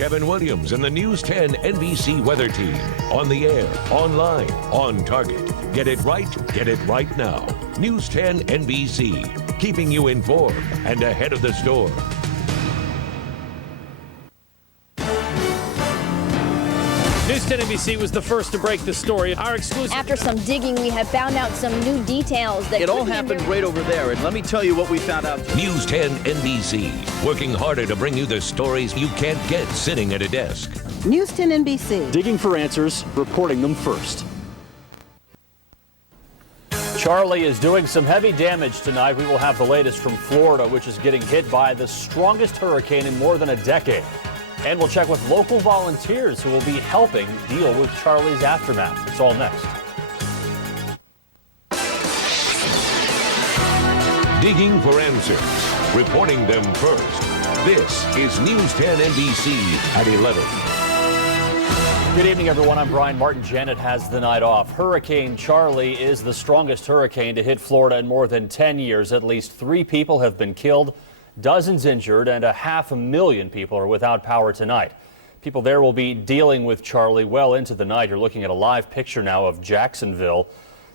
Kevin Williams and the News 10 NBC weather team. On the air, online, on target. Get it right now. News 10 NBC, keeping you informed and ahead of the storm. News 10 NBC was the first to break the story. Our exclusive. After some digging, we have found out some new details that it all happened right over there, and let me tell you what we found out. News 10 NBC, working harder to bring you the stories you can't get sitting at a desk. News 10 NBC. Digging for answers, reporting them first. Charlie is doing some heavy damage tonight. We will have the latest from Florida, which is getting hit by the strongest hurricane in more than a decade. And we'll check with local volunteers who will be helping deal with Charlie's aftermath. It's all next. Digging for answers, reporting them first. This is News 10 NBC at 11. Good evening, everyone. I'm Brian Martin. Janet has the night off. Hurricane Charlie is the strongest hurricane to hit Florida in more than 10 years. At least 3 people have been killed, dozens injured, and 500,000 people are without power tonight. People there will be dealing with Charlie well into the night. You're looking at a live picture now of Jacksonville.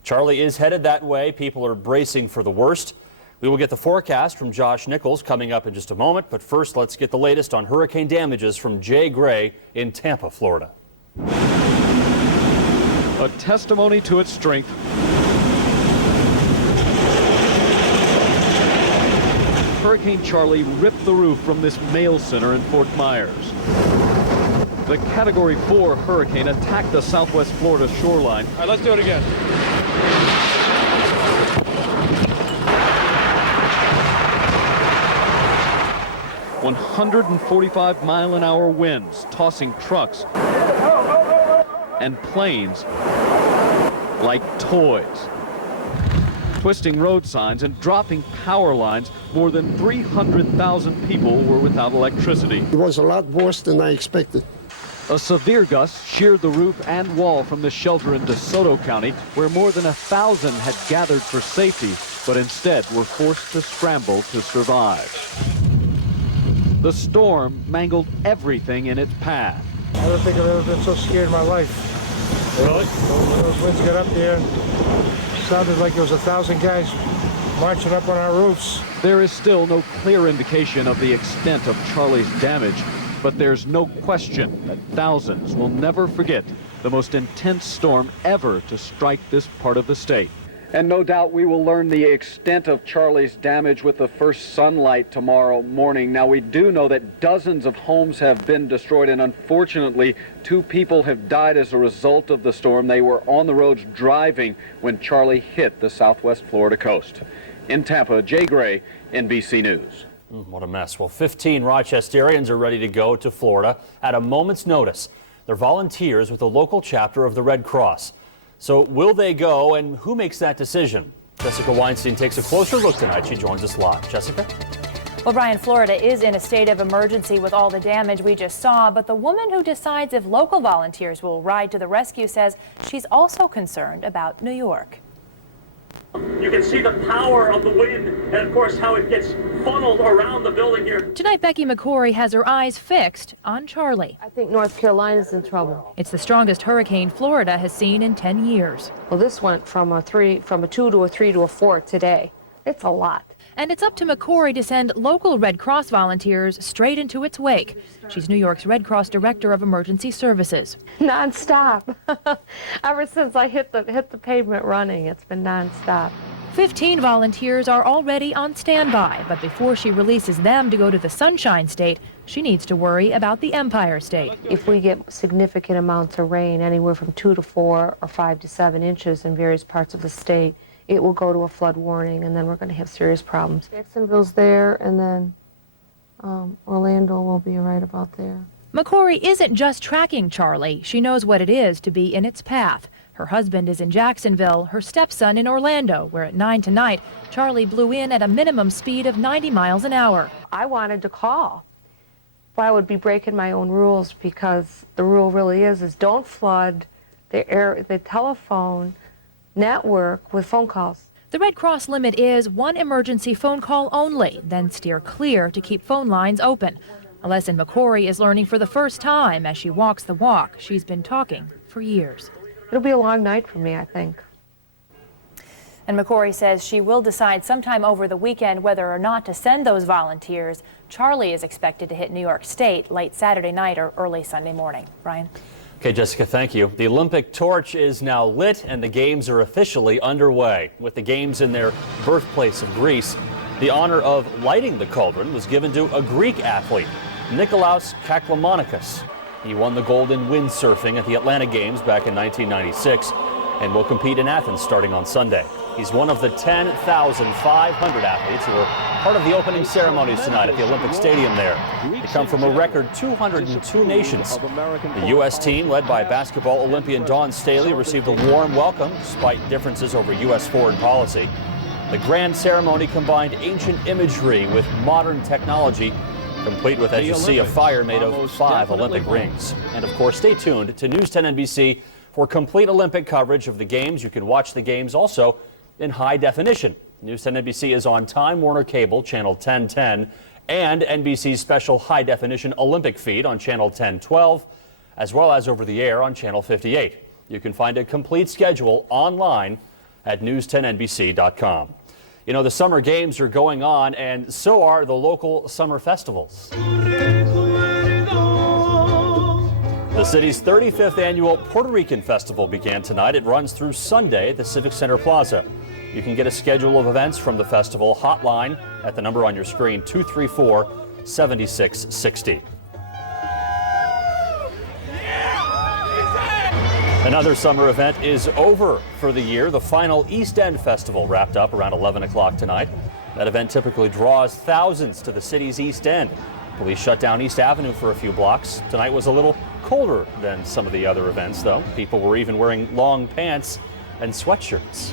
Charlie is headed that way. People are bracing for the worst. We will get the forecast from Josh Nichols coming up in just a moment. But first, let's get the latest on hurricane damages from Jay Gray in Tampa, Florida. A testimony to its strength. Hurricane Charlie ripped the roof from this mail center in Fort Myers. The Category 4 hurricane attacked the southwest Florida shoreline. All right, let's do it again. .145-mile-an-hour winds tossing trucks and planes like toys. Twisting road signs and dropping power lines, more than 300,000 people were without electricity. It was a lot worse than I expected. A severe gust sheared the roof and wall from the shelter in DeSoto County, where more than 1,000 had gathered for safety, but instead were forced to scramble to survive. The storm mangled everything in its path. I don't think I've ever been so scared in my life. Really? When those winds got up there, it sounded like there was 1,000 guys marching up on our roofs. There is still no clear indication of the extent of Charlie's damage, but there's no question that thousands will never forget the most intense storm ever to strike this part of the state. And no doubt we will learn the extent of Charlie's damage with the first sunlight tomorrow morning. Now, we do know that dozens of homes have been destroyed, and unfortunately, 2 people have died as a result of the storm. They were on the roads driving when Charlie hit the southwest Florida coast. In Tampa, Jay Gray, NBC News. What a mess. Well, 15 Rochesterians are ready to go to Florida at a moment's notice. They're volunteers with the local chapter of the Red Cross. So will they go, and who makes that decision? Jessica Weinstein takes a closer look tonight. She joins us live. Jessica? Well, Brian, Florida is in a state of emergency with all the damage we just saw, but the woman who decides if local volunteers will ride to the rescue says she's also concerned about New York. You can see the power of the wind and, of course, how it gets funneled around the building here. Tonight, Becky McCory has her eyes fixed on Charlie. I think North Carolina's in trouble. It's the strongest hurricane Florida has seen in 10 years. Well, this went from a 2 to a 3 to a 4 today. It's a lot. And it's up to McCory to send local Red Cross volunteers straight into its wake. She's New York's Red Cross Director of Emergency Services. Non-stop. Ever since I hit the pavement running, it's been non-stop. 15 volunteers are already on standby, but before she releases them to go to the Sunshine State, she needs to worry about the Empire State. If we get significant amounts of rain, anywhere from 2 to 4 or 5 to 7 inches in various parts of the state, it will go to a flood warning, and then we're going to have serious problems. Jacksonville's there, and then Orlando will be right about there. McCory isn't just tracking Charlie. She knows what it is to be in its path. Her husband is in Jacksonville, her stepson in Orlando, where at 9 tonight, Charlie blew in at a minimum speed of 90 miles an hour. I wanted to call, but I would be breaking my own rules, because the rule really is don't flood the telephone network with phone calls. The Red Cross limit is 1 emergency phone call only, then steer clear to keep phone lines open. Alessin McCory is learning for the first time as she walks the walk she's been talking for years. It'll be a long night for me, I think. And McCory says she will decide sometime over the weekend whether or not to send those volunteers. Charlie is expected to hit New York State late Saturday night or early Sunday morning. Brian? Okay, Jessica, thank you. The Olympic torch is now lit and the games are officially underway. With the games in their birthplace of Greece, the honor of lighting the cauldron was given to a Greek athlete, Nikolaos Kaklamonikis. He won the gold in windsurfing at the Atlanta Games back in 1996 and will compete in Athens starting on Sunday. He's one of the 10,500 athletes who were part of the opening ceremonies tonight at the Olympic Stadium there. They come from a record 202 nations. The U.S. team, led by basketball Olympian Dawn Staley, received a warm welcome despite differences over U.S. foreign policy. The grand ceremony combined ancient imagery with modern technology, complete with, as you see, a fire made of 5 Olympic rings. And of course, stay tuned to News 10 NBC for complete Olympic coverage of the games. You can watch the games also in high definition. News 10 NBC is on Time Warner Cable, channel 1010, and NBC's special high definition Olympic feed on channel 1012, as well as over the air on channel 58. You can find a complete schedule online at news10nbc.com. You know, the summer games are going on, and so are the local summer festivals. The city's 35th annual Puerto Rican Festival began tonight. It runs through Sunday at the Civic Center Plaza. You can get a schedule of events from the festival hotline at the number on your screen, 234-7660. Another summer event is over for the year. The final East End Festival wrapped up around 11 o'clock tonight. That event typically draws thousands to the city's East End. Police shut down East Avenue for a few blocks. Tonight was a little colder than some of the other events, though. People were even wearing long pants and sweatshirts.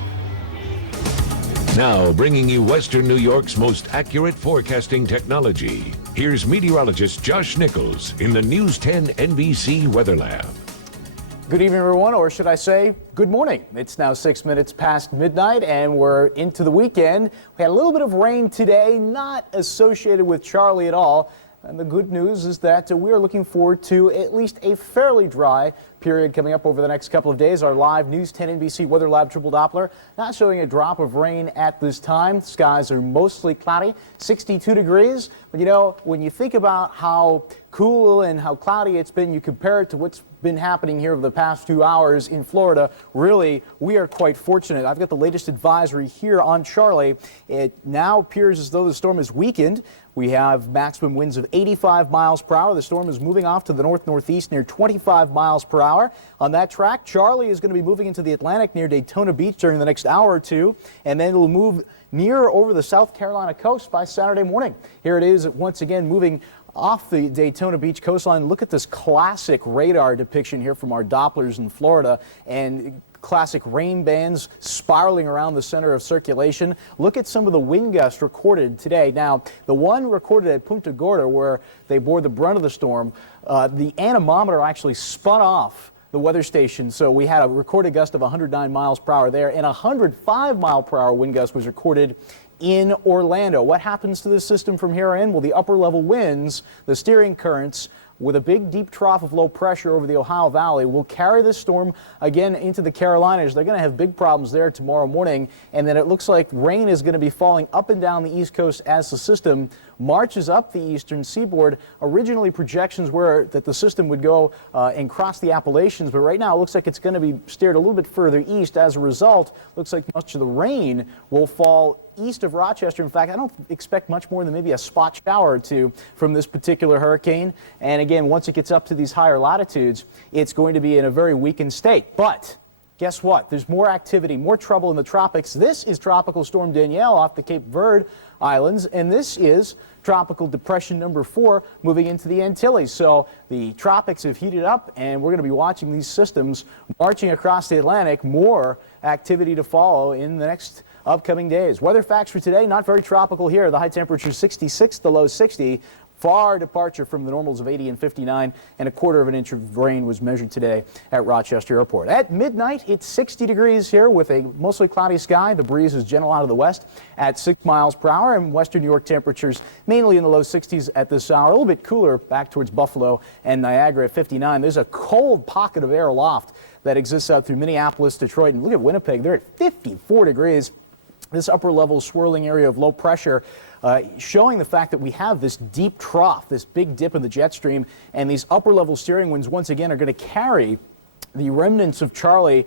Now, bringing you Western New York's most accurate forecasting technology. Here's meteorologist Josh Nichols in the News 10 NBC Weather Lab. Good evening, everyone, or should I say, good morning. It's now 6 minutes past midnight, and we're into the weekend. We had a little bit of rain today, not associated with Charlie at all. And the good news is that we are looking forward to at least a fairly dry period coming up over the next couple of days. Our live News 10 NBC Weather Lab Triple Doppler not showing a drop of rain at this time. Skies are mostly cloudy, 62 degrees. But you know, when you think about how cool and how cloudy it's been, you compare it to what's been happening here over the past 2 hours in Florida. Really, we are quite fortunate. I've got the latest advisory here on Charlie. It now appears as though the storm is weakened. We have maximum winds of 85 miles per hour. The storm is moving off to the north-northeast near 25 miles per hour. On that track, Charlie is going to be moving into the Atlantic near Daytona Beach during the next hour or two, and then it'll move near over the South Carolina coast by Saturday morning. Here it is once again moving off the Daytona Beach coastline. Look at this classic radar depiction here from our Dopplers in Florida, and classic rain bands spiraling around the center of circulation. Look at some of the wind gusts recorded today. Now, the one recorded at Punta Gorda, where they bore the brunt of the storm, the anemometer actually spun off the weather station, so we had a recorded gust of 109 miles per hour there, and a 105 mile per hour wind gust was recorded in Orlando. What happens to this system from here in? Well, the upper level winds, the steering currents, with a big deep trough of low pressure over the Ohio Valley, will carry this storm again into the Carolinas. They're going to have big problems there tomorrow morning, and then it looks like rain is going to be falling up and down the East Coast as the system marches up the eastern seaboard. Originally, projections were that the system would go and cross the Appalachians, but right now it looks like it's going to be steered a little bit further east. As a result, looks like much of the rain will fall east of Rochester. In fact, I don't expect much more than maybe a spot shower or two from this particular hurricane. And again, once it gets up to these higher latitudes, it's going to be in a very weakened state. But guess what? There's more activity, more trouble in the tropics. This is Tropical Storm Danielle off the Cape Verde Islands, and this is Tropical Depression number 4 moving into the Antilles. So the tropics have heated up, and we're going to be watching these systems marching across the Atlantic. More activity to follow in the next upcoming days. Weather facts for today, not very tropical here. The high temperature 66, the low 60. Far departure from the normals of 80 and 59, and 1/4 of an inch of rain was measured today at Rochester Airport. At midnight, it's 60 degrees here with a mostly cloudy sky. The breeze is gentle out of the west at 6 miles per hour, and western New York temperatures mainly in the low 60s at this hour. A little bit cooler back towards Buffalo and Niagara at 59. There's a cold pocket of air aloft that exists out through Minneapolis, Detroit, and look at Winnipeg. They're at 54 degrees. This upper level swirling area of low pressure showing the fact that we have this deep trough, this big dip in the jet stream, and these upper level steering winds once again are going to carry the remnants of Charlie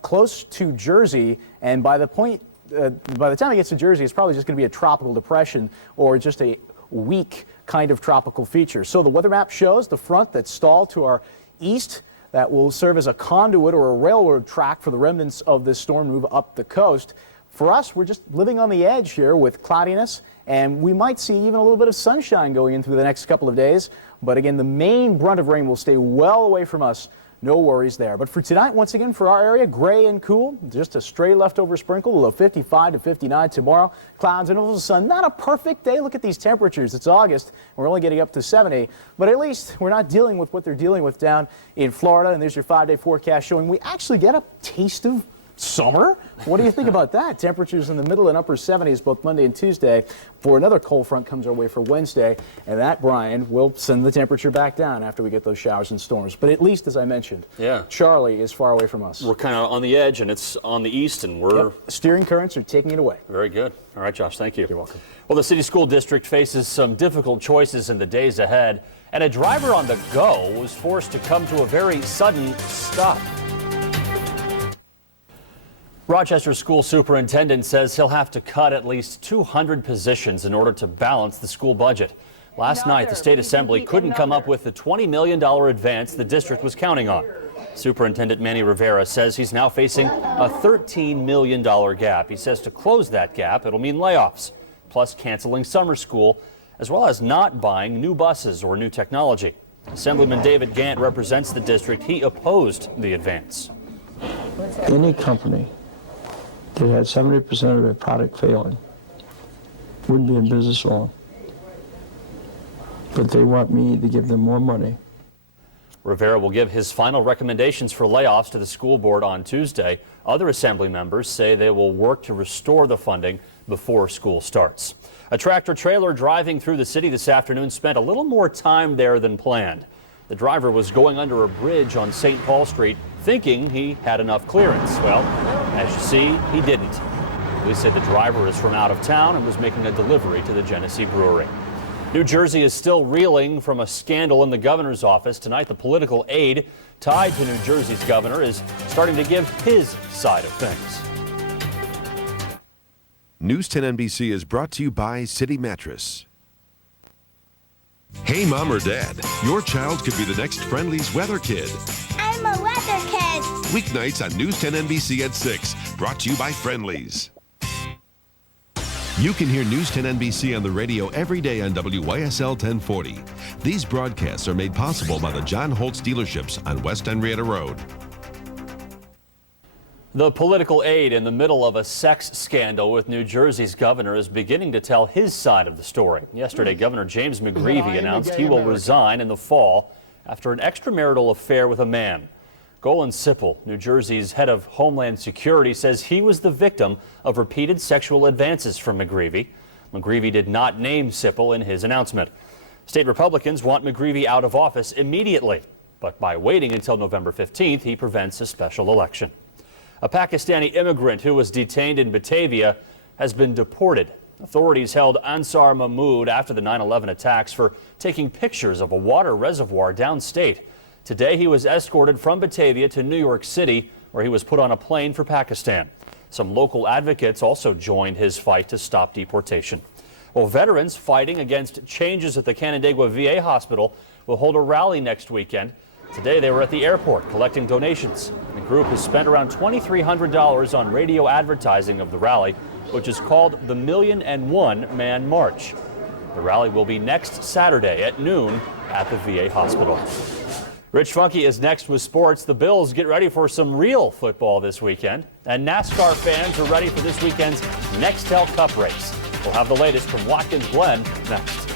close to Jersey, and by the time it gets to Jersey, it's probably just going to be a tropical depression or just a weak kind of tropical feature. So the weather map shows the front that's stalled to our east that will serve as a conduit or a railroad track for the remnants of this storm move up the coast. For us, we're just living on the edge here with cloudiness, and we might see even a little bit of sunshine going in through the next couple of days. But again, the main brunt of rain will stay well away from us. No worries there. But for tonight, once again, for our area, gray and cool. Just a stray leftover sprinkle, low 55 to 59 tomorrow. Clouds and intervals of sun. Not a perfect day. Look at these temperatures. It's August. We're only getting up to 70. But at least we're not dealing with what they're dealing with down in Florida. And there's your 5-day forecast showing we actually get a taste of summer. What do you think about that? Temperatures in the middle and upper 70s both Monday and Tuesday before another cold front comes our way for Wednesday. And that, Brian, will send the temperature back down after we get those showers and storms. But at least, as I mentioned, Charlie is far away from us. We're kind of on the edge, and it's on the east, and we're... Steering currents are taking it away. Very good. All right, Josh, thank you. You're welcome. Well, the city school district faces some difficult choices in the days ahead, and a driver on the go was forced to come to a very sudden stop. Rochester school superintendent says he'll have to cut at least 200 positions in order to balance the school budget. Last night, the state assembly couldn't come up with the $20 million advance the district was counting on. Superintendent Manny Rivera says he's now facing a $13 million gap. He says to close that gap, it'll mean layoffs, plus canceling summer school, as well as not buying new buses or new technology. Assemblyman David Gant represents the district. He opposed the advance. Any company that had 70% of their product failing wouldn't be in business long. But they want me to give them more money. Rivera will give his final recommendations for layoffs to the school board on Tuesday. Other assembly members say they will work to restore the funding before school starts. A tractor trailer driving through the city this afternoon spent a little more time there than planned. The driver was going under a bridge on St. Paul Street thinking he had enough clearance. Well, as you see, he didn't. Police say the driver is from out of town and was making a delivery to the Genesee Brewery. New Jersey is still reeling from a scandal in the governor's office. Tonight, the political aide tied to New Jersey's governor is starting to give his side of things. News 10 NBC is brought to you by City Mattress. Hey, Mom or Dad, your child could be the next Friendly's weather kid. I'm a weather kid. Weeknights on News 10 NBC at 6, brought to you by Friendly's. You can hear News 10 NBC on the radio every day on WYSL 1040. These broadcasts are made possible by the John Holtz dealerships on West Henrietta Road. The political aide in the middle of a sex scandal with New Jersey's governor is beginning to tell his side of the story. Yesterday, Governor James McGreevey announced he will resign in the fall after an extramarital affair with a man. Golan Sipple, New Jersey's head of Homeland Security, says he was the victim of repeated sexual advances from McGreevey. McGreevey did not name Sipple in his announcement. State Republicans want McGreevey out of office immediately, but by waiting until November 15th, he prevents a special election. A Pakistani immigrant who was detained in Batavia has been deported. Authorities held Ansar Mahmood after the 9/11 attacks for taking pictures of a water reservoir downstate. Today, he was escorted from Batavia to New York City, where he was put on a plane for Pakistan. Some local advocates also joined his fight to stop deportation. Well, veterans fighting against changes at the Canandaigua VA hospital will hold a rally next weekend. Today, they were at the airport collecting donations. The group has spent around $2,300 on radio advertising of the rally, which is called the 1,000,001 Man March. The rally will be next Saturday at noon at the VA hospital. Rich Funky is next with sports. The Bills get ready for some real football this weekend, and NASCAR fans are ready for this weekend's Nextel Cup race. We'll have the latest from Watkins Glen next.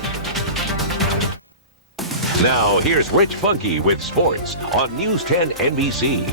Now, here's Rich Funky with sports on News 10 NBC.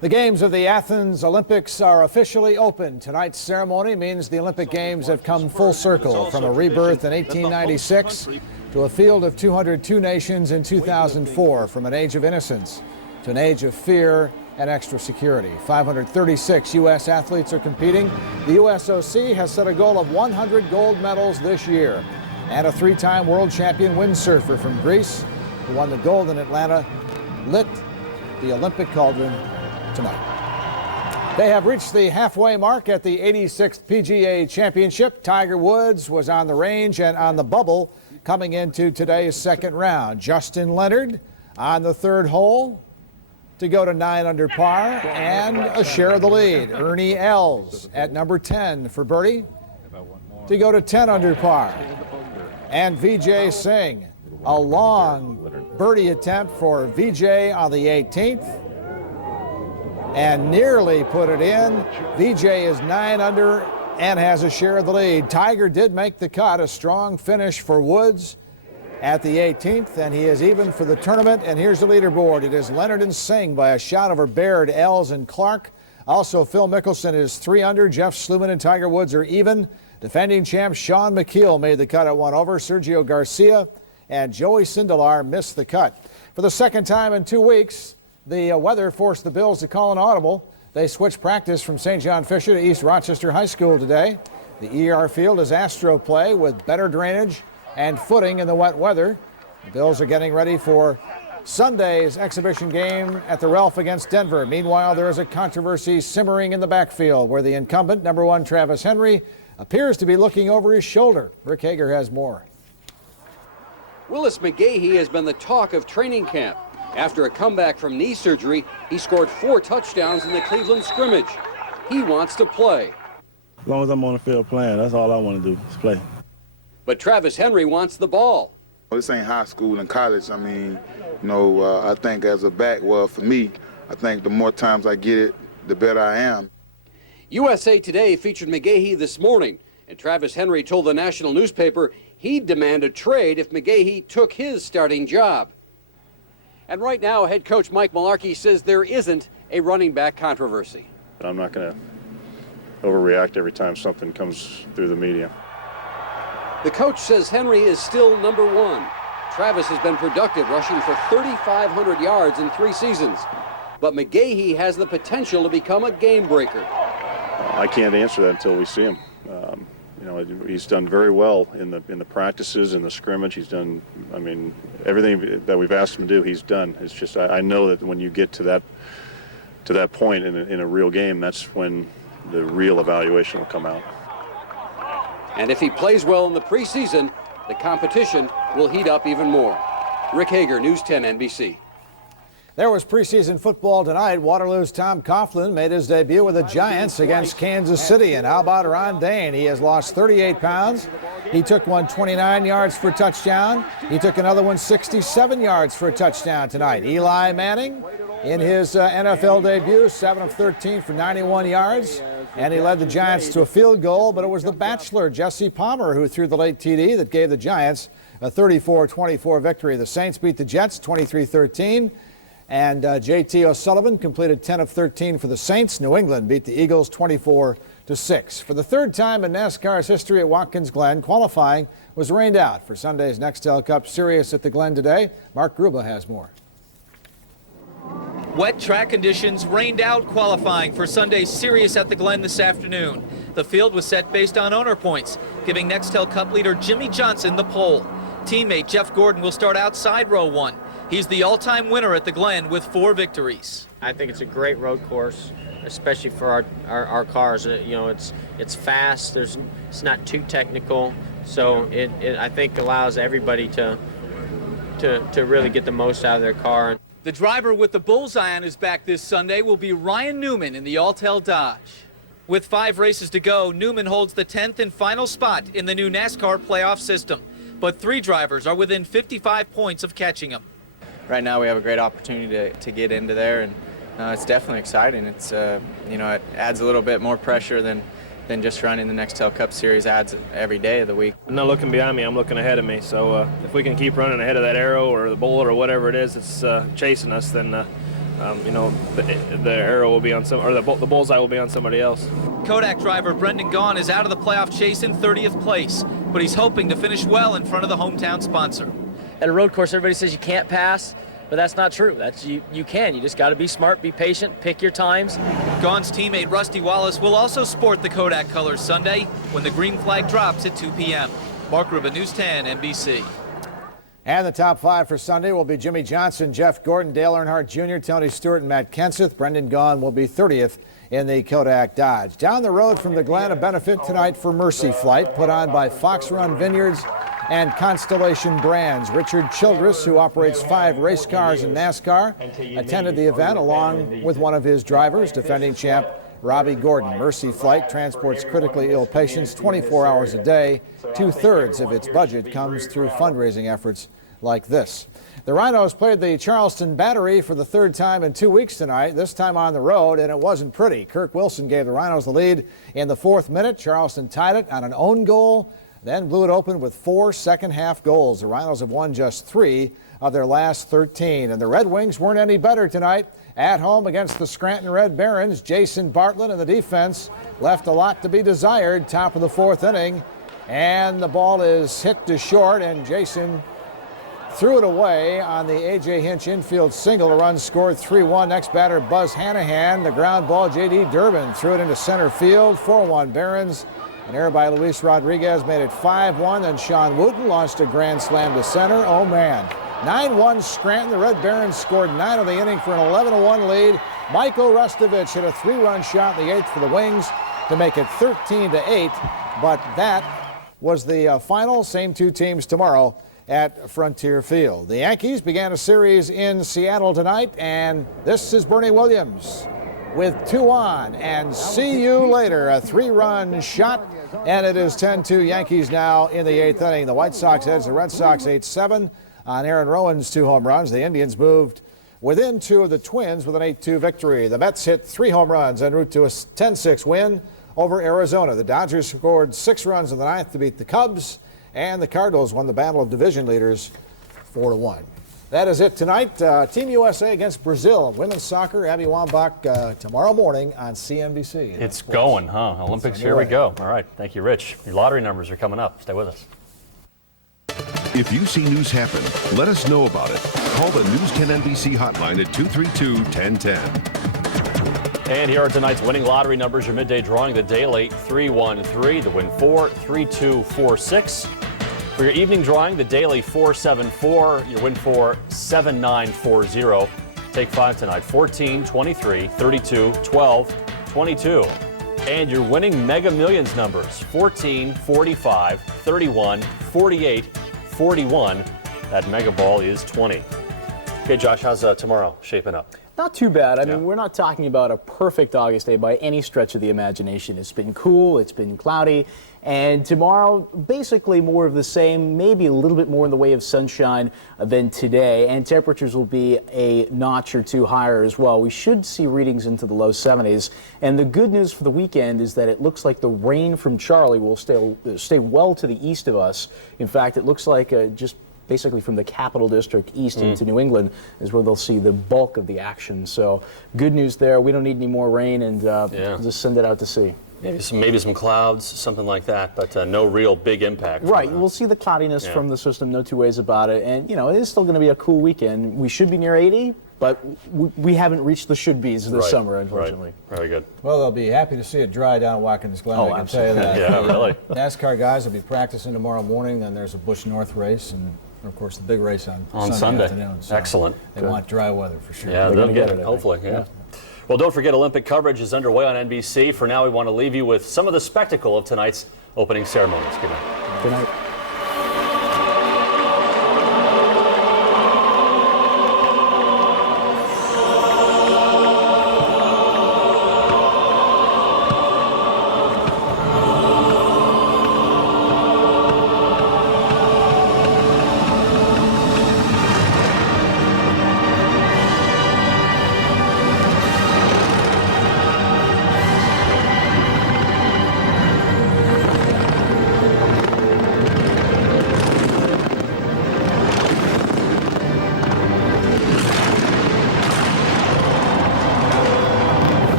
The games of the Athens Olympics are officially open. Tonight's ceremony means the Olympic Games have come full circle from a rebirth in 1896 to a field of 202 nations in 2004, from an age of innocence to an age of fear and extra security. 536 U.S. athletes are competing. The USOC has set a goal of 100 gold medals this year. And a three-time world champion windsurfer from Greece, who won the gold in Atlanta, lit the Olympic cauldron tonight. They have reached the halfway mark at the 86th PGA Championship. Tiger Woods was on the range and on the bubble coming into today's second round. Justin Leonard on the third hole to go to 9 under par and a share of the lead. Ernie Els at number 10 for birdie to go to 10 under par. And Vijay Singh, a long birdie attempt for Vijay on the 18th, and nearly put it in. Vijay is 9 under and has a share of the lead. Tiger did make the cut, a strong finish for Woods at the 18th, and he is even for the tournament. And here's the leaderboard. It is Leonard and Singh by a shot over Baird, Els, and Clark. Also, Phil Mickelson is 3 under. Jeff Sluman and Tiger Woods are even. Defending champ Sean McKeel made the cut at 1 over. Sergio Garcia and Joey Sindelar missed the cut. For the second time in 2 weeks, the weather forced the Bills to call an audible. They switched practice from St. John Fisher to East Rochester High School today. The ER field is Astro play with better drainage and footing in the wet weather. The Bills are getting ready for Sunday's exhibition game at the Ralph against Denver. Meanwhile, there is a controversy simmering in the backfield where the incumbent, number 1 Travis Henry, appears to be looking over his shoulder. Rick Hager has more. Willis McGahee has been the talk of training camp. After a comeback from knee surgery, he scored 4 touchdowns in the Cleveland scrimmage. He wants to play. As long as I'm on the field playing, that's all I want to do is play. But Travis Henry wants the ball. This ain't high school and college. I mean, I think as a back, well, for me, I think the more times I get it, the better I am. USA Today featured McGahee this morning, and Travis Henry told the national newspaper he'd demand a trade if McGahee took his starting job. And right now, head coach Mike Mularkey says there isn't a running back controversy. I'm not going to overreact every time something comes through the media. The coach says Henry is still number 1. Travis has been productive, rushing for 3,500 yards in 3 seasons. But McGahee has the potential to become a game breaker. I can't answer that until we see him. He's done very well in the practices, in the scrimmage. He's done, everything that we've asked him to do, he's done. It's just I know that when you get to that point in a real game, that's when the real evaluation will come out. And if he plays well in the preseason, the competition will heat up even more. Rick Hager, News 10 NBC. There was preseason football tonight. Waterloo's Tom Coughlin made his debut with the Giants against Kansas City. And how about Ron Dane? He has lost 38 pounds. He took one 29 yards for a touchdown. He took another one 67 yards for a touchdown tonight. Eli Manning in his NFL debut, 7 of 13 for 91 yards. And he led the Giants to a field goal, but it was the Bachelor, Jesse Palmer, who threw the late TD that gave the Giants a 34-24 victory. The Saints beat the Jets 23-13. And J.T. O'Sullivan completed 10 of 13 for the Saints. New England beat the Eagles 24-6. For the third time in NASCAR's history at Watkins Glen, qualifying was rained out for Sunday's Nextel Cup Series at the Glen today. Mark Gruba has more. Wet track conditions rained out qualifying for Sunday's Sirius at the Glen this afternoon. The field was set based on owner points, giving Nextel Cup leader Jimmy Johnson the pole. Teammate Jeff Gordon will start outside row 1. He's the all-time winner at the Glen with 4 victories. I think it's a great road course, especially for our cars. It's fast. It's not too technical, so it I think allows everybody to really get the most out of their car. The driver with the bullseye on his back this Sunday will be Ryan Newman in the Alltel Dodge. With 5 races to go, Newman holds the 10th and final spot in the new NASCAR playoff system. But 3 drivers are within 55 points of catching him. Right now we have a great opportunity to get into there, and it's definitely exciting. It's it adds a little bit more pressure than than just running the Nextel Cup Series ads every day of the week. I'm not looking behind me, I'm looking ahead of me. So if we can keep running ahead of that arrow or the bullet or whatever it is that's chasing us, then you know, the arrow will be on some, or the bullseye will be on somebody else. Kodak driver Brendan Gaughan is out of the playoff chase in 30th place, but he's hoping to finish well in front of the hometown sponsor. At a road course, everybody says you can't pass, but that's not true. You can. You just got to be smart, be patient, pick your times. Gaughan's teammate Rusty Wallace will also sport the Kodak colors Sunday when the green flag drops at 2 p.m. Mark Rubin, News 10, NBC. And the top 5 for Sunday will be Jimmy Johnson, Jeff Gordon, Dale Earnhardt Jr., Tony Stewart, and Matt Kenseth. Brendan Gaughan will be 30th in the Kodak Dodge. Down the road from the Glen, a benefit tonight for Mercy Flight, put on by Fox Run Vineyards and Constellation Brands. Richard Childress, who operates 5 race cars in NASCAR, attended the event along with one of his drivers, defending champ Robbie Gordon. Mercy Flight transports critically ill patients 24 hours a day. 2/3 of its budget comes through fundraising efforts like this. The Rhinos played the Charleston Battery for the 3rd time in 2 weeks tonight, this time on the road, and it wasn't pretty. Kirk Wilson gave the Rhinos the lead in the 4th minute. Charleston tied it on an own goal, then blew it open with 4 second-half goals. The Rhinos have won just 3 of their last 13, and the Red Wings weren't any better tonight. At home against the Scranton Red Barons, Jason Bartlett and the defense left a lot to be desired. Top of the 4th inning, and the ball is hit to short, and Jason threw it away on the A.J. Hinch infield single. The run scored 3-1. Next batter, Buzz Hanahan. The ground ball, J.D. Durbin threw it into center field. 4-1 Barons. An error by Luis Rodriguez made it 5-1. Then Sean Wooten launched a grand slam to center. Oh, man. 9-1 Scranton. The Red Barons scored 9 of the inning for an 11-1 lead. Michael Restovich hit a 3-run shot in the 8th for the Wings to make it 13-8. But that was the final. Same 2 teams tomorrow at Frontier Field. The Yankees began a series in Seattle tonight, and this is Bernie Williams with 2 on, and see you later. A 3-run shot, and it is 10-2 Yankees now in the 8th inning. The White Sox edge the Red Sox 8-7 on Aaron Rowan's 2 home runs. The Indians moved within 2 of the Twins with an 8-2 victory. The Mets hit 3 home runs en route to a 10-6 win over Arizona. The Dodgers scored 6 runs in the 9th to beat the Cubs, and the Cardinals won the battle of division leaders 4-1. That is it tonight. Team USA against Brazil. Women's soccer, Abby Wambach tomorrow morning on CNBC. It's going, huh? Olympics, here we go. All right. Thank you, Rich. Your lottery numbers are coming up. Stay with us. If you see news happen, let us know about it. Call the News 10 NBC hotline at 232-1010. And here are tonight's winning lottery numbers. Your midday drawing, the daily 313, the win 4, 3246. For your evening drawing, the daily 474, your win 4, 7940. Take 5 tonight, 14, 23, 32, 12, 22. And your winning Mega Millions numbers, 14, 45, 31, 48, 41. That Mega Ball is 20. Okay, Josh, how's tomorrow shaping up? Not too bad. I mean, we're not talking about a perfect August day by any stretch of the imagination. It's been cool, it's been cloudy, and tomorrow, basically more of the same, maybe a little bit more in the way of sunshine than today, and temperatures will be a notch or 2 higher as well. We should see readings into the low 70s, and the good news for the weekend is that it looks like the rain from Charlie will stay well to the east of us. In fact, it looks like just basically from the Capital District east into New England is where they'll see the bulk of the action. So good news there. We don't need any more rain, and just send it out to sea. Maybe some clouds, something like that, but no real big impact. Right. We'll see the cloudiness from the system, no 2 ways about it. And, you know, it is still going to be a cool weekend. We should be near 80, but we haven't reached the should-bes this summer, unfortunately. Right. Very good. Well, they'll be happy to see it dry down Watkins Glen. I can tell you that. Yeah, really. NASCAR guys will be practicing tomorrow morning. Then there's a Busch North race, and of course the big race on Sunday afternoon. So excellent. They want dry weather for sure. Yeah, they'll get it, hopefully. Yeah. Well, don't forget, Olympic coverage is underway on NBC. For now, we want to leave you with some of the spectacle of tonight's opening ceremonies. Good night. Good night.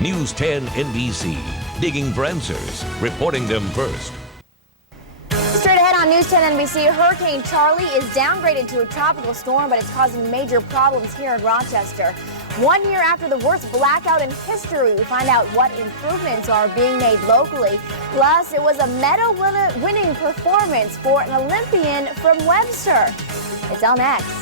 News 10 NBC, digging for answers, reporting them first. Straight ahead on News 10 NBC, Hurricane Charlie is downgraded to a tropical storm, but it's causing major problems here in Rochester. 1 year after the worst blackout in history, we find out what improvements are being made locally. Plus, it was a medal-winning performance for an Olympian from Webster. It's all next.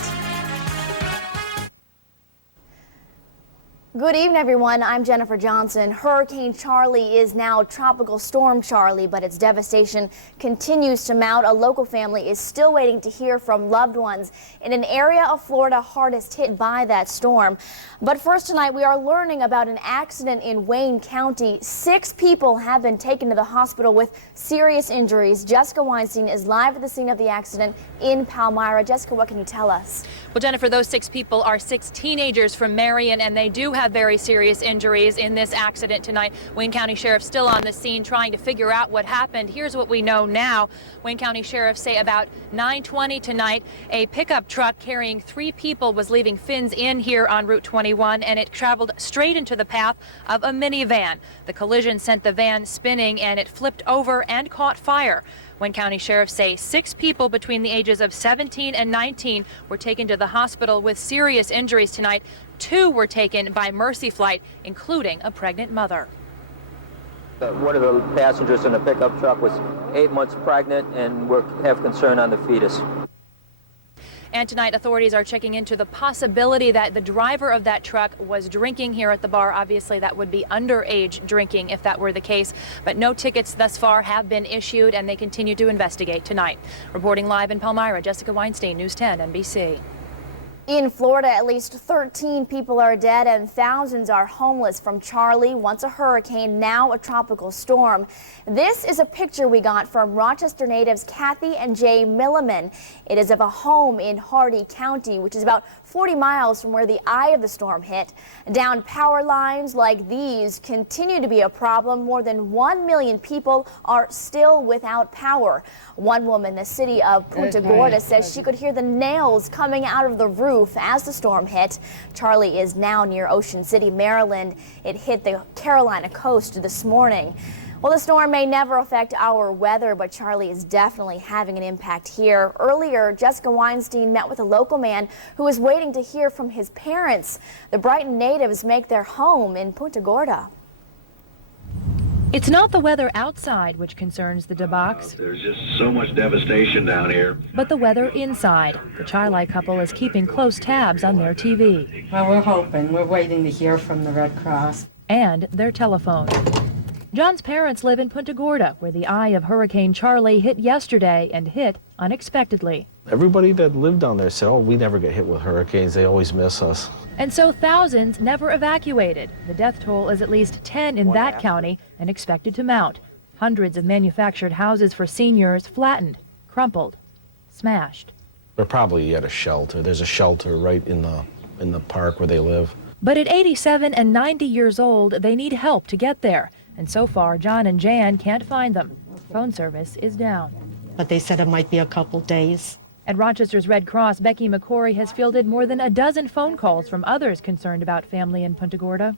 Good evening, everyone. I'm Jennifer Johnson. Hurricane Charlie is now Tropical Storm Charlie, but its devastation continues to mount. A local family is still waiting to hear from loved ones in an area of Florida hardest hit by that storm. But first tonight, we are learning about an accident in Wayne County. 6 people have been taken to the hospital with serious injuries. Jessica Weinstein is live at the scene of the accident in Palmyra. Jessica, what can you tell us? Well, Jennifer, those 6 people are 6 teenagers from Marion, and they do have very serious injuries in this accident tonight. Wayne County Sheriff still on the scene trying to figure out what happened. Here's what we know now. Wayne County Sheriff say about 9:20 tonight, a pickup truck carrying 3 people was leaving Finn's Inn here on Route 21, and it traveled straight into the path of a minivan. The collision sent the van spinning, and it flipped over and caught fire. Wayne County Sheriff say 6 people between the ages of 17 and 19 were taken to the hospital with serious injuries tonight. 2 were taken by Mercy Flight, including a pregnant mother. One of the passengers in the pickup truck was 8 months pregnant, and we have concern on the fetus. And tonight, authorities are checking into the possibility that the driver of that truck was drinking here at the bar. Obviously, that would be underage drinking if that were the case. But no tickets thus far have been issued, and they continue to investigate tonight. Reporting live in Palmyra, Jessica Weinstein, News 10 NBC. In Florida, at least 13 people are dead and thousands are homeless from Charlie, once a hurricane, now a tropical storm. This is a picture we got from Rochester natives Kathy and Jay Milliman. It is of a home in Hardy County, which is about 40 miles from where the eye of the storm hit. Downed power lines like these continue to be a problem. More than 1 million people are still without power. One woman in the city of Punta Gorda says she could hear the nails coming out of the roof as the storm hit. Charlie is now near Ocean City, Maryland. It hit the Carolina coast this morning. Well, the storm may never affect our weather, but Charlie is definitely having an impact here. Earlier, Jessica Weinstein met with a local man who was waiting to hear from his parents. The Brighton natives make their home in Punta Gorda. It's not the weather outside which concerns the depicts. There's just so much devastation down here. But the weather inside. The Charlie couple is keeping close tabs on their TV. Well, we're hoping. We're waiting to hear from the Red Cross. And their telephone. John's parents live in Punta Gorda, where the eye of Hurricane Charlie hit yesterday and hit unexpectedly. Everybody that lived down there said, oh, we never get hit with hurricanes. They always miss us. And so thousands never evacuated. The death toll is at least 10 in that county and expected to mount. Hundreds of manufactured houses for seniors flattened, crumpled, smashed. They're probably at a shelter. There's a shelter right in the park where they live. But at 87 and 90 years old, they need help to get there. And so far, John and Jan can't find them. Phone service is down. But they said it might be a couple days. At Rochester's Red Cross, Becky McCory has fielded more than a dozen phone calls from others concerned about family in Punta Gorda.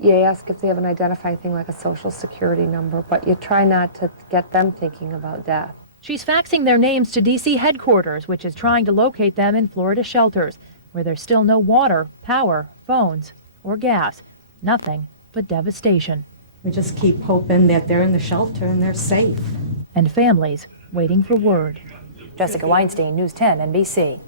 You ask if they have an identifying thing like a social security number, but you try not to get them thinking about death. She's faxing their names to D.C. headquarters, which is trying to locate them in Florida shelters, where there's still no water, power, phones, or gas. Nothing but devastation. We just keep hoping that they're in the shelter and they're safe. And families waiting for word. Jessica Weinstein, News 10 NBC.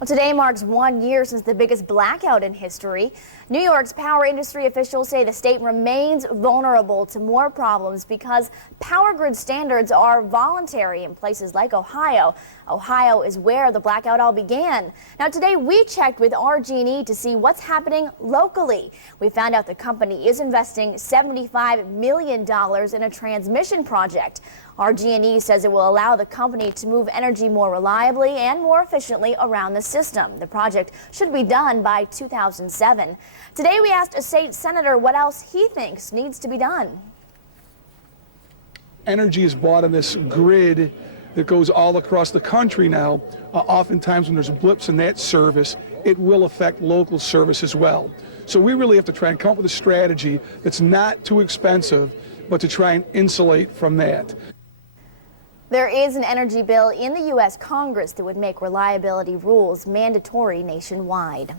Well, today marks 1 year since the biggest blackout in history. New York's power industry officials say the state remains vulnerable to more problems because power grid standards are voluntary in places like Ohio. Ohio is where the blackout all began. Now, today we checked with RG&E to see what's happening locally. We found out the company is investing $75 million in a transmission project. RG&E says it will allow the company to move energy more reliably and more efficiently around the system. The project should be done by 2007. Today we asked a state senator what else he thinks needs to be done. Energy is bought on this grid that goes all across the country now. Oftentimes when there's blips in that service, it will affect local service as well. So we really have to try and come up with a strategy that's not too expensive, but to try and insulate from that. There is an energy bill in the U.S. Congress that would make reliability rules mandatory nationwide.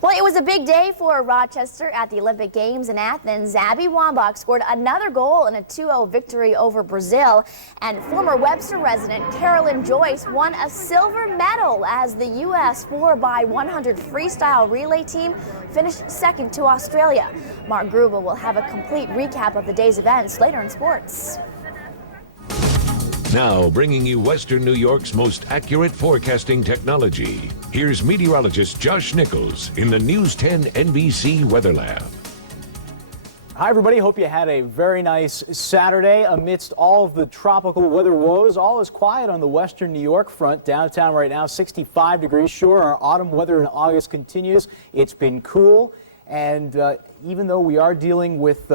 Well, it was a big day for Rochester at the Olympic Games in Athens. Abby Wambach scored another goal in a 2-0 victory over Brazil, and former Webster resident Carolyn Joyce won a silver medal as the U.S. 4x100 freestyle relay team finished second to Australia. Mark Gruber will have a complete recap of the day's events later in sports. Now, bringing you Western New York's most accurate forecasting technology. Here's meteorologist Josh Nichols in the News 10 NBC Weather Lab. Hi, everybody. Hope you had a very nice Saturday amidst all of the tropical weather woes. All is quiet on the western New York front. Downtown right now, 65 degrees. Sure, our autumn weather in August continues. It's been cool, and even though we are dealing with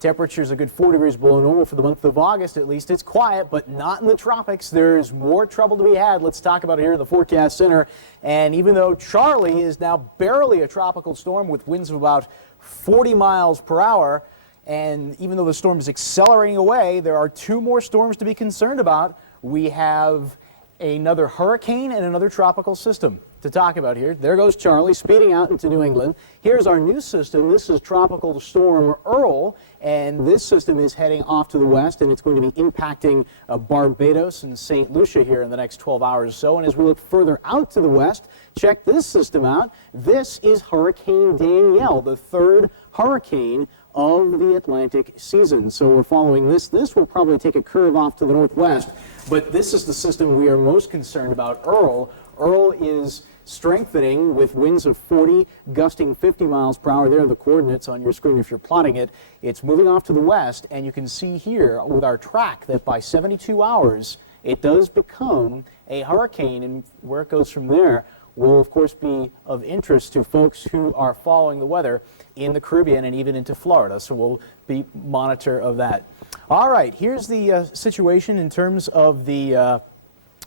temperatures a good 4 degrees below normal for the month of August, at least it's quiet, but not in the tropics. There's more trouble to be had. Let's talk about it here in the Forecast Center. And even though Charlie is now barely a tropical storm with winds of about 40 miles per hour, and even though the storm is accelerating away, there are 2 more storms to be concerned about. We have another hurricane and another tropical system to talk about here. There goes Charlie speeding out into New England. Here's our new system. This is Tropical Storm Earl, and this system is heading off to the west, and it's going to be impacting Barbados and St. Lucia here in the next 12 hours or so. And as we look further out to the west, check this system out. This is Hurricane Danielle, the 3rd hurricane of the Atlantic season. So we're following this. This will probably take a curve off to the northwest, but this is the system we are most concerned about, Earl. Earl is strengthening with winds of 40, gusting 50 miles per hour. There are the coordinates on your screen if you're plotting it. It's moving off to the west, and you can see here with our track that by 72 hours, it does become a hurricane, and where it goes from there will, of course, be of interest to folks who are following the weather in the Caribbean and even into Florida, so we'll be monitor of that. All right, here's the situation in terms of the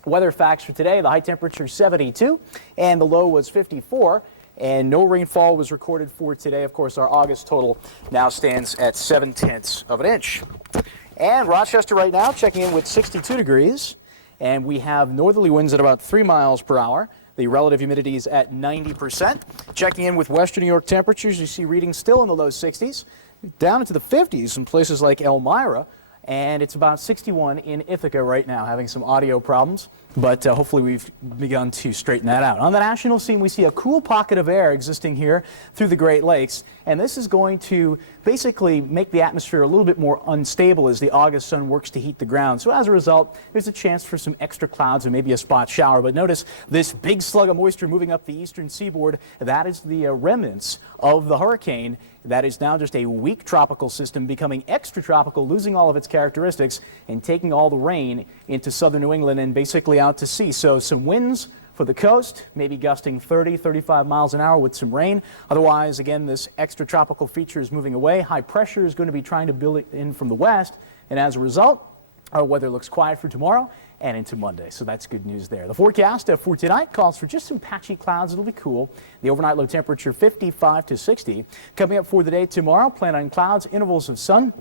weather facts for today. The high temperature 72 and the low was 54, and no rainfall was recorded for today. Of course, our August total now stands at 7/10 of an inch. And Rochester right now checking in with 62 degrees, and we have northerly winds at about 3 miles per hour. The relative humidity is at 90%. Checking in with western New York temperatures, you see readings still in the low 60s, down into the 50s in places like Elmira. And it's about 61 in Ithaca right now, having some audio problems, but hopefully we've begun to straighten that out. On the national scene, we see a cool pocket of air existing here through the Great Lakes, and this is going to basically make the atmosphere a little bit more unstable as the August sun works to heat the ground. So as a result, there's a chance for some extra clouds and maybe a spot shower. But notice this big slug of moisture moving up the eastern seaboard. That is the remnants of the hurricane. That is now just a weak tropical system becoming extratropical, losing all of its characteristics and taking all the rain into southern New England and basically out to sea. So some winds for the coast, maybe gusting 30, 35 miles an hour with some rain. Otherwise, again, this extratropical feature is moving away. High pressure is going to be trying to build it in from the west, and as a result, our weather looks quiet for tomorrow and into Monday, so that's good news there. The forecast for tonight calls for just some patchy clouds. It'll be cool. The overnight low temperature 55 to 60. Coming up for the day tomorrow, plan on clouds, intervals of sun.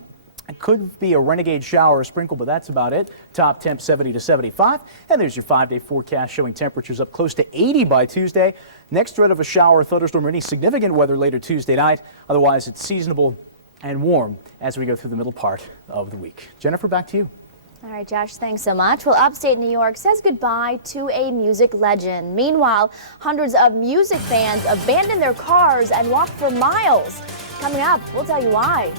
It could be a renegade shower or sprinkle, but that's about it. Top temp 70 to 75. And there's your 5-day forecast showing temperatures up close to 80 by Tuesday. Next threat of a shower, thunderstorm, or any significant weather later Tuesday night. Otherwise, it's seasonable and warm as we go through the middle part of the week. Jennifer, back to you. All right, Josh, thanks so much. Well, upstate New York says goodbye to a music legend. Meanwhile, hundreds of music fans abandoned their cars and walked for miles. Coming up, we'll tell you why.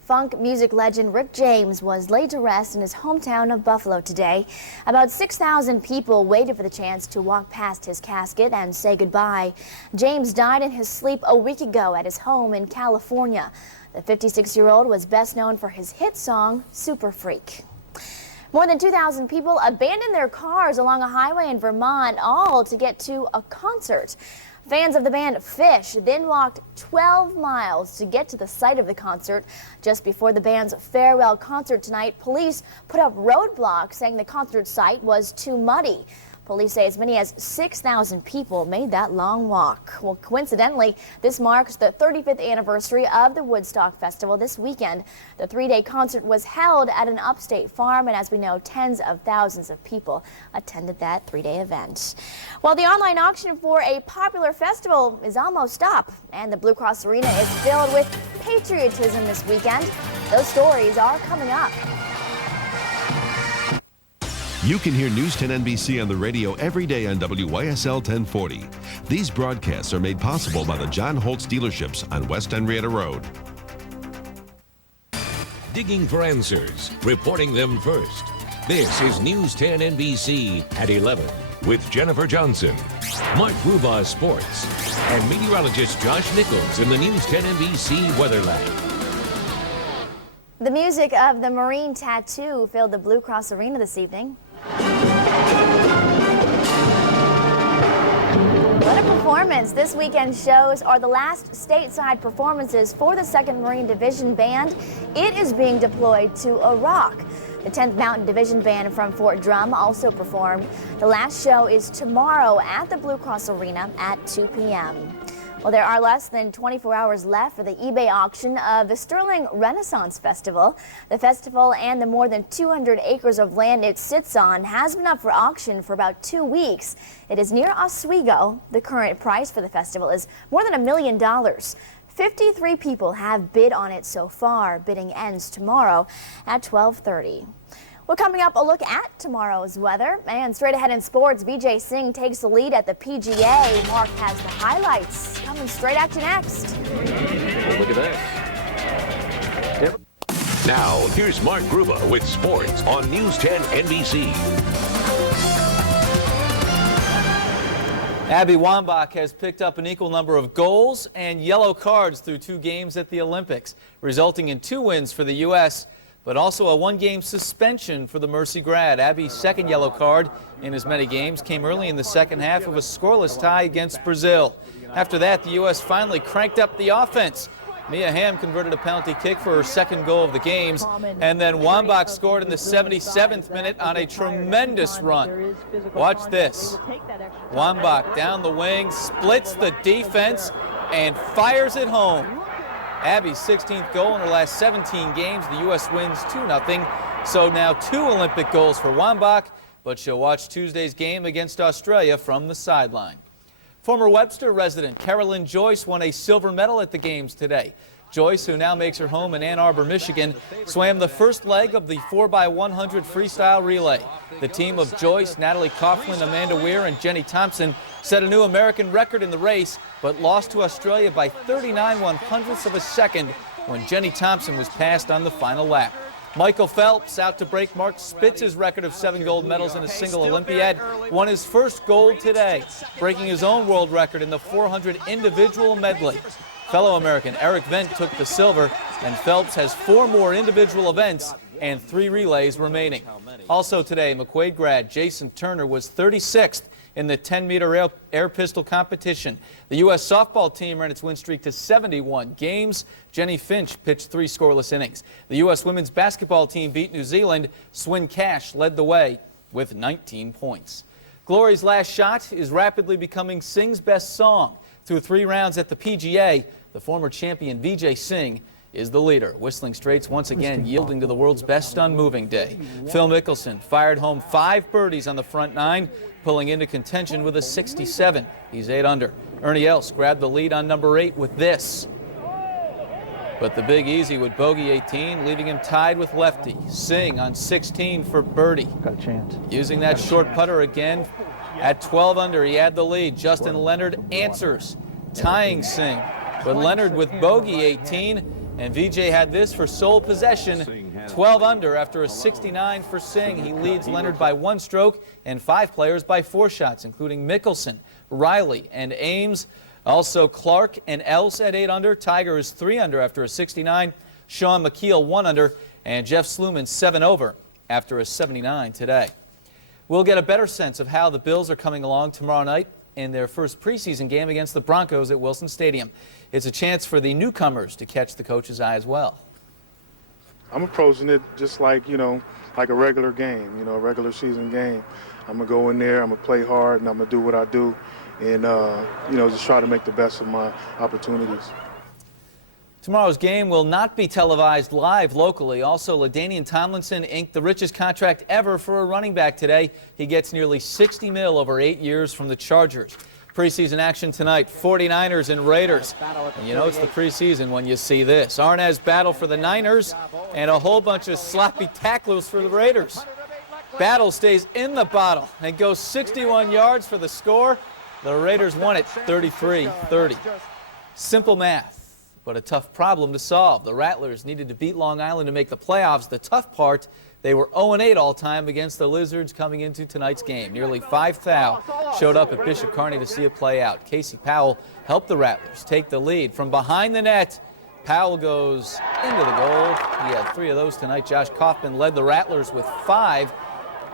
Funk music legend Rick James was laid to rest in his hometown of Buffalo today. About 6,000 people waited for the chance to walk past his casket and say goodbye. James died in his sleep a week ago at his home in California. The 56-year-old was best known for his hit song, Super Freak. More than 2,000 people abandoned their cars along a highway in Vermont, all to get to a concert. Fans of the band Fish then walked 12 miles to get to the site of the concert. Just before the band's farewell concert tonight, police put up roadblocks saying the concert site was too muddy. Police say as many as 6,000 people made that long walk. Well, coincidentally, this marks the 35th anniversary of the Woodstock Festival this weekend. The 3-day concert was held at an upstate farm, and as we know, tens of thousands of people attended that 3-day event. Well, the online auction for a popular festival is almost up, and the Blue Cross Arena is filled with patriotism this weekend. Those stories are coming up. You can hear News 10 NBC on the radio every day on WYSL 1040. These broadcasts are made possible by the John Holtz dealerships on West Henrietta Road. Digging for answers, reporting them first. This is News 10 NBC at 11 with Jennifer Johnson, Mark Ruba Sports, and meteorologist Josh Nichols in the News 10 NBC Weather Lab. The music of the Marine Tattoo filled the Blue Cross Arena this evening. What a performance. This weekend's shows are the last stateside performances for the 2nd Marine Division Band. It is being deployed to Iraq. The 10th Mountain Division Band from Fort Drum also performed. The last show is tomorrow at the Blue Cross Arena at 2 p.m. Well, there are less than 24 hours left for the eBay auction of the Sterling Renaissance Festival. The festival and the more than 200 acres of land it sits on has been up for auction for about 2 weeks. It is near Oswego. The current price for the festival is more than $1 million. 53 people have bid on it so far. Bidding ends tomorrow at 12:30. Well, coming up, a look at tomorrow's weather. And straight ahead in sports, Vijay Singh takes the lead at the PGA. Mark has the highlights coming straight at you next. Look at that. Now, here's Mark Gruba with sports on News 10 NBC. Abby Wambach has picked up an equal number of goals and yellow cards through 2 games at the Olympics, resulting in 2 wins for the U.S., but also a 1-game suspension for the Mercy grad. Abby's 2nd yellow card in as many games came early in the second half of a scoreless tie against Brazil. After that, the U.S. finally cranked up the offense. Mia Hamm converted a penalty kick for her 2nd goal of the games, and then Wambach scored in the 77th minute on a tremendous run. Watch this. Wambach down the wing, splits the defense, and fires it home. Abby's 16th goal in her last 17 games. The U.S. wins 2-0. So now 2 Olympic goals for Wambach, but she'll watch Tuesday's game against Australia from the sideline. Former Webster resident Carolyn Joyce won a silver medal at the games today. Joyce, who now makes her home in Ann Arbor, Michigan, swam the first leg of the 4x100 freestyle relay. The team of Joyce, Natalie Coughlin, Amanda Weir, and Jenny Thompson set a new American record in the race, but lost to Australia by 39/100ths of a second when Jenny Thompson was passed on the final lap. Michael Phelps, out to break Mark Spitz's record of 7 gold medals in a single Olympiad, won his first gold today, breaking his own world record in the 400 individual medley. Fellow American Eric Vent took the silver, and Phelps has 4 more individual events and 3 relays remaining. Also today, McQuaid grad Jason Turner was 36th in the 10-meter air pistol competition. The U.S. softball team ran its win streak to 71 games. Jenny Finch pitched 3 scoreless innings. The U.S. women's basketball team beat New Zealand. Swin Cash led the way with 19 points. Glory's Last Shot is rapidly becoming Singh's best song. Through 3 rounds at the PGA, the former champion Vijay Singh is the leader. Whistling Straits once again yielding to the world's best on moving day. Phil Mickelson fired home 5 birdies on the front 9, pulling into contention with a 67. He's 8 under. Ernie Els grabbed the lead on number 8 with this. But the Big Easy would bogey 18, leaving him tied with lefty. Singh on 16 for birdie. Got a chance. Using that short putter again. At 12 under, he had the lead. Justin Leonard answers, tying Singh. But Leonard with bogey 18, and Vijay had this for sole possession. 12 under after a 69 for Singh. He leads Leonard by 1 stroke and 5 players by 4 shots, including Mickelson, Riley, and Ames. Also Clark and Els at 8 under. Tiger is 3 under after a 69. Sean McKeel 1 under, and Jeff Sluman 7 over after a 79 today. We'll get a better sense of how the Bills are coming along tomorrow night in their first preseason game against the Broncos at Wilson Stadium. It's a chance for the newcomers to catch the coach's eye as well. I'm approaching it just like, like a regular game, a regular season game. I'm going to go in there, I'm going to play hard, and I'm going to do what I do and, just try to make the best of my opportunities. Tomorrow's game will not be televised live locally. Also, LaDainian Tomlinson inked the richest contract ever for a running back today. He gets nearly $60 million over 8 years from the Chargers. Preseason action tonight, 49ers and Raiders. And you know it's the preseason when you see this. Arnaz battle for the Niners and a whole bunch of sloppy tackles for the Raiders. Battle stays in the bottle and goes 61 yards for the score. The Raiders won it 33-30. Simple math, but a tough problem to solve. The Rattlers needed to beat Long Island to make the playoffs. The tough part, they were 0-8 all-time against the Lizards coming into tonight's game. Nearly 5,000 showed up at Bishop Kearney to see it play out. Casey Powell helped the Rattlers take the lead. From behind the net, Powell goes into the goal. He had 3 of those tonight. Josh Kaufman led the Rattlers with 5,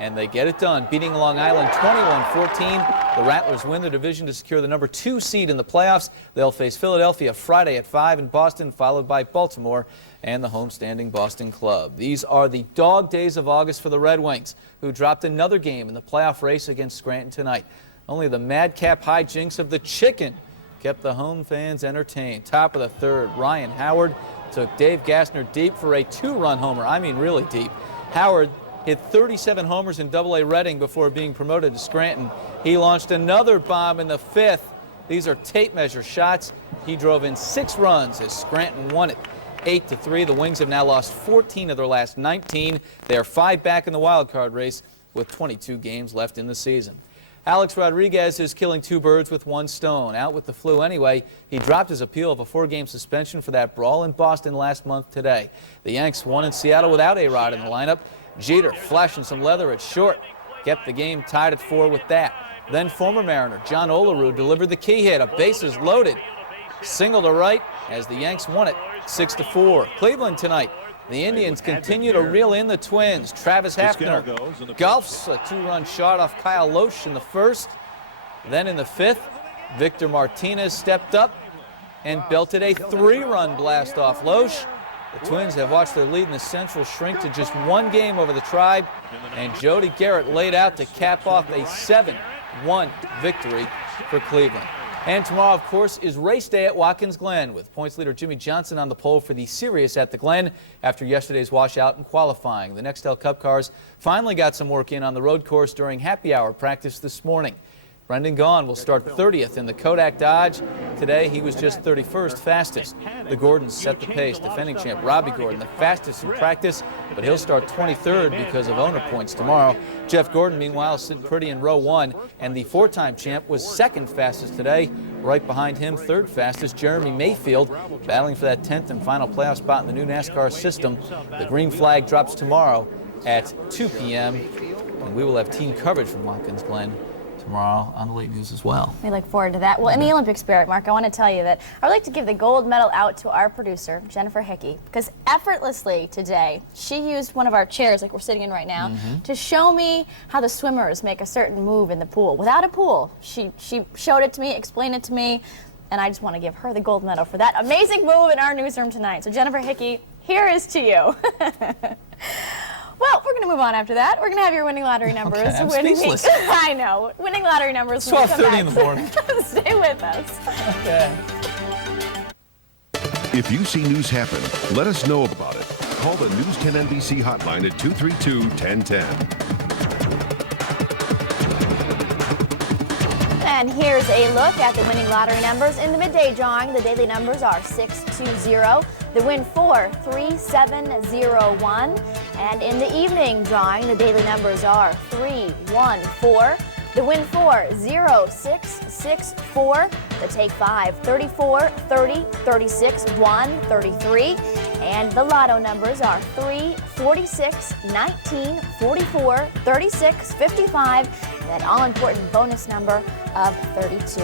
and they get it done, beating Long Island 21-14. The Rattlers win the division to secure the number 2 seed in the playoffs. They'll face Philadelphia Friday at 5 in Boston, followed by Baltimore and the homestanding Boston club. These are the dog days of August for the Red Wings, who dropped another game in the playoff race against Scranton tonight. Only the madcap hijinks of the chicken kept the home fans entertained. Top of the third, Ryan Howard took Dave Gassner deep for a 2-run homer. I mean really deep. Howard hit 37 homers in AA Reading before being promoted to Scranton. He launched another bomb in the 5th. These are tape measure shots. He drove in 6 runs as Scranton won it 8-3. The Wings have now lost 14 of their last 19. They are 5 back in the wild card race with 22 games left in the season. Alex Rodriguez is killing 2 birds with 1 stone. Out with the flu anyway, he dropped his appeal of a 4-game suspension for that brawl in Boston last month today. The Yanks won in Seattle without A-Rod in the lineup. Jeter flashing some leather at short, kept the game tied at 4 with that. Then former Mariner John Olerud delivered the key hit, a bases loaded single to right as the Yanks won it 6-4. Cleveland tonight. The Indians continue to reel in the Twins. Travis Hafner golfs a 2-run shot off Kyle Loesch in the 1st. Then in the 5th, Victor Martinez stepped up and belted a 3-run blast off Loesch. The Twins have watched their lead in the Central shrink to just 1 game over the Tribe, and Jody Garrett laid out to cap off a 7-1 victory for Cleveland. And tomorrow, of course, is race day at Watkins Glen, with points leader Jimmy Johnson on the pole for the Sirius at the Glen after yesterday's washout in qualifying. The Nextel Cup cars finally got some work in on the road course during happy hour practice this morning. Brendan Gaughan will start 30th in the Kodak Dodge. Today, he was just 31st fastest. The Gordons set the pace. Defending champ Robbie Gordon, the fastest in practice, but he'll start 23rd because of owner points tomorrow. Jeff Gordon, meanwhile, sitting pretty in row 1, and the 4-time champ was 2nd fastest today. Right behind him, 3rd fastest, Jeremy Mayfield, battling for that 10th and final playoff spot in the new NASCAR system. The green flag drops tomorrow at 2 p.m., and we will have team coverage from Watkins Glen tomorrow on the late news as well. We look forward to that. Well, in the Olympic spirit, Mark, I want to tell you that I would like to give the gold medal out to our producer, Jennifer Hickey, because effortlessly today, she used one of our chairs, like we're sitting in right now, to show me how the swimmers make a certain move in the pool. Without a pool, she showed it to me, explained it to me, and I just want to give her the gold medal for that amazing move in our newsroom tonight. So Jennifer Hickey, here is to you. Well, we're going to move on after that. We're going to have your winning lottery numbers. Okay, I'm speechless. I know. Winning lottery numbers. It's 12:30 in the morning. Stay with us. Okay. If you see news happen, let us know about it. Call the News 10 NBC hotline at 232-1010. And here's a look at the winning lottery numbers. In the midday drawing, the daily numbers are 620. The win 43701. And in the evening drawing, the daily numbers are 314. The win 40664. The take 5 34 30 36 1 33. And the lotto numbers are 3 46 19 44 36 55. And that all-important bonus number of 32.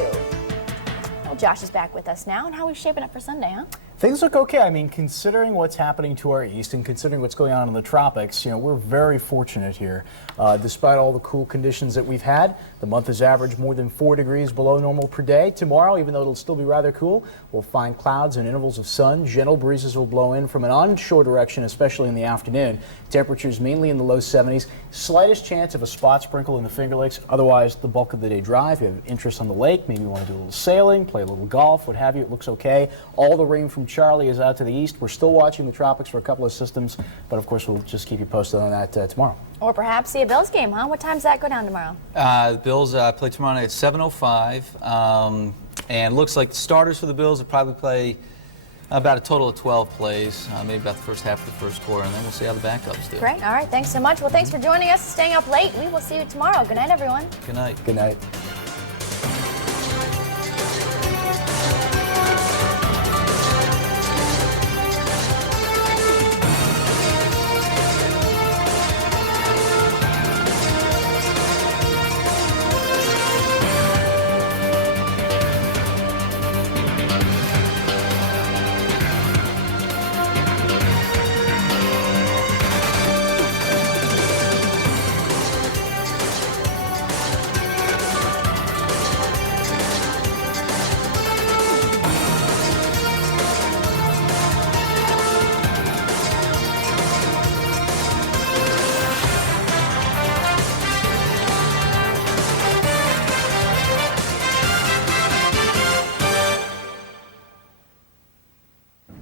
Well, Josh is back with us now. And how are we shaping up for Sunday, huh? Things look okay. I mean, considering what's happening to our east and considering what's going on in the tropics, we're very fortunate here. Despite all the cool conditions that we've had, the month has averaged more than 4 degrees below normal per day. Tomorrow, even though it'll still be rather cool, we'll find clouds and intervals of sun. Gentle breezes will blow in from an onshore direction, especially in the afternoon. Temperatures mainly in the low 70s. Slightest chance of a spot sprinkle in the Finger Lakes. Otherwise, the bulk of the day dry. If you have interest on the lake, maybe you want to do a little sailing, play a little golf, what have you, it looks okay. All the rain from Charlie is out to the east. We're still watching the tropics for a couple of systems, but of course we'll just keep you posted on that tomorrow. Or perhaps see a Bills game, huh? What time does that go down tomorrow? The Bills play tomorrow night at 7:05, and looks like the starters for the Bills will probably play about a total of 12 plays, maybe about the first half of the first quarter, and then we'll see how the backups do. Great. All right. Thanks so much. Well, thanks for joining us, staying up late. We will see you tomorrow. Good night, everyone. Good night. Good night.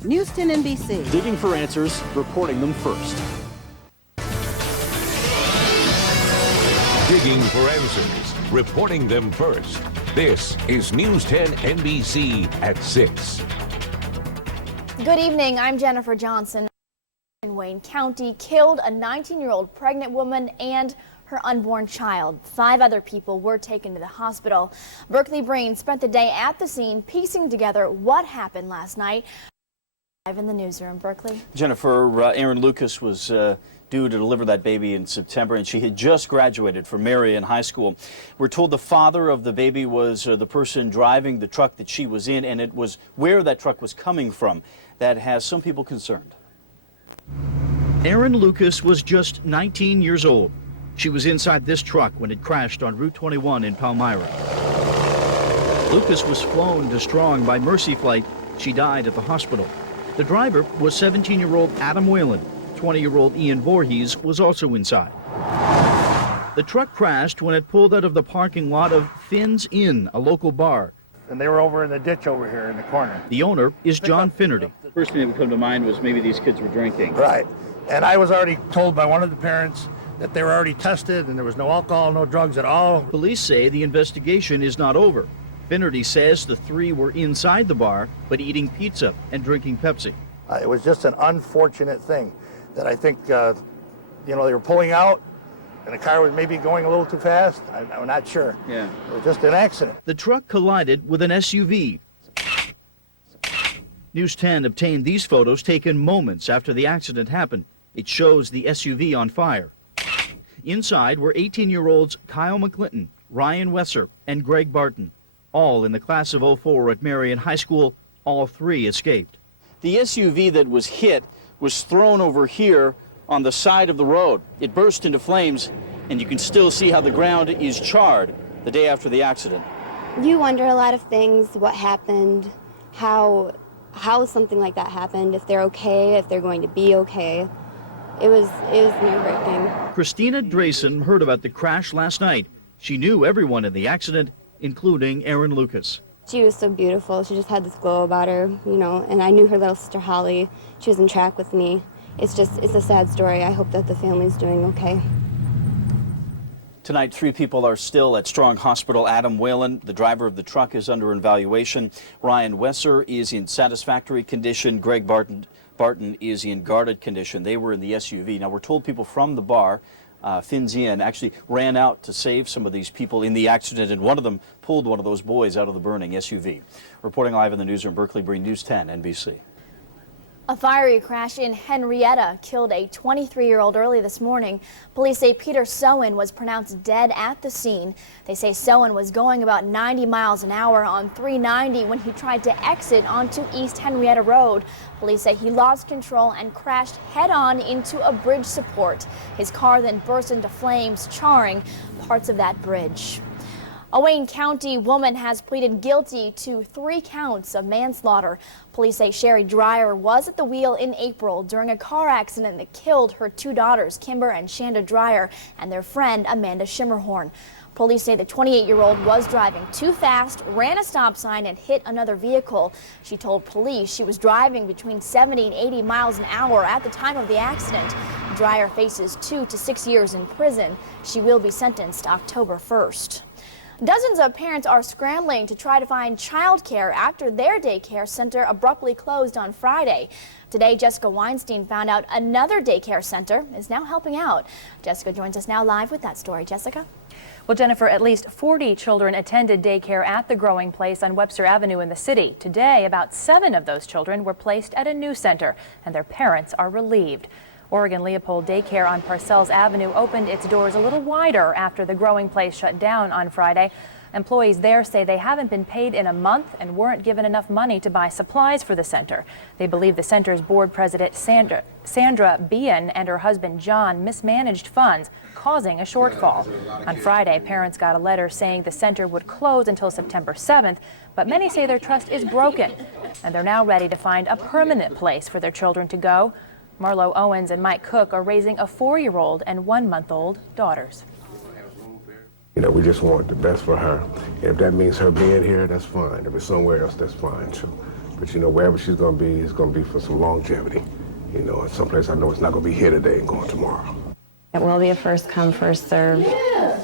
News 10 NBC. Digging for answers, reporting them first. Digging for answers, reporting them first. This is News 10 NBC at 6. Good evening. I'm Jennifer Johnson. In Wayne County, killed a 19-year-old pregnant woman and her unborn child. 5 other people were taken to the hospital. Berkeley Breen spent the day at the scene piecing together what happened last night. Live in the newsroom, Berkeley. Jennifer, Erin Lucas was due to deliver that baby in September, and she had just graduated from Marion High School. We're told the father of the baby was the person driving the truck that she was in, and it was where that truck was coming from that has some people concerned. Erin Lucas was just 19 years old. She was inside this truck when it crashed on Route 21 in Palmyra. Lucas was flown to Strong by Mercy Flight. She died at the hospital. The driver was 17-year-old Adam Whalen. 20-year-old Ian Voorhees was also inside. The truck crashed when it pulled out of the parking lot of Finn's Inn, a local bar. And they were over in the ditch over here in the corner. The owner is John Finnerty. First thing that would come to mind was maybe these kids were drinking. Right. And I was already told by one of the parents that they were already tested and there was no alcohol, no drugs at all. Police say the investigation is not over. Finnerty says the 3 were inside the bar, but eating pizza and drinking Pepsi. It was just an unfortunate thing that I think, they were pulling out and the car was maybe going a little too fast. I'm not sure. Yeah. It was just an accident. The truck collided with an SUV. News 10 obtained these photos taken moments after the accident happened. It shows the SUV on fire. Inside were 18-year-olds Kyle McClinton, Ryan Wesser, and Greg Barton. All in the class of 04 at Marion High School. All 3 escaped. The SUV that was hit was thrown over here on the side of the road. It burst into flames, and you can still see how the ground is charred the day after the accident. You wonder a lot of things, what happened, how something like that happened, if they're okay, if they're going to be okay. It was nerve-wracking. Christina Drayson heard about the crash last night. She knew everyone in the accident, including Erin Lucas. She was so beautiful. She just had this glow about her, and I knew her little sister Holly. She was in track with me. It's a sad story. I hope that the family's doing okay. Tonight, 3 people are still at Strong Hospital. Adam Whalen, the driver of the truck, is under evaluation. Ryan Wesser is in satisfactory condition. Greg Barton is in guarded condition. They were in the SUV. Now, we're told people from the bar, Finn's Inn, actually ran out to save some of these people in the accident, and one of them pulled one of those boys out of the burning SUV. Reporting live in the newsroom, Berkeley Breen, News 10 NBC. A fiery crash in Henrietta killed a 23-year-old early this morning. Police say Peter Sowen was pronounced dead at the scene. They say Sowen was going about 90 miles an hour on 390 when he tried to exit onto East Henrietta Road. Police say he lost control and crashed head-on into a bridge support. His car then burst into flames, charring parts of that bridge. A Wayne County woman has pleaded guilty to 3 counts of manslaughter. Police say Sherry Dreyer was at the wheel in April during a car accident that killed her 2 daughters, Kimber and Shanda Dreyer, and their friend Amanda Shimmerhorn. Police say the 28-year-old was driving too fast, ran a stop sign, and hit another vehicle. She told police she was driving between 70 and 80 miles an hour at the time of the accident. Dreyer faces 2 to 6 years in prison. She will be sentenced October 1st. Dozens of parents are scrambling to try to find childcare after their daycare center abruptly closed on Friday. Today, Jessica Weinstein found out another daycare center is now helping out. Jessica joins us now live with that story. Jessica? Well, Jennifer, at least 40 children attended daycare at the Growing Place on Webster Avenue in the city. Today, about 7 of those children were placed at a new center, and their parents are relieved. Oregon Leopold Daycare on Parcells Avenue opened its doors a little wider after the Growing Place shut down on Friday. Employees there say they haven't been paid in a month and weren't given enough money to buy supplies for the center. They believe the center's board president Sandra Bean and her husband John mismanaged funds, causing a shortfall. On Friday, parents got a letter saying the center would close until September 7th, but many say their trust is broken, and they're now ready to find a permanent place for their children to go. Marlo Owens and Mike Cook are raising a 4-year-old and 1-month-old daughters. You know, we just want the best for her. If that means her being here, that's fine. If it's somewhere else, that's fine too. But you know, wherever she's going to be, it's going to be for some longevity. You know, someplace I know it's not going to be here today and going tomorrow. It will be a first come, first serve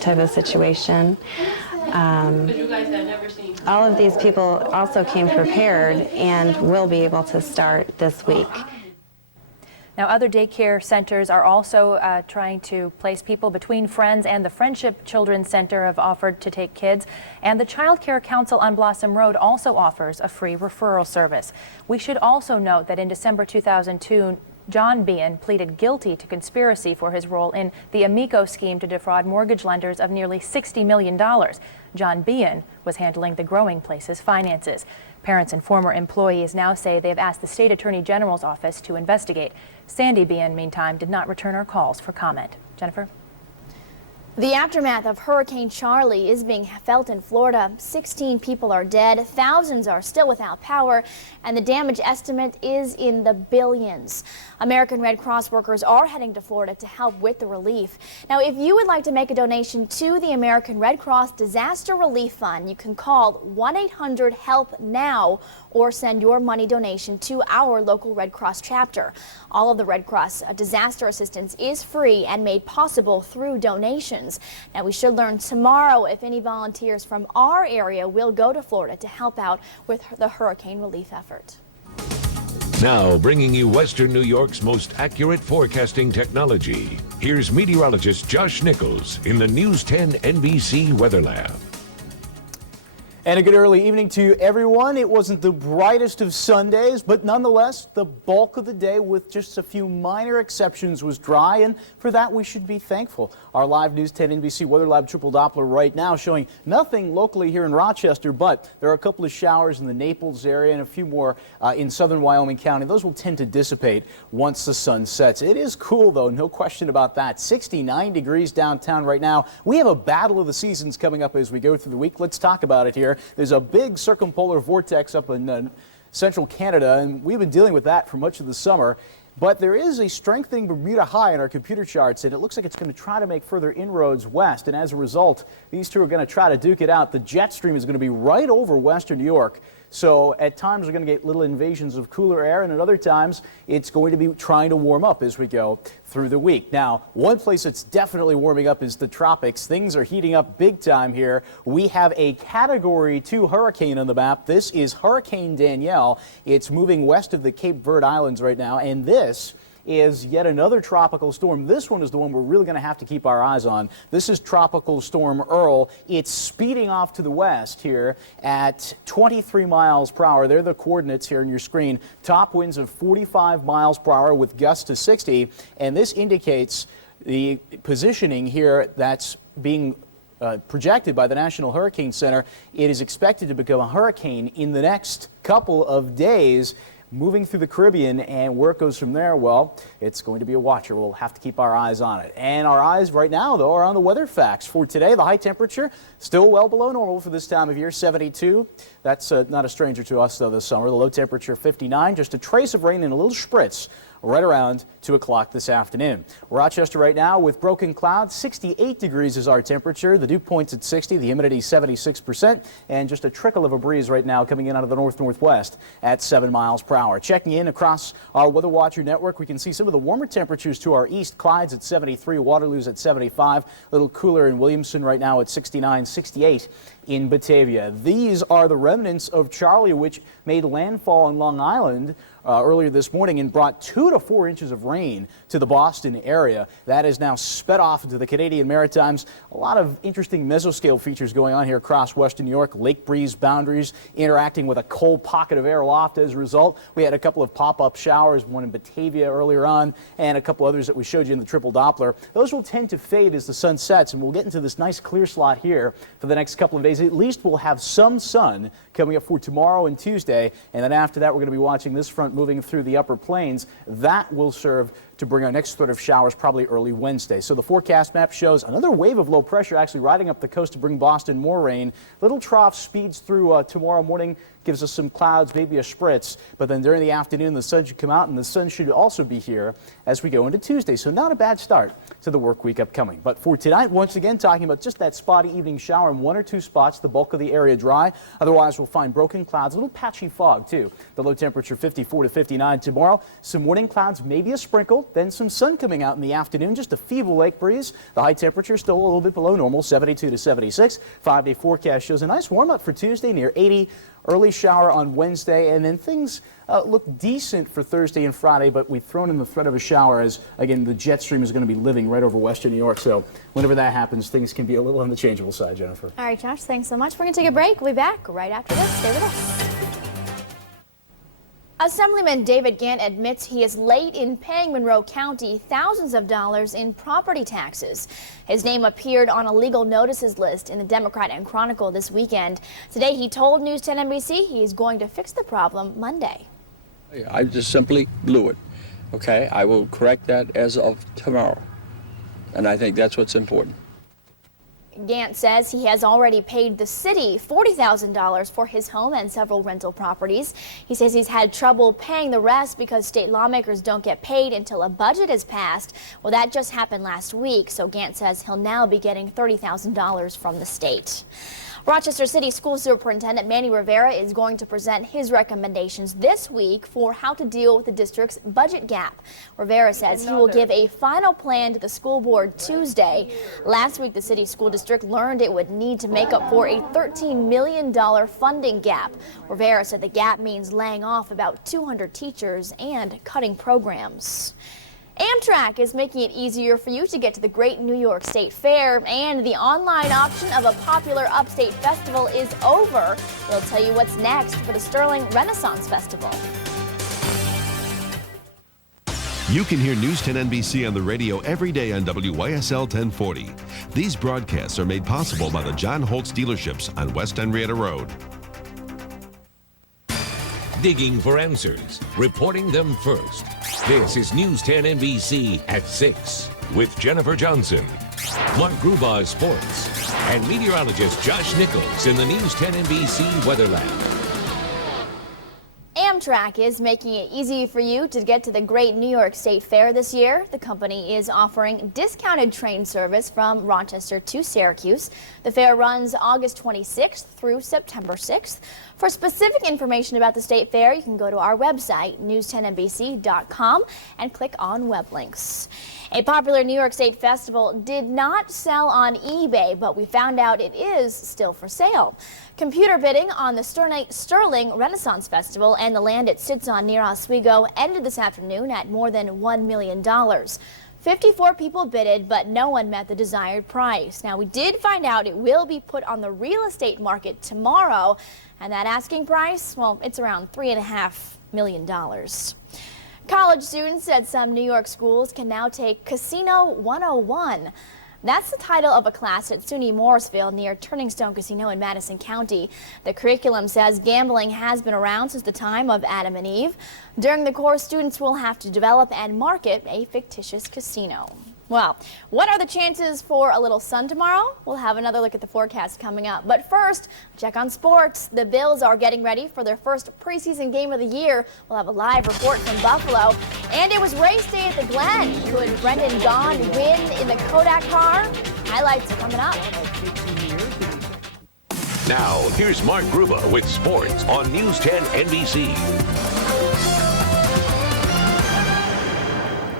type of situation. All of these people also came prepared and will be able to start this week. Now, other daycare centers are also trying to place people between friends, and the Friendship Children's Center have offered to take kids. And the Child Care Council on Blossom Road also offers a free referral service. We should also note that in December 2002, John Bean pleaded guilty to conspiracy for his role in the Amico scheme to defraud mortgage lenders of nearly $60 million. John Bean was handling the Growing Place's finances. Parents and former employees now say they've asked the state attorney general's office to investigate. Sandy Bean, meantime, did not return our calls for comment. Jennifer? The aftermath of Hurricane Charlie is being felt in Florida. 16 people are dead, thousands are still without power, and the damage estimate is in the billions. American Red Cross workers are heading to Florida to help with the relief. Now, if you would like to make a donation to the American Red Cross Disaster Relief Fund, you can call 1-800-HELP-NOW or send your money donation to our local Red Cross chapter. All of the Red Cross disaster assistance is free and made possible through donations. Now, we should learn tomorrow if any volunteers from our area will go to Florida to help out with the hurricane relief effort. Now, bringing you Western New York's most accurate forecasting technology. Here's meteorologist Josh Nichols in the News 10 NBC Weather Lab. And a good early evening to everyone. It wasn't the brightest of Sundays, but nonetheless, the bulk of the day, with just a few minor exceptions, was dry, and for that we should be thankful. Our live News 10 NBC Weather Lab Triple Doppler right now showing nothing locally here in Rochester, but there are a couple of showers in the Naples area and a few more in southern Wyoming County. Those will tend to dissipate once the sun sets. It is cool, though, no question about that. 69 degrees downtown right now. We have a battle of the seasons coming up as we go through the week. Let's talk about it here. There's a big circumpolar vortex up in central Canada, and we've been dealing with that for much of the summer. But there is a strengthening Bermuda high in our computer charts, and it looks like it's going to try to make further inroads west. And as a result, these two are going to try to duke it out. The jet stream is going to be right over western New York. So at times we're going to get little invasions of cooler air, and at other times it's going to be trying to warm up as we go through the week. Now, one place that's definitely warming up is the tropics. Things are heating up big time here. We have a Category 2 hurricane on the map. This is Hurricane Danielle. It's moving west of the Cape Verde Islands right now, and this is yet another tropical storm. This one is the one we're really going to have to keep our eyes on. This is Tropical Storm Earl. It's speeding off to the west here at 23 miles per hour. They're the coordinates here on your screen. Top winds of 45 miles per hour with gusts to 60. And this indicates the positioning here that's being projected by the National Hurricane Center. It is expected to become a hurricane in the next couple of days, moving through the Caribbean, and where it goes from there, well, it's going to be a watcher. We'll have to keep our eyes on it. And our eyes right now, though, are on the weather facts. For today, the high temperature still well below normal for this time of year, 72. That's not a stranger to us, though, this summer. The low temperature, 59. Just a trace of rain and a little spritz right around 2 o'clock this afternoon. Rochester right now with broken clouds, 68 degrees is our temperature. The dew point's at 60, the humidity 76%, and just a trickle of a breeze right now coming in out of the north-northwest at 7 miles per hour. Checking in across our Weather Watcher network, we can see some of the warmer temperatures to our east. Clyde's at 73, Waterloo's at 75, a little cooler in Williamson right now at 69, 68 in Batavia. These are the remnants of Charley, which made landfall on Long Island earlier this morning and brought 2 to 4 inches of rain to the Boston area. That is now sped off into the Canadian Maritimes. A lot of interesting mesoscale features going on here across western New York. Lake breeze boundaries interacting with a cold pocket of air aloft. As a result, we had a couple of pop-up showers, one in Batavia earlier on, and a couple others that we showed you in the triple Doppler. Those will tend to fade as the sun sets, and we'll get into this nice clear slot here for the next couple of days. At least we'll have some sun coming up for tomorrow and Tuesday, and then after that we're going to be watching this front moving through the upper plains. That will serve to bring our next threat of showers probably early Wednesday. So the forecast map shows another wave of low pressure actually riding up the coast to bring Boston more rain. Little trough speeds through tomorrow morning, gives us some clouds, maybe a spritz, but then during the afternoon the sun should come out, and the sun should also be here as we go into Tuesday. So not a bad start to the work week upcoming. But for tonight, once again, talking about just that spotty evening shower in 1 or 2 spots, the bulk of the area dry. Otherwise, we'll find broken clouds, a little patchy fog too. The low temperature 54 to 59 tomorrow. Some morning clouds, maybe a sprinkle, then some sun coming out in the afternoon, just a feeble lake breeze. The high temperature still a little bit below normal, 72 to 76. 5-day forecast shows a nice warm up for Tuesday, near 80. Early shower on Wednesday, and then things look decent for Thursday and Friday, but we've thrown in the threat of a shower as, again, the jet stream is going to be living right over western New York. So whenever that happens, things can be a little on the changeable side, Jennifer. All right, Josh, thanks so much. We're going to take a break. We'll be back right after this. Stay with us. Assemblyman David Gant admits he is late in paying Monroe County thousands of dollars in property taxes. His name appeared on a legal notices list in the Democrat and Chronicle this weekend. Today he told News 10 NBC he is going to fix the problem Monday. I just simply blew it. Okay, I will correct that as of tomorrow. And I think that's what's important. Gant says he has already paid the city $40,000 for his home and several rental properties. He says he's had trouble paying the rest because state lawmakers don't get paid until a budget is passed. Well, that just happened last week, so Gant says he'll now be getting $30,000 from the state. Rochester City School Superintendent Manny Rivera is going to present his recommendations this week for how to deal with the district's budget gap. Rivera says he will give a final plan to the school board Tuesday. Last week, the city school district learned it would need to make up for a $13 million funding gap. Rivera said the gap means laying off about 200 teachers and cutting programs. Amtrak is making it easier for you to get to the Great New York State Fair, and the online auction of a popular upstate festival is over. We'll tell you what's next for the Sterling Renaissance Festival. You can hear News 10 NBC on the radio every day on WYSL 1040. These broadcasts are made possible by the John Holtz dealerships on West Henrietta Road. Digging for answers, reporting them first. This is News 10 NBC at 6 with Jennifer Johnson, Mark Grubaugh Sports, and meteorologist Josh Nichols in the News 10 NBC Weather Lab. Amtrak is making it easy for you to get to the Great New York State Fair this year. The company is offering discounted train service from Rochester to Syracuse. The fair runs August 26th through September 6th. For specific information about the State Fair, you can go to our website, news10nbc.com, and click on web links. A popular New York State festival did not sell on eBay, but we found out it is still for sale. Computer bidding on the Sterling Renaissance Festival and the land it sits on near Oswego ended this afternoon at more than $1 million. 54 people bidded, but no one met the desired price. Now, we did find out it will be put on the real estate market tomorrow, and that asking price, well, it's around $3.5 million. College students said some New York schools can now take Casino 101. That's the title of a class at SUNY Morrisville near Turning Stone Casino in Madison County. The curriculum says gambling has been around since the time of Adam and Eve. During the course, students will have to develop and market a fictitious casino. Well, what are the chances for a little sun tomorrow? We'll have another look at the forecast coming up. But first, check on sports. The Bills are getting ready for their first preseason game of the year. We'll have a live report from Buffalo. And it was race day at the Glen. Could Brendan Gaughan win in the Kodak car? Highlights are coming up. Now, here's Mark Gruba with sports on News 10 NBC.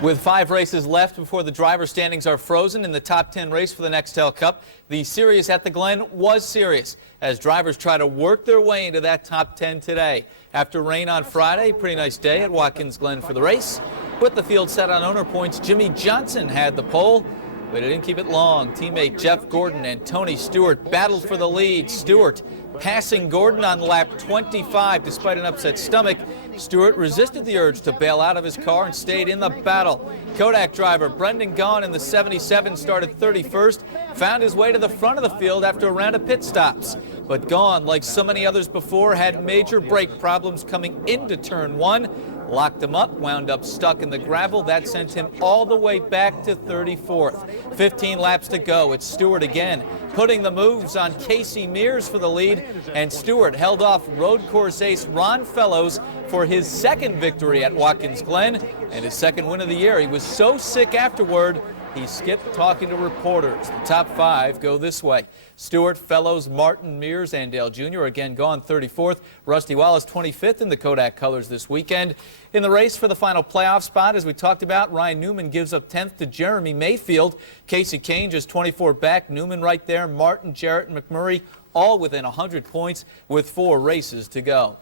With 5 races left before the driver standings are frozen in the top 10 race for the Nextel Cup, the series at the Glen was serious as drivers try to work their way into that top 10 today. After rain on Friday, pretty nice day at Watkins Glen for the race. With the field set on owner points, Jimmy Johnson had the pole, but he didn't keep it long. Teammate Jeff Gordon and Tony Stewart battled for the lead. Stewart passing Gordon on lap 25 despite an upset stomach. Stewart resisted the urge to bail out of his car and stayed in the battle. Kodak driver Brendan Gaughan in the 77 started 31st, found his way to the front of the field after a round of pit stops. But Gaughan, like so many others before, had major brake problems coming into turn 1. Locked him up, wound up stuck in the gravel. That sent him all the way back to 34th. 15 laps to go. It's Stewart again, putting the moves on Casey Mears for the lead, and Stewart held off road course ace Ron Fellows for his second victory at Watkins Glen and his second win of the year. He was so sick afterward, he skipped talking to reporters. The top 5 go this way. Stewart, Fellows, Martin, Mears, and Dale Jr. again Gaughan 34th. Rusty Wallace 25th in the Kodak colors this weekend. In the race for the final playoff spot, as we talked about, Ryan Newman gives up 10th to Jeremy Mayfield. Casey Kane just 24 back. Newman right there. Martin, Jarrett, and McMurray all within 100 points with 4 races to go.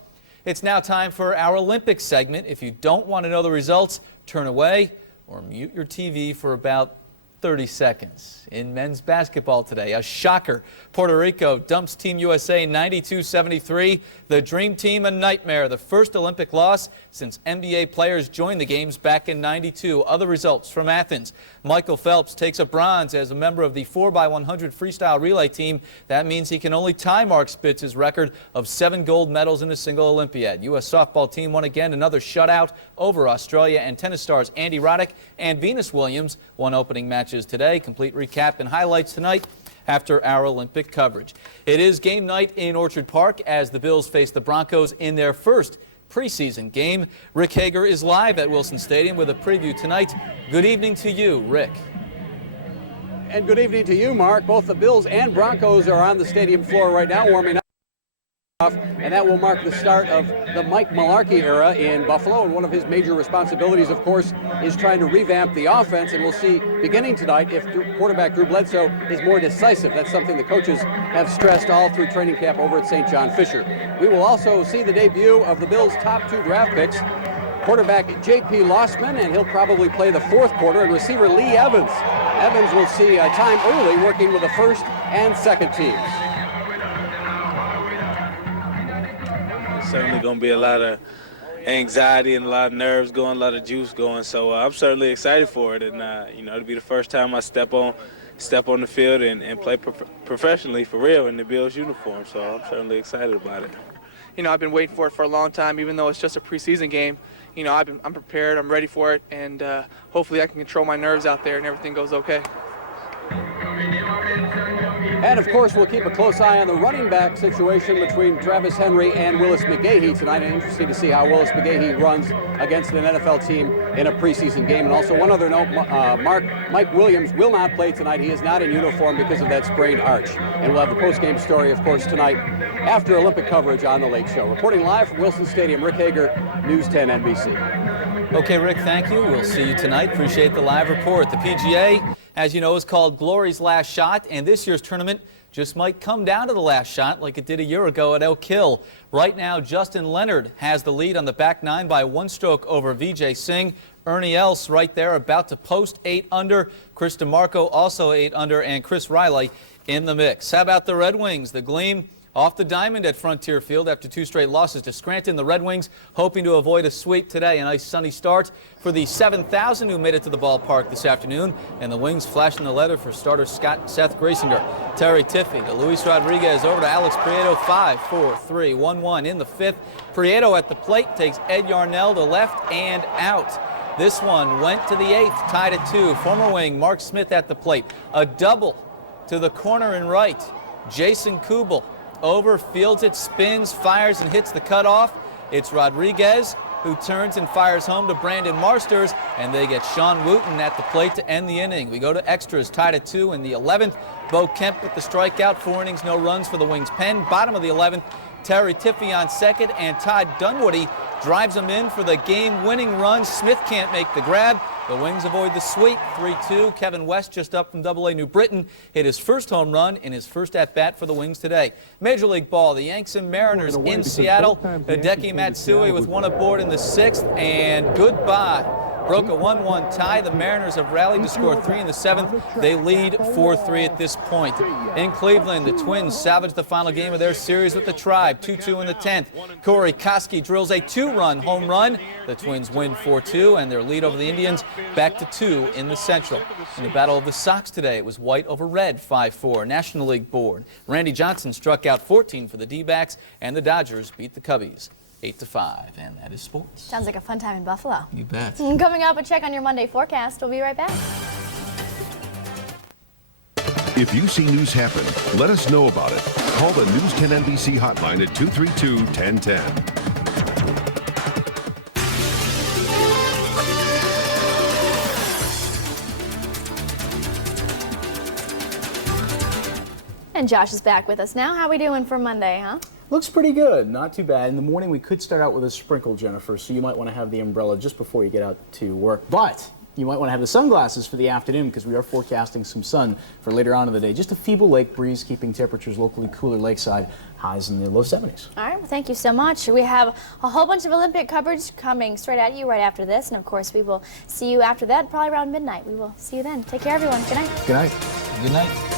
It's now time for our Olympics segment. If you don't want to know the results, turn away or mute your TV for about 30 seconds. In men's basketball today, a shocker. Puerto Rico dumps Team USA 92-73. The Dream Team a nightmare. The first Olympic loss since NBA players joined the games back in '92. Other results from Athens. Michael Phelps takes a bronze as a member of the 4x100 freestyle relay team. That means he can only tie Mark Spitz's record of 7 gold medals in a single Olympiad. U.S. softball team won again, another shutout over Australia, and tennis stars Andy Roddick and Venus Williams won opening matches today. Complete recap and highlights tonight after our Olympic coverage. It is game night in Orchard Park as the Bills face the Broncos in their first preseason game. Rick Hager is live at Wilson Stadium with a preview tonight. Good evening to you, Rick. And good evening to you, Mark. Both the Bills and Broncos are on the stadium floor right now warming up. And that will mark the start of the Mike Mularkey era in Buffalo. And one of his major responsibilities, of course, is trying to revamp the offense. And we'll see beginning tonight if quarterback Drew Bledsoe is more decisive. That's something the coaches have stressed all through training camp over at St. John Fisher. We will also see the debut of the Bills' top 2 draft picks, quarterback J.P. Lossman, and he'll probably play the 4th quarter, and receiver Lee Evans. Evans will see time early working with the first and second teams. Certainly going to be a lot of anxiety and a lot of nerves going, a lot of juice going. So I'm certainly excited for it, and it'll be the first time I step on the field and play professionally for real in the Bills uniform. So I'm certainly excited about it. I've been waiting for it for a long time, even though it's just a preseason game. I'm prepared, I'm ready for it, and hopefully I can control my nerves out there and everything goes okay. And, of course, we'll keep a close eye on the running back situation between Travis Henry and Willis McGahee tonight. And interesting to see how Willis McGahee runs against an NFL team in a preseason game. And also one other note, Mike Williams will not play tonight. He is not in uniform because of that sprained arch. And we'll have the post-game story, of course, tonight after Olympic coverage on The Late Show. Reporting live from Wilson Stadium, Rick Hager, News 10 NBC. Okay, Rick, thank you. We'll see you tonight. Appreciate the live report. The PGA, as you know, is called Glory's Last Shot, and this year's tournament just might come down to the last shot like it did a year ago at Oak Hill. Right now, Justin Leonard has the lead on the back nine by 1 stroke over Vijay Singh. Ernie Els right there about to post 8 under. Chris DeMarco also 8 under, and Chris Riley in the mix. How about the Red Wings? The Gleam off the diamond at Frontier Field after 2 straight losses to Scranton. The Red Wings hoping to avoid a sweep today. A nice sunny start for the 7,000 who made it to the ballpark this afternoon. And the Wings flashing the letter for starter Seth Grasinger. Terry Tiffy to Luis Rodriguez over to Alex Prieto. 5, 4, 3, 1-1 in the 5th. Prieto at the plate takes Ed Yarnell to left and out. This one went to the 8th, tied at 2. Former Wing Mark Smith at the plate. A double to the corner and right. Jason Kubel over, fields it, spins, fires, and hits the cutoff. It's Rodriguez who turns and fires home to Brandon Marsters, and they get Sean Wooten at the plate to end the inning. We go to extras, tied at 2 in the 11th. Bo Kemp with the strikeout, 4 innings, no runs for the Wings pen. Bottom of the 11th, Terry Tiffy on second, and Todd Dunwoody drives him in for the game-winning run. Smith can't make the grab. The Wings avoid the sweep, 3-2. Kevin West, just up from AA New Britain, hit his first home run in his first at-bat for the Wings today. Major League Ball, the Yanks and Mariners in Seattle. Hideki Matsui with 1 aboard in the 6th, and goodbye. Broke a 1-1 tie. The Mariners have rallied to score 3 in the 7th. They lead 4-3 at this point. In Cleveland, the Twins salvage the final game of their series with the Tribe, 2-2 in the 10th. Corey Koski drills a 2-run home run. The Twins win 4-2, and their lead over the Indians back to 2 in the Central. In the Battle of the Sox today, it was white over red, 5-4. National League Board. Randy Johnson struck out 14 for the D-backs, and the Dodgers beat the Cubbies 8-5, and that is sports. Sounds like a fun time in Buffalo. You bet. Coming up, a check on your Monday forecast. We'll be right back. If you see news happen, let us know about it. Call the News 10 NBC hotline at 232-1010. And Josh is back with us now. How are we doing for Monday, huh? Looks pretty good, not too bad. In the morning, we could start out with a sprinkle, Jennifer, so you might want to have the umbrella just before you get out to work. But you might want to have the sunglasses for the afternoon because we are forecasting some sun for later on in the day. Just a feeble lake breeze keeping temperatures locally cooler lakeside, highs in the low 70s. All right, well, thank you so much. We have a whole bunch of Olympic coverage coming straight at you right after this. And, of course, we will see you after that, probably around midnight. We will see you then. Take care, everyone. Good night. Good night. Good night.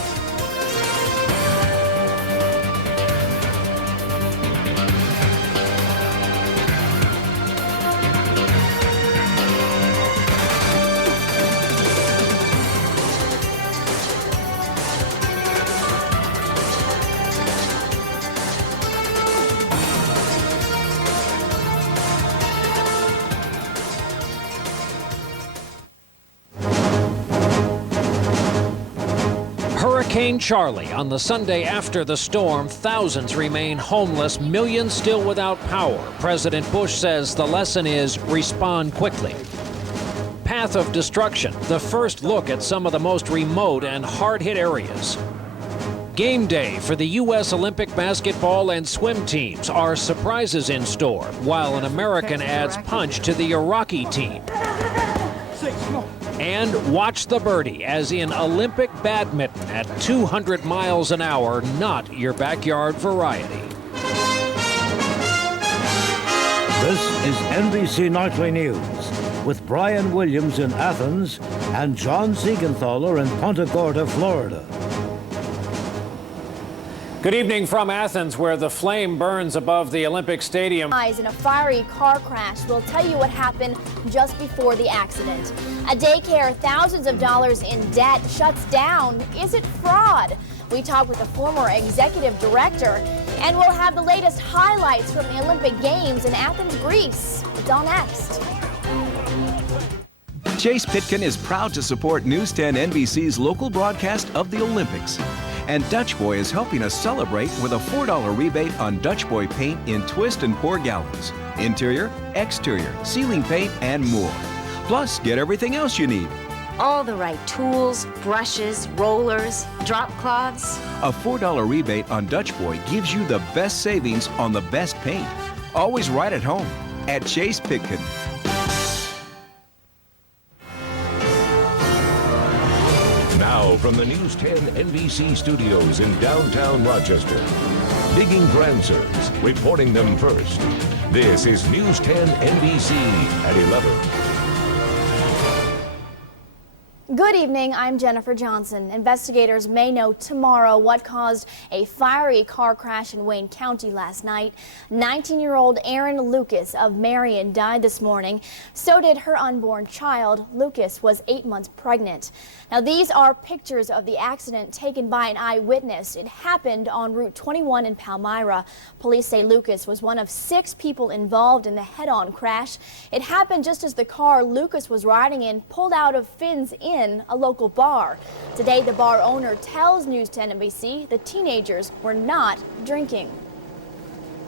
Hurricane Charlie. On the Sunday after the storm, thousands remain homeless, millions still without power. President Bush says the lesson is respond quickly. Path of destruction, the first look at some of the most remote and hard-hit areas. Game day for the U.S. Olympic basketball and swim teams. Are surprises in store, while an American adds punch to the Iraqi team. And watch the birdie, as in Olympic badminton at 200 miles an hour, not your backyard variety. This is NBC Nightly News with Brian Williams in Athens and John Siegenthaler in Punta Gorda, Florida. Good evening from Athens, where the flame burns above the Olympic Stadium. In a fiery car crash, we'll tell you what happened just before the accident. A daycare, thousands of dollars in debt, shuts down. Is it fraud? We talk with the former executive director, and we'll have the latest highlights from the Olympic Games in Athens, Greece. It's all next. Chase Pitkin is proud to support News 10 NBC's local broadcast of the Olympics. And Dutch Boy is helping us celebrate with a $4 rebate on Dutch Boy paint in twist and pour gallons. Interior, exterior, ceiling paint, and more. Plus, get everything else you need. All the right tools, brushes, rollers, drop cloths. A $4 rebate on Dutch Boy gives you the best savings on the best paint. Always right at home at Chase Pitkin. Now from the News 10 NBC studios in downtown Rochester. Digging for answers, reporting them first. This is News 10 NBC at 11. Good evening, I'm Jennifer Johnson. Investigators may know tomorrow what caused a fiery car crash in Wayne County last night. 19-year-old Erin Lucas of Marion died this morning. So did her unborn child. Lucas was 8 months pregnant. Now, these are pictures of the accident taken by an eyewitness. It happened on Route 21 in Palmyra. Police say Lucas was one of 6 people involved in the head-on crash. It happened just as the car Lucas was riding in pulled out of Finn's Inn, a local bar. Today, the bar owner tells News 10 NBC the teenagers were not drinking.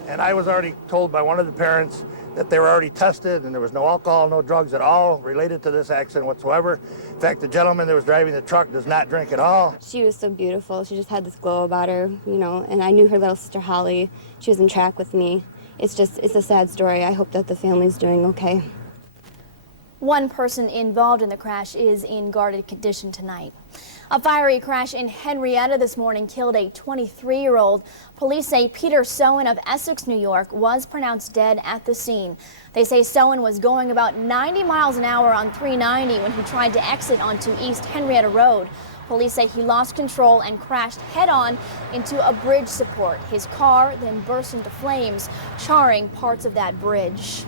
And I was already told by one of the parents that they were already tested and there was no alcohol, no drugs at all related to this accident whatsoever. In fact, the gentleman that was driving the truck does not drink at all. She was so beautiful. She just had this glow about her, you know, and I knew her little sister Holly. She was in track with me. It's a sad story. I hope that the family's doing okay. One person involved in the crash is in guarded condition tonight. A fiery crash in Henrietta this morning killed a 23-year-old. Police say Peter Sowen of Essex, New York, was pronounced dead at the scene. They say Sowen was going about 90 miles an hour on 390 when he tried to exit onto East Henrietta Road. Police say he lost control and crashed head-on into a bridge support. His car then burst into flames, charring parts of that bridge.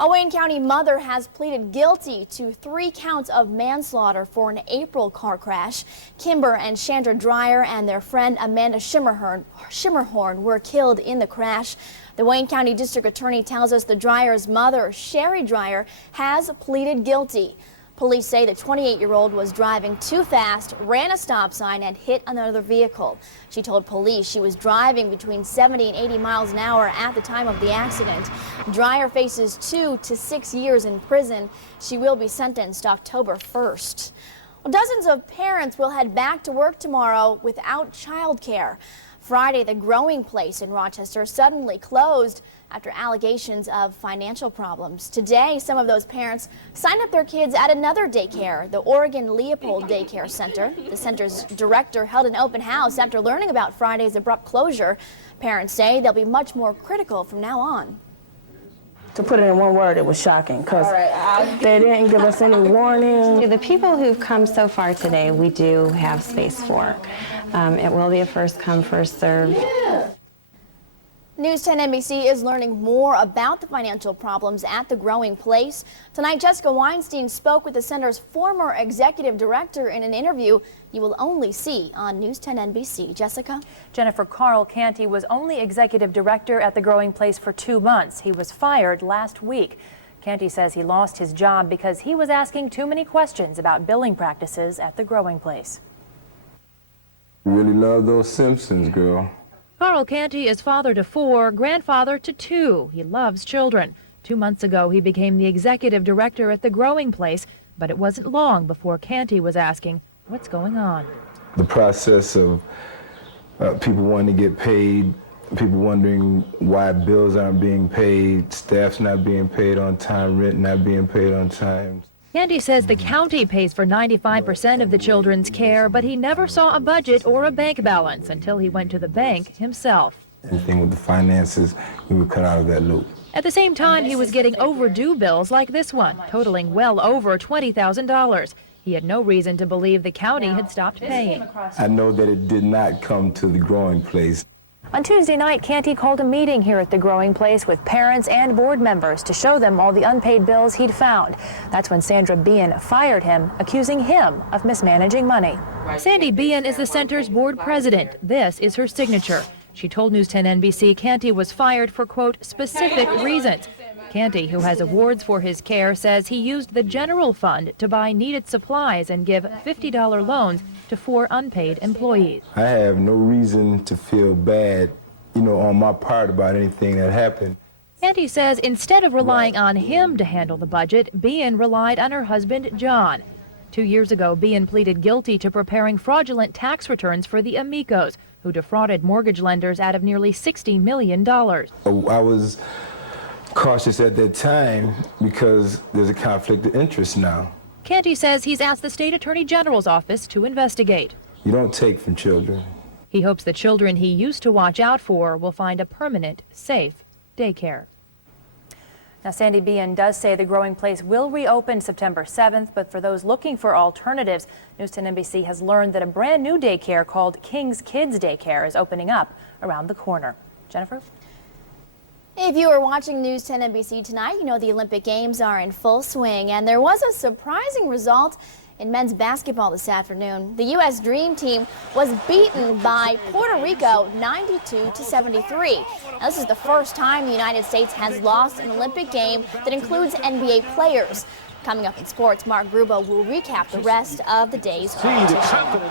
A Wayne County mother has pleaded guilty to 3 counts of manslaughter for an April car crash. Kimber and Chandra Dreyer and their friend Amanda Schimmerhorn were killed in the crash. The Wayne County District Attorney tells us the Dryer's mother, Sherry Dreyer, has pleaded guilty. Police say the 28-year-old was driving too fast, ran a stop sign, and hit another vehicle. She told police she was driving between 70 and 80 miles an hour at the time of the accident. Dreyer faces 2 to 6 years in prison. She will be sentenced October 1st. Well, dozens of parents will head back to work tomorrow without childcare. Friday, the Growing Place in Rochester suddenly closed after allegations of financial problems. Today, some of those parents signed up their kids at another daycare, the Oregon Leopold Daycare Center. The center's director held an open house after learning about Friday's abrupt closure. Parents say they'll be much more critical from now on. To put it in one word, it was shocking because they didn't give us any warning. The people who've come so far today, we do have space for. It will be a first come, first serve. News 10 NBC is learning more about the financial problems at the Growing Place. Tonight, Jessica Weinstein spoke with the center's former executive director in an interview you will only see on News 10 NBC. Jessica? Jennifer, Carl Canty was only executive director at the Growing Place for 2 months. He was fired last week. Canty says he lost his job because he was asking too many questions about billing practices at the Growing Place. Really love those Simpsons, girl. Carl Canty is father to 4, grandfather to 2. He loves children. 2 months ago, he became the executive director at the Growing Place, but it wasn't long before Canty was asking, what's going on? The process of people wanting to get paid, people wondering why bills aren't being paid, staff's not being paid on time, rent not being paid on time. Canty says the county pays for 95% of the children's care, but he never saw a budget or a bank balance until he went to the bank himself. Anything with the finances, we would cut out of that loop. At the same time, he was getting overdue bills like this one, totaling well over $20,000. He had no reason to believe the county had stopped paying. I know that it did not come to the Growing Place. On Tuesday night, Canty called a meeting here at the Growing Place with parents and board members to show them all the unpaid bills he'd found. That's when Sandra Bean fired him, accusing him of mismanaging money. Sandy Bean is the center's board president. This is her signature. She told News 10 NBC Canty was fired for, quote, specific reasons. Canty, who has awards for his care, says he used the general fund to buy needed supplies and give $50 loans to 4 unpaid employees. I have no reason to feel bad, on my part about anything that happened. Canty says instead of relying on him to handle the budget, Bean relied on her husband, John. 2 years ago, Bean pleaded guilty to preparing fraudulent tax returns for the Amicos, who defrauded mortgage lenders out of nearly $60 million. I was cautious at that time because there's a conflict of interest now. Canty says he's asked the state attorney general's office to investigate. You don't take from children. He hopes the children he used to watch out for will find a permanent, safe daycare. Now, Sandy Bean does say the growing place will reopen September 7th, but for those looking for alternatives, News 10 NBC has learned that a brand new daycare called King's Kids Daycare is opening up around the corner. Jennifer? If you are watching News 10 NBC tonight, you know the Olympic Games are in full swing, and there was a surprising result in men's basketball this afternoon. The U.S. Dream Team was beaten by Puerto Rico 92-73. Now, this is the first time the United States has lost an Olympic game that includes NBA players. Coming up in sports, Mark Grubo will recap the rest of the day's competition.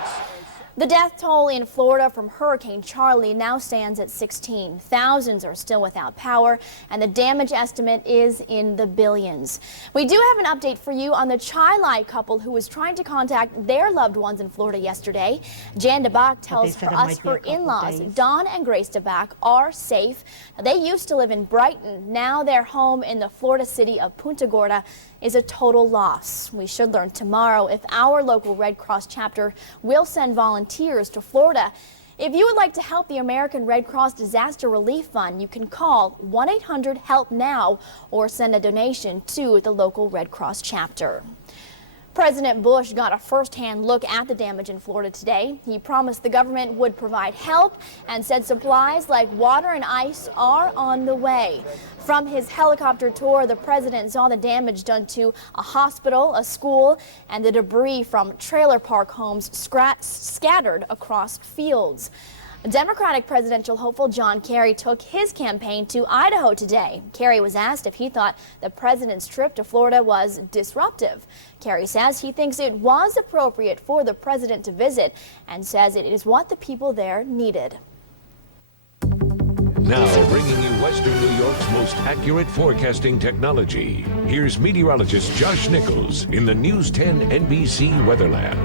The death toll in Florida from Hurricane Charlie now stands at 16. Thousands are still without power, and the damage estimate is in the billions. We do have an update for you on the Chilai couple who was trying to contact their loved ones in Florida yesterday. Jan DeBach tells us her in-laws, Don and Grace DeBach, are safe. They used to live in Brighton. Now their home in the Florida city of Punta Gorda is a total loss. We should learn tomorrow if our local Red Cross chapter will send volunteers to Florida. If you would like to help the American Red Cross Disaster Relief Fund, you can call 1-800-HELP-NOW or send a donation to the local Red Cross chapter. President Bush got a first-hand look at the damage in Florida today. He promised the government would provide help and said supplies like water and ice are on the way. From his helicopter tour, the president saw the damage done to a hospital, a school, and the debris from trailer park homes scattered across fields. Democratic presidential hopeful John Kerry took his campaign to Idaho today. Kerry was asked if he thought the president's trip to Florida was disruptive. Kerry says he thinks it was appropriate for the president to visit and says it is what the people there needed. Now bringing you Western New York's most accurate forecasting technology. Here's meteorologist Josh Nichols in the News 10 NBC Weather Lab.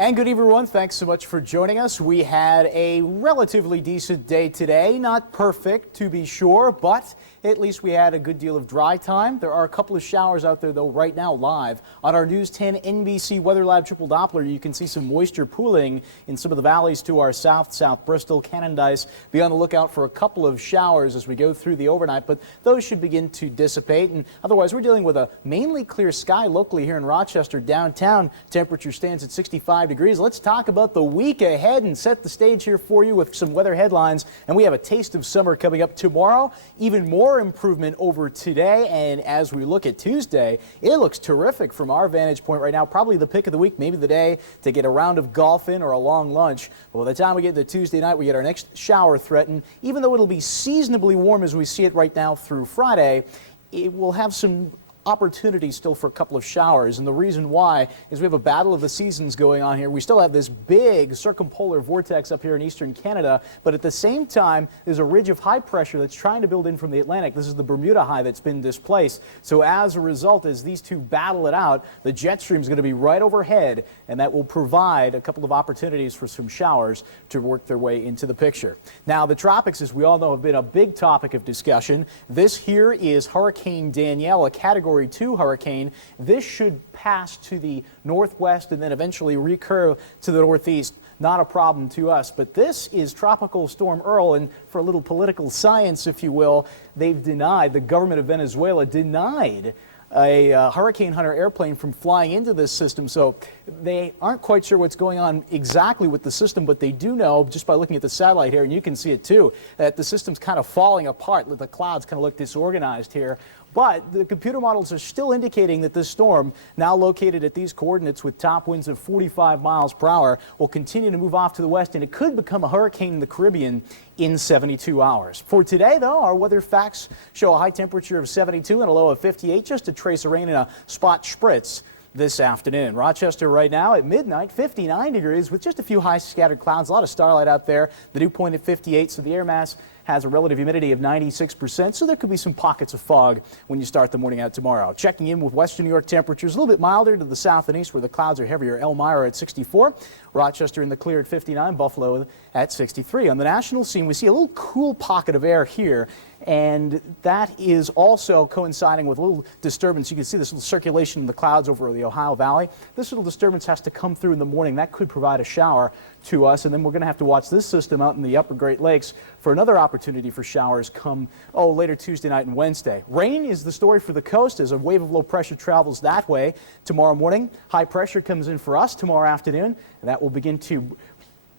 And good evening, everyone. Thanks so much for joining us. We had a relatively decent day today. Not perfect, to be sure, but at least we had a good deal of dry time. There are a couple of showers out there, though, right now live. On our News 10 NBC Weather Lab Triple Doppler, you can see some moisture pooling in some of the valleys to our south, South Bristol, Canondice. Be on the lookout for a couple of showers as we go through the overnight, but those should begin to dissipate. And otherwise, we're dealing with a mainly clear sky locally here in Rochester. Downtown, temperature stands at 65 degrees. Let's talk about the week ahead and set the stage here for you with some weather headlines. And we have a taste of summer coming up tomorrow. Even more improvement over today. And as we look at Tuesday, it looks terrific from our vantage point right now. Probably the pick of the week, maybe the day to get a round of golf in or a long lunch. But by the time we get to Tuesday night, we get our next shower threatened. Even though it'll be seasonably warm as we see it right now through Friday, it will have some opportunity still for a couple of showers, and the reason why is we have a battle of the seasons going on here. We still have this big circumpolar vortex up here in eastern Canada, but at the same time there's a ridge of high pressure that's trying to build in from the Atlantic. This is the Bermuda high that's been displaced. So as a result, as these two battle it out, the jet stream is going to be right overhead, and that will provide a couple of opportunities for some showers to work their way into the picture. Now, the tropics, as we all know, have been a big topic of discussion. This here is Hurricane Danielle, a Category 2 hurricane. This should pass to the northwest and then eventually recurve to the northeast. Not a problem to us, but this is Tropical Storm Earl, and for a little political science, if you will, they've denied, the government of Venezuela denied a Hurricane Hunter airplane from flying into this system. So they aren't quite sure what's going on exactly with the system, but they do know, just by looking at the satellite here, and you can see it too, that the system's kind of falling apart. The clouds kind of look disorganized here. But the computer models are still indicating that this storm, now located at these coordinates with top winds of 45 miles per hour, will continue to move off to the west, and it could become a hurricane in the Caribbean in 72 hours. For today, though, our weather facts show a high temperature of 72 and a low of 58, just a trace of rain and a spot spritz this afternoon. Rochester right now at midnight, 59 degrees with just a few high scattered clouds, a lot of starlight out there. The dew point at 58, so the air mass has a relative humidity of 96%, so there could be some pockets of fog when you start the morning out tomorrow. Checking in with western New York temperatures, a little bit milder to the south and east where the clouds are heavier. Elmira at 64, Rochester in the clear at 59, Buffalo at 63. On the national scene, we see a little cool pocket of air here, and that is also coinciding with a little disturbance. You can see this little circulation in the clouds over the Ohio Valley. This little disturbance has to come through in the morning. That could provide a shower to us, and then we're going to have to watch this system out in the upper Great Lakes for another opportunity for showers come later Tuesday night and Wednesday. Rain is the story for the coast as a wave of low pressure travels that way tomorrow morning. High pressure comes in for us tomorrow afternoon, and that will begin to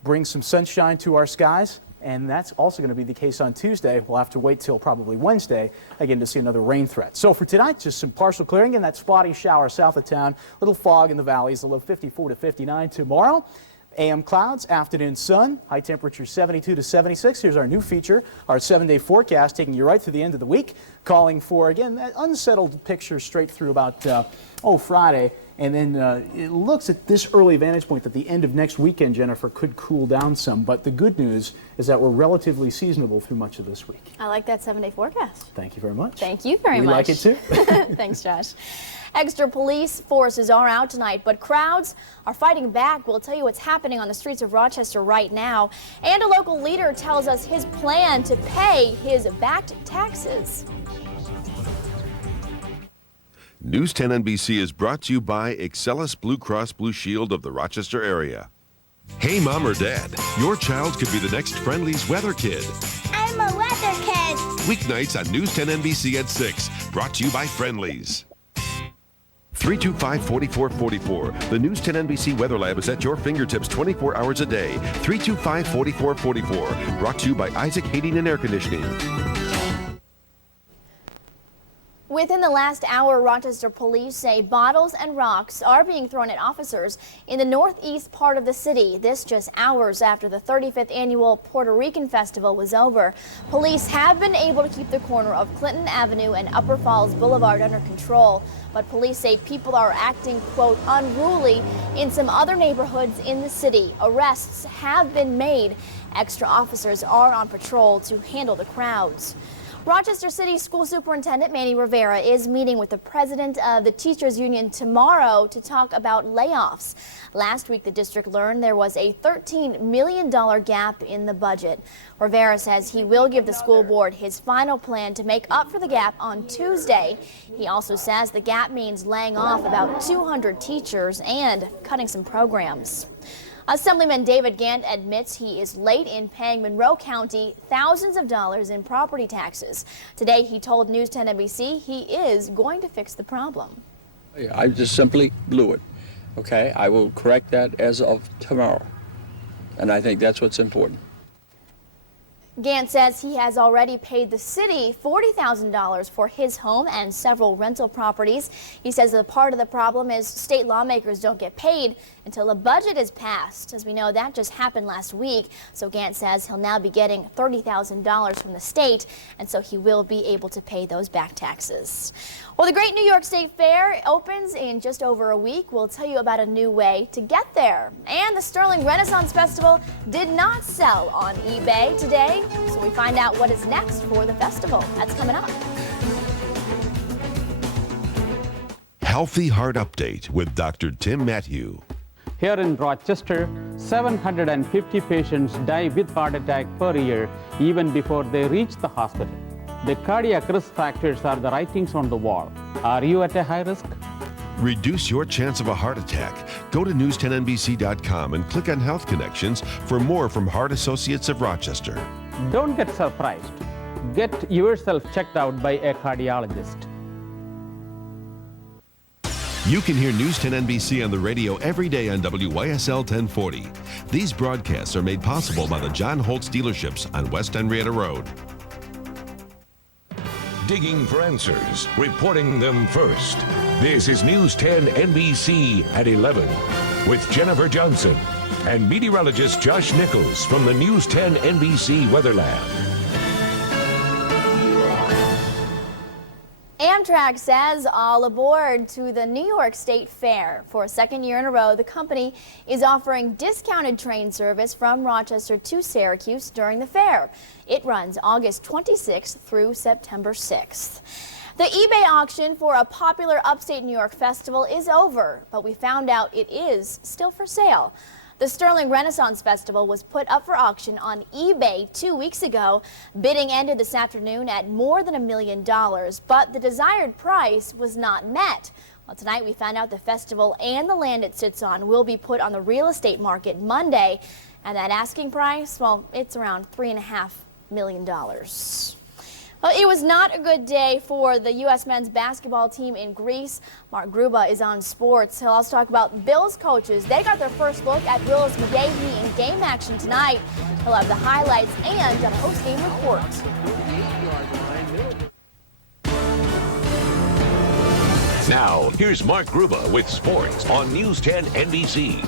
bring some sunshine to our skies. And that's also going to be the case on Tuesday. We'll have to wait till probably Wednesday again to see another rain threat. So for tonight, just some partial clearing and that spotty shower south of town. Little fog in the valleys, the low 54 to 59 tomorrow. AM clouds, afternoon sun, high temperature 72 to 76. Here's our new feature, our 7-day forecast, taking you right through the end of the week, calling for, again, that unsettled picture straight through about, Friday. And then it looks at this early vantage point that the end of next weekend, Jennifer, could cool down some. But the good news is that we're relatively seasonable through much of this week. I like that 7-day forecast. Thank you very much. Thank you very much. We like it too. Thanks, Josh. Extra police forces are out tonight, but crowds are fighting back. We'll tell you what's happening on the streets of Rochester right now. And a local leader tells us his plan to pay his backed taxes. News 10 NBC is brought to you by Excellus Blue Cross Blue Shield of the Rochester area. Hey, Mom or Dad, your child could be the next Friendly's weather kid. I'm a weather kid. Weeknights on News 10 NBC at 6, brought to you by Friendly's. 325-4444. The News 10 NBC Weather Lab is at your fingertips 24 hours a day. 325-4444. Brought to you by Isaac Heating and Air Conditioning. Within the last hour, Rochester police say bottles and rocks are being thrown at officers in the northeast part of the city. This just hours after the 35th annual Puerto Rican Festival was over. Police have been able to keep the corner of Clinton Avenue and Upper Falls Boulevard under control. But police say people are acting, quote, unruly in some other neighborhoods in the city. Arrests have been made. Extra officers are on patrol to handle the crowds. Rochester City School Superintendent Manny Rivera is meeting with the president of the Teachers Union tomorrow to talk about layoffs. Last week, the district learned there was a $13 million gap in the budget. Rivera says he will give the school board his final plan to make up for the gap on Tuesday. He also says the gap means laying off about 200 teachers and cutting some programs. Assemblyman David Gant admits he is late in paying Monroe County thousands of dollars in property taxes. Today, he told News 10 NBC he is going to fix the problem. I just simply blew it. Okay, I will correct that as of tomorrow. And I think that's what's important. Gant says he has already paid the city $40,000 for his home and several rental properties. He says that part of the problem is state lawmakers don't get paid until a budget is passed. As we know, that just happened last week. So Gant says he'll now be getting $30,000 from the state, and so he will be able to pay those back taxes. Well, the Great New York State Fair opens in just over a week. We'll tell you about a new way to get there. And the Sterling Renaissance Festival did not sell on eBay today, so we find out what is next for the festival. That's coming up. Healthy Heart Update with Dr. Tim Matthew. Here in Rochester, 750 patients die with heart attack per year, even before they reach the hospital. The cardiac risk factors are the writings on the wall. Are you at a high risk? Reduce your chance of a heart attack. Go to news10nbc.com and click on Health Connections for more from Heart Associates of Rochester. Don't get surprised. Get yourself checked out by a cardiologist. You can hear News 10 NBC on the radio every day on WYSL 1040. These broadcasts are made possible by the John Holtz dealerships on West Henrietta Road. Digging for answers, reporting them first. This is News 10 NBC at 11 with Jennifer Johnson and meteorologist Josh Nichols from the News 10 NBC Weather Lab. And Amtrak says all aboard to the New York State Fair. For a second year in a row, the company is offering discounted train service from Rochester to Syracuse during the fair. It runs August 26th through September 6th. The eBay auction for a popular upstate New York festival is over, but we found out it is still for sale. The Sterling Renaissance Festival was put up for auction on eBay 2 weeks ago. Bidding ended this afternoon at more than $1 million, but the desired price was not met. Well, tonight we found out the festival and the land it sits on will be put on the real estate market Monday, and that asking price, well, it's around $3.5 million. Well, it was not a good day for the U.S. men's basketball team in Greece. Mark Gruba is on sports. He'll also talk about Bills coaches. They got their first look at Willis McGahee in game action tonight. He'll have the highlights and a post-game report. Now, here's Mark Gruba with sports on News 10 NBC.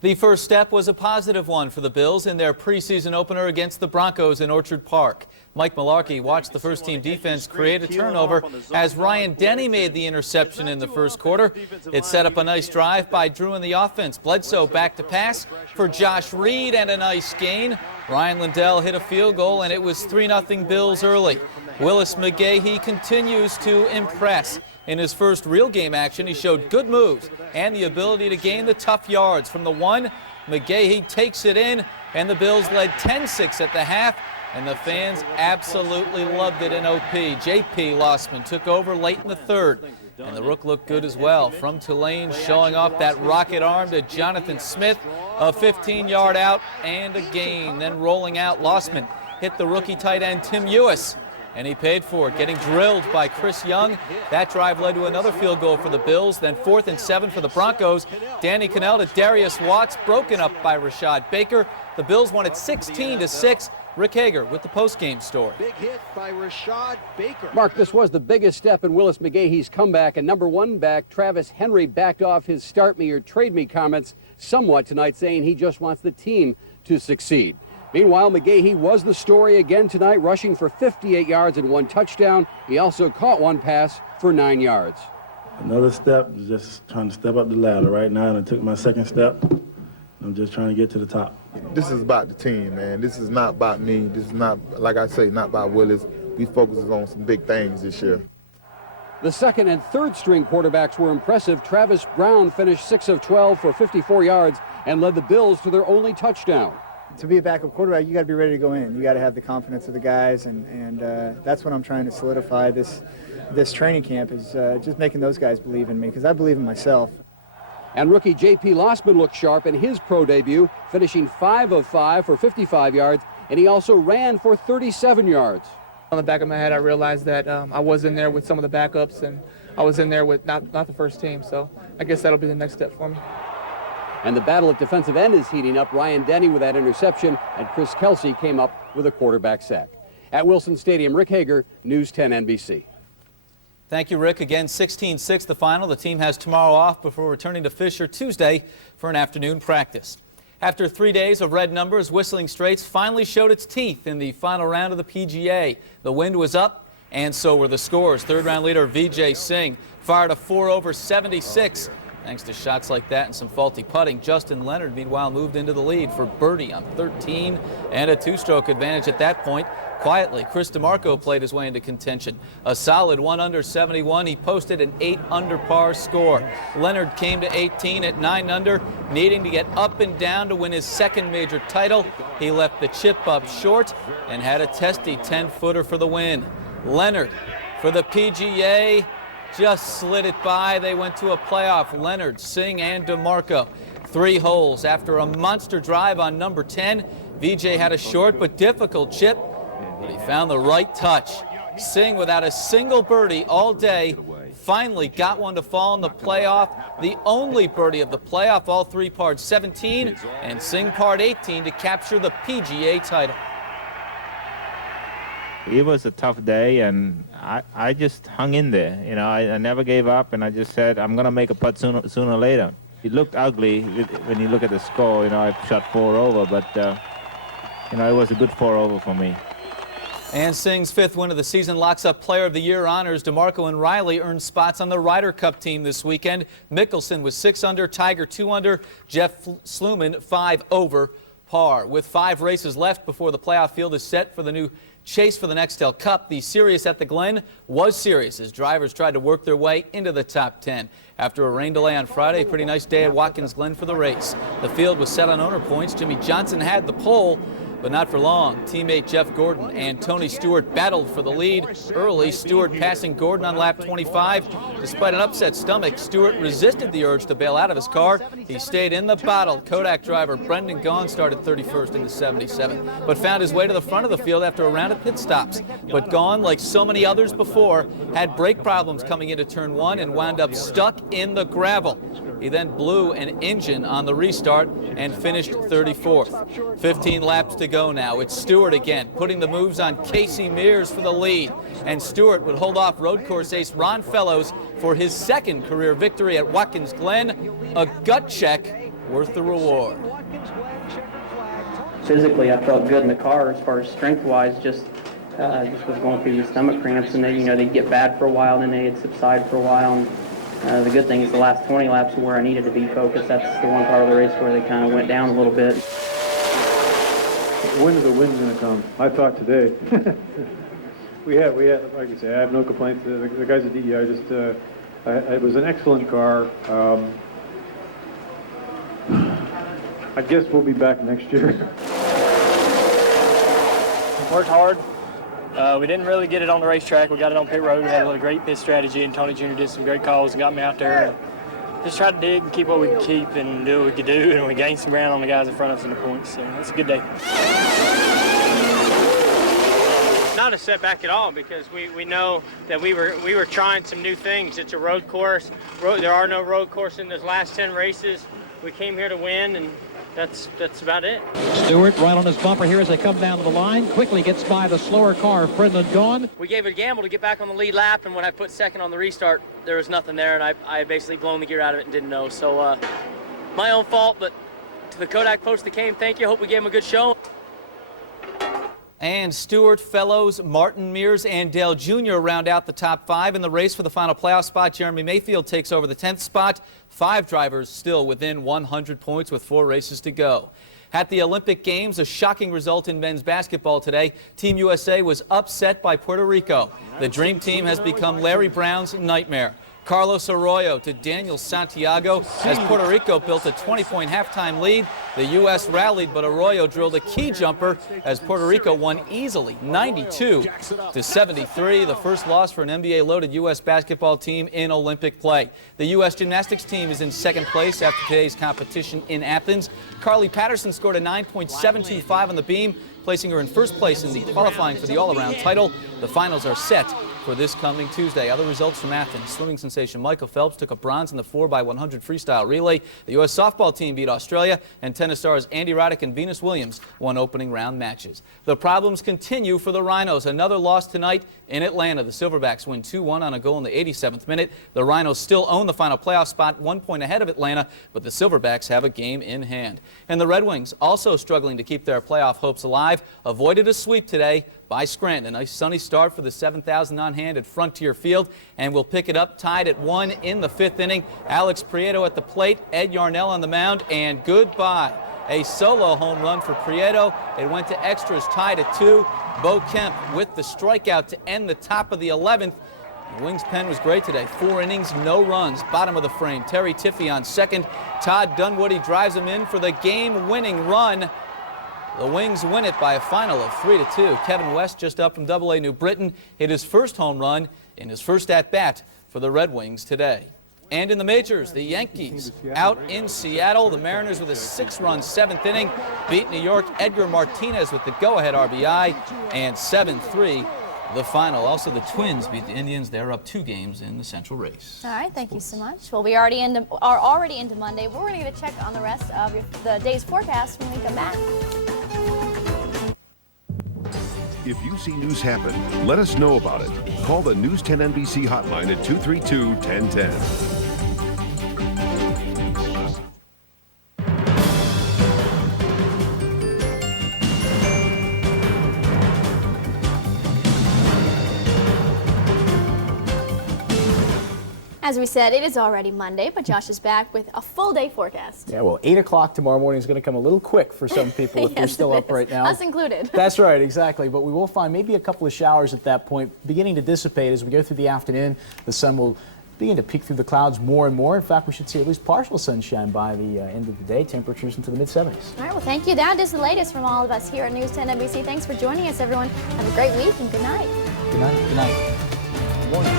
The first step was a positive one for the Bills in their preseason opener against the Broncos in Orchard Park. Mike Malarkey watched the first-team defense create a turnover as Ryan Denny made the interception in the first quarter. It set up a nice drive by Drew in the offense. Bledsoe back to pass for Josh Reed and a nice gain. Ryan Lindell hit a field goal and it was 3-0 Bills early. Willis McGahee continues to impress. In his first real game action, he showed good moves and the ability to gain the tough yards. From the one, McGahee takes it in, and the Bills led 10-6 at the half, and the fans absolutely loved it in OP. J.P. Lossman took over late in the third, and the Rook looked good as well. From Tulane, showing off that rocket arm to Jonathan Smith, a 15-yard out and a gain. Then rolling out, Lossman hit the rookie tight end Tim Ewis, and he paid for it, getting drilled by Chris Young. That drive led to another field goal for the Bills. Then 4th and 7 for the Broncos. Danny Cannell to Darius Watts, broken up by Rashad Baker. The Bills won it 16-6. Rick Hager with the postgame story. Big hit by Rashad Baker. Mark, this was the biggest step in Willis McGahee's comeback, and number one back Travis Henry backed off his start me or trade me comments somewhat tonight, saying he just wants the team to succeed. Meanwhile, McGahee was the story again tonight, rushing for 58 yards and 1 touchdown. He also caught 1 pass for 9 yards. Another step is just trying to step up the ladder right now, and I took my second step. I'm just trying to get to the top. This is about the team, man. This is not about me. This is not, like I say, not about Willis. We focus on some big things this year. The second and third string quarterbacks were impressive. Travis Brown finished 6 of 12 for 54 yards and led the Bills to their only touchdown. To be a backup quarterback, you got to be ready to go in. You got to have the confidence of the guys, and that's what I'm trying to solidify this training camp, is just making those guys believe in me, because I believe in myself. And rookie J.P. Lossman looked sharp in his pro debut, finishing 5 of 5 for 55 yards, and he also ran for 37 yards. On the back of my head, I realized that I was in there with some of the backups, and I was in there with not the first team, so I guess that'll be the next step for me. And the battle at defensive end is heating up. Ryan Denny with that interception, and Chris Kelsey came up with a quarterback sack. At Wilson Stadium, Rick Hager, News 10 NBC. Thank you, Rick. Again, 16-6 the final. The team has tomorrow off before returning to Fisher Tuesday for an afternoon practice. After 3 days of red numbers, Whistling Straits finally showed its teeth in the final round of the PGA. The wind was up, and so were the scores. Third-round leader Vijay Singh fired a 4-over 76. Thanks to shots like that and some faulty putting, Justin Leonard, meanwhile, moved into the lead for birdie on 13 and a 2-stroke advantage at that point. Quietly, Chris DeMarco played his way into contention. A solid 1 under 71. He posted an 8 under par score. Leonard came to 18 at 9 under, needing to get up and down to win his second major title. He left the chip up short and had a testy 10-footer for the win. Leonard, for the PGA, just slid it by. They went to a playoff. Leonard, Singh, and DeMarco. 3 holes after a monster drive on number 10. Vijay had a short but difficult chip, but he found the right touch. Singh, without a single birdie all day, finally got one to fall in the playoff. The only birdie of the playoff, all 3 parred 17, and Singh parred 18 to capture the PGA title. It was a tough day, and I just hung in there. You know, I never gave up, and I just said, I'm going to make a putt sooner or later. It looked ugly when you look at the score. You know, I shot 4 over, but, you know, it was a good 4 over for me. And Singh's 5th win of the season locks up Player of the Year honors. DeMarco and Riley earned spots on the Ryder Cup team this weekend. Mickelson was 6 under, Tiger 2 under, Jeff Sluman 5 over par. With 5 races left before the playoff field is set for the new chase for the Nextel Cup, the Serious at the Glen was serious as drivers tried to work their way into the top 10. After a rain delay on Friday, a pretty nice day at Watkins Glen for the race. The field was set on owner points. Jimmy Johnson had the pole, but not for long. Teammate Jeff Gordon and Tony Stewart battled for the lead early. Stewart passing Gordon on lap 25. Despite an upset stomach, Stewart resisted the urge to bail out of his car. He stayed in the battle. Kodak driver Brendan Gaughan started 31st in the 77, but found his way to the front of the field after a round of pit stops. But Gaughan, like so many others before, had brake problems coming into turn 1 and wound up stuck in the gravel. He then blew an engine on the restart and finished 34th. 15 laps to go now. It's Stewart again, putting the moves on Casey Mears for the lead. And Stewart would hold off road course ace Ron Fellows for his 2nd career victory at Watkins Glen. A gut check worth the reward. Physically, I felt good in the car as far as strength-wise. Just was going through the stomach cramps, and then they'd get bad for a while, and then they'd subside for a while. And the good thing is the last 20 laps were where I needed to be focused. That's the one part of the race where they kind of went down a little bit. When is the win going to come? I thought today. we had, like you say, I have no complaints. The guys at DEI it was an excellent car. I guess we'll be back next year. Worked hard. We didn't really get it on the racetrack. We got it on pit road. We had a great pit strategy, and Tony Jr. did some great calls and got me out there. And just tried to dig and keep what we could keep and do what we could do, and we gained some ground on the guys in front of us in the points. So it's a good day. Not a setback at all, because we know that we were trying some new things. It's a road course. There are no road courses in those last 10 races. We came here to win, and that's about it. Stewart right on his bumper here as they come down to the line. Quickly gets by the slower car, Brendan Gaughan. We gave it a gamble to get back on the lead lap, and when I put 2nd on the restart, there was nothing there, and I had basically blown the gear out of it and didn't know. So my own fault, but to the Kodak folks that came, thank you. Hope we gave them a good show. And Stewart, Fellows, Martin, Mears, and Dale Jr. round out the top 5 in the race for the final playoff spot. Jeremy Mayfield takes over the 10th spot. 5 drivers still within 100 points with 4 races to go. At the Olympic Games, a shocking result in men's basketball today. Team USA was upset by Puerto Rico. The Dream Team has become Larry Brown's nightmare. Carlos Arroyo to Daniel Santiago as Puerto Rico built a 20-point halftime lead. The U.S. rallied, but Arroyo drilled a key jumper as Puerto Rico won easily, 92-73. The first loss for an NBA-loaded U.S. basketball team in Olympic play. The U.S. gymnastics team is in 2nd place after today's competition in Athens. Carly Patterson scored a 9.725 on the beam, placing her in 1st place in the qualifying for the all-around title. The finals are set for this coming Tuesday. Other results from Athens. Swimming sensation Michael Phelps took a bronze in the 4x100 freestyle relay. The U.S. softball team beat Australia, and tennis stars Andy Roddick and Venus Williams won opening round matches. The problems continue for the Rhinos. Another loss tonight in Atlanta. The Silverbacks win 2-1 on a goal in the 87th minute. The Rhinos still own the final playoff spot, 1 point ahead of Atlanta, but the Silverbacks have a game in hand. And the Red Wings, also struggling to keep their playoff hopes alive, avoided a sweep today by Scranton. A nice sunny start for the 7,000 on hand at Frontier Field, and we'll pick it up tied at 1 in the 5th inning. Alex Prieto at the plate, Ed Yarnell on the mound, and goodbye. A solo home run for Prieto. It went to extras, tied at 2. Bo Kemp with the strikeout to end the top of the 11th. The Wings' pen was great today. 4 innings, no runs. Bottom of the frame, Terry Tiffey on 2nd. Todd Dunwoody drives him in for the game-winning run. The Wings win it by a final of 3-2. Kevin West, just up from AA New Britain, hit his first home run in his first at-bat for the Red Wings today. And in the majors, the Yankees out in Seattle. The Mariners with a 6-run 7th inning beat New York. Edgar Martinez with the go-ahead RBI, and 7-3 the final. Also, the Twins beat the Indians. They're up 2 games in the Central race. All right, thank you so much. Well, we are already into Monday, but we're going to get a check on the rest of the day's forecast when we come back. If you see news happen, let us know about it. Call the News 10 NBC hotline at 232-1010. As we said, it is already Monday, but Josh is back with a full day forecast. Yeah, well, 8 o'clock tomorrow morning is going to come a little quick for some people if they're still up right now. Us included. That's right, exactly. But we will find maybe a couple of showers at that point beginning to dissipate as we go through the afternoon. The sun will begin to peek through the clouds more and more. In fact, we should see at least partial sunshine by the end of the day. Temperatures into the mid-70s. All right, well, thank you. That is the latest from all of us here at News 10 NBC. Thanks for joining us, everyone. Have a great week and good night. Good night. Good night. Good morning.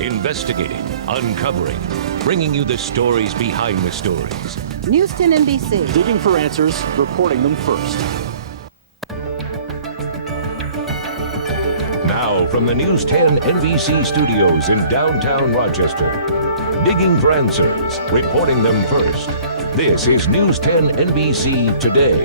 Investigating, uncovering, bringing you the stories behind the stories. News 10 NBC. Digging for answers, reporting them first. Now from the News 10 NBC studios in downtown Rochester. Digging for answers, reporting them first. This is News 10 NBC Today.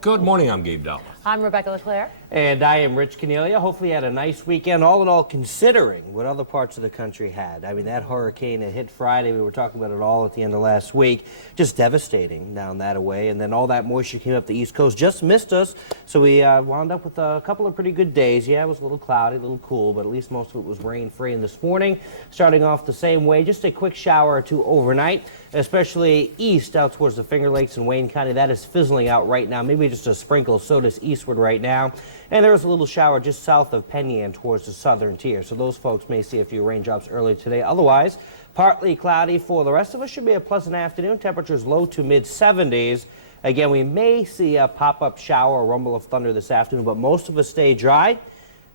Good morning, I'm Gabe Dowell. I'm Rebecca LeClaire. And I am Rich Cornelia. Hopefully you had a nice weekend, all in all, considering what other parts of the country had. I mean, that hurricane that hit Friday, we were talking about it all at the end of last week, just devastating down that away. And then all that moisture came up the East Coast, just missed us. So we wound up with a couple of pretty good days. Yeah, it was a little cloudy, a little cool, but at least most of it was rain-free. And this morning, starting off the same way, just a quick shower or two overnight, especially east out towards the Finger Lakes and Wayne County. That is fizzling out right now. Maybe just a sprinkle, so does eastward right now. And there was a little shower just south of Penn Yan towards the southern tier. So those folks may see a few raindrops early today. Otherwise, partly cloudy for the rest of us. Should be a pleasant afternoon. Temperatures low to mid-70s. Again, we may see a pop-up shower or rumble of thunder this afternoon, but most of us stay dry.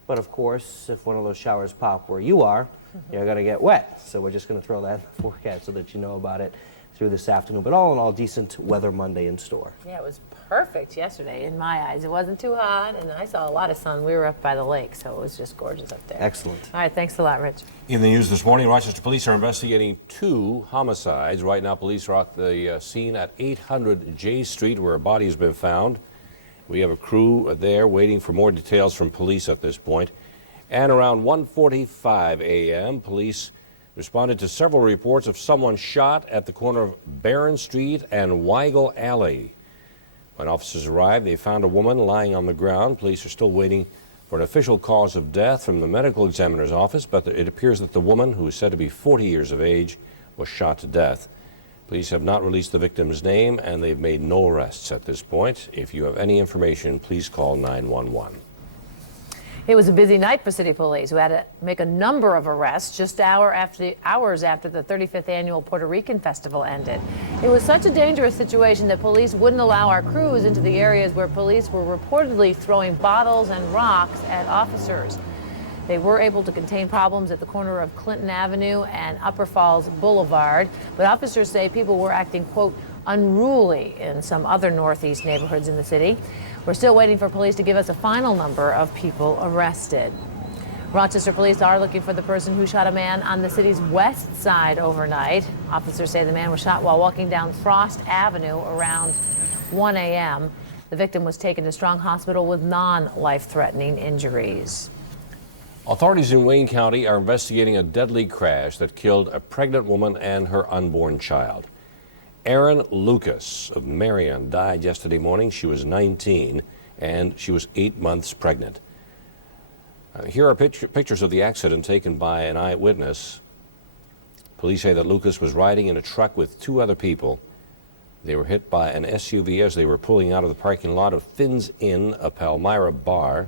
But of course, if one of those showers pop where you are, you're going to get wet. So we're just going to throw that in the forecast so that you know about it through this afternoon. But all in all, decent weather Monday in store. Yeah, it was perfect yesterday in my eyes. It wasn't too hot, and I saw a lot of sun. We were up by the lake, so it was just gorgeous up there. Excellent. All right, thanks a lot, Rich. In the news this morning, Rochester police are investigating 2 homicides. Right now, police are at the scene at 800 J Street, where a body has been found. We have a crew there waiting for more details from police at this point. And around 1:45 a.m., police responded to several reports of someone shot at the corner of Barron Street and Weigel Alley. When officers arrived, they found a woman lying on the ground. Police are still waiting for an official cause of death from the medical examiner's office, but it appears that the woman, who is said to be 40 years of age, was shot to death. Police have not released the victim's name, and they've made no arrests at this point. If you have any information, please call 911. It was a busy night for city police, who had to make a number of arrests just hours after the 35th annual Puerto Rican festival ended. It was such a dangerous situation that police wouldn't allow our crews into the areas where police were reportedly throwing bottles and rocks at officers. They were able to contain problems at the corner of Clinton Avenue and Upper Falls Boulevard, but officers say people were acting, quote, unruly in some other northeast neighborhoods in the city. We're still waiting for police to give us a final number of people arrested. Rochester police are looking for the person who shot a man on the city's west side overnight. Officers say the man was shot while walking down Frost Avenue around 1 a.m. The victim was taken to Strong Hospital with non-life-threatening injuries. Authorities in Wayne County are investigating a deadly crash that killed a pregnant woman and her unborn child. Erin Lucas of Marion died yesterday morning. She was 19 and she was 8 months pregnant. Here are pictures of the accident taken by an eyewitness. Police say that Lucas was riding in a truck with 2 other people. They were hit by an SUV as they were pulling out of the parking lot of Finn's Inn, a Palmyra bar.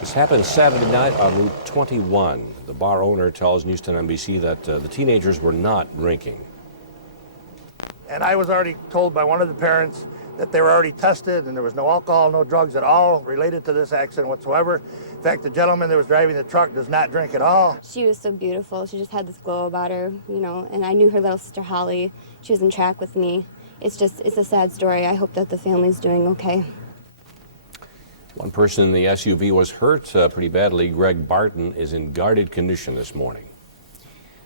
This happened Saturday night on Route 21. The bar owner tells News 10 NBC that the teenagers were not drinking. And I was already told by one of the parents that they were already tested and there was no alcohol, no drugs at all related to this accident whatsoever. In fact, the gentleman that was driving the truck does not drink at all. She was so beautiful. She just had this glow about her, you know, and I knew her little sister Holly. She was in track with me. It's a sad story. I hope that the family's doing okay. One person in the SUV was hurt pretty badly. Greg Barton is in guarded condition this morning.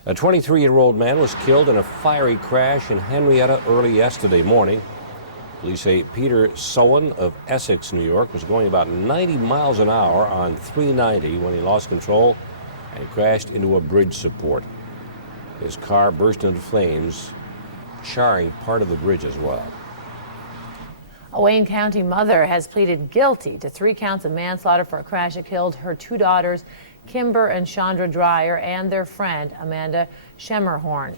A 23-year-old man was killed in a fiery crash in Henrietta early yesterday morning. Police say Peter Sowen of Essex, New York, was going about 90 miles an hour on 390 when he lost control and crashed into a bridge support. His car burst into flames, charring part of the bridge as well. A Wayne County mother has pleaded guilty to 3 counts of manslaughter for a crash that killed her 2 daughters, Kimber and Chandra Dreyer, and their friend, Amanda Schemmerhorn.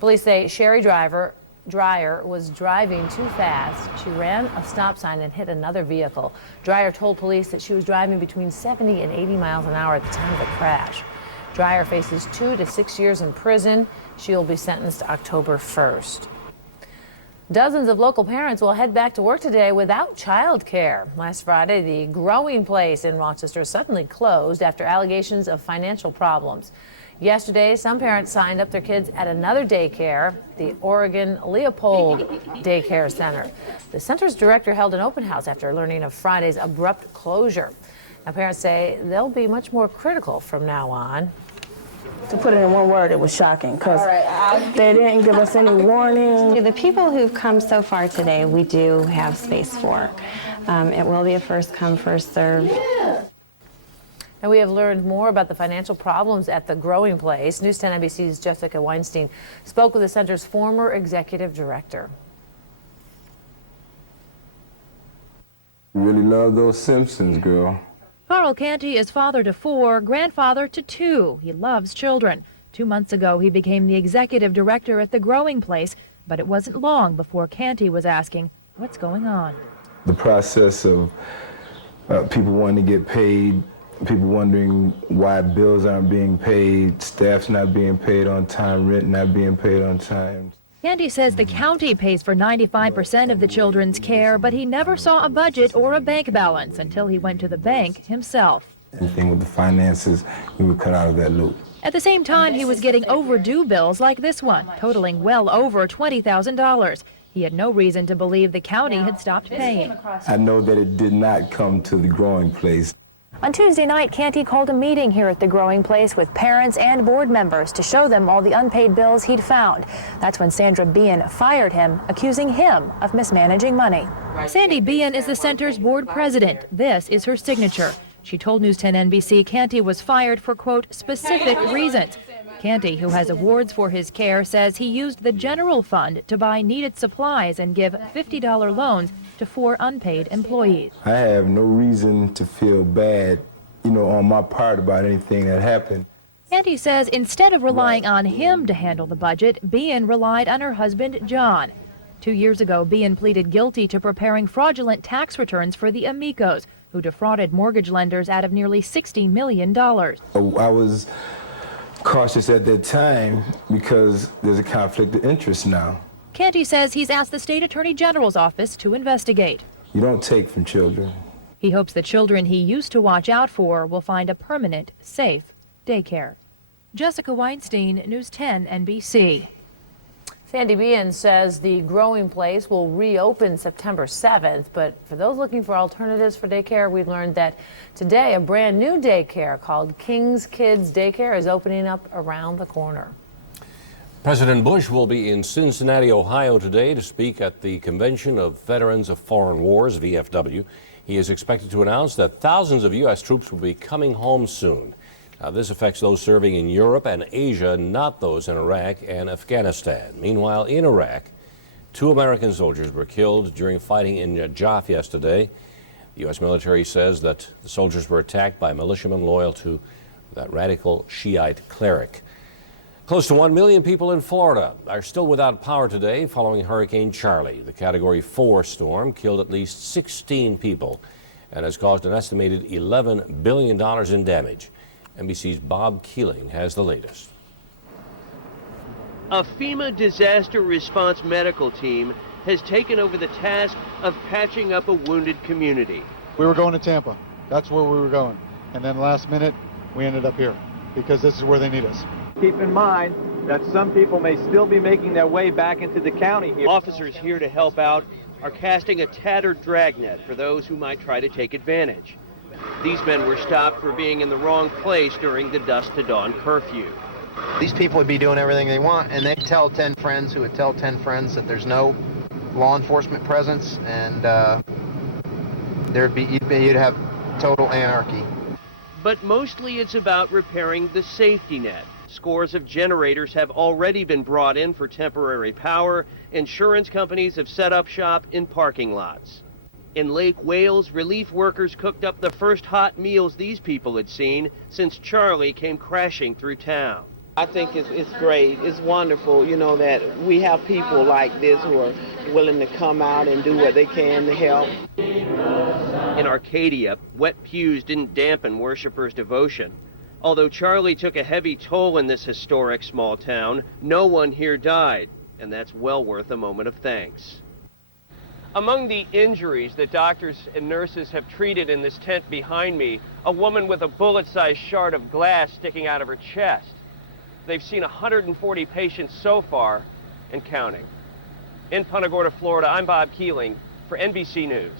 Police say Sherry Dreyer was driving too fast. She ran a stop sign and hit another vehicle. Dreyer told police that she was driving between 70 and 80 miles an hour at the time of the crash. Dreyer faces 2 to 6 years in prison. She will be sentenced October 1st. Dozens of local parents will head back to work today without child care. Last Friday, the Growing Place in Rochester suddenly closed after allegations of financial problems. Yesterday, some parents signed up their kids at another daycare, the Oregon Leopold Daycare Center. The center's director held an open house after learning of Friday's abrupt closure. Now, parents say they'll be much more critical from now on. To put it in one word, it was shocking because they didn't give us any warning. The people who've come so far today, we do have space for. It will be a first come, first serve. And we have learned more about the financial problems at the Growing Place. News 10 NBC's Jessica Weinstein spoke with the center's former executive director. Really love those Simpsons, girl. Carl Canty is father to 4, grandfather to 2. He loves children. 2 months ago, he became the executive director at the Growing Place, but it wasn't long before Canty was asking, what's going on? The process of people wanting to get paid, people wondering why bills aren't being paid, staff's not being paid on time, rent not being paid on time. Canty says the county pays for 95% of the children's care, but he never saw a budget or a bank balance until he went to the bank himself. Anything with the finances, we were cut out of that loop. At the same time, he was getting overdue bills like this one, totaling well over $20,000. He had no reason to believe the county had stopped paying. I know that it did not come to the Growing Place. On Tuesday night, Canty called a meeting here at the Growing Place with parents and board members to show them all the unpaid bills he'd found. That's when Sandra Bean fired him, accusing him of mismanaging money. Sandy Bean is the center's board president. This is her signature. She told News 10 NBC Canty was fired for, quote, specific reasons. Canty, who has awards for his care, says he used the general fund to buy needed supplies and give $50 loans to 4 unpaid employees. I have no reason to feel bad, on my part about anything that happened. Canty says instead of relying on him to handle the budget, Bean relied on her husband, John. 2 years ago, Bean pleaded guilty to preparing fraudulent tax returns for the Amicos, who defrauded mortgage lenders out of nearly $60 million. I was cautious at that time because there's a conflict of interest now. Canty says he's asked the state attorney general's office to investigate. You don't take from children. He hopes the children he used to watch out for will find a permanent, safe daycare. Jessica Weinstein, News 10 NBC. Sandy Bean says the Growing Place will reopen September 7th, but for those looking for alternatives for daycare, we learned that today a brand new daycare called King's Kids Daycare is opening up around the corner. President Bush will be in Cincinnati, Ohio today to speak at the Convention of Veterans of Foreign Wars, VFW. He is expected to announce that thousands of U.S. troops will be coming home soon. Now, this affects those serving in Europe and Asia, not those in Iraq and Afghanistan. Meanwhile, in Iraq, 2 American soldiers were killed during fighting in Najaf yesterday. The U.S. military says that the soldiers were attacked by militiamen loyal to that radical Shiite cleric. Close to 1 million people in Florida are still without power today following Hurricane Charlie. The Category 4 storm killed at least 16 people and has caused an estimated $11 billion in damage. NBC's Bob Keeling has the latest. A FEMA disaster response medical team has taken over the task of patching up a wounded community. We were going to Tampa. That's where we were going. And then last minute, we ended up here because this is where they need us. Keep in mind that some people may still be making their way back into the county here. Officers here to help out are casting a tattered dragnet for those who might try to take advantage. These men were stopped for being in the wrong place during the dusk to dawn curfew. These people would be doing everything they want, and they tell 10 friends who would tell 10 friends that there's no law enforcement presence, and you'd have total anarchy. But mostly it's about repairing the safety net Scores of generators have already been brought in for temporary power. Insurance companies have set up shop in parking lots. In Lake Wales, relief workers cooked up the first hot meals these people had seen since Charlie came crashing through town. I think it's great. It's wonderful, you know, that we have people like this who are willing to come out and do what they can to help. In Arcadia, wet pews didn't dampen worshipers' devotion. Although Charlie took a heavy toll in this historic small town, no one here died, and that's well worth a moment of thanks. Among the injuries that doctors and nurses have treated in this tent behind me, a woman with a bullet-sized shard of glass sticking out of her chest. They've seen 140 patients so far and counting. In Punta Gorda, Florida, I'm Bob Keeling for NBC News.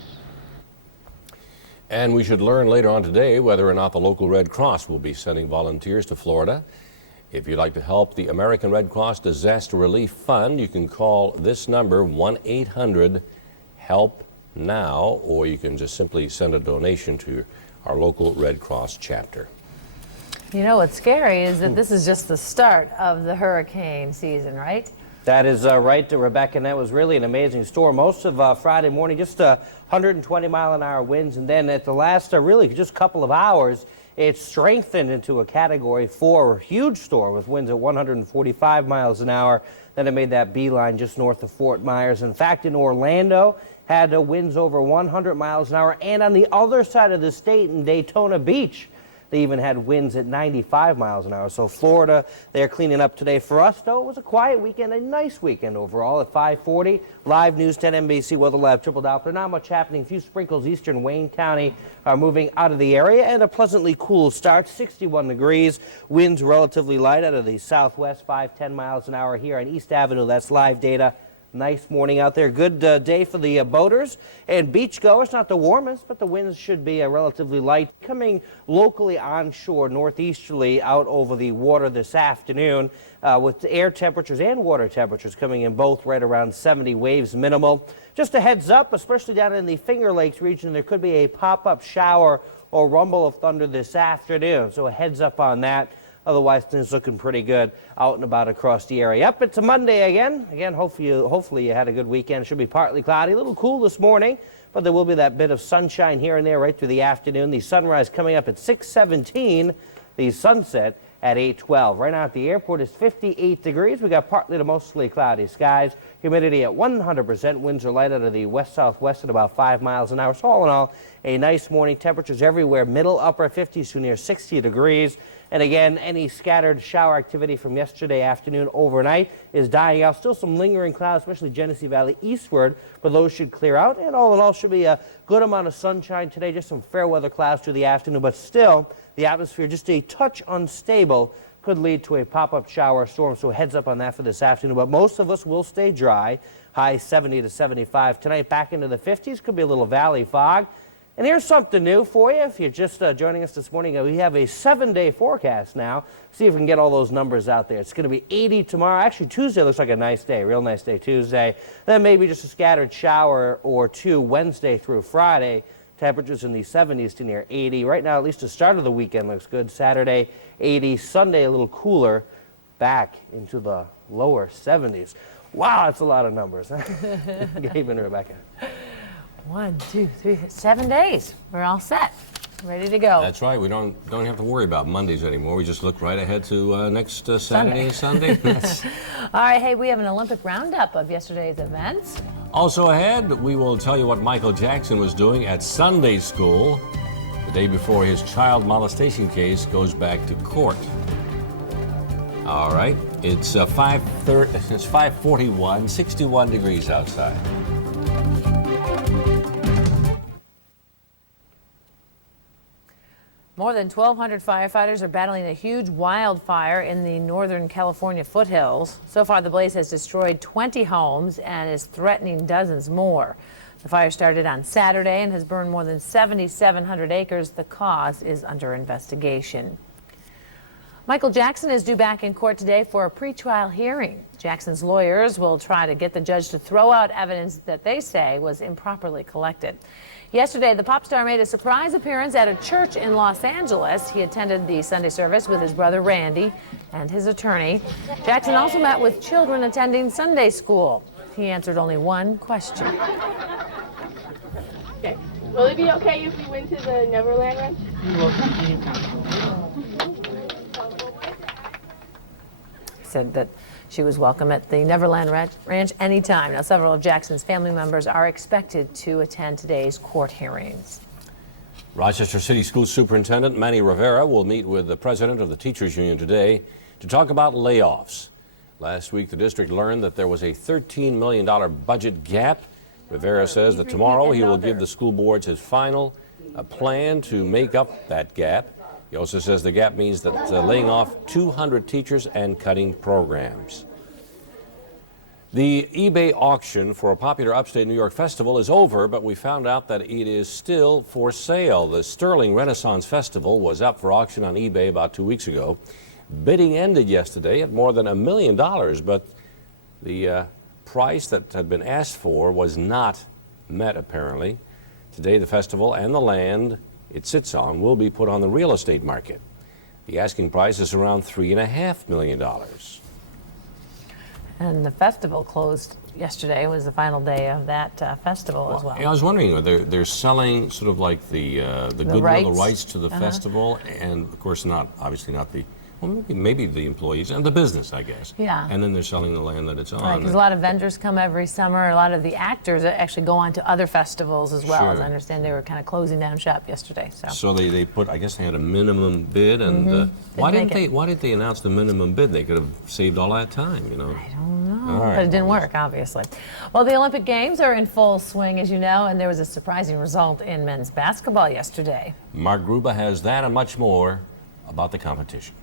And we should learn later on today whether or not the local Red Cross will be sending volunteers to Florida. If you'd like to help the American Red Cross Disaster Relief Fund, you can call this number, 1-800-HELP-NOW, or you can just simply send a donation to our local Red Cross chapter. You know what's scary is that this is just the start of the hurricane season, right? That is right, Rebecca, and that was really an amazing storm. Most of Friday morning, just 120-mile-an-hour winds, and then at the last, really just couple of hours, it strengthened into a Category 4 huge storm with winds at 145 miles an hour. Then it made that beeline just north of Fort Myers. In fact, in Orlando, had winds over 100 miles an hour, and on the other side of the state in Daytona Beach, they even had winds at 95 miles an hour. So Florida, they're cleaning up today. For us, though, it was a quiet weekend, a nice weekend overall. At 5:40, live News 10 NBC Weather Lab Triple Doppler. Not much happening. A few sprinkles. Eastern Wayne County are moving out of the area, and a pleasantly cool start. 61 degrees. Winds relatively light out of the southwest, 5-10 miles an hour here on East Avenue. That's live data. Nice morning out there. Good day for the boaters and beachgoers. Not the warmest, but the winds should be relatively light. Coming locally onshore, northeasterly out over the water this afternoon with air temperatures and water temperatures coming in both right around 70, waves minimal. Just a heads up, especially down in the Finger Lakes region, there could be a pop-up shower or rumble of thunder this afternoon. So a heads up on that. Otherwise, things looking pretty good out and about across the area. Up, it's a Monday again. Hopefully you had a good weekend. It should be partly cloudy, a little cool this morning, but there will be that bit of sunshine here and there right through the afternoon. The sunrise coming up at 6:17. The sunset at 8:12. Right now at the airport is 58 degrees. We got partly to mostly cloudy skies. Humidity at 100%. Winds are light out of the west-southwest at about 5 miles an hour. So all in all, a nice morning. Temperatures everywhere, middle, upper 50s to near 60 degrees. And again, any scattered shower activity from yesterday afternoon overnight is dying out. Still some lingering clouds, especially Genesee Valley eastward, but those should clear out. And all in all, should be a good amount of sunshine today. Just some fair weather clouds through the afternoon, but still the atmosphere just a touch unstable. Could lead to a pop-up shower storm, so heads up on that for this afternoon. But most of us will stay dry. High 70 to 75 tonight. Back into the 50s. Could be a little valley fog. And here's something new for you. If you're just joining us this morning, we have a 7-day forecast now. See if we can get all those numbers out there. It's going to be 80 tomorrow. Actually, Tuesday looks like a nice day, real nice day Tuesday. Then maybe just a scattered shower or two Wednesday through Friday. Temperatures in the 70s to near 80. Right now, at least the start of the weekend looks good. Saturday, 80. Sunday, a little cooler. Back into the lower 70s. Wow, that's a lot of numbers. Gabe and Rebecca. 1, 2, 3, 7 days. We're all set. Ready to go. That's right. We don't have to worry about Mondays anymore. We just look right ahead to next Saturday and Sunday. All right. Hey, we have an Olympic roundup of yesterday's events. Also ahead, we will tell you what Michael Jackson was doing at Sunday school the day before his child molestation case goes back to court. All right. It's 5:41, 61 degrees outside. More than 1,200 firefighters are battling a huge wildfire in the Northern California foothills. So far, the blaze has destroyed 20 homes and is threatening dozens more. The fire started on Saturday and has burned more than 7,700 acres. The cause is under investigation. Michael Jackson is due back in court today for a pretrial hearing. Jackson's lawyers will try to get the judge to throw out evidence that they say was improperly collected. Yesterday, the pop star made a surprise appearance at a church in Los Angeles. He attended the Sunday service with his brother Randy and his attorney. Jackson also met with children attending Sunday school. He answered only one question. Okay. Will it be okay if we went to the Neverland Ranch? He said that she was welcome at the Neverland Ranch anytime. Now, several of Jackson's family members are expected to attend today's court hearings. Rochester City School Superintendent Manny Rivera will meet with the president of the Teachers Union today to talk about layoffs. Last week, the district learned that there was a $13 million budget gap. Rivera says that tomorrow he will give the school boards his final plan to make up that gap. He also says the gap means that laying off 200 teachers and cutting programs. The eBay auction for a popular upstate New York festival is over, but we found out that it is still for sale. The Sterling Renaissance Festival was up for auction on eBay about 2 weeks ago. Bidding ended yesterday at more than $1 million, but the price that had been asked for was not met, apparently. Today, the festival and the land it sits on will be put on the real estate market. The asking price is around $3.5 million. And the festival closed yesterday. It was the final day of that festival as well. I was wondering, they're selling sort of like the goodwill, the rights to the festival, and of course obviously not the, well, maybe the employees and the business, I guess. Yeah. And then they're selling the land that it's on. Right, because a lot of vendors come every summer. A lot of the actors actually go on to other festivals as well. Sure. As I understand, they were kind of closing down shop yesterday. So they put, I guess they had a minimum bid, and why didn't they announce the minimum bid? They could have saved all that time, you know. I don't know, All right. but it didn't work, obviously. Well, the Olympic Games are in full swing, as you know, and there was a surprising result in men's basketball yesterday. Mark Gruba has that and much more about the competition.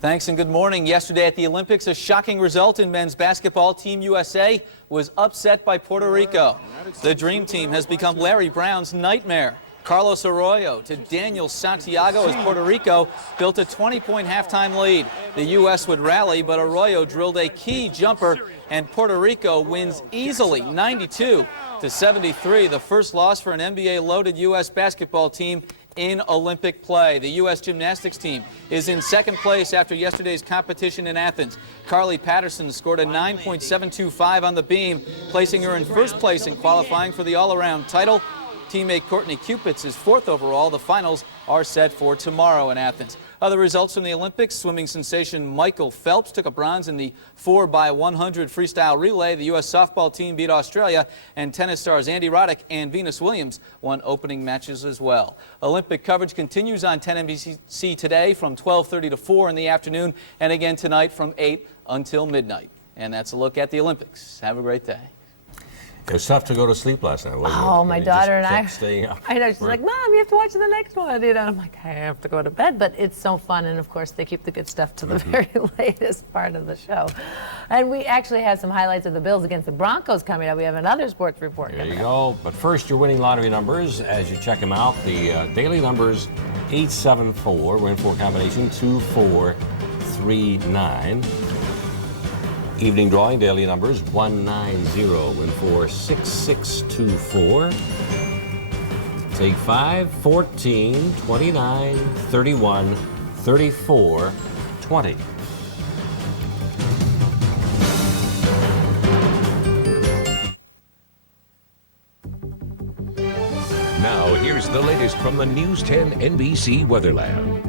Thanks and good morning. Yesterday at the Olympics, a shocking result in men's basketball. Team USA was upset by Puerto Rico. The Dream Team has become Larry Brown's nightmare. Carlos Arroyo to Daniel Santiago as Puerto Rico built a 20-point halftime lead. The U.S. would rally, but Arroyo drilled a key jumper, and Puerto Rico wins easily, 92-73, the first loss for an NBA-loaded U.S. basketball team in Olympic play. The U.S. gymnastics team is in second place after yesterday's competition in Athens. Carly Patterson scored a 9.725 on the beam, placing her in first place in qualifying for the all-around title. Teammate Courtney Cupits is fourth overall. The finals are set for tomorrow in Athens. Other results from the Olympics: swimming sensation Michael Phelps took a bronze in the 4x100 freestyle relay. The U.S. softball team beat Australia, and tennis stars Andy Roddick and Venus Williams won opening matches as well. Olympic coverage continues on 10 NBC today from 12:30 to 4 in the afternoon, and again tonight from 8 until midnight. And that's a look at the Olympics. Have a great day. It was tough to go to sleep last night, wasn't it? Oh, my daughter and I. Staying up. I know, she's like, Mom, you have to watch the next one. You know, I'm like, I have to go to bed, but it's so fun. And of course, they keep the good stuff to the very latest part of the show. And we actually have some highlights of the Bills against the Broncos coming up. We have another sports report. There you go. But first, your winning lottery numbers as you check them out. The daily numbers 874, win for combination 2439. Evening drawing, daily numbers 190, win for 6624. Take 5, 14, 29, 31, 34, 20. Now, here's the latest from the News 10 NBC Weather Lab.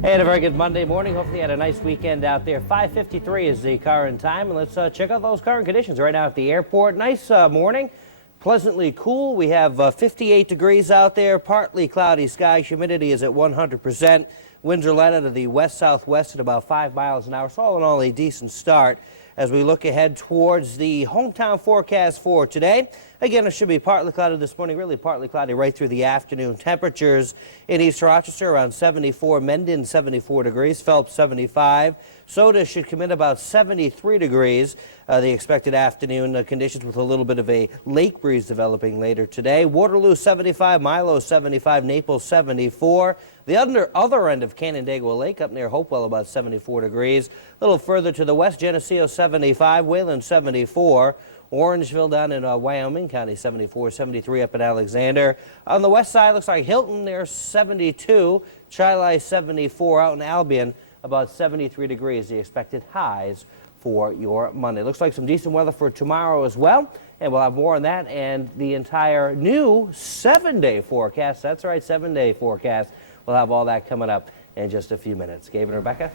Hey, and a very good Monday morning. Hopefully you had a nice weekend out there. 5:53 is the current time, and let's check out those current conditions right now at the airport. Nice morning, pleasantly cool. We have 58 degrees out there, partly cloudy sky. Humidity is at 100%. Winds are light out of the west-southwest at about 5 miles an hour. So all in all, a decent start as we look ahead towards the hometown forecast for today. Again, it should be partly cloudy this morning, really partly cloudy right through the afternoon. Temperatures in East Rochester around 74, Mendon 74 degrees, Phelps 75. Soda should come in about 73 degrees. The expected afternoon conditions with a little bit of a lake breeze developing later today. Waterloo 75, Milo 75, Naples 74. The other end of Canandaigua Lake up near Hopewell about 74 degrees. A little further to the west, Geneseo 75, Wayland 74. Orangeville down in Wyoming County, 74, 73 up in Alexander. On the west side, looks like Hilton, there's 72. Chili, 74 out in Albion, about 73 degrees, the expected highs for your Monday. Looks like some decent weather for tomorrow as well, and we'll have more on that and the entire new 7-day forecast. That's right, 7-day forecast. We'll have all that coming up in just a few minutes. Gabe and Rebecca?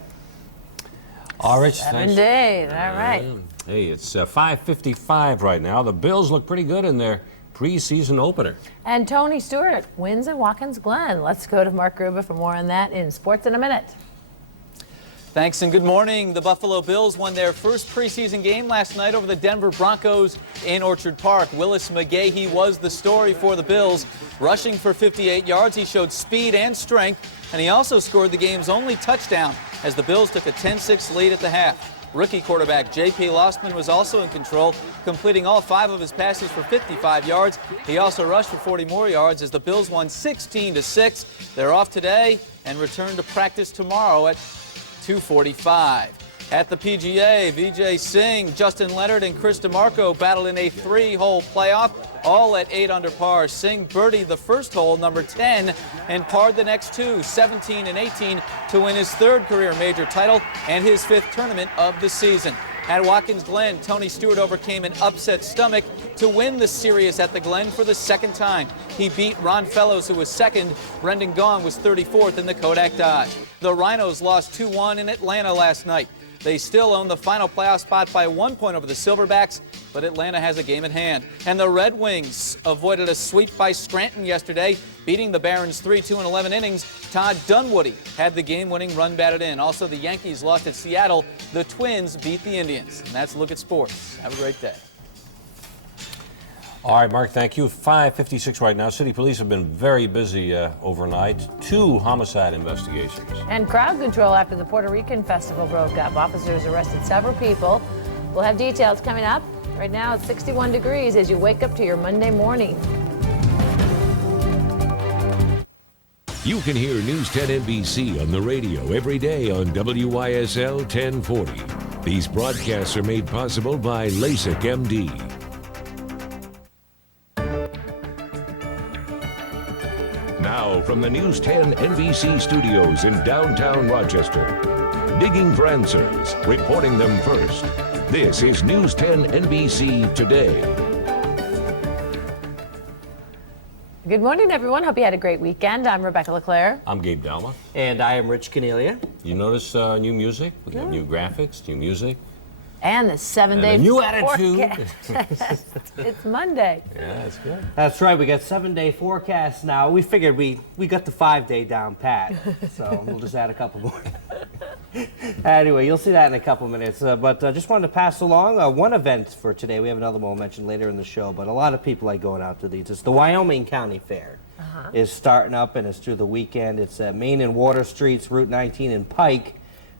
All right, 7 days, all right. Hey, it's 5:55 right now. The Bills look pretty good in their preseason opener. And Tony Stewart wins at Watkins Glen. Let's go to Mark Gruber for more on that in sports in a minute. Thanks and good morning. The Buffalo Bills won their first preseason game last night over the Denver Broncos in Orchard Park. Willis McGahee was the story for the Bills. Rushing for 58 yards, he showed speed and strength, and he also scored the game's only touchdown as the Bills took a 10-6 lead at the half. Rookie quarterback J.P. Lostman was also in control, completing all 5 of his passes for 55 yards. He also rushed for 40 more yards as the Bills won 16-6. They're off today and return to practice tomorrow at 2:45. At the PGA, Vijay Singh, Justin Leonard, and Chris DeMarco battled in a 3-hole playoff, all at 8 under par. Singh birdied the first hole, number 10, and parred the next 2, 17 and 18, to win his 3rd career major title and his 5th tournament of the season. At Watkins Glen, Tony Stewart overcame an upset stomach to win the series at the Glen for the 2nd time. He beat Ron Fellows, who was 2nd. Brendan Gaughan was 34th in the Kodak Dodge. The Rhinos lost 2-1 in Atlanta last night. They still own the final playoff spot by 1 point over the Silverbacks, but Atlanta has a game at hand. And the Red Wings avoided a sweep by Scranton yesterday, beating the Barons 3-2 in 11 innings. Todd Dunwoody had the game-winning run batted in. Also, the Yankees lost at Seattle. The Twins beat the Indians. And that's a look at sports. Have a great day. All right, Mark, thank you. 5:56 right now. City police have been very busy overnight. 2 homicide investigations. And crowd control after the Puerto Rican festival broke up. Officers arrested several people. We'll have details coming up. Right now it's 61 degrees as you wake up to your Monday morning. You can hear News 10 NBC on the radio every day on WYSL 1040. These broadcasts are made possible by LASIK MD. Now, from the News 10 NBC studios in downtown Rochester, digging for answers, reporting them first. This is News 10 NBC Today. Good morning, everyone. Hope you had a great weekend. I'm Rebecca LeClaire. I'm Gabe Dalma. And I am Rich Cornelia. You notice new music? We got new graphics, new music. And the 7-day new attitude. It's Monday. Yeah, that's good. That's right. We got 7-day forecast now. We figured we got the 5-day down pat, so we'll just add a couple more. Anyway, you'll see that in a couple minutes. But just wanted to pass along one event for today. We have another one we'll mention later in the show, but a lot of people like going out to these. It's the Wyoming County Fair. Is starting up, and it's through the weekend. It's at Main and Water Streets, Route 19 in Pike.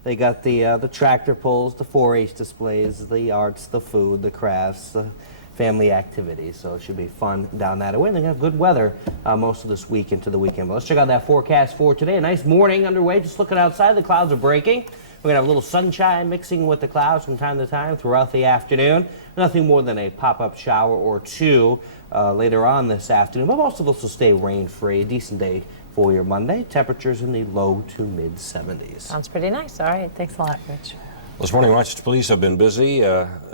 They got the tractor pulls, the 4-H displays, the arts, the food, the crafts, the family activities. So it should be fun down that way. And they have good weather most of this week into the weekend. But let's check out that forecast for today. A nice morning underway. Just looking outside, the clouds are breaking. We're going to have a little sunshine mixing with the clouds from time to time throughout the afternoon. Nothing more than a pop-up shower or 2 later on this afternoon. But most of us will stay rain-free. A decent day for your Monday. Temperatures in the low to mid 70s. Sounds pretty nice. All right. Thanks a lot, Rich. This morning, Rochester police have been busy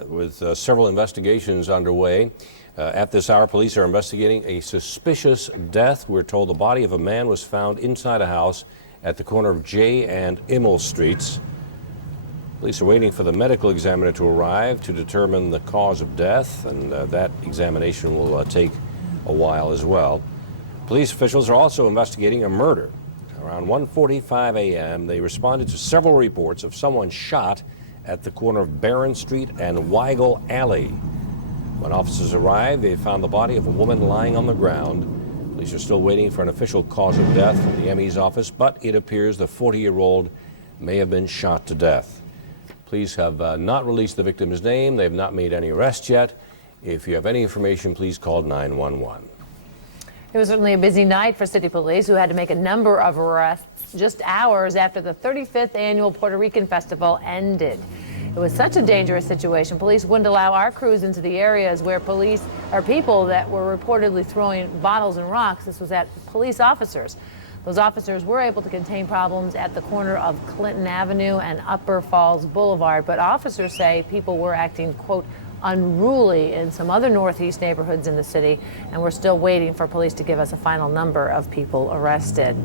with several investigations underway. At this hour, police are investigating a suspicious death. We're told the body of a man was found inside a house at the corner of J and Immel Streets. Police are waiting for the medical examiner to arrive to determine the cause of death, and that examination will take a while as well. Police officials are also investigating a murder. Around 1:45 a.m., they responded to several reports of someone shot at the corner of Barron Street and Weigel Alley. When officers arrived, they found the body of a woman lying on the ground. Police are still waiting for an official cause of death from the ME's office, but it appears the 40-year-old may have been shot to death. Police have not released the victim's name. They have not made any arrests yet. If you have any information, please call 911. It was certainly a busy night for city police, who had to make a number of arrests just hours after the 35th annual Puerto Rican festival ended. It was such a dangerous situation, police wouldn't allow our crews into the areas where people that were reportedly throwing bottles and rocks. This was at police officers. Those officers were able to contain problems at the corner of Clinton Avenue and Upper Falls Boulevard, but officers say people were acting, quote, unruly in some other northeast neighborhoods in the city, and we're still waiting for police to give us a final number of people arrested.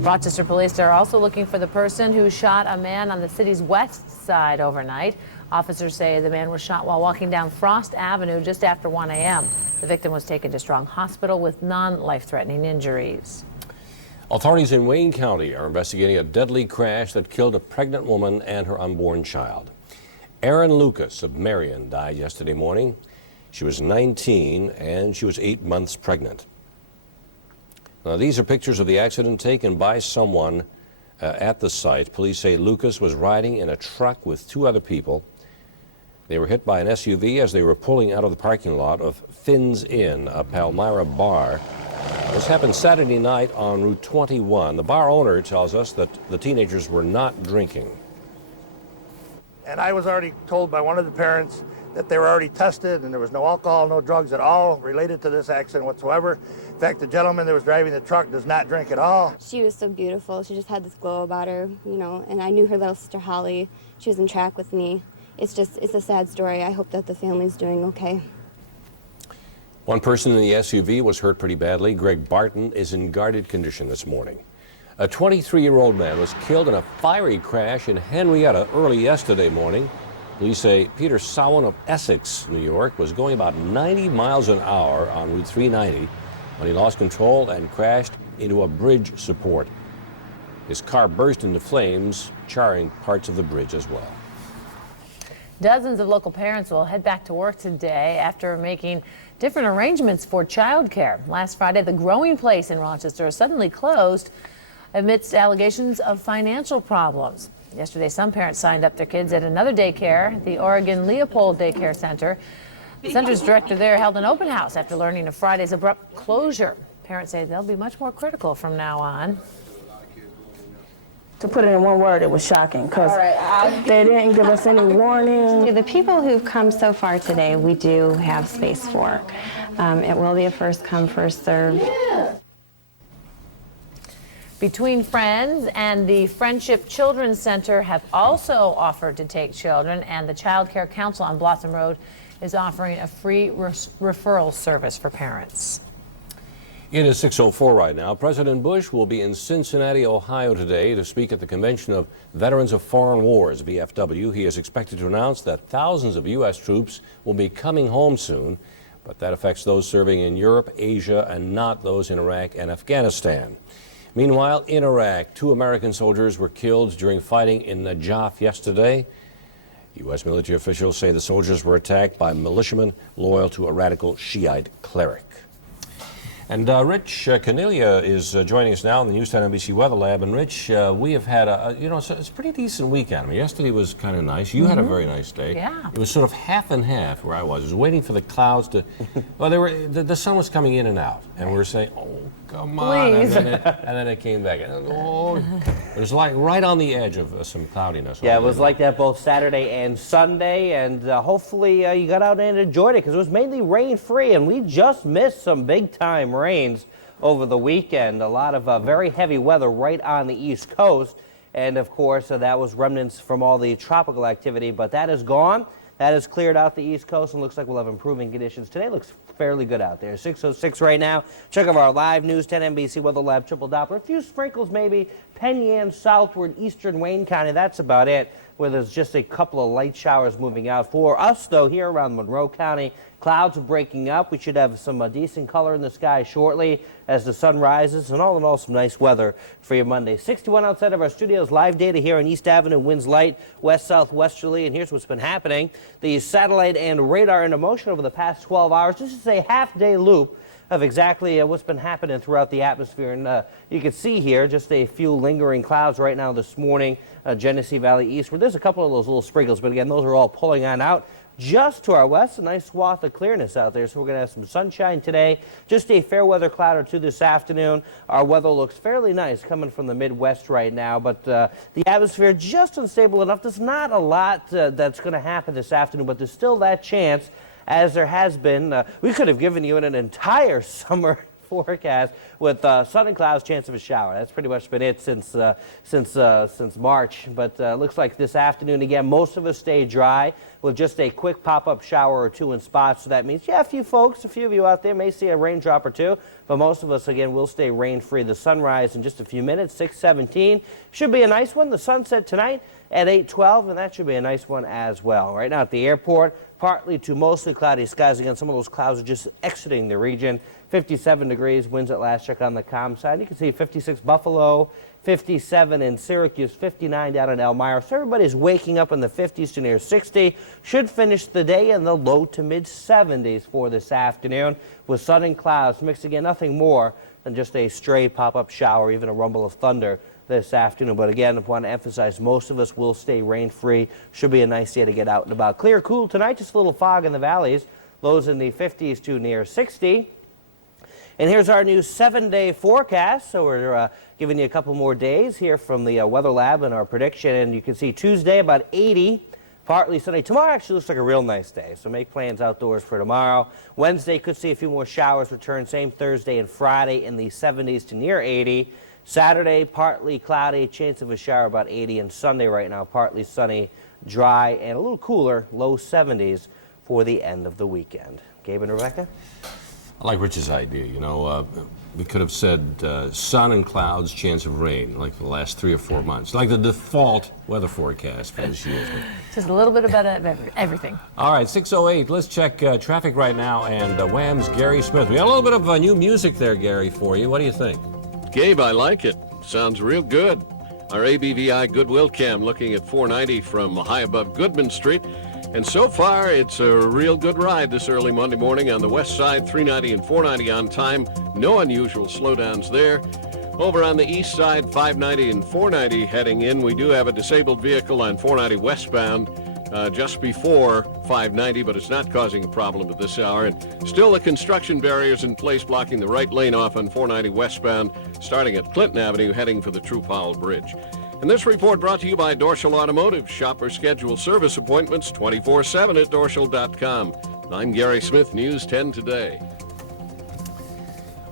Rochester police are also looking for the person who shot a man on the city's west side overnight. Officers say the man was shot while walking down Frost Avenue just after 1 a.m. The victim was taken to Strong Hospital with non-life-threatening injuries. Authorities in Wayne County are investigating a deadly crash that killed a pregnant woman and her unborn child. Erin Lucas of Marion died yesterday morning. She was 19 and she was 8 months pregnant. Now, these are pictures of the accident taken by someone at the site. Police say Lucas was riding in a truck with 2 other people. They were hit by an SUV as they were pulling out of the parking lot of Finn's Inn, a Palmyra bar. This happened Saturday night on Route 21. The bar owner tells us that the teenagers were not drinking. And I was already told by one of the parents that they were already tested and there was no alcohol, no drugs at all related to this accident whatsoever. In fact, the gentleman that was driving the truck does not drink at all. She was so beautiful. She just had this glow about her, you know, and I knew her little sister Holly. She was in track with me. It's a sad story. I hope that the family's doing okay. One person in the SUV was hurt pretty badly. Greg Barton is in guarded condition this morning. A 23-year-old man was killed in a fiery crash in Henrietta early yesterday morning. Police say Peter Sowen of Essex, New York, was going about 90 miles an hour on Route 390 when he lost control and crashed into a bridge support. His car burst into flames, charring parts of the bridge as well. Dozens of local parents will head back to work today after making different arrangements for childcare. Last Friday, the Growing Place in Rochester suddenly closed amidst allegations of financial problems. Yesterday, some parents signed up their kids at another daycare, the Oregon Leopold Daycare Center. The center's director there held an open house after learning of Friday's abrupt closure. Parents say they'll be much more critical from now on. To put it in one word, it was shocking because they didn't give us any warning. The people who've come so far today, we do have space for. It will be a first come, first serve. Between Friends and the Friendship Children's Center have also offered to take children, and the Child Care Council on Blossom Road is offering a free referral service for parents. It is 6:04 right now. President Bush will be in Cincinnati, Ohio today to speak at the Convention of Veterans of Foreign Wars, VFW. He is expected to announce that thousands of U.S. troops will be coming home soon, but that affects those serving in Europe, Asia, and not those in Iraq and Afghanistan. Meanwhile, in Iraq, 2 American soldiers were killed during fighting in Najaf yesterday. U.S. military officials say the soldiers were attacked by militiamen loyal to a radical Shiite cleric. And Rich Cornelia is joining us now in the News 10 NBC Weather Lab. And Rich, we have had it's a pretty decent weekend. I mean, yesterday was kind of nice. You had a very nice day. Yeah. It was sort of half and half where I was. I was waiting for the clouds to, well, the sun was coming in and out. And we were saying, oh, come on. Please. And then it came back. And, oh, it was like right on the edge of some cloudiness. Yeah, it was like that both Saturday and Sunday. And hopefully you got out and enjoyed it because it was mainly rain-free. And we just missed some big-time rains over the weekend. A lot of very heavy weather right on the East Coast. And, of course, that was remnants from all the tropical activity. But that is gone. That has cleared out the East Coast and looks like we'll have improving conditions. Today looks fairly good out there. 6:06 right now. Check out our live News 10 NBC Weather Lab triple Doppler. A few sprinkles maybe Penn Yan southward, eastern Wayne County. That's about it, where there's just a couple of light showers moving out. For us, though, here around Monroe County, clouds are breaking up. We should have some decent color in the sky shortly as the sun rises. And all in all, some nice weather for your Monday. 61 outside of our studios. Live data here on East Avenue. Winds light, west-southwesterly. And here's what's been happening. The satellite and radar in motion over the past 12 hours. This is a half-day loop of exactly what's been happening throughout the atmosphere. And you can see here just a few lingering clouds right now this morning, Genesee Valley eastward. There's a couple of those little sprinkles, but again, those are all pulling on out. just to our west. A nice swath of clearness out there, so we're going to have some sunshine today. Just a fair weather cloud or two this afternoon. Our weather looks fairly nice coming from the Midwest right now, but the atmosphere just unstable enough. There's not a lot that's going to happen this afternoon, but there's still that chance, as there has been. We could have given you an entire summer forecast with sun and clouds, chance of a shower. That's pretty much been it since March. But looks like this afternoon again, most of us stay dry with just a quick pop-up shower or two in spots. So that means, yeah, a few of you out there may see a raindrop or two, but most of us again will stay rain-free. The sunrise in just a few minutes, 6:17, should be a nice one. The sunset tonight at 8:12, and that should be a nice one as well. Right now at the airport, partly to mostly cloudy skies. Again, some of those clouds are just exiting the region. 57 degrees, winds at last check on the calm side. You can see 56 Buffalo, 57 in Syracuse, 59 down in Elmira. So everybody's waking up in the 50s to near 60. Should finish the day in the low to mid 70s for this afternoon with sun and clouds mixed again. Nothing more than just a stray pop-up shower, even a rumble of thunder this afternoon. But again, I want to emphasize most of us will stay rain-free. Should be a nice day to get out and about. Clear, cool tonight, just a little fog in the valleys. Lows in the 50s to near 60. And here's our new 7-day forecast. So we're giving you a couple more days here from the Weather Lab and our prediction. And you can see Tuesday about 80, partly sunny. Tomorrow actually looks like a real nice day, so make plans outdoors for tomorrow. Wednesday could see a few more showers return. Same Thursday and Friday in the 70s to near 80. Saturday, partly cloudy, chance of a shower about 80. And Sunday right now, partly sunny, dry, and a little cooler, low 70s for the end of the weekend. Gabe and Rebecca? I like Rich's idea. You know, we could have said sun and clouds, chance of rain, like the last 3 or 4 months, like the default weather forecast for this year. Just a little bit about everything. All right, 6:08. Let's check traffic right now. And Wham's Gary Smith. We got a little bit of new music there, Gary, for you. What do you think? Gabe, I like it. Sounds real good. Our ABVI Goodwill cam looking at 490 from high above Goodman Street. And so far, it's a real good ride this early Monday morning on the west side, 390 and 490 on time. No unusual slowdowns there. Over on the east side, 590 and 490 heading in. We do have a disabled vehicle on 490 westbound just before 590, but it's not causing a problem at this hour. And still the construction barriers in place blocking the right lane off on 490 westbound, starting at Clinton Avenue, heading for the True Powell Bridge. And this report brought to you by Dorschel Automotive. Shop or schedule service appointments 24/7 at Dorschel.com. I'm Gary Smith, News 10 Today.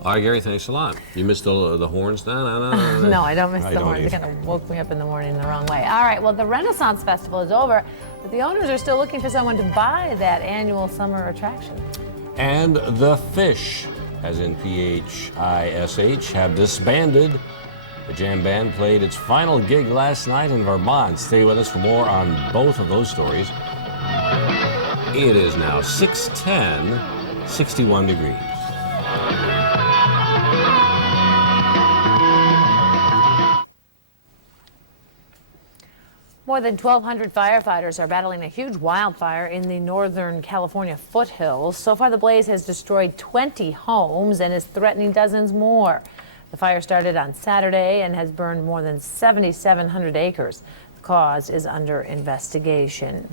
All right, Gary, thanks a lot. You missed the horns? No. No, I don't miss the horns. It kind of woke me up in the morning the wrong way. All right, well, the Renaissance Festival is over, but the owners are still looking for someone to buy that annual summer attraction. And the Fish, as in P-H-I-S-H, have disbanded. The jam band played its final gig last night in Vermont. Stay with us for more on both of those stories. It is now 6:10, 61 degrees. More than 1,200 firefighters are battling a huge wildfire in the northern California foothills. So far, the blaze has destroyed 20 homes and is threatening dozens more. The fire started on Saturday and has burned more than 7,700 acres. The cause is under investigation.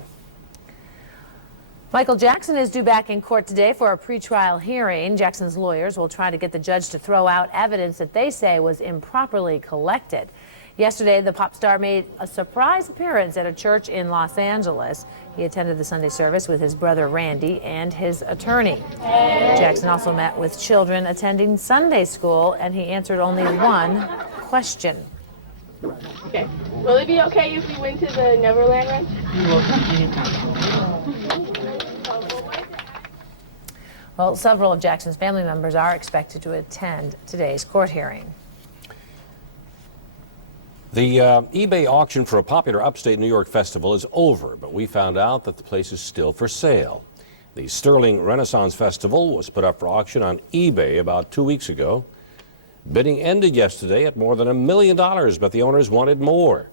Michael Jackson is due back in court today for a pretrial hearing. Jackson's lawyers will try to get the judge to throw out evidence that they say was improperly collected. Yesterday, the pop star made a surprise appearance at a church in Los Angeles. He attended the Sunday service with his brother Randy and his attorney. Jackson also met with children attending Sunday school, and he answered only one question. Okay. Will it be okay if we went to the Neverland Ranch? Well, several of Jackson's family members are expected to attend today's court hearing. The eBay auction for a popular upstate New York festival is over, but we found out that the place is still for sale. The Sterling Renaissance Festival was put up for auction on eBay about 2 weeks ago. Bidding ended yesterday at more than $1 million, but the owners wanted more.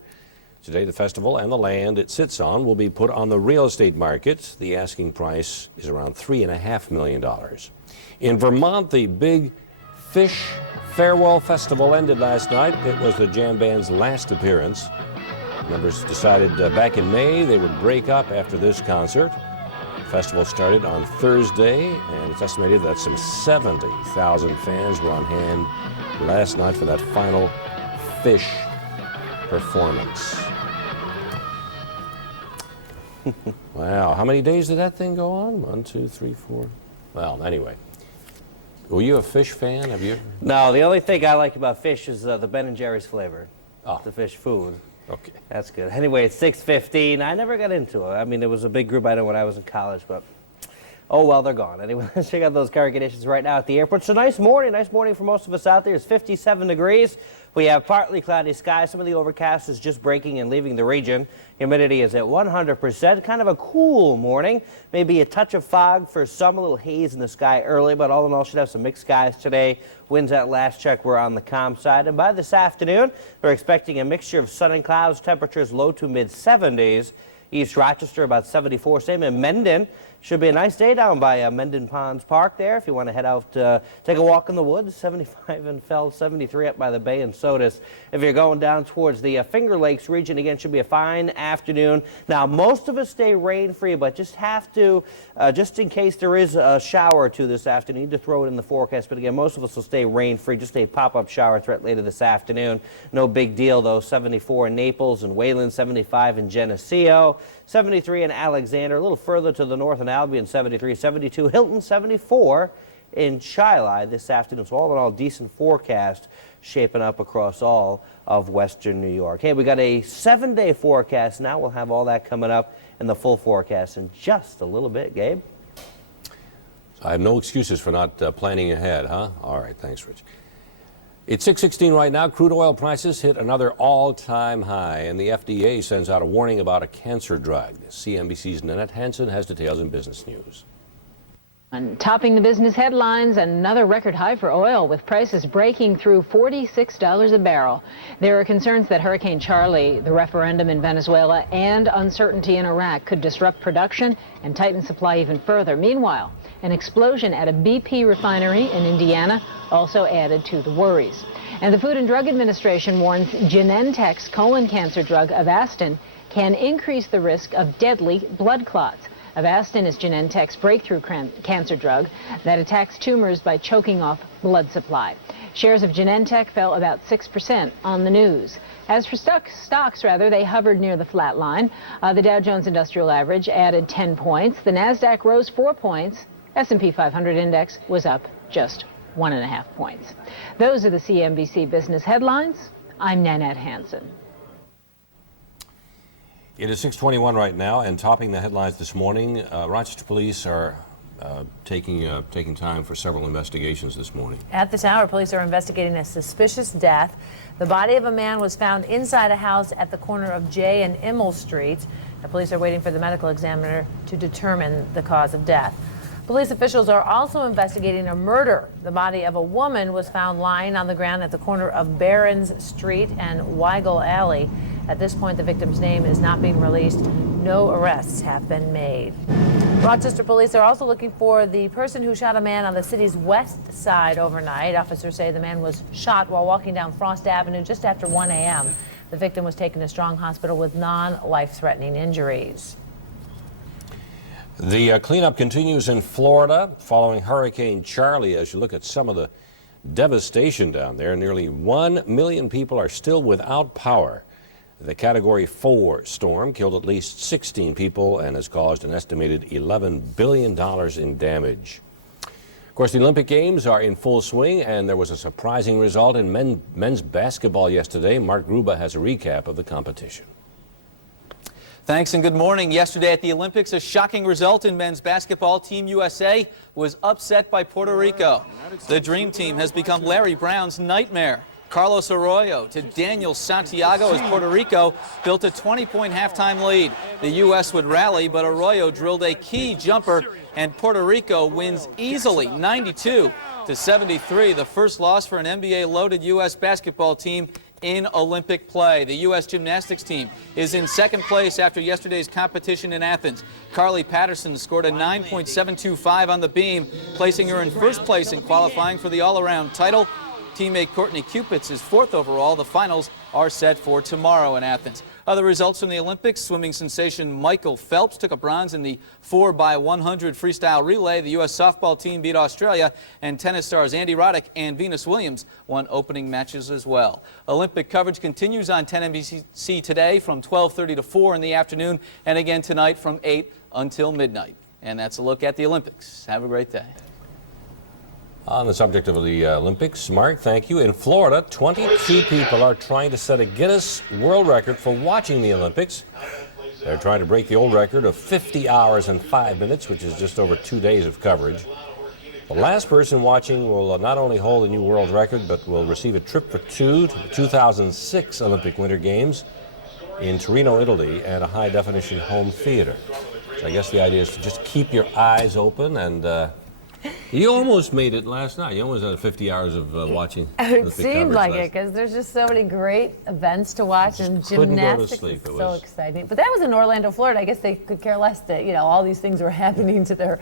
Today, the festival and the land it sits on will be put on the real estate market. The asking price is around $3.5 million. In Vermont, the Big Fish Farewell Festival ended last night. It was the jam band's last appearance. Members decided back in May they would break up after this concert. festival started on Thursday, and it's estimated that some 70,000 fans were on hand last night for that final fish performance. Wow, how many days did that thing go on? 1, 2, 3, 4. Well, anyway. Were you a fish fan? Have you? No, the only thing I like about fish is the Ben & Jerry's flavor. Oh. The fish food. Okay. That's good. Anyway, it's 6:15. I never got into it. I mean, it was a big group I know when I was in college, but oh well, they're gone. Anyway, let's check out those current conditions right now at the airport. It's a nice morning for most of us out there. It's 57 degrees. We have partly cloudy skies. Some of the overcast is just breaking and leaving the region. Humidity is at 100%. Kind of a cool morning. Maybe a touch of fog for some, a little haze in the sky early, but all in all, should have some mixed skies today. Winds at last check were on the calm side. And by this afternoon, we're expecting a mixture of sun and clouds. Temperatures low to mid 70s. East Rochester about 74. Same in Mendon. Should be a nice day down by Mendon Ponds Park there if you want to head out, take a walk in the woods. 75 in Feld, 73 up by the Bay and Sodus. If you're going down towards the Finger Lakes region, again, should be a fine afternoon. Now, most of us stay rain-free, but just have to, just in case there is a shower or two this afternoon, you need to throw it in the forecast. But again, most of us will stay rain-free, just a pop-up shower threat later this afternoon. No big deal, though. 74 in Naples and Wayland, 75 in Geneseo, 73 in Alexander, a little further to the north in Albion, 73, 72, Hilton, 74 in Chili this afternoon. So all in all, decent forecast shaping up across all of western New York. Hey, we got a 7-day forecast now. We'll have all that coming up in the full forecast in just a little bit. Gabe? I have no excuses for not planning ahead, huh? All right, thanks, Rich. It's 6:16 right now. Crude oil prices hit another all-time high, and the FDA sends out a warning about a cancer drug. CNBC's Nanette Hansen has details in business news. And topping the business headlines, another record high for oil, with prices breaking through $46 a barrel. There are concerns that Hurricane Charlie, the referendum in Venezuela, and uncertainty in Iraq could disrupt production and tighten supply even further. Meanwhile, an explosion at a BP refinery in Indiana also added to the worries. And the Food and Drug Administration warns Genentech's colon cancer drug Avastin can increase the risk of deadly blood clots. Avastin is Genentech's breakthrough cancer drug that attacks tumors by choking off blood supply. Shares of Genentech fell about 6% on the news. As for stocks, they hovered near the flat line. The Dow Jones Industrial Average added 10 points. The Nasdaq rose 4 points. S&P 500 index was up just 1.5 points. Those are the CNBC business headlines. I'm Nanette Hansen. It is 6:21 right now, and topping the headlines this morning, Rochester police are taking time for several investigations this morning. At the tower, police are investigating a suspicious death. The body of a man was found inside a house at the corner of J and Immel Streets. The police are waiting for the medical examiner to determine the cause of death. Police officials are also investigating a murder. The body of a woman was found lying on the ground at the corner of Barron's Street and Weigel Alley. At this point, the victim's name is not being released. No arrests have been made. Rochester police are also looking for the person who shot a man on the city's west side overnight. Officers say the man was shot while walking down Frost Avenue just after 1 a.m. The victim was taken to Strong Hospital with non-life-threatening injuries. The cleanup continues in Florida following Hurricane Charlie. As you look at some of the devastation down there, nearly 1 million people are still without power. The Category 4 storm killed at least 16 people and has caused an estimated $11 billion in damage. Of course, the Olympic Games are in full swing, and there was a surprising result in men's basketball yesterday. Mark Gruba has a recap of the competition. Thanks and good morning. Yesterday at the Olympics, a shocking result in men's basketball. Team USA was upset by Puerto Rico. The Dream Team has become Larry Brown's nightmare. Carlos Arroyo to Daniel Santiago as Puerto Rico built a 20-point halftime lead. The U.S. would rally, but Arroyo drilled a key jumper, and Puerto Rico wins easily, 92-73. The first loss for an NBA-loaded U.S. basketball team in Olympic play. The U.S. gymnastics team is in second place after yesterday's competition in Athens. Carly Patterson scored a 9.725 on the beam, placing her in first place in qualifying for the all-around title. Teammate Courtney Cupits is fourth overall. The finals are set for tomorrow in Athens. Other results from the Olympics: swimming sensation Michael Phelps took a bronze in the 4x100 freestyle relay. The U.S. softball team beat Australia, and tennis stars Andy Roddick and Venus Williams won opening matches as well. Olympic coverage continues on 10 NBC today from 12:30 to 4 in the afternoon, and again tonight from 8 until midnight. And that's a look at the Olympics. Have a great day. On the subject of the Olympics, Mark, thank you. In Florida, 22 people are trying to set a Guinness World Record for watching the Olympics. They're trying to break the old record of 50 hours and 5 minutes, which is just over 2 days of coverage. The last person watching will not only hold a new world record, but will receive a trip for two to the 2006 Olympic Winter Games in Torino, Italy, and a high-definition home theater. So I guess the idea is to just keep your eyes open, and you almost made it last night. You almost had 50 hours of watching. It seemed like it, because there's just so many great events to watch, and gymnastics is so exciting. But that was in Orlando, Florida. I guess they could care less that, you know, all these things were happening to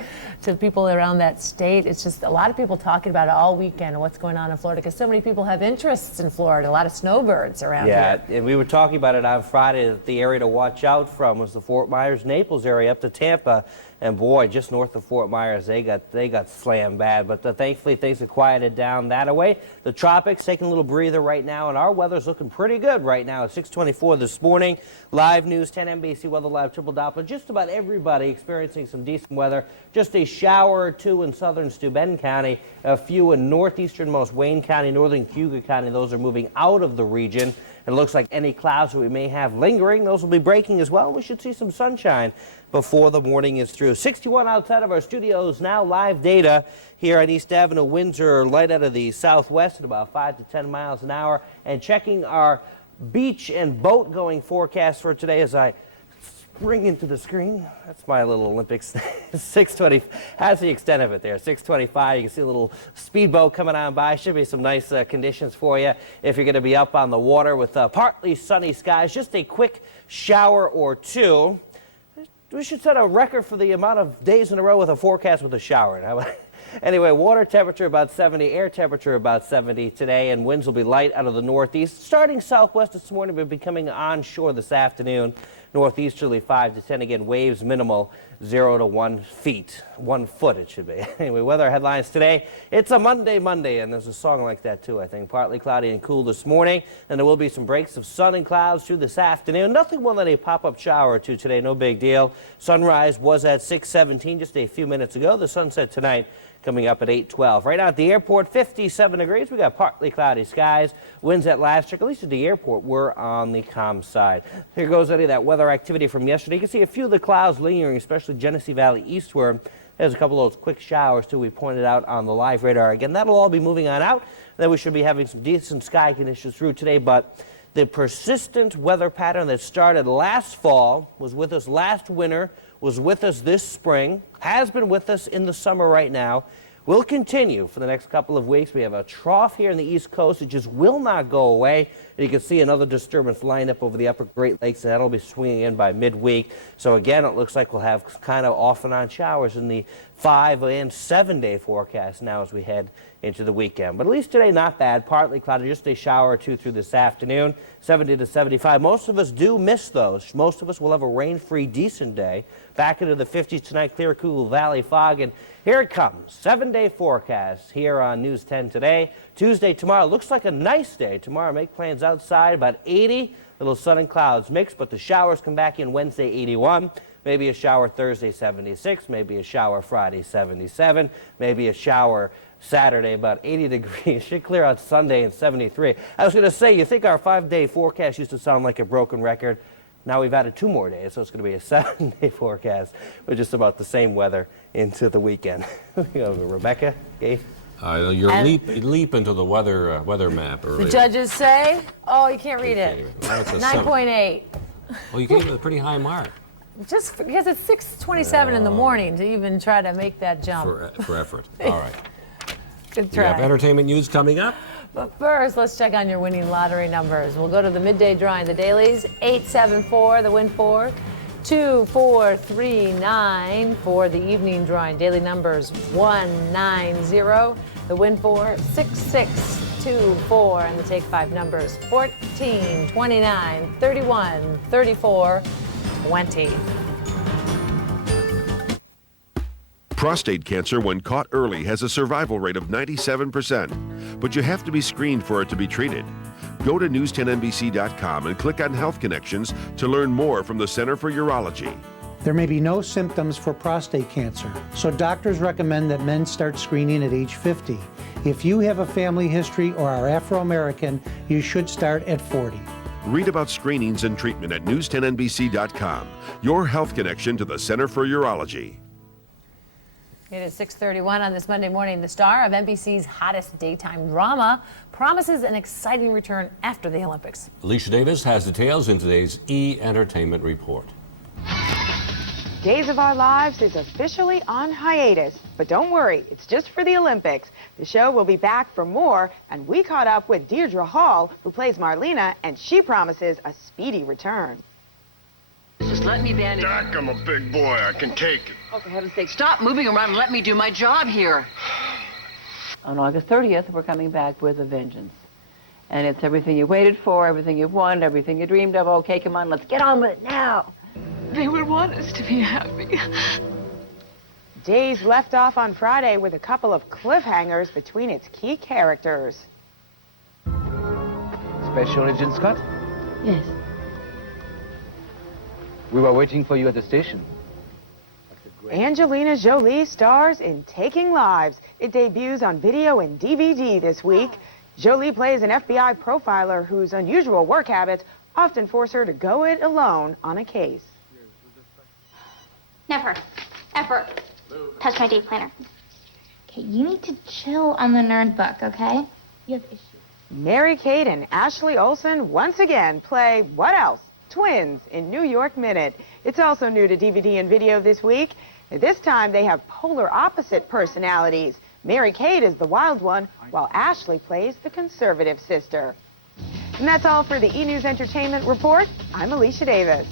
people around that state. It's just a lot of people talking about it all weekend and what's going on in Florida, because so many people have interests in Florida. A lot of snowbirds around here. Yeah, and we were talking about it on Friday, that the area to watch out from was the Fort Myers, Naples area up to Tampa. And boy, just north of Fort Myers, they got slammed bad. But thankfully, things have quieted down that way. The tropics taking a little breather right now, and our weather's looking pretty good right now at 6:24 this morning. Live News 10 NBC Weather Live Triple Doppler. Just about everybody experiencing some decent weather. Just a shower or two in southern Steuben County, a few in northeasternmost Wayne County, northern Cuyahoga County. Those are moving out of the region. It looks like any clouds that we may have lingering, those will be breaking as well. We should see some sunshine before the morning is through. 61 outside of our studios now. Live data here on East Avenue, Windsor, light out of the southwest at about 5 to 10 miles an hour. And checking our beach and boat going forecast for today as I spring into the screen. That's my little Olympics. 6:20. That's the extent of it there. 6:25. You can see a little speedboat coming on by. Should be some nice conditions for you if you're going to be up on the water with partly sunny skies. Just a quick shower or two. We should set a record for the amount of days in a row with a forecast with a shower. Anyway, water temperature about 70, air temperature about 70 today, and winds will be light out of the northeast. Starting southwest this morning, but becoming onshore this afternoon. Northeasterly 5 to 10. Again, waves minimal 0 to 1 feet. 1 foot it should be. Anyway, weather headlines today. It's a Monday, and there's a song like that too, I think. Partly cloudy and cool this morning, and there will be some breaks of sun and clouds through this afternoon. Nothing more than a pop-up shower or two today. No big deal. Sunrise was at 6:17 just a few minutes ago. The sunset tonight coming up at 8:12. Right now at the airport, 57 degrees. We got partly cloudy skies. Winds at last check, at least at the airport, we're on the calm side. Here goes any of that weather activity from yesterday. You can see a few of the clouds lingering, especially Genesee Valley eastward. There's a couple of those quick showers, too, we pointed out on the live radar. Again, that'll all be moving on out. Then we should be having some decent sky conditions through today, but the persistent weather pattern that started last fall, was with us last winter, was with us this spring, has been with us in the summer right now, will continue for the next couple of weeks. We have a trough here in the East Coast. It just will not go away. And you can see another disturbance lined up over the upper Great Lakes, and that'll be swinging in by midweek. So again, it looks like we'll have kind of off and on showers in the 5 and 7 day forecast now as we head into the weekend. But at least today, not bad. Partly cloudy, just a shower or two through this afternoon. 70 to 75. Most of us do miss those. Most of us will have a rain-free, decent day. Back into the 50s tonight, clear, cool valley fog. And here it comes. 7 day forecast here on News 10 today. Tuesday, tomorrow, looks like a nice day. Tomorrow, make plans outside, about 80. Little sun and clouds mixed, but the showers come back in Wednesday, 81. Maybe a shower Thursday, 76. Maybe a shower Friday, 77. Maybe a shower Saturday, about 80 degrees. Should clear out Sunday and 73. I was going to say, you think our 5 day forecast used to sound like a broken record. Now we've added 2 more days, so it's going to be a 7 day forecast with just about the same weather into the weekend. Rebecca, Gabe? Your leap into the weather map earlier. The judges say, oh, you can't read it. 9.8. Well, you gave it a pretty high mark. Just because it's 6:27 in the morning to even try to make that jump. For effort. All right. Good try. We have entertainment news coming up. But first, let's check on your winning lottery numbers. We'll go to the midday drawing. The dailies, 874, the win for 2439 for the evening drawing. Daily numbers 190, the win for 662. 2, 4, and the Take 5 numbers 14, 29, 31, 34, 20. Prostate cancer, when caught early, has a survival rate of 97%, but you have to be screened for it to be treated. Go to news10nbc.com and click on Health Connections to learn more from the Center for Urology. There may be no symptoms for prostate cancer, so doctors recommend that men start screening at age 50. If you have a family history or are Afro-American, you should start at 40. Read about screenings and treatment at news10nbc.com, your health connection to the Center for Urology. It is 6:31 on this Monday morning. The star of NBC's hottest daytime drama promises an exciting return after the Olympics. Alicia Davis has details in today's E! Entertainment Report. Days of Our Lives is officially on hiatus, but don't worry, it's just for the Olympics. The show will be back for more, and we caught up with Deirdre Hall, who plays Marlena, and she promises a speedy return. Just let me bandage. Doc, I'm a big boy. I can take it. Oh, for heaven's sake, stop moving around and let me do my job here. On August 30th, we're coming back with a vengeance. And it's everything you waited for, everything you've wanted, everything you dreamed of. Okay, come on, let's get on with it now. They would want us to be happy. Days left off on Friday with a couple of cliffhangers between its key characters. Special Agent Scott? Yes. We were waiting for you at the station. Angelina Jolie stars in Taking Lives. It debuts on video and DVD this week. Jolie plays an FBI profiler whose unusual work habits often force her to go it alone on a case. Never, ever touch my day planner. Okay, you need to chill on the nerd book, okay? You have issues. Mary-Kate and Ashley Olsen once again play, what else? Twins in New York Minute. It's also new to DVD and video this week. This time they have polar opposite personalities. Mary-Kate is the wild one, while Ashley plays the conservative sister. And that's all for the E! News Entertainment Report. I'm Alicia Davis.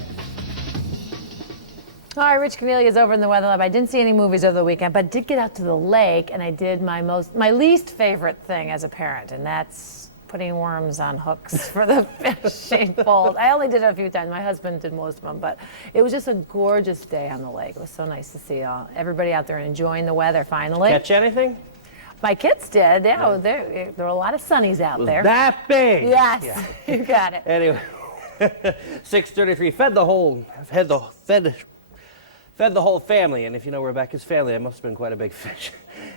All right, Rich Cornelia is over in the Weather Lab. I didn't see any movies over the weekend, but did get out to the lake, and I did my least favorite thing as a parent, and that's putting worms on hooks for the fishing pole. I only did it a few times. My husband did most of them, but it was just a gorgeous day on the lake. It was so nice to see everybody out there enjoying the weather finally. Catch anything? My kids did. Yeah, there were a lot of sunnies out there. That big? Yes, yeah. You got it. Anyway, 6:33. Fed the whole family, and if you know Rebecca's family, that must have been quite a big fish.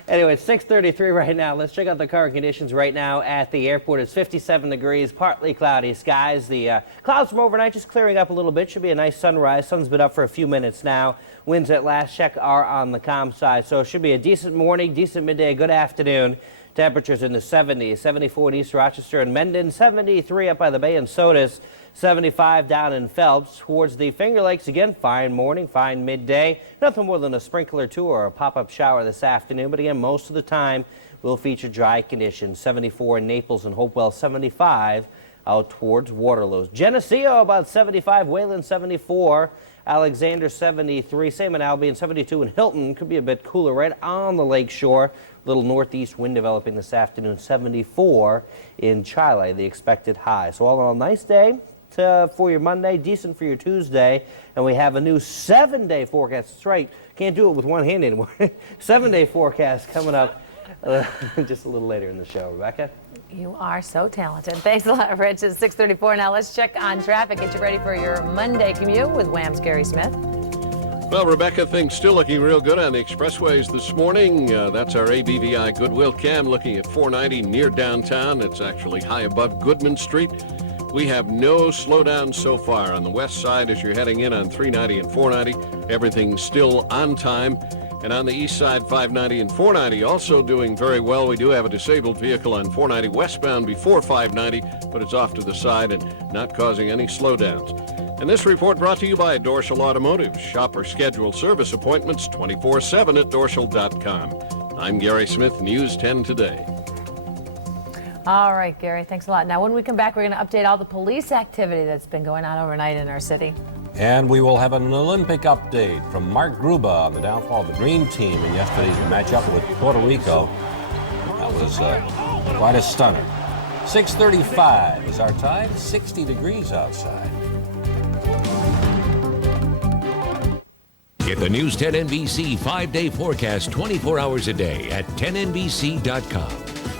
Anyway, it's 6:33 right now. Let's check out the current conditions right now at the airport. It's 57 degrees, partly cloudy skies. The clouds from overnight just clearing up a little bit. Should be a nice sunrise. Sun's been up for a few minutes now. Winds at last check are on the calm side, so it should be a decent morning, decent midday, good afternoon. Temperatures in the 70s, 74 in East Rochester and Mendon, 73 up by the Bay and Sodus, 75 down in Phelps. Towards the Finger Lakes again, fine morning, fine midday. Nothing more than a sprinkle or two or a pop-up shower this afternoon, but again, most of the time will feature dry conditions. 74 in Naples and Hopewell, 75 out towards Waterloo. Geneseo about 75, Wayland 74, Alexander 73, same in Albion, 72 in Hilton. Could be a bit cooler right on the lake shore. Little northeast wind developing this afternoon, 74 in Chile, the expected high. So all in all, nice day for your Monday, decent for your Tuesday, and we have a new 7-day forecast. That's right, can't do it with one hand anymore. 7-day forecast coming up just a little later in the show. Rebecca? You are so talented. Thanks a lot, Rich. It's 6:34 now. Let's check on traffic. Get you ready for your Monday commute with Wham's Gary Smith. Well, Rebecca, things still looking real good on the expressways this morning. That's our ABVI Goodwill cam looking at 490 near downtown. It's actually high above Goodman Street. We have no slowdown so far on the west side as you're heading in on 390 and 490. Everything's still on time. And on the east side, 590 and 490 also doing very well. We do have a disabled vehicle on 490 westbound before 590, but it's off to the side and not causing any slowdowns. And this report brought to you by Dorschel Automotive. Shop or schedule service appointments 24/7 at dorschel.com. I'm Gary Smith, News 10 Today. All right, Gary, thanks a lot. Now, when we come back, we're going to update all the police activity that's been going on overnight in our city. And we will have an Olympic update from Mark Gruba on the downfall of the Dream Team in yesterday's matchup with Puerto Rico. That was quite a stunner. 6:35 is our time, 60 degrees outside. Get the News 10 NBC 5-day forecast 24 hours a day at 10NBC.com.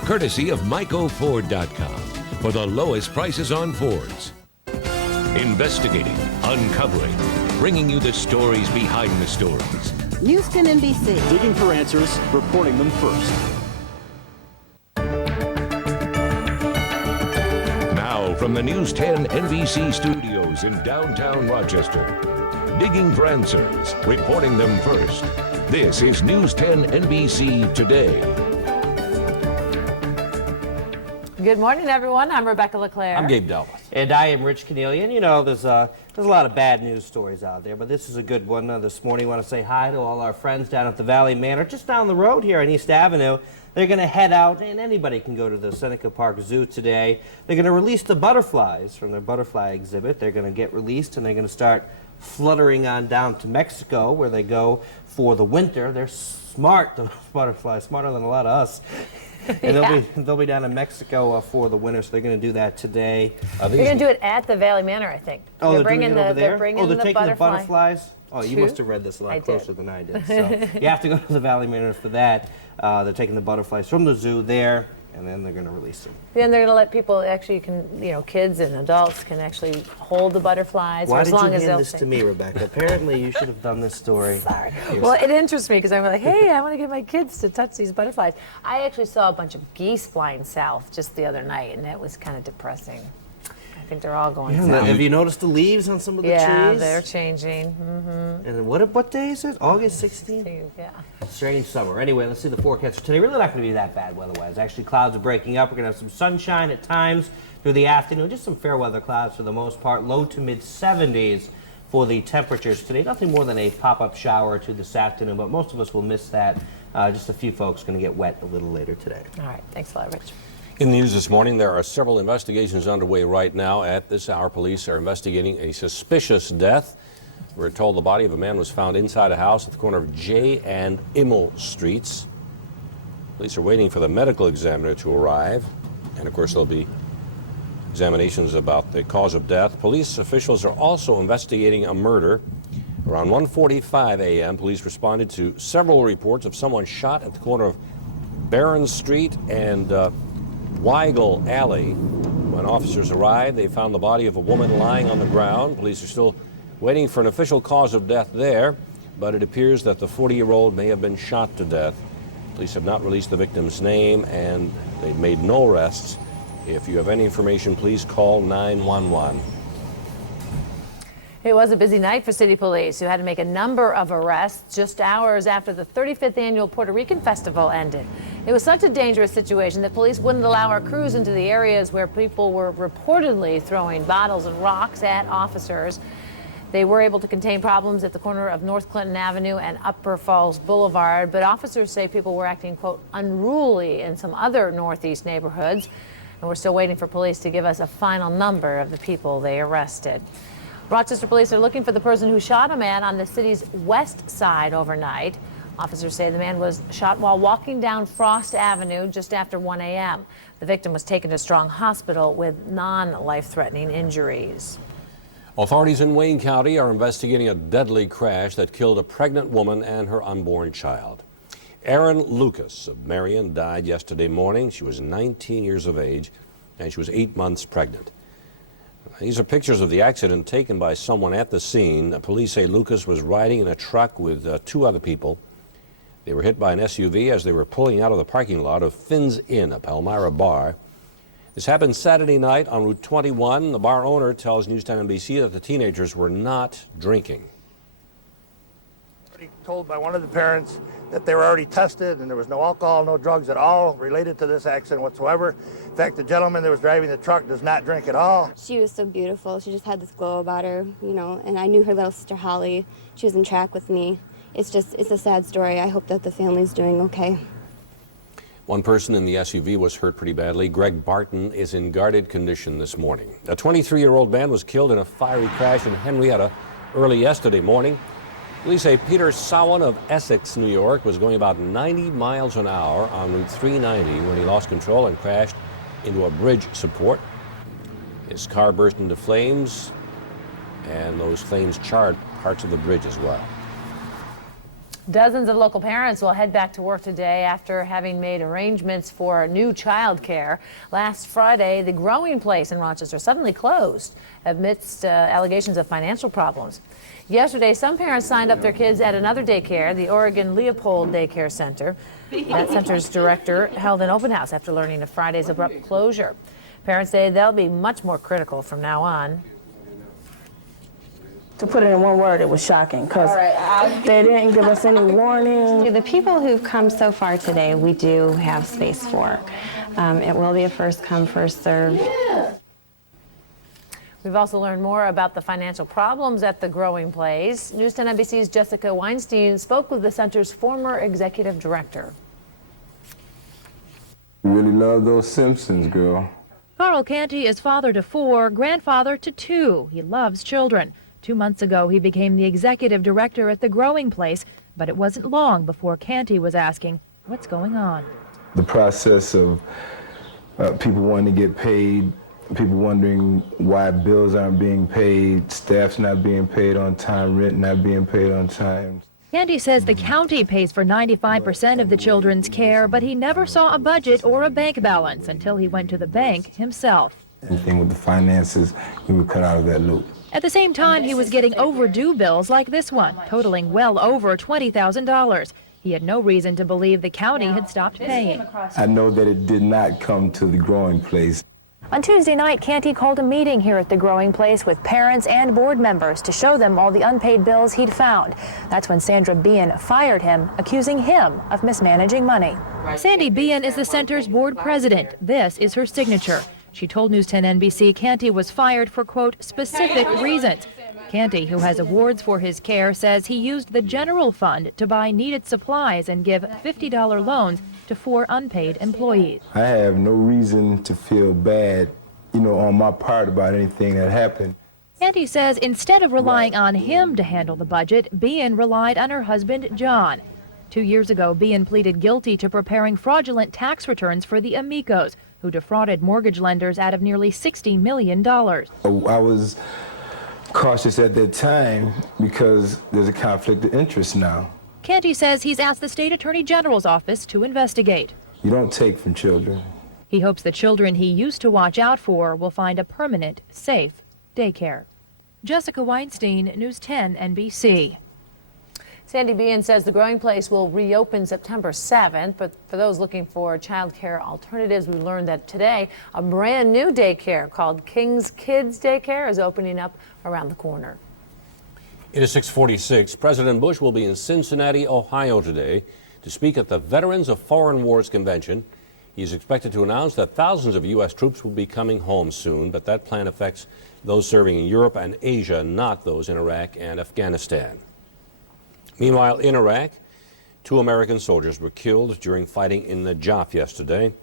Courtesy of MycoFord.com for the lowest prices on Fords. Investigating, uncovering, bringing you the stories behind the stories. News 10 NBC. Digging for answers, reporting them first. Now from the News 10 NBC studios in downtown Rochester. Digging for answers, reporting them first. This is News 10 NBC Today. Good morning, everyone. I'm Rebecca LeClaire. I'm Gabe Delmas. And I am Rich Cornelian. You know, there's a lot of bad news stories out there, but this is a good one. This morning, I want to say hi to all our friends down at the Valley Manor, just down the road here on East Avenue. They're going to head out, and anybody can go to the Seneca Park Zoo today. They're going to release the butterflies from their butterfly exhibit. They're going to get released, and they're going to start fluttering on down to Mexico, where they go for the winter. They're smart, those butterflies, smarter than a lot of us. And they'll be down in Mexico for the winter, so they're going to do that today. They're going to do it at the Valley Manor, I think. Oh, they're bringing it over there? They're bringing they're taking the butterflies? Oh, you must Two? have read this a lot I closer did. than I did. So you have to go to the Valley Manor for that. They're taking the butterflies from the zoo there, and then they're going to release them. Then they're going to let people actually kids and adults can actually hold the butterflies Why for as long did as you they'll hand this to me, Rebecca? Apparently, you should have done this story. Sorry. Well, it interests me because I'm like, hey, I want to get my kids to touch these butterflies. I actually saw a bunch of geese flying south just the other night, and that was kind of depressing. I think they're all going south. Have you noticed the leaves on some of the trees? Yeah, they're changing. Mm-hmm. And what day is it? August 16th? Yeah. Strange summer. Anyway, let's see the forecast for today. Really not going to be that bad weather-wise. Actually, clouds are breaking up. We're going to have some sunshine at times through the afternoon. Just some fair weather clouds for the most part. Low to mid-70s for the temperatures today. Nothing more than a pop-up shower or two this afternoon, but most of us will miss that. Just a few folks going to get wet a little later today. All right. Thanks a lot, Rich. In the news this morning, there are several investigations underway right now. At this hour, police are investigating a suspicious death. We're told the body of a man was found inside a house at the corner of J and Immel Streets. Police are waiting for the medical examiner to arrive. And of course, there'll be examinations about the cause of death. Police officials are also investigating a murder. Around 1:45 a.m., police responded to several reports of someone shot at the corner of Barron Street and Weigel Alley. When officers arrived, they found the body of a woman lying on the ground. Police are still waiting for an official cause of death there, but it appears that the 40-year-old may have been shot to death. Police have not released the victim's name, and they've made no arrests. If you have any information, please call 911. It was a busy night for city police, who had to make a number of arrests just hours after the 35th annual Puerto Rican festival ended. It was such a dangerous situation that police wouldn't allow our crews into the areas where people were reportedly throwing bottles and rocks at officers. They were able to contain problems at the corner of North Clinton Avenue and Upper Falls Boulevard, but officers say people were acting, quote, unruly in some other northeast neighborhoods. And we're still waiting for police to give us a final number of the people they arrested. Rochester police are looking for the person who shot a man on the city's west side overnight. Officers say the man was shot while walking down Frost Avenue just after 1 a.m. The victim was taken to Strong Hospital with non-life-threatening injuries. Authorities in Wayne County are investigating a deadly crash that killed a pregnant woman and her unborn child. Erin Lucas of Marion died yesterday morning. She was 19 years of age, and she was 8 months pregnant. These are pictures of the accident taken by someone at the scene. Police say Lucas was riding in a truck with two other people. They were hit by an SUV as they were pulling out of the parking lot of Finn's Inn, a Palmyra bar. This happened Saturday night on Route 21. The bar owner tells News 10 NBC that the teenagers were not drinking. Told by one of the parents that they were already tested and there was no alcohol, no drugs at all related to this accident whatsoever. In fact, the gentleman that was driving the truck does not drink at all. She was so beautiful. She just had this glow about her, you know, and I knew her little sister Holly. She was in track with me. It's a sad story. I hope that the family's doing okay. One person in the SUV was hurt pretty badly. Greg Barton is in guarded condition this morning. A 23-year-old man was killed in a fiery crash in Henrietta early yesterday morning. Police say Peter Sowan of Essex, New York, was going about 90 miles an hour on Route 390 when he lost control and crashed into a bridge support. His car burst into flames, and those flames charred parts of the bridge as well. Dozens of local parents will head back to work today after having made arrangements for new child care. Last Friday, the Growing Place in Rochester suddenly closed amidst allegations of financial problems. Yesterday, some parents signed up their kids at another daycare, the Oregon Leopold Daycare Center. That center's director held an open house after learning of Friday's abrupt closure. Parents say they'll be much more critical from now on. To put it in one word, it was shocking because they didn't give us any warning. The people who've come so far today, we do have space for. It will be a first come, first serve. We've also learned more about the financial problems at the Growing Place. News 10 NBC's Jessica Weinstein spoke with the center's former executive director. Really love those Simpsons, girl. Carl Canty is father to 4, grandfather to 2. He loves children. 2 months ago, he became the executive director at the Growing Place, but it wasn't long before Canty was asking, what's going on? The process of people wanting to get paid, people wondering why bills aren't being paid, staff's not being paid on time, rent not being paid on time. Canty says the county pays for 95% of the children's care, but he never saw a budget or a bank balance until he went to the bank himself. Anything with the finances, we were cut out of that loop. At the same time, he was getting overdue bills like this one, totaling well over $20,000. He had no reason to believe the county had stopped paying. I know that it did not come to the Growing Place. On Tuesday night, Canty called a meeting here at the Growing Place with parents and board members to show them all the unpaid bills he'd found. That's when Sandra Bean fired him, accusing him of mismanaging money. Sandy Bean is the center's board president. This is her signature. She told News 10 NBC Canty was fired for, quote, specific reasons. Canty, who has awards for his care, says he used the general fund to buy needed supplies and give $50 loans to 4 unpaid employees. I have no reason to feel bad, on my part about anything that happened. Canty says instead of relying on him to handle the budget, Bean relied on her husband, John. 2 years ago, Bean pleaded guilty to preparing fraudulent tax returns for the Amicos, who defrauded mortgage lenders out of nearly $60 million. I was cautious at that time because there's a conflict of interest now. Canty says he's asked the state attorney general's office to investigate. You don't take from children. He hopes the children he used to watch out for will find a permanent, safe daycare. Jessica Weinstein, News 10 NBC. Sandy Bean says the Growing Place will reopen September 7th, but for those looking for child care alternatives, we learned that today a brand new daycare called King's Kids Daycare is opening up around the corner. It is 6:46. President Bush will be in Cincinnati, Ohio today to speak at the Veterans of Foreign Wars Convention. He is expected to announce that thousands of U.S. troops will be coming home soon, but that plan affects those serving in Europe and Asia, not those in Iraq and Afghanistan. Meanwhile, in Iraq, 2 American soldiers were killed during fighting in Najaf yesterday.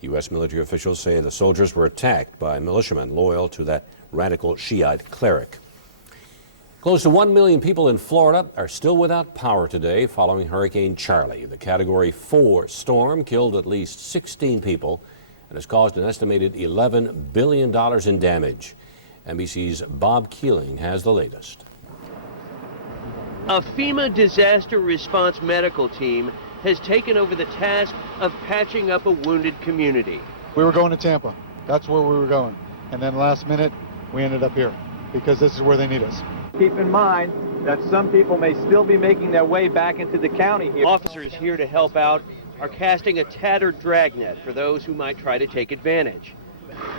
U.S. military officials say the soldiers were attacked by militiamen loyal to that radical Shiite cleric. Close to 1 million people in Florida are still without power today following Hurricane Charlie. The Category 4 storm killed at least 16 people and has caused an estimated $11 billion in damage. NBC's Bob Keeling has the latest. A FEMA disaster response medical team has taken over the task of patching up a wounded community. We were going to Tampa. That's where we were going. And then last minute, we ended up here because this is where they need us. Keep in mind that some people may still be making their way back into the county here. Officers here to help out are casting a tattered dragnet for those who might try to take advantage.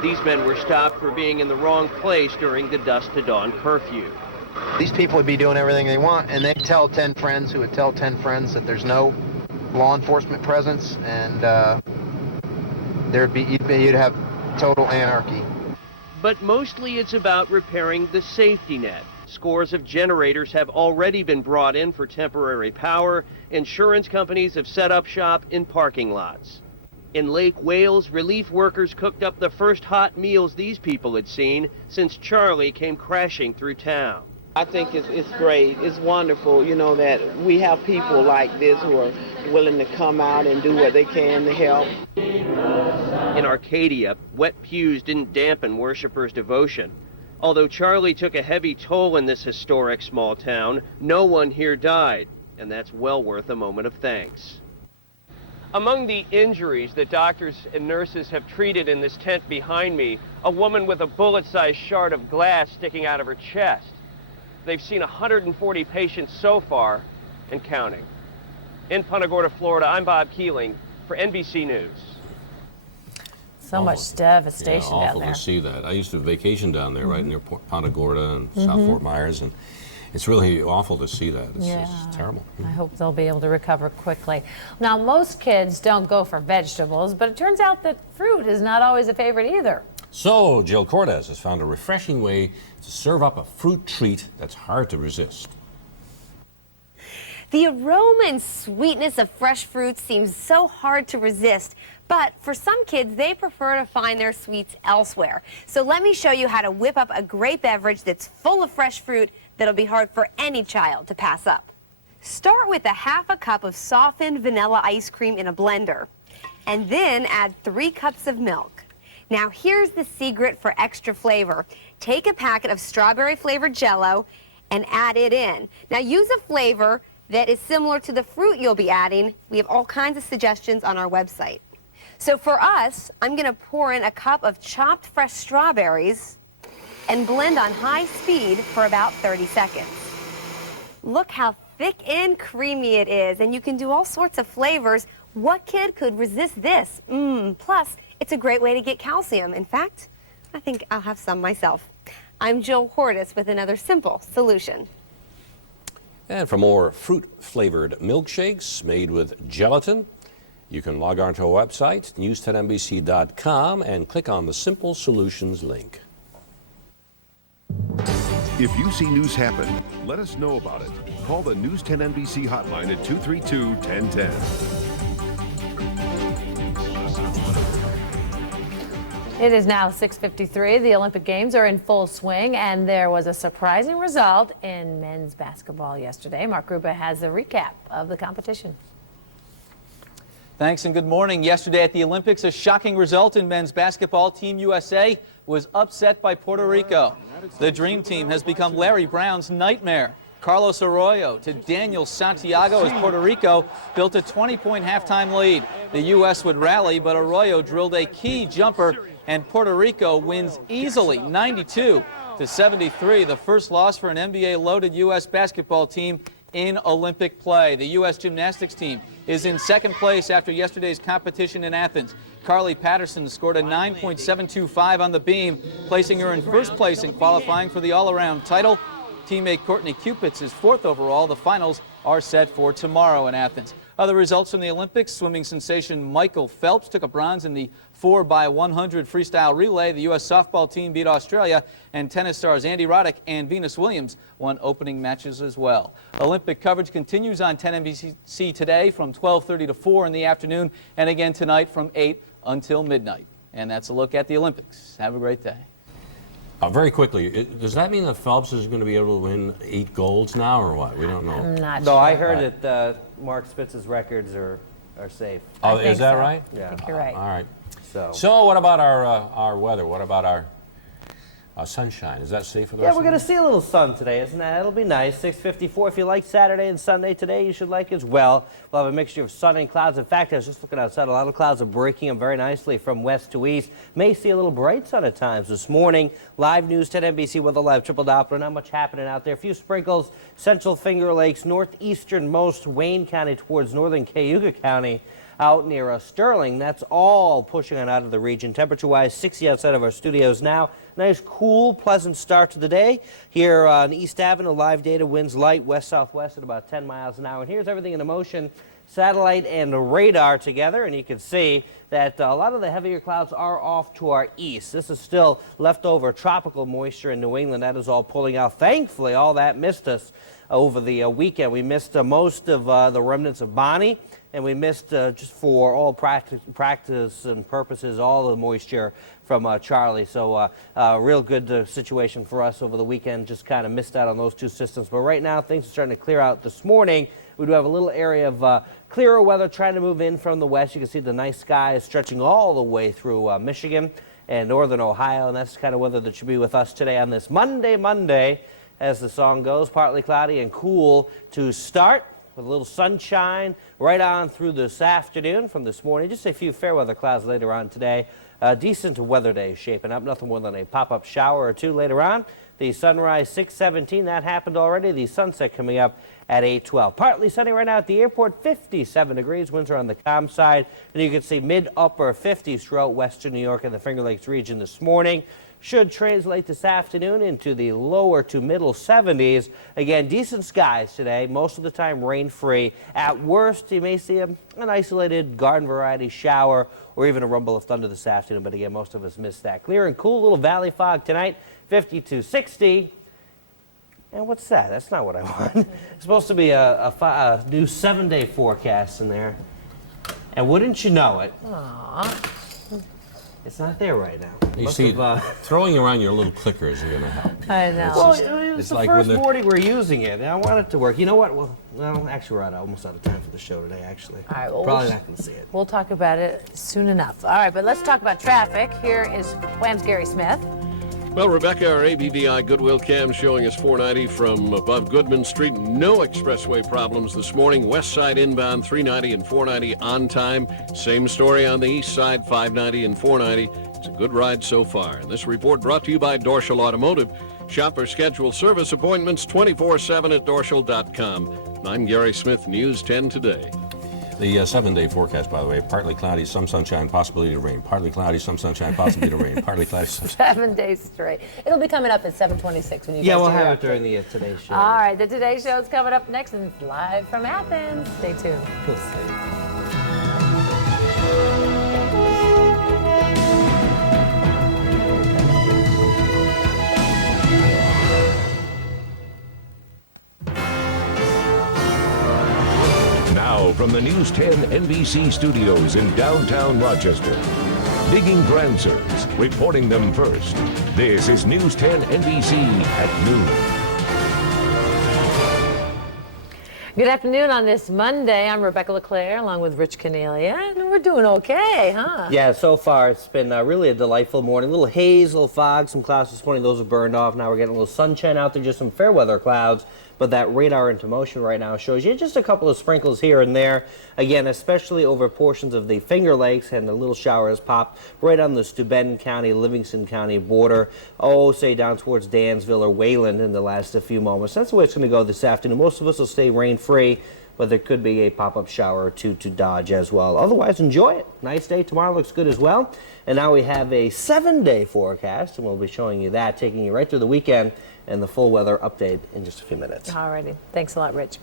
These men were stopped for being in the wrong place during the dusk to dawn curfew. These people would be doing everything they want, and they tell 10 friends who would tell 10 friends that there's no law enforcement presence, and you'd have total anarchy. But mostly it's about repairing the safety net. Scores of generators have already been brought in for temporary power. Insurance companies have set up shop in parking lots. In Lake Wales, relief workers cooked up the first hot meals these people had seen since Charlie came crashing through town. I think it's great. It's wonderful, that we have people like this who are willing to come out and do what they can to help. In In Arcadia, wet pews didn't dampen worshipers' devotion. Although Charlie took a heavy toll in this historic small town, no one here died, and that's well worth a moment of thanks. Among the injuries that doctors and nurses have treated in this tent behind me, a woman with a bullet-sized shard of glass sticking out of her chest. They've seen 140 patients so far and counting. In Punta Gorda, Florida, I'm Bob Keeling for NBC News. So much devastation down awful there. to see that. I used to vacation down there, right near Punta Gorda and South Fort Myers, and it's really awful to see that. It's terrible. I hope they'll be able to recover quickly. Now, most kids don't go for vegetables, but it turns out that fruit is not always a favorite either. So, Jill Cortez has found a refreshing way to serve up a fruit treat that's hard to resist. The aroma and sweetness of fresh fruits seems so hard to resist, but for some kids, they prefer to find their sweets elsewhere. So let me show you how to whip up a great beverage that's full of fresh fruit that'll be hard for any child to pass up. Start with ½ cup of softened vanilla ice cream in a blender, and then add 3 cups of milk. Now here's the secret for extra flavor. Take a packet of strawberry flavored Jell-O and add it in. Now use a flavor that is similar to the fruit you'll be adding. We have all kinds of suggestions on our website. So for us, I'm gonna pour in a cup of chopped fresh strawberries and blend on high speed for about 30 seconds. Look how thick and creamy it is, and you can do all sorts of flavors. What kid could resist this? Plus, it's a great way to get calcium. In fact, I think I'll have some myself. I'm Jill Cordes with another simple solution. And for more fruit-flavored milkshakes made with gelatin, you can log on to our website, news10nbc.com, and click on the Simple Solutions link. If you see news happen, let us know about it. Call the News 10 NBC hotline at 232-1010. It is now 6:53. The Olympic Games are in full swing, and there was a surprising result in men's basketball yesterday. Mark Gruba has a recap of the competition. Thanks and good morning. Yesterday at the Olympics, a shocking result in men's basketball. Team USA was upset by Puerto Rico. The Dream Team has become Larry Brown's nightmare. Carlos Arroyo to Daniel Santiago as Puerto Rico built a 20-point halftime lead. The U.S. would rally, but Arroyo drilled a key jumper, and Puerto Rico wins easily, 92-73, the first loss for an NBA-loaded U.S. basketball team in Olympic play. The U.S. gymnastics team is in second place after yesterday's competition in Athens. Carly Patterson scored a 9.725 on the beam, placing her in first place in qualifying for the all-around title. Teammate Courtney Cupits is fourth overall. The finals are set for tomorrow in Athens. Other results from the Olympics: swimming sensation Michael Phelps took a bronze in the 4x100 freestyle relay. The U.S. softball team beat Australia, and tennis stars Andy Roddick and Venus Williams won opening matches as well. Olympic coverage continues on 10 NBC today from 12:30 to 4 in the afternoon, and again tonight from 8 until midnight. And that's a look at the Olympics. Have a great day. Very quickly, does that mean that Phelps is going to be able to win 8 golds now, or what? We don't know. I'm not No, sure. I heard that Mark Spitz's records are safe. Oh, is that right? Yeah. I think you're right. All right. So what about our weather? What about our sunshine? Is that safe for the yeah, rest we're of going the to see a little sun today, isn't that? It'll be nice. 6:54. If you like Saturday and Sunday today, you should like as well. We'll have a mixture of sun and clouds. In fact, I was just looking outside. A lot of clouds are breaking up very nicely from west to east. May see a little bright sun at times this morning. Live News 10 NBC with a live triple Doppler. Not much happening out there. A few sprinkles. Central Finger Lakes, northeasternmost Wayne County towards northern Cayuga County. Out near Sterling. That's all pushing on out of the region. Temperature-wise, 60 outside of our studios now. Nice, cool, pleasant start to the day. Here on East Avenue, live data, winds light, west-southwest at about 10 miles an hour. And here's everything in motion. Satellite and radar together, and you can see that a lot of the heavier clouds are off to our east. This is still leftover tropical moisture in New England. That is all pulling out. Thankfully, all that missed us over the weekend. We missed most of the remnants of Bonnie. And we missed, just for all practice and purposes, all the moisture from Charlie. So real good situation for us over the weekend. Just kind of missed out on those two systems. But right now, things are starting to clear out this morning. We do have a little area of clearer weather trying to move in from the west. You can see the nice skies stretching all the way through Michigan and northern Ohio, and that's the kind of weather that should be with us today on this Monday, as the song goes. Partly cloudy and cool to start, with a little sunshine right on through this afternoon from this morning. Just a few fair weather clouds later on today. Decent weather day shaping up. Nothing more than a pop-up shower or two later on. The sunrise 6:17, that happened already. The sunset coming up at 8:12. Partly sunny right now at the airport, 57 degrees. Winds are on the calm side. And you can see mid-upper 50s throughout western New York and the Finger Lakes region this morning. Should translate this afternoon into the lower to middle 70s. Again, decent skies today, most of the time rain-free. At worst, you may see an isolated garden variety shower or even a rumble of thunder this afternoon, but again, most of us missed that. Clear and cool, little valley fog tonight, 50 to 60. And what's that? That's not what I want. It's supposed to be a new 7-day forecast in there. And wouldn't you know it, it's not there right now. You see, throwing around your little clickers are going to help. I know. Well, it's the like first morning we're using it, and I want it to work. You know what? Well, actually, we're almost out of time for the show today, actually. All right, well, probably not going to see it. We'll talk about it soon enough. All right, but let's talk about traffic. Here is Wham's Gary Smith. Well, Rebecca, our ABVI Goodwill cam showing us 490 from above Goodman Street. No expressway problems this morning. West side inbound 390 and 490 on time. Same story on the east side, 590 and 490. It's a good ride so far. And this report brought to you by Dorschel Automotive. Shop or schedule service appointments 24/7 at dorschel.com. I'm Gary Smith, News 10 Today. The 7-day forecast, by the way, partly cloudy, some sunshine, possibility of rain. Partly cloudy, some sunshine, possibility of rain. Partly cloudy, some 7 days straight. It'll be coming up at 7:26 when you Yeah, guys we'll do have your it during the Today Show. All right, the Today Show is coming up next, and it's live from Athens. Stay tuned. We'll see. Now, from the News 10 NBC studios in downtown Rochester, digging for answers, reporting them first. This is News 10 NBC at noon. Good afternoon on this Monday. I'm Rebecca LeClaire along with Rich Cornelia, and we're doing okay, huh? Yeah, so far it's been really a delightful morning. A little haze, a little fog, some clouds this morning. Those have burned off. Now we're getting a little sunshine out there, just some fair weather clouds. But that radar into motion right now shows you just a couple of sprinkles here and there. Again, especially over portions of the Finger Lakes, and a little shower has popped right on the Steuben County, Livingston County border. Oh, say down towards Dansville or Wayland in the last few moments. That's the way it's going to go this afternoon. Most of us will stay rain-free, but there could be a pop-up shower or two to dodge as well. Otherwise, enjoy it. Nice day. Tomorrow looks good as well. And now we have a 7-day forecast, and we'll be showing you that, taking you right through the weekend, and the full weather update in just a few minutes. All righty. Thanks a lot, Rich.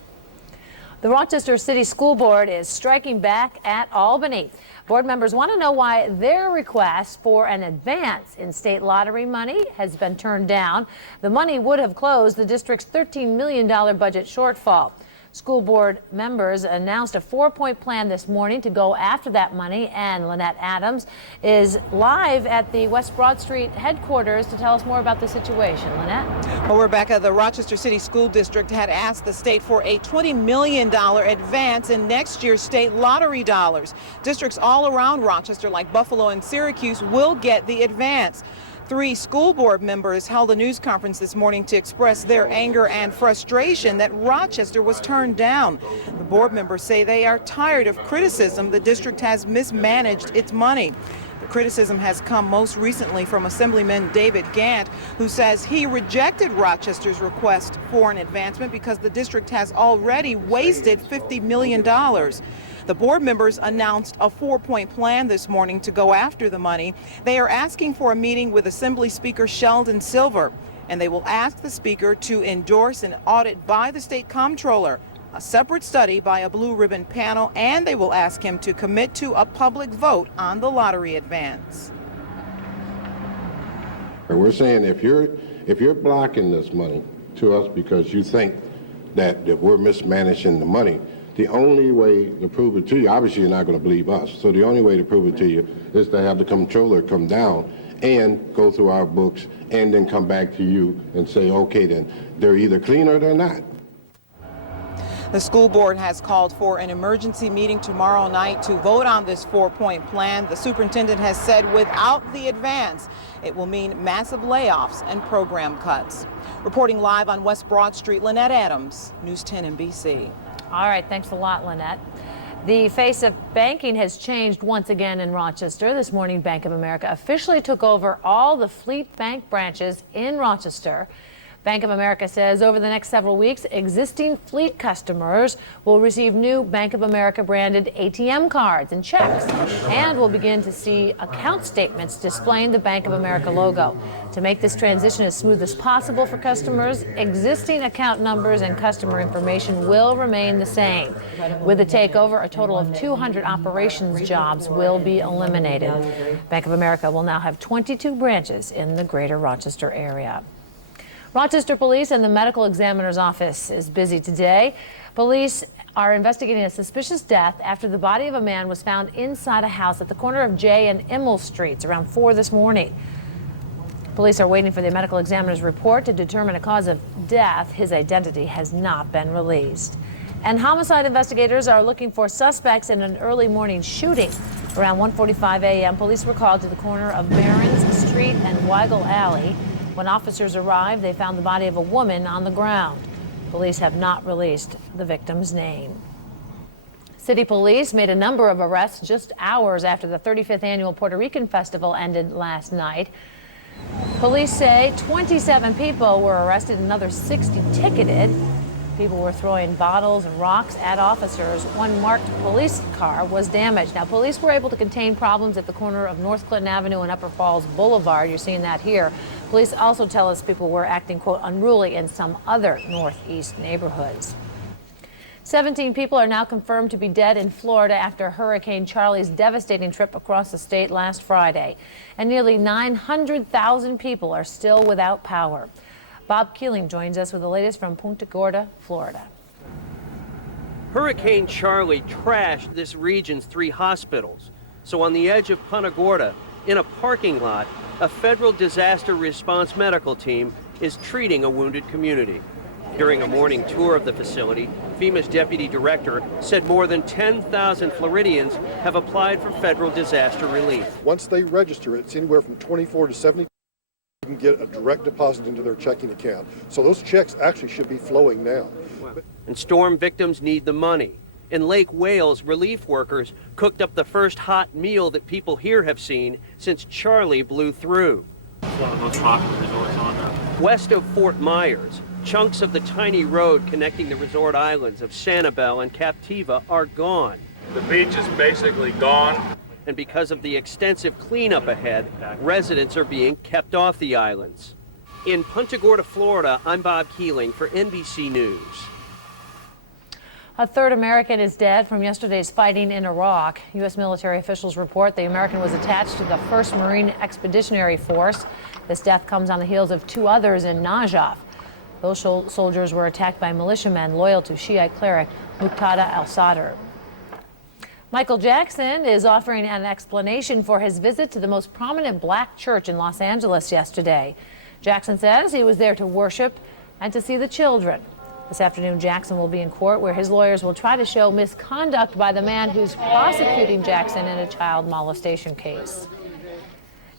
The Rochester City School Board is striking back at Albany. Board members want to know why their request for an advance in state lottery money has been turned down. The money would have closed the district's $13 million budget shortfall. School board members announced a 4-point plan this morning to go after that money, and Lynette Adams is live at the West Broad Street headquarters to tell us more about the situation. Lynette? Well, Rebecca, the Rochester City School District had asked the state for a $20 million advance in next year's state lottery dollars. Districts all around Rochester, like Buffalo and Syracuse, will get the advance. 3 school board members held a news conference this morning to express their anger and frustration that Rochester was turned down. The board members say they are tired of criticism the district has mismanaged its money. The criticism has come most recently from Assemblyman David Gant, who says he rejected Rochester's request for an advancement because the district has already wasted $50 million. The board members announced a 4-point plan this morning to go after the money. They are asking for a meeting with Assembly Speaker Sheldon Silver, and they will ask the Speaker to endorse an audit by the State Comptroller, a separate study by a blue ribbon panel, and they will ask him to commit to a public vote on the lottery advance. We're saying if you're blocking this money to us because you think that we're mismanaging the money, the only way to prove it to you, obviously you're not going to believe us, so the only way to prove it to you is to have the comptroller come down and go through our books and then come back to you and say, okay, then they're either clean or they're not. The school board has called for an emergency meeting tomorrow night to vote on this 4-point plan. The superintendent has said without the advance, it will mean massive layoffs and program cuts. Reporting live on West Broad Street, Lynette Adams, News 10 NBC. All right, thanks a lot, Lynette. The face of banking has changed once again in Rochester. This morning, Bank of America officially took over all the Fleet Bank branches in Rochester. Bank of America says over the next several weeks, existing Fleet customers will receive new Bank of America branded ATM cards and checks, and will begin to see account statements displaying the Bank of America logo. To make this transition as smooth as possible for customers, existing account numbers and customer information will remain the same. With the takeover, a total of 200 operations jobs will be eliminated. Bank of America will now have 22 branches in the greater Rochester area. Rochester Police and the Medical Examiner's Office is busy today. Police are investigating a suspicious death after the body of a man was found inside a house at the corner of J and Immel Streets around 4 this morning. Police are waiting for the medical examiner's report to determine a cause of death. His identity has not been released. And homicide investigators are looking for suspects in an early morning shooting. Around 1:45 a.m., police were called to the corner of Barons Street and Weigel Alley. When officers arrived, they found the body of a woman on the ground. Police have not released the victim's name. City police made a number of arrests just hours after the 35th annual Puerto Rican festival ended last night. Police say 27 people were arrested, another 60 ticketed. People were throwing bottles and rocks at officers. One marked police car was damaged. Now, police were able to contain problems at the corner of North Clinton Avenue and Upper Falls Boulevard. You're seeing that here. Police also tell us people were acting, quote, unruly in some other northeast neighborhoods. 17 people are now confirmed to be dead in Florida after Hurricane Charlie's devastating trip across the state last Friday. And nearly 900,000 people are still without power. Bob Keeling joins us with the latest from Punta Gorda, Florida. Hurricane Charlie trashed this region's 3 hospitals. So on the edge of Punta Gorda, in a parking lot, a federal disaster response medical team is treating a wounded community. During a morning tour of the facility, FEMA's deputy director said more than 10,000 Floridians have applied for federal disaster relief. Once they register, it's anywhere from 24 to 70. Can get a direct deposit into their checking account. So those checks actually should be flowing now. And storm victims need the money. In Lake Wales, relief workers cooked up the first hot meal that people here have seen since Charlie blew through. It's one of the most popular resorts on earth. West of Fort Myers, chunks of the tiny road connecting the resort islands of Sanibel and Captiva are gone. The beach is basically gone. And because of the extensive cleanup ahead, residents are being kept off the islands. In Punta Gorda, Florida, I'm Bob Keeling for NBC News. A third American is dead from yesterday's fighting in Iraq. U.S. military officials report the American was attached to the 1st Marine Expeditionary Force. This death comes on the heels of 2 others in Najaf. Those soldiers were attacked by militiamen loyal to Shiite cleric Muqtada al-Sadr. Michael Jackson is offering an explanation for his visit to the most prominent black church in Los Angeles yesterday. Jackson says he was there to worship and to see the children. This afternoon, Jackson will be in court where his lawyers will try to show misconduct by the man who's prosecuting Jackson in a child molestation case.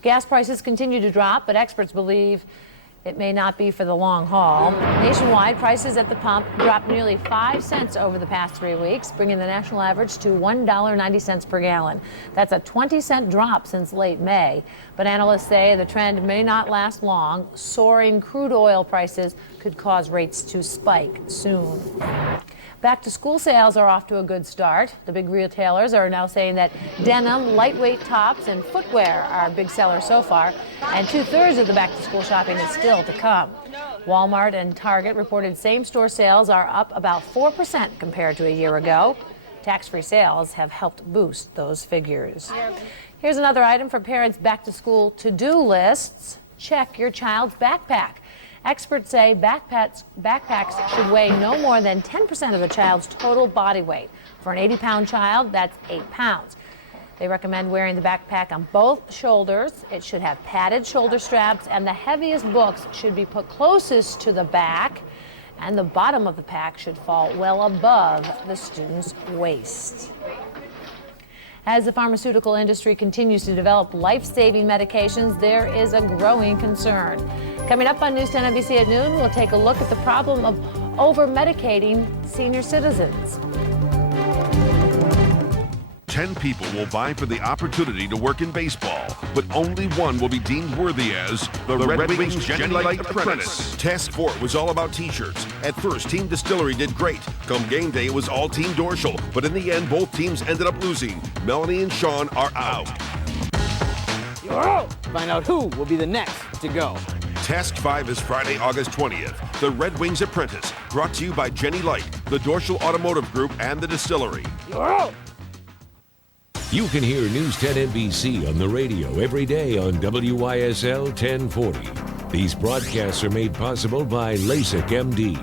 Gas prices continue to drop, but experts believe it may not be for the long haul. Nationwide, prices at the pump dropped nearly 5 cents over the past 3 weeks, bringing the national average to $1.90 per gallon. That's a 20-cent drop since late May. But analysts say the trend may not last long. Soaring crude oil prices could cause rates to spike soon. Back to school sales are off to a good start. The big retailers are now saying that denim, lightweight tops, and footwear are big sellers so far, and 2/3 of the back to school shopping is still to come. Walmart and Target reported same-store sales are up about 4% compared to a year ago. Tax-free sales have helped boost those figures. Here's another item for parents' back to school to-do lists. Check your child's backpack. Experts say backpacks should weigh no more than 10% of the child's total body weight. For an 80-pound child, that's 8 pounds. They recommend wearing the backpack on both shoulders. It should have padded shoulder straps, and the heaviest books should be put closest to the back. and the bottom of the pack should fall well above the student's waist. As the pharmaceutical industry continues to develop life-saving medications, there is a growing concern. Coming up on News 10 NBC at noon, we'll take a look at the problem of over-medicating senior citizens. 10 people will vie for the opportunity to work in baseball, but only one will be deemed worthy as the Red Wings Jenny Light Apprentice. Task 4 was all about t-shirts. At first, Team Distillery did great. Come game day, it was all Team Dorsal, but in the end, both teams ended up losing. Melanie and Sean are out. You're out! Find out who will be the next to go. Task 5 is Friday, August 20th. The Red Wings Apprentice, brought to you by Jenny Light, the Dorsal Automotive Group, and the Distillery. You're out! You can hear News 10 NBC on the radio every day on WYSL 1040. These broadcasts are made possible by LASIK MD.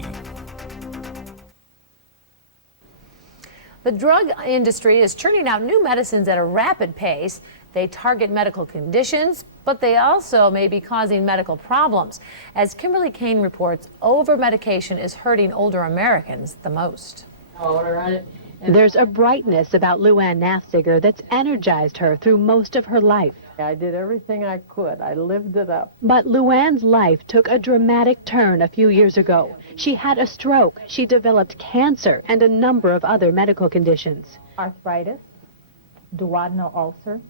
The drug industry is churning out new medicines at a rapid pace. They target medical conditions, but they also may be causing medical problems. As Kimberly Kane reports, over-medication is hurting older Americans the most. There's a brightness about Luann Nafziger that's energized her through most of her life. I did everything I could. I lived it up. But Luann's life took a dramatic turn a few years ago. She had a stroke, she developed cancer, and a number of other medical conditions. Arthritis, duodenal ulcer,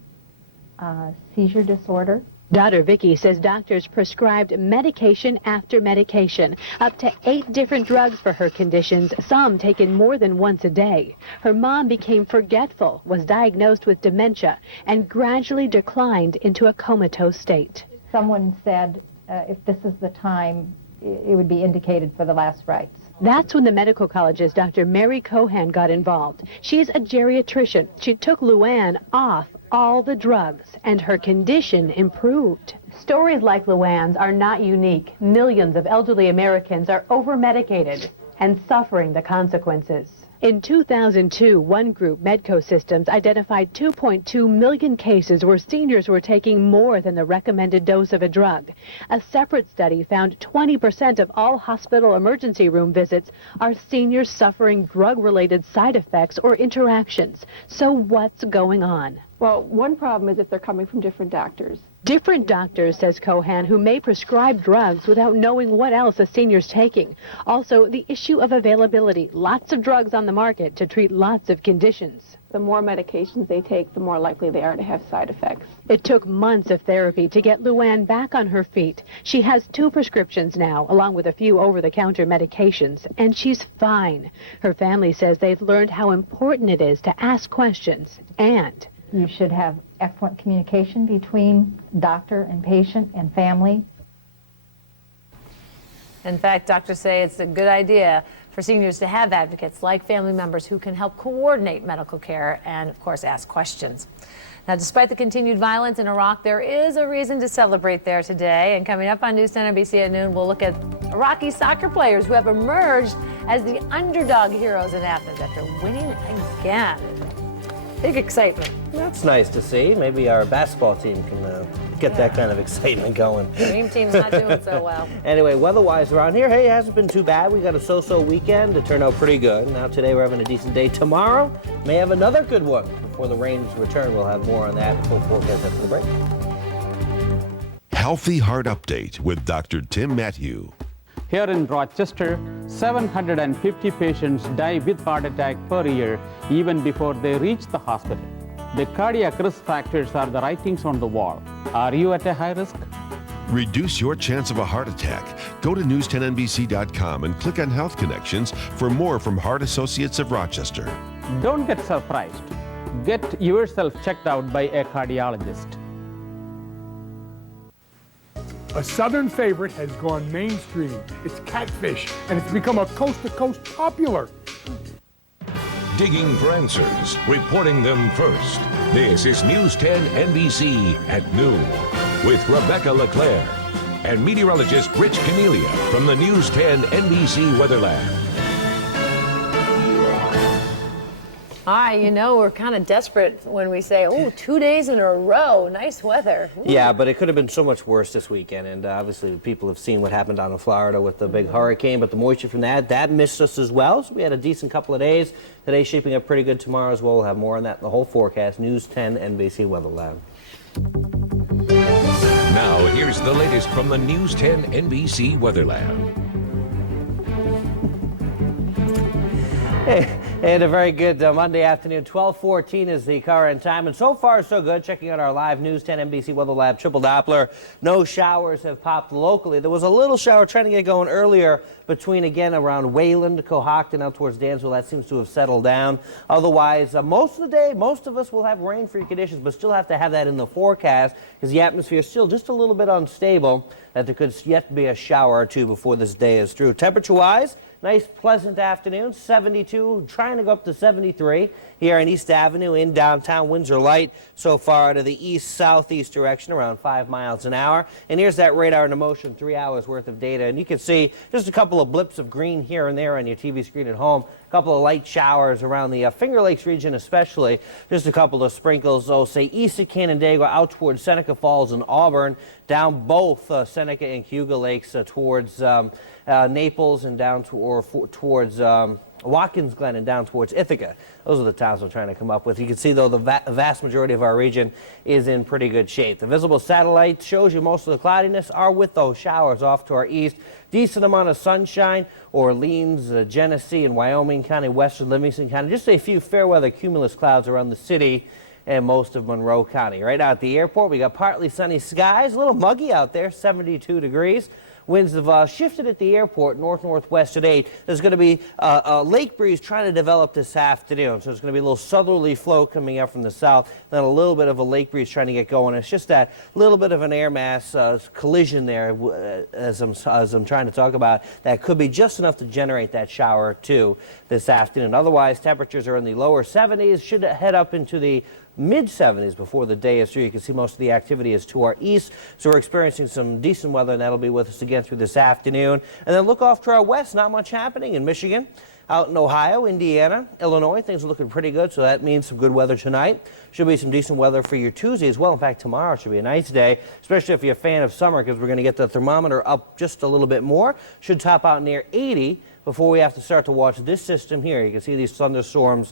seizure disorder. Dr. Vicky says doctors prescribed medication after medication, up to 8 different drugs for her conditions, some taken more than once a day. Her mom became forgetful, was diagnosed with dementia, and gradually declined into a comatose state. Someone said if this is the time, it would be indicated for the last rites. That's when the medical college's Dr. Mary Cohan got involved. She's a geriatrician. She took Luann off all the drugs, and her condition improved. Stories like Luann's are not unique. Millions of elderly Americans are over-medicated and suffering the consequences. In 2002, one group, Medco Systems, identified 2.2 million cases where seniors were taking more than the recommended dose of a drug. A separate study found 20% of all hospital emergency room visits are seniors suffering drug-related side effects or interactions. So what's going on? Well, one problem is if they're coming from different doctors. Different doctors, says Cohan, who may prescribe drugs without knowing what else a senior's taking. Also, the issue of availability. Lots of drugs on the market to treat lots of conditions. The more medications they take, the more likely they are to have side effects. It took months of therapy to get Luann back on her feet. She has 2 prescriptions now, along with a few over-the-counter medications, and she's fine. Her family says they've learned how important it is to ask questions, and you should have excellent communication between doctor and patient and family. In fact, doctors say it's a good idea for seniors to have advocates like family members who can help coordinate medical care and, of course, ask questions. Now, despite the continued violence in Iraq, there is a reason to celebrate there today. And coming up on News 10 NBC at noon, we'll look at Iraqi soccer players who have emerged as the underdog heroes in Athens after winning again. Big excitement. That's nice to see. Maybe our basketball team can get that kind of excitement going. Dream team's not doing so well. Anyway, weather-wise around here, hey, it hasn't been too bad. We got a so-so weekend. It turned out pretty good. Now today we're having a decent day. Tomorrow may have another good one. Before the rains return, we'll have more on that. Full forecast after the break. Healthy Heart Update with Dr. Tim Matthew. Here in Rochester, 750 patients die with heart attack per year even before they reach the hospital. The cardiac risk factors are the writings on the wall. Are you at a high risk? Reduce your chance of a heart attack. Go to news10nbc.com and click on Health Connections for more from Heart Associates of Rochester. Don't get surprised. Get yourself checked out by a cardiologist. A southern favorite has gone mainstream. It's catfish, and it's become a coast-to-coast popular. Digging for answers, reporting them first. This is News 10 NBC at noon with Rebecca LeClaire and meteorologist Rich Cornelia from the News 10 NBC Weather Lab. You know, we're kind of desperate when we say, oh, 2 days in a row, nice weather. Ooh. Yeah, but it could have been so much worse this weekend, and obviously people have seen what happened down in Florida with the big hurricane, but the moisture from that missed us as well, so we had a decent couple of days. Today's shaping up pretty good. Tomorrow as well. We'll have more on that in the whole forecast. News 10 NBC Weather Lab. Now, here's the latest from the News 10 NBC Weather Lab. And a very good Monday afternoon. 12:14 is the current time, and so far so good. Checking out our live News 10 NBC Weather Lab triple Doppler. No showers have popped locally. There was a little shower trying to get going earlier between, again, around Wayland, Cohocton, out towards Dansville. That seems to have settled down. Otherwise, most of the day, most of us will have rain-free conditions, but still have to have that in the forecast because the atmosphere is still just a little bit unstable, that there could yet be a shower or two before this day is through. Temperature-wise, nice, pleasant afternoon, 72, trying to go up to 73 here on East Avenue in downtown Windsor. Light so far out of the east-southeast direction, around 5 miles an hour. And here's that radar in motion, 3 hours worth of data. And you can see just a couple of blips of green here and there on your TV screen at home. A couple of light showers around the Finger Lakes region especially. Just a couple of sprinkles, say east of Canandaigua out towards Seneca Falls and Auburn, down both Seneca and Cayuga Lakes towards Naples and down towards Watkins Glen and down towards Ithaca. Those are the towns I'm trying to come up with. You can see, though, the vast majority of our region is in pretty good shape. The visible satellite shows you most of the cloudiness are with those showers off to our east. Decent amount of sunshine. Orleans, Genesee, and Wyoming County, western Livingston County. Just a few fair weather cumulus clouds around the city and most of Monroe County. Right out at the airport, we got partly sunny skies. A little muggy out there, 72 degrees. Winds have shifted at the airport, north-northwest at 8. There's going to be a lake breeze trying to develop this afternoon. So there's going to be a little southerly flow coming up from the south, then a little bit of a lake breeze trying to get going. It's just that little bit of an air mass collision there, as I'm trying to talk about, that could be just enough to generate that shower or two this afternoon. Otherwise, temperatures are in the lower 70s, should head up into the mid-70s before the day is through. You can see most of the activity is to our east, so we're experiencing some decent weather, and that'll be with us again through this afternoon. And then look off to our west, not much happening in Michigan. Out in Ohio, Indiana, Illinois, things are looking pretty good, so that means some good weather tonight. Should be some decent weather for your Tuesday as well. In fact, tomorrow should be a nice day, especially if you're a fan of summer, because we're going to get the thermometer up just a little bit more. Should top out near 80 before we have to start to watch this system here. You can see these thunderstorms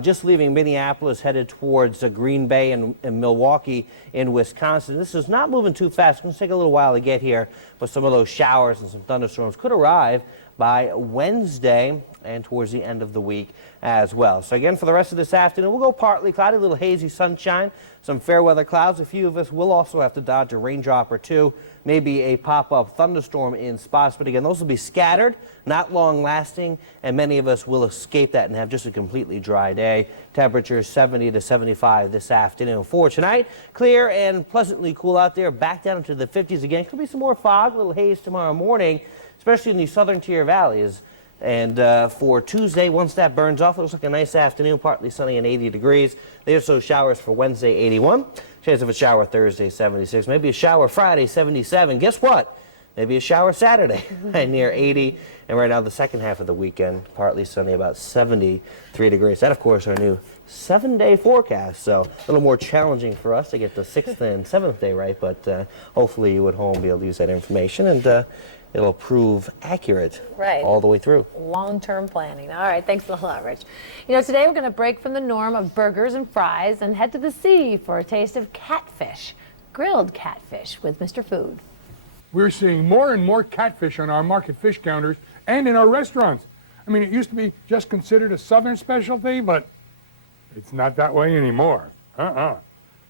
just leaving Minneapolis, headed towards Green Bay and Milwaukee in Wisconsin. This is not moving too fast. It's going to take a little while to get here, but some of those showers and some thunderstorms could arrive by Wednesday and towards the end of the week as well. So again, for the rest of this afternoon, we'll go partly cloudy, a little hazy sunshine, some fair weather clouds. A few of us will also have to dodge a raindrop or two, maybe a pop-up thunderstorm in spots, but again, those will be scattered, not long lasting, and many of us will escape that and have just a completely dry day. Temperatures 70 to 75 this afternoon. For tonight, clear and pleasantly cool out there, back down into the 50s again. Could be some more fog, a little haze tomorrow morning, especially in the southern tier valleys. And for Tuesday, once that burns off, it looks like a nice afternoon, partly sunny and 80 degrees. There's those showers for Wednesday, 81. Chance of a shower Thursday, 76. Maybe a shower Friday, 77. Guess what? Maybe a shower Saturday, near 80. And right now, the second half of the weekend, partly sunny, about 73 degrees. That, of course, our new 7-day forecast. So a little more challenging for us to get the 6th and 7th day right. But hopefully you at home will be able to use that information, and it'll prove accurate all the way through. Long-term planning. All right, thanks a lot, Rich. You know, today we're going to break from the norm of burgers and fries and head to the sea for a taste of catfish, grilled catfish with Mr. Food. We're seeing more and more catfish on our market fish counters and in our restaurants. I mean, it used to be just considered a southern specialty, but it's not that way anymore.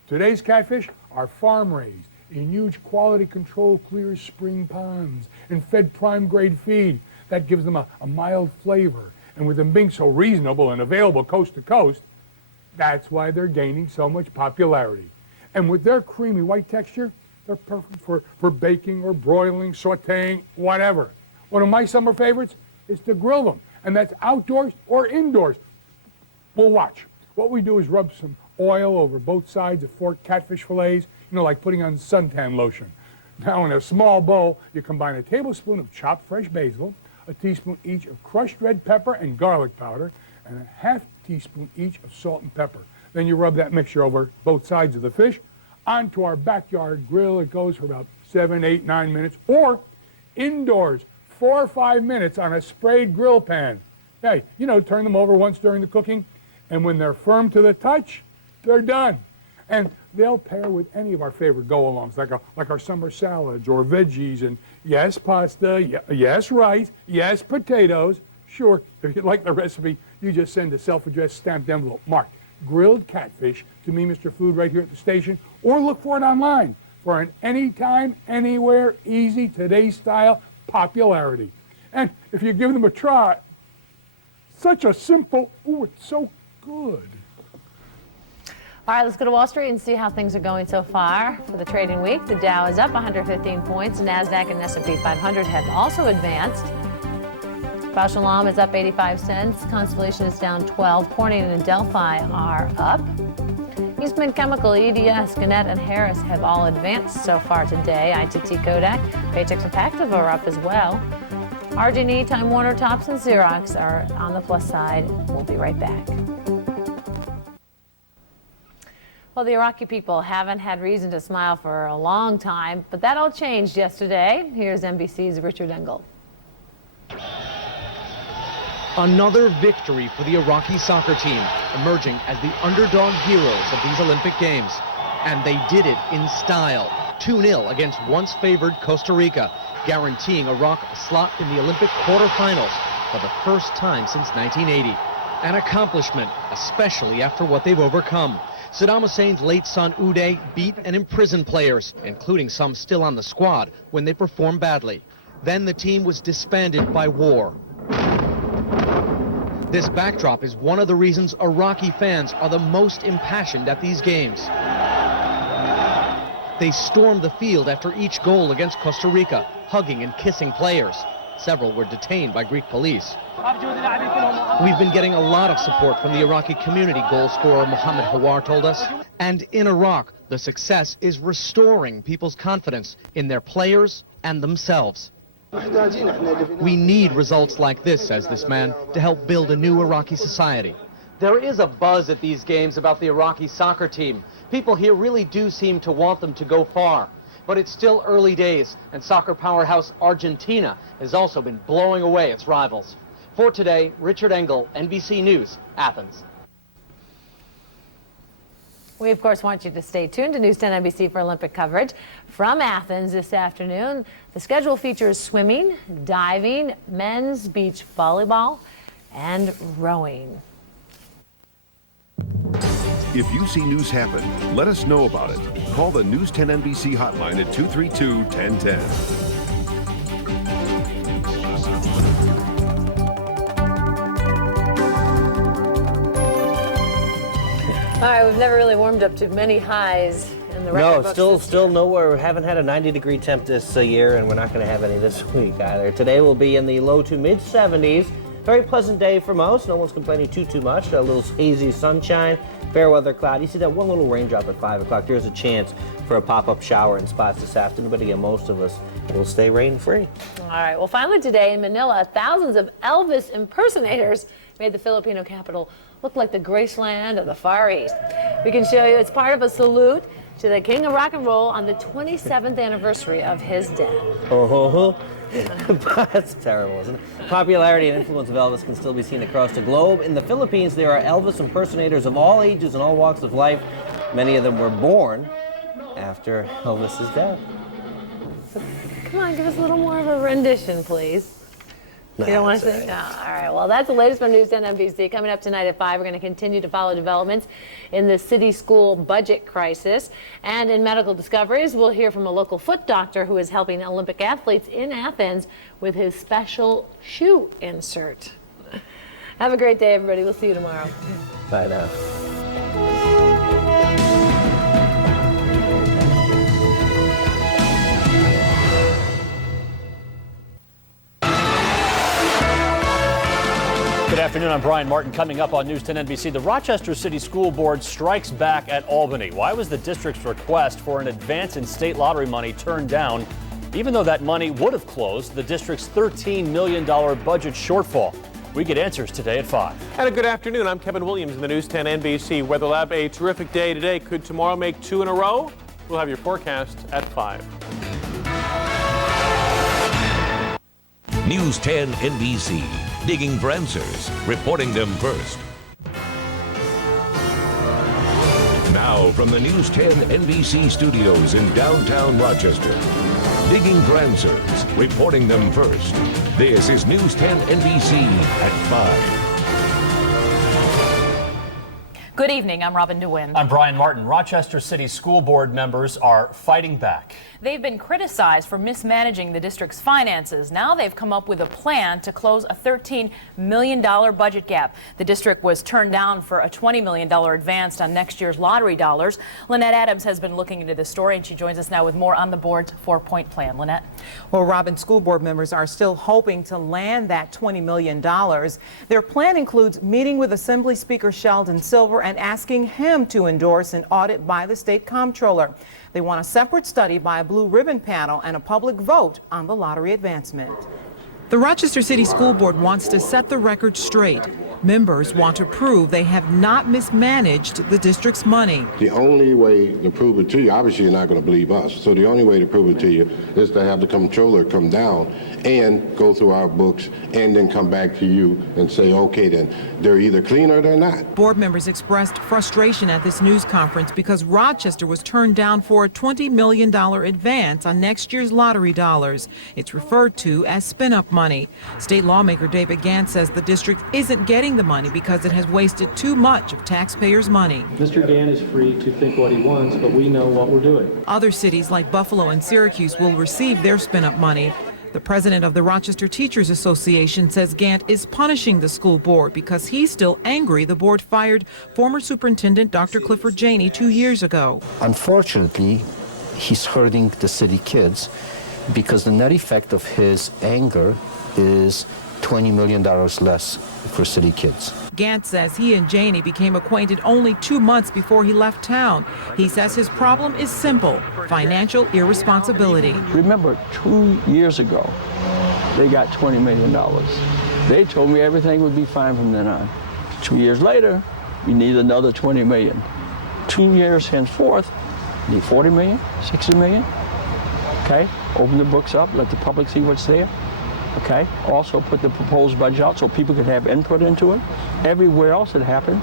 Today's catfish are farm-raised in huge quality control clear spring ponds and fed prime grade feed. That gives them a mild flavor. And with them being so reasonable and available coast to coast, that's why they're gaining so much popularity. And with their creamy white texture, they're perfect for baking or broiling, sauteing, whatever. One of my summer favorites is to grill them, and that's outdoors or indoors. Well, watch. What we do is rub some oil over both sides of forked catfish fillets, you know, like putting on suntan lotion. Now, in a small bowl, you combine a tablespoon of chopped fresh basil, a teaspoon each of crushed red pepper and garlic powder, and a half teaspoon each of salt and pepper. Then you rub that mixture over both sides of the fish. Onto our backyard grill, it goes for about 7, 8, 9 minutes, or indoors, 4 or 5 minutes on a sprayed grill pan. Hey, you know, turn them over once during the cooking, and when they're firm to the touch, they're done. And they'll pair with any of our favorite go-alongs, like our summer salads or veggies, and yes, pasta, yes, rice, yes, potatoes. Sure, if you'd like the recipe, you just send a self-addressed stamped envelope marked grilled catfish to me, Mr. Food, right here at the station, or look for it online for an anytime, anywhere, easy, today's style popularity. And if you give them a try, such a simple, ooh, it's so good. All right, let's go to Wall Street and see how things are going so far for the trading week. The Dow is up 115 points. NASDAQ and S&P 500 have also advanced. Bausch & Lomb is up 85 cents. Constellation is down 12. Corning and Delphi are up. Eastman Chemical, EDS, Gannett, and Harris have all advanced so far today. ITT, Kodak, Paychex, and Pactiv are up as well. RG&E, Time Warner, Tops, and Xerox are on the plus side. We'll be right back. Well, the Iraqi people haven't had reason to smile for a long time, but that all changed yesterday. Here's NBC's Richard Engel. Another victory for the Iraqi soccer team, emerging as the underdog heroes of these Olympic Games. And they did it in style. 2-0 against once favored Costa Rica, guaranteeing Iraq a slot in the Olympic quarterfinals for the first time since 1980. An accomplishment, especially after what they've overcome. Saddam Hussein's late son Uday beat and imprisoned players, including some still on the squad, when they performed badly. Then the team was disbanded by war. This backdrop is one of the reasons Iraqi fans are the most impassioned at these games. They stormed the field after each goal against Costa Rica, hugging and kissing players. Several were detained by Greek police. We've been getting a lot of support from the Iraqi community, goal scorer Mohammed Hawar told us. And in Iraq, the success is restoring people's confidence in their players and themselves. We need results like this, says this man, to help build a new Iraqi society. There is a buzz at these games about the Iraqi soccer team. People here really do seem to want them to go far. But it's still early days, and soccer powerhouse Argentina has also been blowing away its rivals. For today, Richard Engel, NBC News, Athens. We, of course, want you to stay tuned to News 10 NBC for Olympic coverage. From Athens this afternoon, the schedule features swimming, diving, men's beach volleyball, and rowing. If you see news happen, let us know about it. Call the News 10 NBC hotline at 232-1010. All right, we've never really warmed up to many highs in the record books. No, still nowhere. We haven't had a 90-degree temp this year, and we're not going to have any this week either. Today will be in the low to mid 70s. Very pleasant day for most. No one's complaining too much. A little hazy sunshine, fair weather cloud. You see that one little raindrop at 5 o'clock. There's a chance for a pop-up shower in spots this afternoon, but again, most of us will stay rain-free. All right. Well, finally today in Manila, thousands of Elvis impersonators made the Filipino capital look like the Graceland of the Far East. We can show you it's part of a salute to the King of Rock and Roll on the 27th anniversary of his death. That's terrible, isn't it? Popularity and influence of Elvis can still be seen across the globe. In the Philippines, there are Elvis impersonators of all ages and all walks of life. Many of them were born after Elvis's death. Come on, give us a little more of a rendition, please. You don't want to sing? No. All right. Well, that's the latest from News 10 NBC. Coming up tonight at 5, we're going to continue to follow developments in the city school budget crisis. And in medical discoveries, we'll hear from a local foot doctor who is helping Olympic athletes in Athens with his special shoe insert. Have a great day, everybody. We'll see you tomorrow. Bye now. Good afternoon, I'm Brian Martin. Coming up on News 10 NBC, the Rochester City School Board strikes back at Albany. Why was the district's request for an advance in state lottery money turned down, even though that money would have closed the district's $13 million budget shortfall? We get answers today at 5. And a good afternoon. I'm Kevin Williams in the News 10 NBC Weather Lab. A terrific day today. Could tomorrow make 2 in a row? We'll have your forecast at 5. News 10 NBC, digging for answers, reporting them first. Now from the News 10 NBC studios in downtown Rochester, digging for answers, reporting them first. This is News 10 NBC at 5. Good evening, I'm Robin DeWin. I'm Brian Martin. Rochester City School Board members are fighting back. They've been criticized for mismanaging the district's finances. Now they've come up with a plan to close a $13 million budget gap. The district was turned down for a $20 million advance on next year's lottery dollars. Lynette Adams has been looking into this story, and she joins us now with more on the board's 4-point plan. Lynette? Well, Robin, school board members are still hoping to land that $20 million. Their plan includes meeting with Assembly Speaker Sheldon Silver and asking him to endorse an audit by the state comptroller. They want a separate study by a blue ribbon panel and a public vote on the lottery advancement. The Rochester City School Board wants to set the record straight. Members want to prove they have not mismanaged the district's money. The only way to prove it to you, obviously you're not going to believe us, so the only way to prove it to you is to have the comptroller come down and go through our books and then come back to you and say, okay, then they're either clean or they're not. Board members expressed frustration at this news conference because Rochester was turned down for a $20 million advance on next year's lottery dollars. It's referred to as spin-up money. State lawmaker David Gant says the district isn't getting the money because it has wasted too much of taxpayers' money. Mr. Gant is free to think what he wants, but we know what we're doing. Other cities like Buffalo and Syracuse will receive their spin-up money. The president of the Rochester Teachers Association says Gant is punishing the school board because he's still angry the board fired former superintendent Dr. Clifford Janey 2 years ago. Unfortunately, he's hurting the city kids because the net effect of his anger is $20 million less for city kids. Gant says he and Janey became acquainted only 2 months before he left town. He says his problem is simple: financial irresponsibility. Remember, 2 years ago, they got $20 million. They told me everything would be fine from then on. 2 years later, we need another $20 million. 2 years henceforth, we need $40 million, $60 million. Okay, open the books up, let the public see what's there. Okay, also put the proposed budget out so people can have input into it. Everywhere else it happens.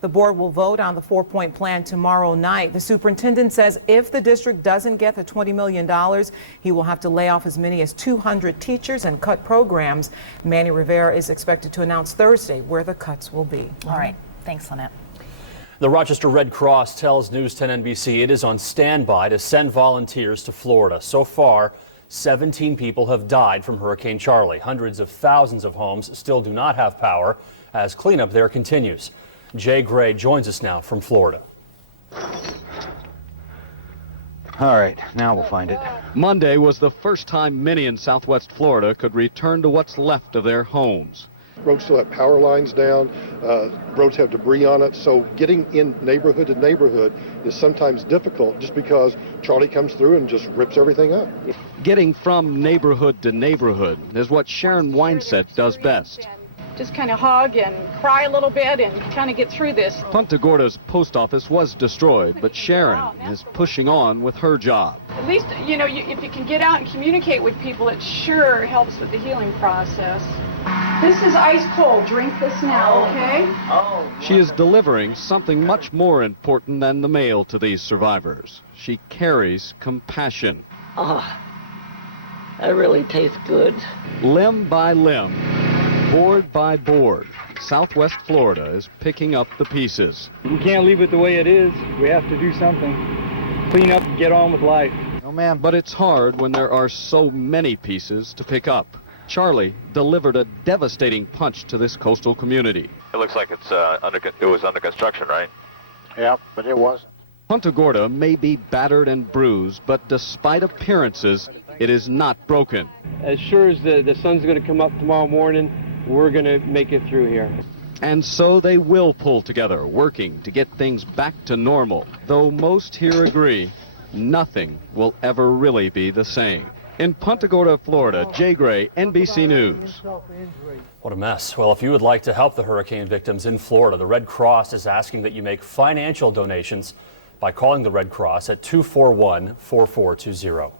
The board will vote on the 4-point plan tomorrow night. The superintendent says if the district doesn't get the $20 million, he will have to lay off as many as 200 teachers and cut programs. Manny Rivera is expected to announce Thursday where the cuts will be. All right. Thanks, Lynette. The Rochester Red Cross tells News 10 NBC it is on standby to send volunteers to Florida. So far, 17 people have died from Hurricane Charlie. Hundreds of thousands of homes still do not have power as cleanup there continues. Jay Gray joins us now from Florida. All right, now we'll find it. Monday was the first time many in southwest Florida could return to what's left of their homes. Roads still have power lines down, roads have debris on it, so getting in neighborhood to neighborhood is sometimes difficult just because Charlie comes through and just rips everything up. Getting from neighborhood to neighborhood is what Sharon Winesett does best. Just kind of hug and cry a little bit and kind of get through this. Punta Gorda's post office was destroyed, but Sharon is pushing on with her job. At least, you know, if you can get out and communicate with people, it sure helps with the healing process. This is ice cold. Drink this now, okay? She is delivering something much more important than the mail to these survivors. She carries compassion. Oh, that really tastes good. Limb by limb, board by board, Southwest Florida is picking up the pieces. We can't leave it the way it is. We have to do something. Clean up and get on with life. Oh, man. But it's hard when there are so many pieces to pick up. Charlie delivered a devastating punch to this coastal community. It looks like it was under construction, right? Yeah, but it wasn't. Punta Gorda may be battered and bruised, but despite appearances, it is not broken. As sure as the sun's going to come up tomorrow morning, we're going to make it through here. And so they will pull together, working to get things back to normal. Though most here agree, nothing will ever really be the same. In Punta Gorda, Florida, Jay Gray, NBC News. What a mess. Well, if you would like to help the hurricane victims in Florida, the Red Cross is asking that you make financial donations by calling the Red Cross at 241-4420.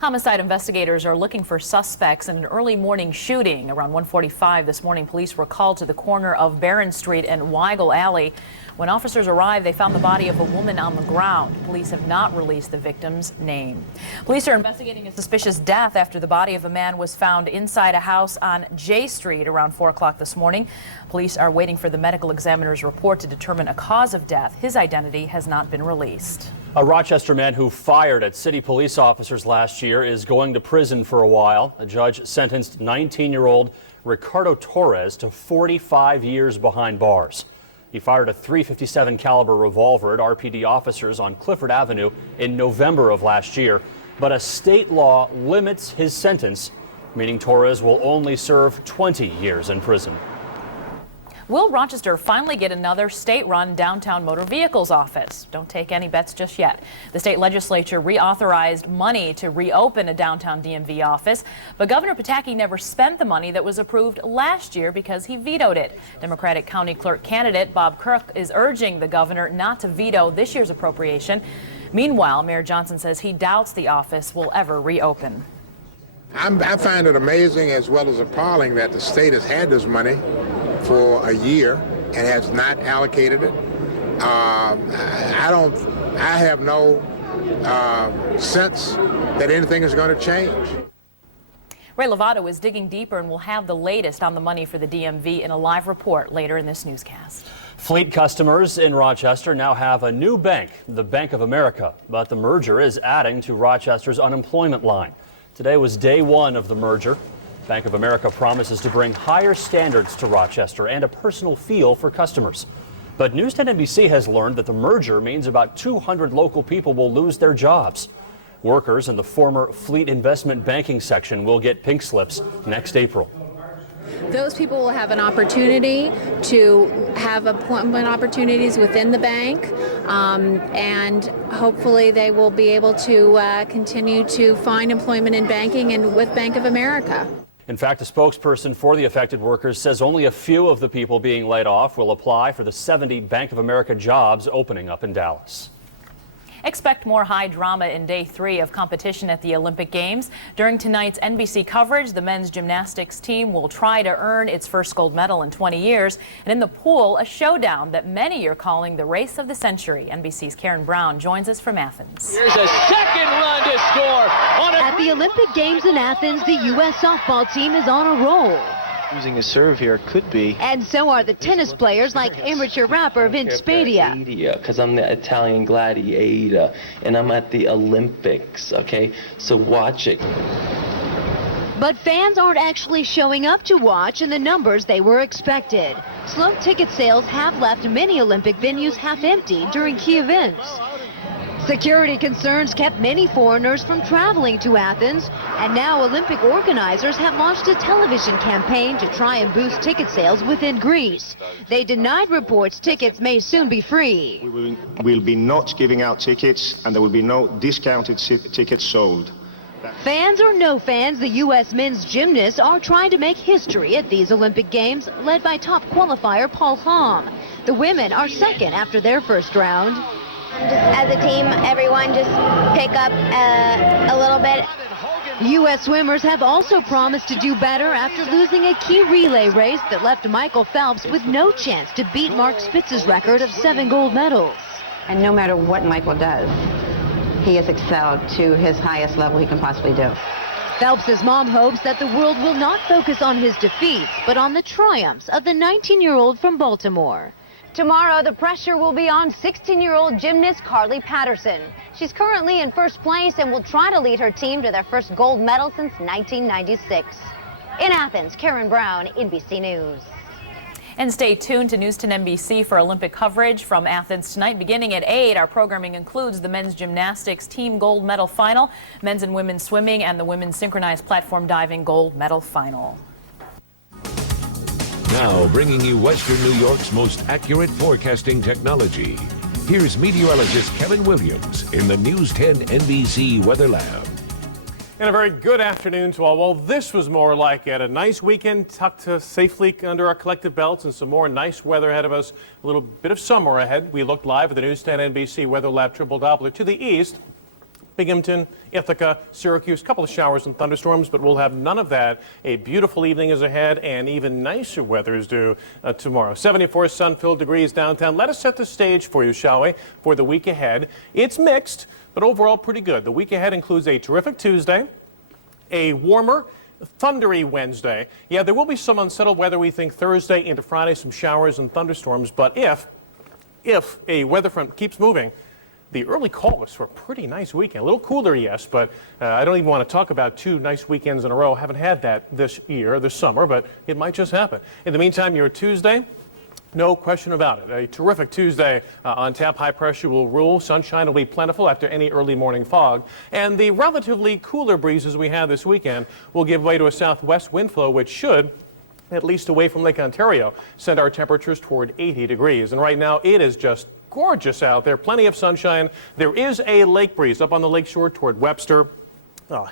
Homicide investigators are looking for suspects in an early morning shooting. Around 1:45 this morning, police were called to the corner of Barron Street and Weigel Alley. When officers arrived, they found the body of a woman on the ground. Police have not released the victim's name. Police are investigating a suspicious death after the body of a man was found inside a house on J Street around 4 o'clock this morning. Police are waiting for the medical examiner's report to determine a cause of death. His identity has not been released. A Rochester man who fired at city police officers last year is going to prison for a while. A judge sentenced 19-year-old Ricardo Torres to 45 years behind bars. He fired a .357 caliber revolver at RPD officers on Clifford Avenue in November of last year, but a state law limits his sentence, meaning Torres will only serve 20 years in prison. Will Rochester finally get another state-run downtown motor vehicles office? Don't take any bets just yet. The state legislature reauthorized money to reopen a downtown DMV office, but Governor Pataki never spent the money that was approved last year because he vetoed it. Democratic County Clerk candidate Bob Kirk is urging the governor not to veto this year's appropriation. Meanwhile, Mayor Johnson says he doubts the office will ever reopen. I find it amazing as well as appalling that the state has had this money for a year and has not allocated it. I have no sense that anything is going to change. Ray Lovato is digging deeper and will have the latest on the money for the DMV in a live report later in this newscast. Fleet customers in Rochester now have a new bank, the Bank of America, but the merger is adding to Rochester's unemployment line. Today was day one of the merger. Bank of America promises to bring higher standards to Rochester and a personal feel for customers. But News 10 NBC has learned that the merger means about 200 local people will lose their jobs. Workers in the former Fleet Investment Banking section will get pink slips next April. Those people will have an opportunity to have appointment opportunities within the bank, and hopefully they will be able to continue to find employment in banking and with Bank of America. In fact, a spokesperson for the affected workers says only a few of the people being laid off will apply for the 70 Bank of America jobs opening up in Dallas. Expect more high drama in day 3 of competition at the Olympic Games. During tonight's NBC coverage, the men's gymnastics team will try to earn its first gold medal in 20 years. And in the pool, a showdown that many are calling the race of the century. NBC's Karen Brown joins us from Athens. Here's a second run to score. At the Olympic Games in Athens, the U.S. softball team is on a roll. Losing a serve here could be. And so are the tennis players like amateur rapper Vince Spadea. Because I'm the Italian gladiator and I'm at the Olympics, okay? So watch it. But fans aren't actually showing up to watch in the numbers they were expected. Slow ticket sales have left many Olympic venues half empty during key events. Security concerns kept many foreigners from traveling to Athens, and now Olympic organizers have launched a television campaign to try and boost ticket sales within Greece. They denied reports tickets may soon be free. We will be not giving out tickets, and there will be no discounted tickets sold. Fans or no fans, the U.S. men's gymnasts are trying to make history at these Olympic Games, led by top qualifier Paul Hamm. The women are second after their first round. As a team, everyone just pick up a little bit. U.S. swimmers have also promised to do better after losing a key relay race that left Michael Phelps with no chance to beat Mark Spitz's record of 7 gold medals. And no matter what Michael does, he has excelled to his highest level he can possibly do. Phelps' mom hopes that the world will not focus on his defeats, but on the triumphs of the 19-year-old from Baltimore. Tomorrow, the pressure will be on 16-year-old gymnast Carly Patterson. She's currently in first place and will try to lead her team to their first gold medal since 1996. In Athens, Karen Brown, NBC News. And stay tuned to News 10 NBC for Olympic coverage from Athens tonight. Beginning at 8, our programming includes the men's gymnastics team gold medal final, men's and women's swimming, and the women's synchronized platform diving gold medal final. Now bringing you Western New York's most accurate forecasting technology. Here's meteorologist Kevin Williams in the News 10 NBC Weather Lab. And a very good afternoon to all. Well, this was more like it. A nice weekend tucked safely under our collective belts and some more nice weather ahead of us. A little bit of summer ahead. We looked live at the News 10 NBC Weather Lab Triple Doppler to the east. Binghamton, Ithaca, Syracuse, a couple of showers and thunderstorms, but we'll have none of that. A beautiful evening is ahead, and even nicer weather is due tomorrow. 74 sun-filled degrees downtown. Let us set the stage for you, shall we, for the week ahead. It's mixed, but overall pretty good. The week ahead includes a terrific Tuesday, a warmer, thundery Wednesday. Yeah, there will be some unsettled weather, we think, Thursday into Friday, some showers and thunderstorms, but if a weather front keeps moving, the early call is for a pretty nice weekend. A little cooler, yes, but I don't even want to talk about 2 nice weekends in a row. Haven't had that this year, this summer, but it might just happen. In the meantime, your Tuesday, no question about it. A terrific Tuesday on tap. High pressure will rule. Sunshine will be plentiful after any early morning fog. And the relatively cooler breezes we have this weekend will give way to a southwest wind flow, which should, at least away from Lake Ontario, send our temperatures toward 80 degrees. And right now it is just gorgeous out there. Plenty of sunshine. There is a lake breeze up on the lakeshore toward Webster,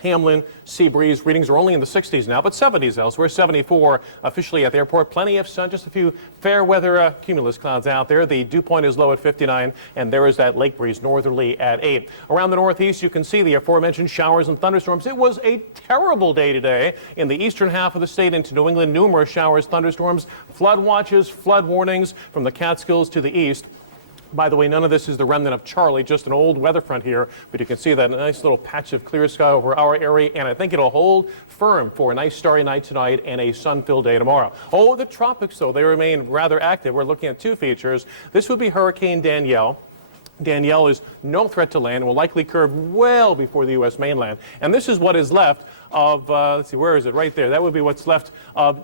Hamlin, sea breeze. Readings are only in the 60s now, but 70s elsewhere. 74 officially at the airport. Plenty of sun, just a few fair weather cumulus clouds out there. The dew point is low at 59, and there is that lake breeze northerly at 8. Around the northeast, you can see the aforementioned showers and thunderstorms. It was a terrible day today in the eastern half of the state into New England. Numerous showers, thunderstorms, flood watches, flood warnings from the Catskills to the east. By the way, none of this is the remnant of Charlie, just an old weather front here, but you can see that nice little patch of clear sky over our area, and I think it'll hold firm for a nice starry night tonight and a sun-filled day tomorrow. Oh, the tropics, though, they remain rather active. We're looking at 2 features. This would be Hurricane Danielle. Danielle is no threat to land and will likely curve well before the U.S. mainland. And this is what is left of, let's see, where is it? Right there. That would be what's left of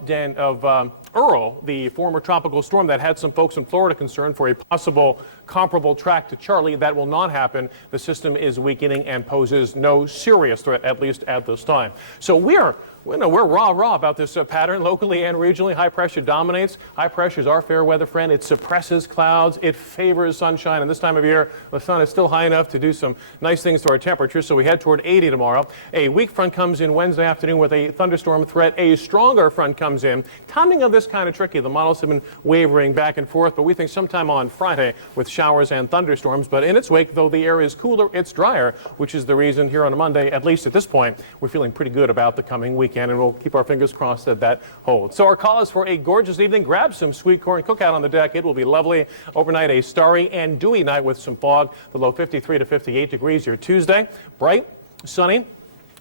Earl, the former tropical storm that had some folks in Florida concerned for a possible comparable track to Charlie. That will not happen. The system is weakening and poses no serious threat, at least at this time. So we're rah-rah about this pattern locally and regionally. High pressure dominates. High pressure is our fair weather friend. It suppresses clouds. It favors sunshine. And this time of year, the sun is still high enough to do some nice things to our temperatures. So we head toward 80 tomorrow. A weak front comes in Wednesday afternoon with a thunderstorm threat. A stronger front comes in. Timing of this kind of tricky. The models have been wavering back and forth, but we think sometime on Friday with showers and thunderstorms. But in its wake, though the air is cooler, it's drier, which is the reason here on a Monday, at least at this point, we're feeling pretty good about the coming weekend, and we'll keep our fingers crossed that that holds. So our call is for a gorgeous evening. Grab some sweet corn cookout on the deck. It will be lovely. Overnight, a starry and dewy night with some fog. The low 53 to 58 degrees your Tuesday. Bright, sunny.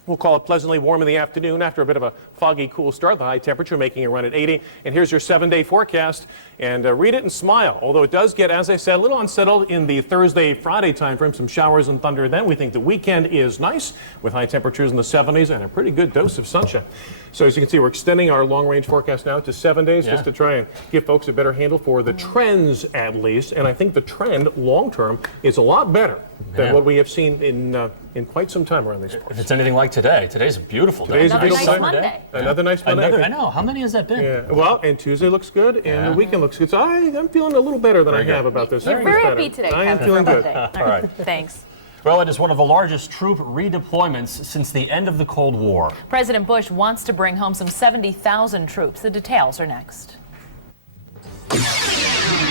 We'll call it pleasantly warm in the afternoon after a bit of a foggy, cool start. The high temperature making a run at 80. And here's your 7-day forecast. And read it and smile. Although it does get, as I said, a little unsettled in the Thursday, Friday time frame. Some showers and thunder then. We think the weekend is nice with high temperatures in the 70s and a pretty good dose of sunshine. So as you can see, we're extending our long-range forecast now to 7 days just to try and give folks a better handle for the trends at least. And I think the trend long-term is a lot better than what we have seen in quite some time around these parts. If it's anything like today, today's a beautiful day. Today's a beautiful nice Monday. Another nice Monday. I know. How many has that been? Yeah. Well, and Tuesday looks good, and the weekend looks good. So I'm feeling a little better than I have about this. You're very upbeat today, I am feeling good. All right. Thanks. Well, it is one of the largest troop redeployments since the end of the Cold War. President Bush wants to bring home some 70,000 troops. The details are next.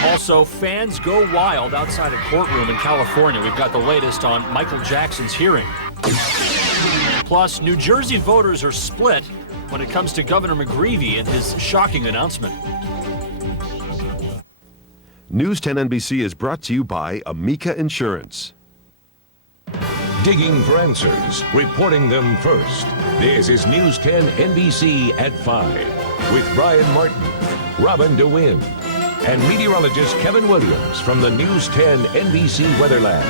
Also, fans go wild outside a courtroom in California. We've got the latest on Michael Jackson's hearing. Plus, New Jersey voters are split when it comes to Governor McGreevey and his shocking announcement. News 10 NBC is brought to you by Amica Insurance. Digging for answers, reporting them first. This is News 10 NBC at 5 with Brian Martin, Robin DeWin, and meteorologist Kevin Williams from the News 10 NBC Weather Lab.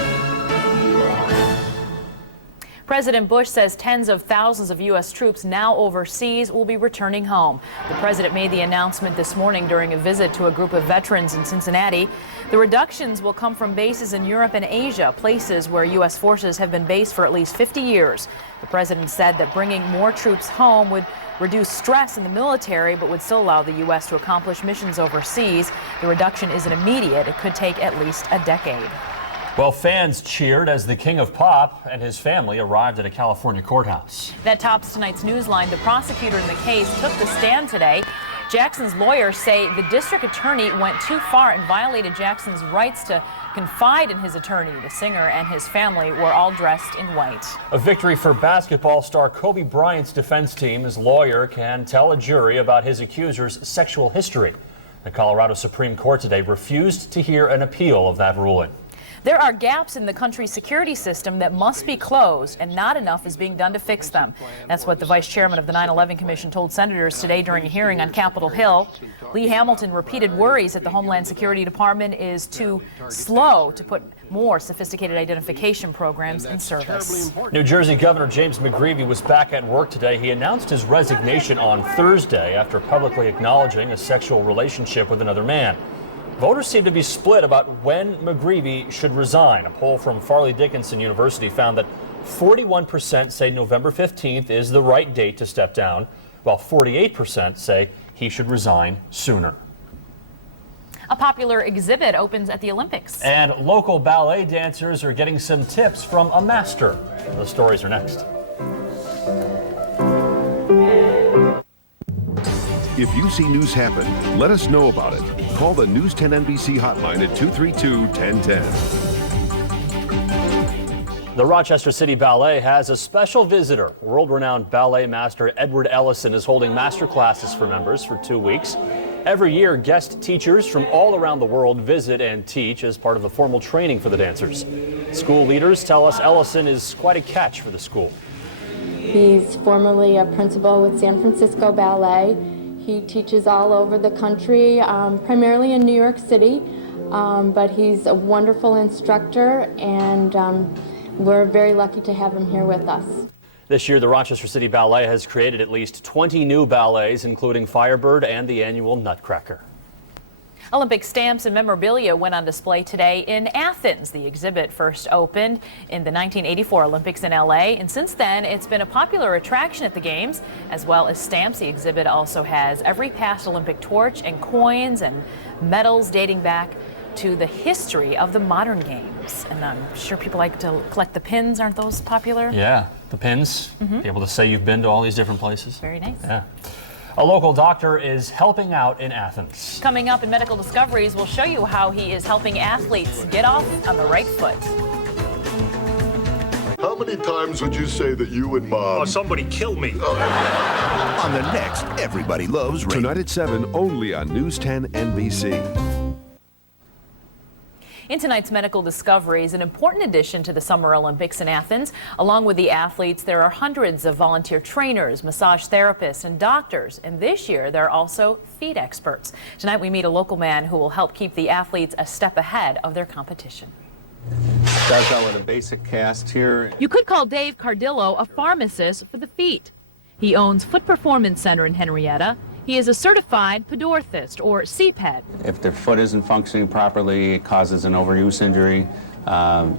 President Bush says tens of thousands of U.S. troops now overseas will be returning home. The president made the announcement this morning during a visit to a group of veterans in Cincinnati. The reductions will come from bases in Europe and Asia, places where U.S. forces have been based for at least 50 years. The president said that bringing more troops home would reduce stress in the military, but would still allow the U.S. to accomplish missions overseas. The reduction isn't immediate. It could take at least a decade. Well, fans cheered as the King of Pop and his family arrived at a California courthouse. That tops tonight's Newsline. The prosecutor in the case took the stand today. Jackson's lawyers say the district attorney went too far and violated Jackson's rights to confide in his attorney. The singer and his family were all dressed in white. A victory for basketball star Kobe Bryant's defense team. His lawyer can tell a jury about his accuser's sexual history. The Colorado Supreme Court today refused to hear an appeal of that ruling. There are gaps in the country's security system that must be closed, and not enough is being done to fix them. That's what the vice chairman of the 9/11 Commission told senators today during a hearing on Capitol Hill. Lee Hamilton repeated worries that the Homeland Security Department is too slow to put more sophisticated identification programs in service. New Jersey Governor James McGreevey was back at work today. He announced his resignation on Thursday after publicly acknowledging a sexual relationship with another man. Voters seem to be split about when McGreevey should resign. A poll from Farley Dickinson University found that 41% say November 15th is the right date to step down, while 48% say he should resign sooner. A popular exhibit opens at the Olympics. And local ballet dancers are getting some tips from a master. The stories are next. If you see news happen, let us know about it. Call the News 10 NBC hotline at 232-1010. The Rochester City Ballet has a special visitor. World-renowned ballet master Edward Ellison is holding master classes for members for 2 weeks. Every year, guest teachers from all around the world visit and teach as part of the formal training for the dancers. School leaders tell us Ellison is quite a catch for the school. He's formerly a principal with San Francisco Ballet. He teaches all over the country, primarily in New York City, but he's a wonderful instructor, and we're very lucky to have him here with us. This year, the Rochester City Ballet has created at least 20 new ballets, including Firebird and the annual Nutcracker. Olympic stamps and memorabilia went on display today in Athens. The exhibit first opened in the 1984 Olympics in LA, and since then it's been a popular attraction at the Games. As well as stamps, the exhibit also has every past Olympic torch and coins and medals dating back to the history of the modern games. And I'm sure people like to collect the pins. Aren't those popular? Yeah, the pins. Be able to say you've been to all these different places. Very nice. Yeah. A local doctor is helping out in Athens. Coming up in Medical Discoveries, we'll show you how he is helping athletes get off on the right foot. How many times would you say that you and Mom... Oh, somebody kill me. On the next Everybody Loves Radio. Tonight at 7, only on News 10 NBC. In tonight's Medical Discoveries, an important addition to the Summer Olympics in Athens. Along with the athletes, there are hundreds of volunteer trainers, massage therapists, and doctors. And this year, there are also feet experts. Tonight, we meet a local man who will help keep the athletes a step ahead of their competition. Starts out with a basic cast here. You could call Dave Cardillo a pharmacist for the feet. He owns Foot Performance Center in Henrietta. He is a certified podorthist, or CPED. If their foot isn't functioning properly, it causes an overuse injury,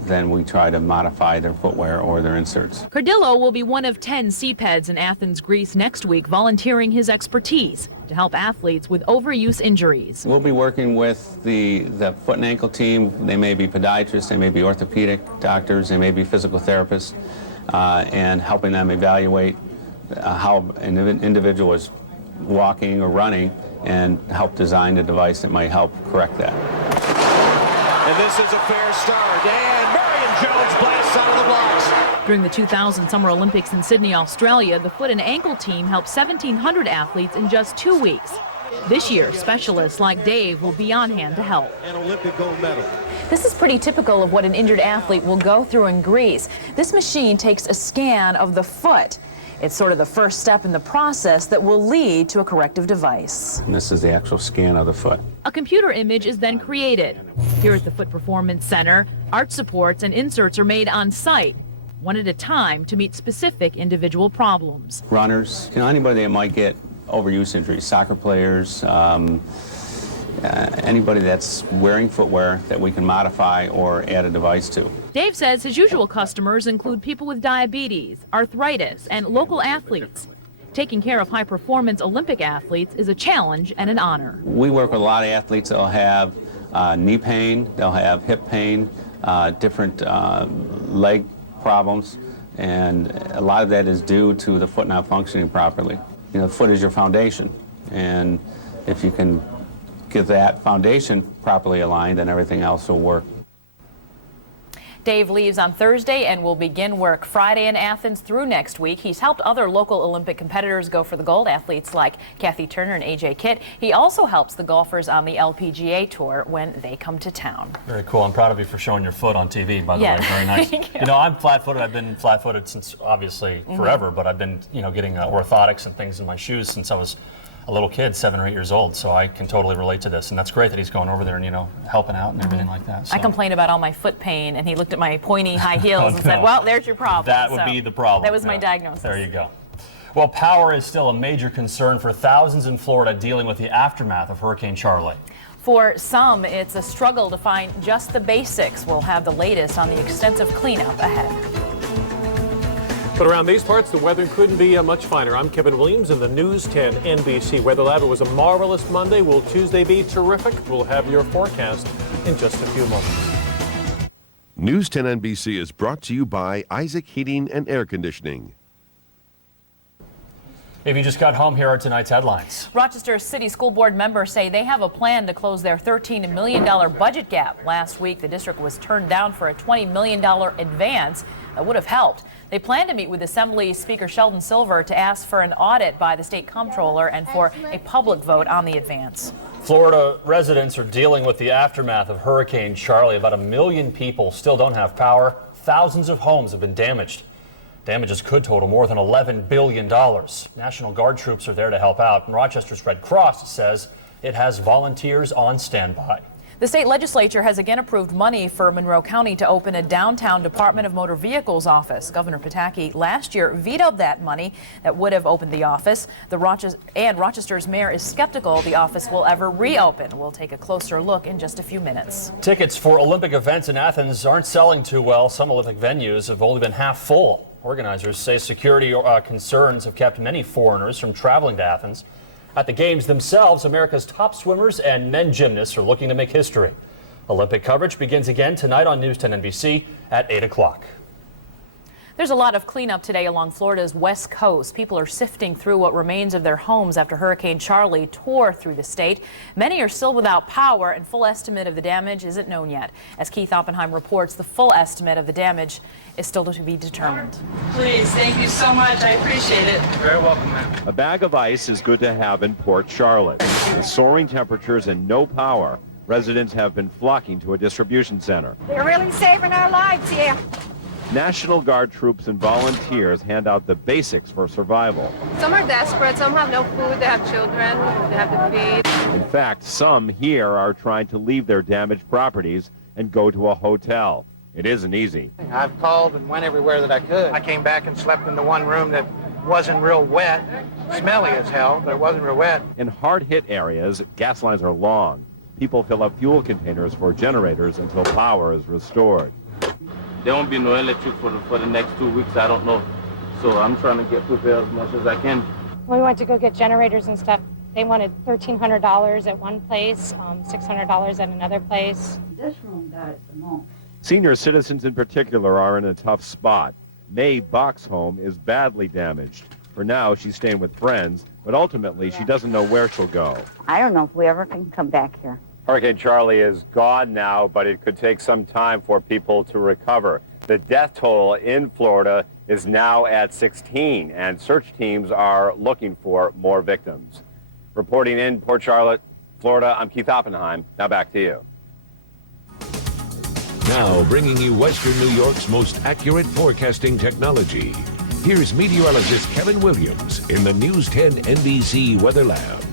then we try to modify their footwear or their inserts. Cardillo will be one of 10 CPEDs in Athens, Greece next week, volunteering his expertise to help athletes with overuse injuries. We'll be working with the foot and ankle team. They may be podiatrists, they may be orthopedic doctors, they may be physical therapists, and helping them evaluate how an individual is walking or running and help design a device that might help correct that. And this is a fair start, and Marion Jones blasts out of the blocks. During the 2000 Summer Olympics in Sydney, Australia, the foot and ankle team helped 1,700 athletes in just 2 weeks. This year, specialists like Dave will be on hand to help. An Olympic gold medal. This is pretty typical of what an injured athlete will go through in Greece. This machine takes a scan of the foot. It's sort of the first step in the process that will lead to a corrective device. And this is the actual scan of the foot. A computer image is then created. Here at the Foot Performance Center, arch supports and inserts are made on site, one at a time, to meet specific individual problems. Runners, anybody that might get overuse injuries, soccer players, anybody that's wearing footwear that we can modify or add a device to. Dave says his usual customers include people with diabetes, arthritis, and local athletes. Taking care of high-performance Olympic athletes is a challenge and an honor. We work with a lot of athletes that will have knee pain, they'll have hip pain, different leg problems, and a lot of that is due to the foot not functioning properly. You know, the foot is your foundation, and if you can get that foundation properly aligned, then everything else will work. Dave leaves on Thursday and will begin work Friday in Athens through next week. He's helped other local Olympic competitors go for the gold, athletes like Kathy Turner and AJ Kitt. He also helps the golfers on the LPGA Tour when they come to town. Very cool. I'm proud of you for showing your foot on TV, by the way. Very nice. You know, I'm flat-footed. I've been flat-footed since obviously forever, but I've been, you know, getting orthotics and things in my shoes since I was a little kid, 7 or 8 years old, so I can totally relate to this, and that's great that he's going over there and, you know, helping out and everything like that. So. I complained about all my foot pain, and he looked at my pointy high heels and said, well, there's your problem. That would be the problem. That was my diagnosis. There you go. Well, power is still a major concern for thousands in Florida dealing with the aftermath of Hurricane Charlie. For some, it's a struggle to find just the basics. We'll have the latest on the extensive cleanup ahead. But around these parts, the weather couldn't be much finer. I'm Kevin Williams in the News 10 NBC Weather Lab. It was a marvelous Monday. Will Tuesday be terrific? We'll have your forecast in just a few moments. News 10 NBC is brought to you by Isaac Heating and Air Conditioning. If you just got home, here are tonight's headlines. Rochester City School Board members say they have a plan to close their $13 million budget gap. Last week, the district was turned down for a $20 million advance that would have helped. They plan to meet with Assembly Speaker Sheldon Silver to ask for an audit by the state comptroller and for a public vote on the advance. Florida residents are dealing with the aftermath of Hurricane Charlie. About 1 million people still don't have power. Thousands of homes have been damaged. Damages could total more than $11 billion. National Guard troops are there to help out, and Rochester's Red Cross says it has volunteers on standby. The state legislature has again approved money for Monroe County to open a downtown Department of Motor Vehicles office. Governor Pataki last year vetoed that money that would have opened the office. Rochester's mayor is skeptical the office will ever reopen. We'll take a closer look in just a few minutes. Tickets for Olympic events in Athens aren't selling too well. Some Olympic venues have only been half full. Organizers say security concerns have kept many foreigners from traveling to Athens. At the Games themselves, America's top swimmers and men gymnasts are looking to make history. Olympic coverage begins again tonight on News 10 NBC at 8 o'clock. There's a lot of cleanup today along Florida's west coast. People are sifting through what remains of their homes after Hurricane Charlie tore through the state. Many are still without power, and full estimate of the damage isn't known yet. As Keith Oppenheim reports, the full estimate of the damage is still to be determined. Please, thank you so much. I appreciate it. Very welcome, ma'am. A bag of ice is good to have in Port Charlotte. With soaring temperatures and no power, residents have been flocking to a distribution center. They're really saving our lives here. National Guard troops and volunteers hand out the basics for survival. Some are desperate, some have no food, they have children, they have to feed. In fact, some here are trying to leave their damaged properties and go to a hotel. It isn't easy. I've called and went everywhere that I could. I came back and slept in the one room that wasn't real wet, smelly as hell, but it wasn't real wet. In hard-hit areas, gas lines are long. People fill up fuel containers for generators until power is restored. There won't be no electric for the next 2 weeks, I don't know. So I'm trying to get prepared as much as I can. When we went to go get generators and stuff, they wanted $1,300 at one place, $600 at another place. This room got it the most. Senior citizens in particular are in a tough spot. May Bach's home is badly damaged. For now, she's staying with friends, but ultimately she doesn't know where she'll go. I don't know if we ever can come back here. Hurricane Charlie is gone now, but it could take some time for people to recover. The death toll in Florida is now at 16, and search teams are looking for more victims. Reporting in Port Charlotte, Florida, I'm Keith Oppenheim. Now back to you. Now bringing you Western New York's most accurate forecasting technology. Here's meteorologist Kevin Williams in the News 10 NBC Weather Lab.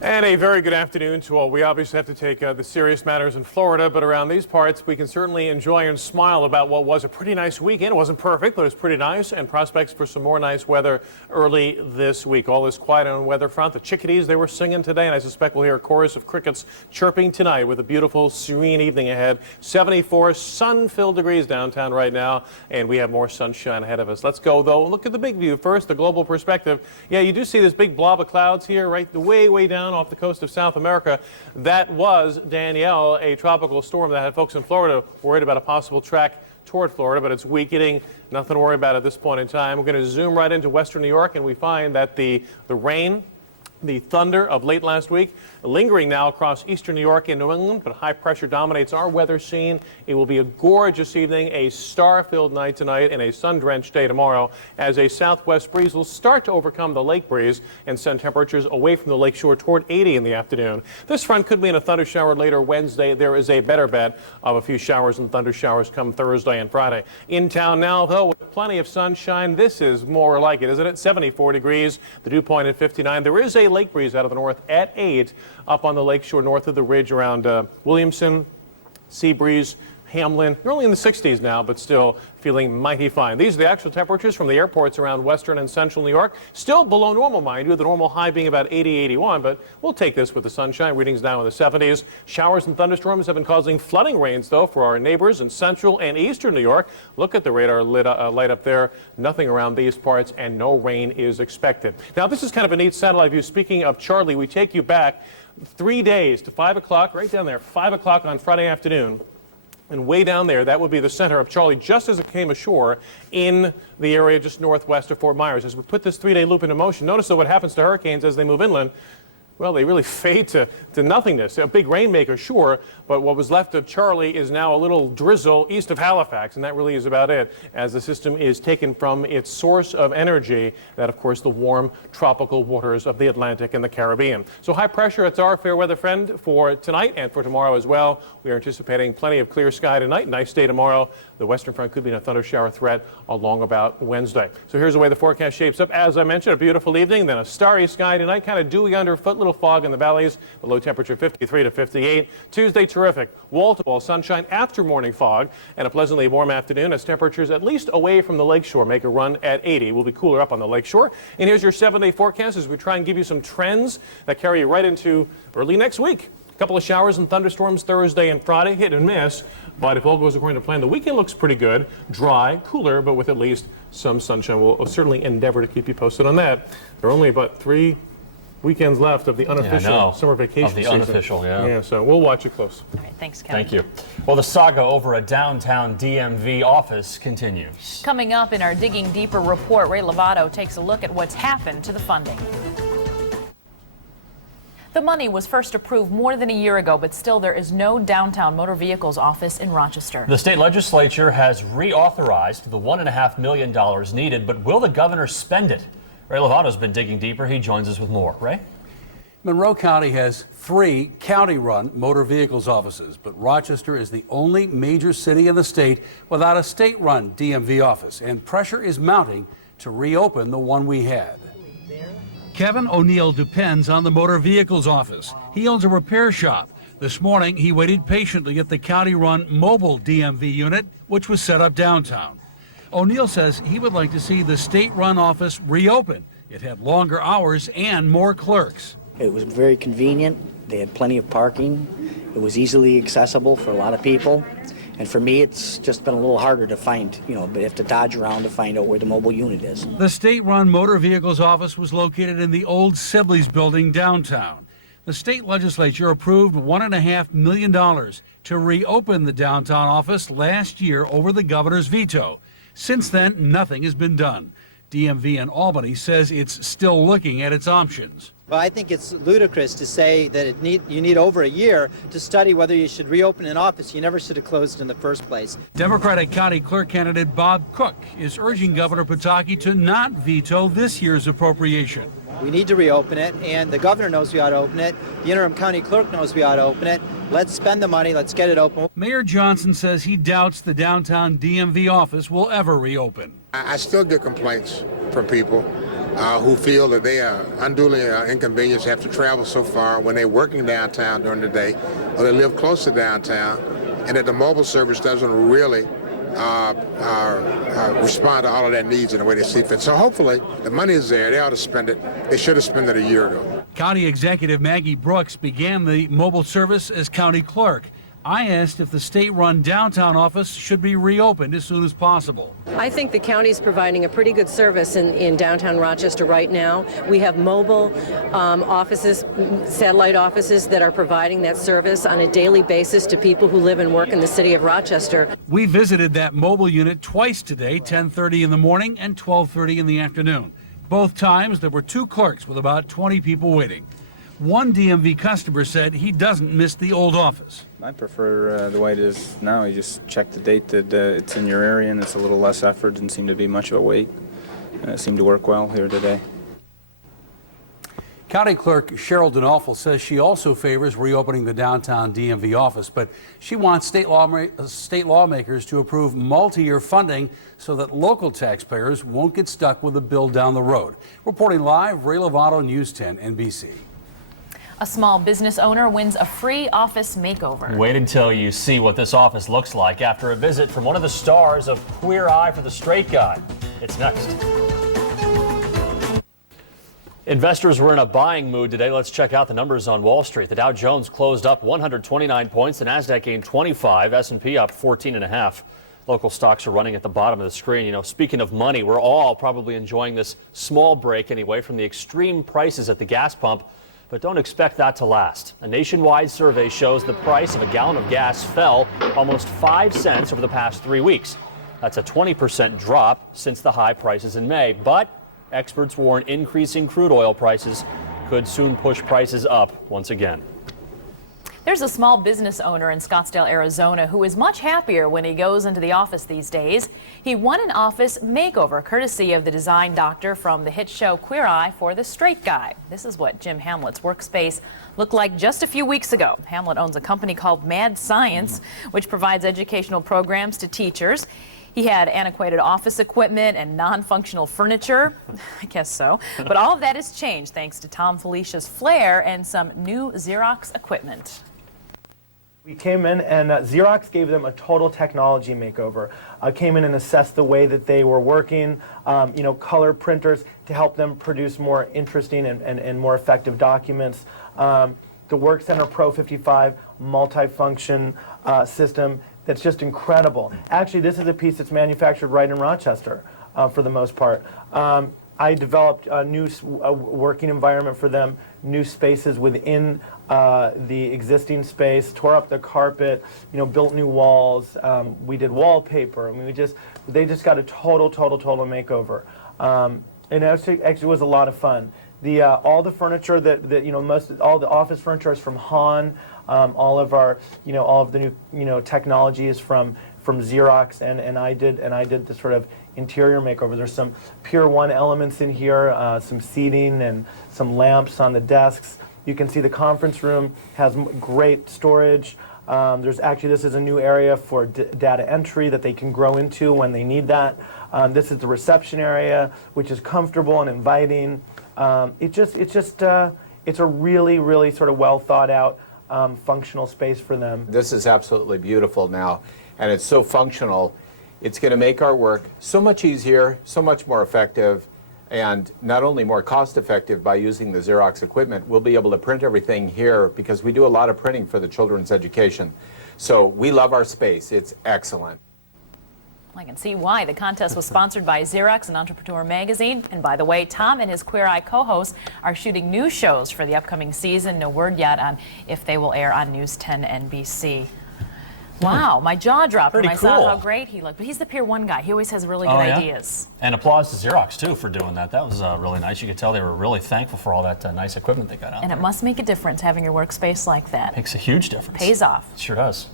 And a very good afternoon to all. We obviously have to take the serious matters in Florida, but around these parts, we can certainly enjoy and smile about what was a pretty nice weekend. It wasn't perfect, but it was pretty nice, and prospects for some more nice weather early this week. All is quiet on the weather front. The chickadees, they were singing today, and I suspect we'll hear a chorus of crickets chirping tonight with a beautiful, serene evening ahead. 74 sun-filled degrees downtown right now, and we have more sunshine ahead of us. Let's go, though. Look at the big view first, the global perspective. Yeah, you do see this big blob of clouds here, right, way down down off the coast of South America. That was Danielle, a tropical storm that had folks in Florida worried about a possible track toward Florida, but it's weakening. Nothing to worry about at this point in time. We're going to zoom right into western New York, and we find that the rain, the thunder of late last week lingering now across eastern New York and New England, but high pressure dominates our weather scene. It will be a gorgeous evening, a star-filled night tonight, and a sun-drenched day tomorrow as a southwest breeze will start to overcome the lake breeze and send temperatures away from the lake shore toward 80 in the afternoon. This front could mean a thunder shower later Wednesday. There is a better bet of a few showers and thunder showers come Thursday and Friday. In town now, though, with plenty of sunshine, this is more like it, isn't it? 74 degrees, the dew point at 59. There is a lake breeze out of the north at 8 up on the lakeshore north of the ridge around Williamson, sea breeze, Hamlin. You're only in the 60s now, but still feeling mighty fine. These are the actual temperatures from the airports around western and central New York. Still below normal, mind you, the normal high being about 80, 81, but we'll take this with the sunshine. Readings now in the 70s. Showers and thunderstorms have been causing flooding rains, though, for our neighbors in central and eastern New York. Look at the radar light up there. Nothing around these parts, and no rain is expected. Now, this is kind of a neat satellite view. Speaking of Charlie, we take you back 3 days to 5 o'clock, right down there, 5 o'clock on Friday afternoon. And way down there, that would be the center of Charlie, just as it came ashore in the area just northwest of Fort Myers. As we put this 3-day loop into motion, notice though what happens to hurricanes as they move inland. Well, they really fade to nothingness. A big rainmaker, sure, but what was left of Charlie is now a little drizzle east of Halifax, and that really is about it, as the system is taken from its source of energy, that, of course, the warm tropical waters of the Atlantic and the Caribbean. So high pressure, it's our fair weather friend for tonight and for tomorrow as well. We are anticipating plenty of clear sky tonight, nice day tomorrow. The western front could be in a thunder shower threat along about Wednesday. So here's the way the forecast shapes up. As I mentioned, a beautiful evening, then a starry sky tonight, kind of dewy underfoot, little fog in the valleys, the low temperature 53 to 58. Tuesday, terrific. Wall-to-wall sunshine after morning fog, and a pleasantly warm afternoon as temperatures at least away from the lakeshore make a run at 80. We'll be cooler up on the lakeshore. And here's your 7-day forecast as we try and give you some trends that carry you right into early next week. A couple of showers and thunderstorms Thursday and Friday, hit and miss, but if all goes according to plan, the weekend looks pretty good. Dry, cooler, but with at least some sunshine. We'll certainly endeavor to keep you posted on that. There are only about 3 weekends left of the unofficial summer vacation season. Unofficial, yeah. So we'll watch it close. All right, thanks, Kevin. Thank you. Well, the saga over a downtown DMV office continues. Coming up in our Digging Deeper report, Ray Lovato takes a look at what's happened to the funding. The money was first approved more than a year ago, but still there is no downtown motor vehicles office in Rochester. The state legislature has reauthorized the $1.5 million needed, but will the governor spend it? Ray Lovato's been digging deeper. He joins us with more. Ray? Monroe County has 3 county-run motor vehicles offices, but Rochester is the only major city in the state without a state-run DMV office, and pressure is mounting to reopen the one we had. Kevin O'Neill depends on the motor vehicles office. He owns a repair shop. This morning, he waited patiently at the county-run mobile DMV unit, which was set up downtown. O'Neill says he would like to see the state-run office reopen. It had longer hours and more clerks. It was very convenient. They had plenty of parking. It was easily accessible for a lot of people. And for me, it's just been a little harder to find, but you have to dodge around to find out where the mobile unit is. The state-run motor vehicles office was located in the old Sibley's building downtown. The state legislature approved $1.5 million to reopen the downtown office last year over the governor's veto. Since then, nothing has been done. DMV in Albany says it's still looking at its options. Well, I think it's ludicrous to say that you need over a year to study whether you should reopen an office you never should have closed in the first place. Democratic County Clerk candidate Bob Cook is urging Governor Pataki to not veto this year's appropriation. We need to reopen it, and the governor knows we ought to open it. The interim county clerk knows we ought to open it. Let's spend the money. Let's get it open. Mayor Johnson says he doubts the downtown DMV office will ever reopen. I still get complaints from people who feel that they are unduly inconvenienced, have to travel so far when they're working downtown during the day, or they live close to downtown, and that the mobile service doesn't really respond to all of their needs in the way they see fit. So hopefully the money is there. They ought to spend it. They should have spent it a year ago. County Executive Maggie Brooks began the mobile service as county clerk. I asked if the state-run downtown office should be reopened as soon as possible. I think the county's providing a pretty good service in downtown Rochester right now. We have mobile offices, satellite offices that are providing that service on a daily basis to people who live and work in the city of Rochester. We visited that mobile unit twice today, 10:30 in the morning and 12:30 in the afternoon. Both times there were 2 clerks with about 20 people waiting. One DMV customer said he doesn't miss the old office. I prefer the way it is now. You just check the date that it's in your area, and it's a little less effort. Didn't seem to be much of a wait. It seemed to work well here today. County Clerk Cheryl Denolfo says she also favors reopening the downtown DMV office, but she wants state lawmakers to approve multi-year funding so that local taxpayers won't get stuck with a bill down the road. Reporting live, Ray Lovato, News 10 NBC. A small business owner wins a free office makeover. Wait until you see what this office looks like after a visit from one of the stars of Queer Eye for the Straight Guy. It's next. Investors were in a buying mood today. Let's check out the numbers on Wall Street. The Dow Jones closed up 129 points. The Nasdaq gained 25. S&P up 14.5. Local stocks are running at the bottom of the screen. You know, speaking of money, we're all probably enjoying this small break anyway from the extreme prices at the gas pump. But don't expect that to last. A nationwide survey shows the price of a gallon of gas fell almost 5 cents over the past 3 weeks. That's a 20% drop since the high prices in May. But experts warn increasing crude oil prices could soon push prices up once again. There's a small business owner in Scottsdale, Arizona, who is much happier when he goes into the office these days. He won an office makeover courtesy of the design doctor from the hit show Queer Eye for the Straight Guy. This is what Jim Hamlet's workspace looked like just a few weeks ago. Hamlet owns a company called Mad Science, which provides educational programs to teachers. He had antiquated office equipment and non-functional furniture. I guess so. But all of that has changed thanks to Tom Felicia's flair and some new Xerox equipment. We came in and Xerox gave them a total technology makeover. Came in and assessed the way that they were working, color printers to help them produce more interesting and more effective documents. The WorkCenter Pro 55 multifunction system that's just incredible. Actually, this is a piece that's manufactured right in Rochester for the most part. I developed a new working environment for them, new spaces within the existing space, tore up the carpet, built new walls. We did wallpaper. I mean, they just got a total makeover. And actually was a lot of fun. All the furniture all the office furniture is from Han. All of the new technology is from Xerox, and I did this sort of interior makeover. There's some Pier 1 elements in here, some seating and some lamps on the desks. You can see the conference room has great storage. This is a new area for data entry that they can grow into when they need that. This is the reception area, which is comfortable and inviting. It's a really, really sort of well thought out functional space for them. This is absolutely beautiful now, and it's so functional. It's going to make our work so much easier, so much more effective, and not only more cost effective by using the Xerox equipment. We'll be able to print everything here because we do a lot of printing for the children's education. So we love our space. It's excellent. I can see why. The contest was sponsored by Xerox and Entrepreneur Magazine. And by the way, Tom and his Queer Eye co-hosts are shooting new shows for the upcoming season. No word yet on if they will air on News 10 NBC. Wow, my jaw dropped when I saw how great he looked. But he's the Pier 1 guy. He always has really good ideas. And applause to Xerox, too, for doing that. That was really nice. You could tell they were really thankful for all that nice equipment they got out there. And it must make a difference having your workspace like that. Makes a huge difference. Pays off. It sure does.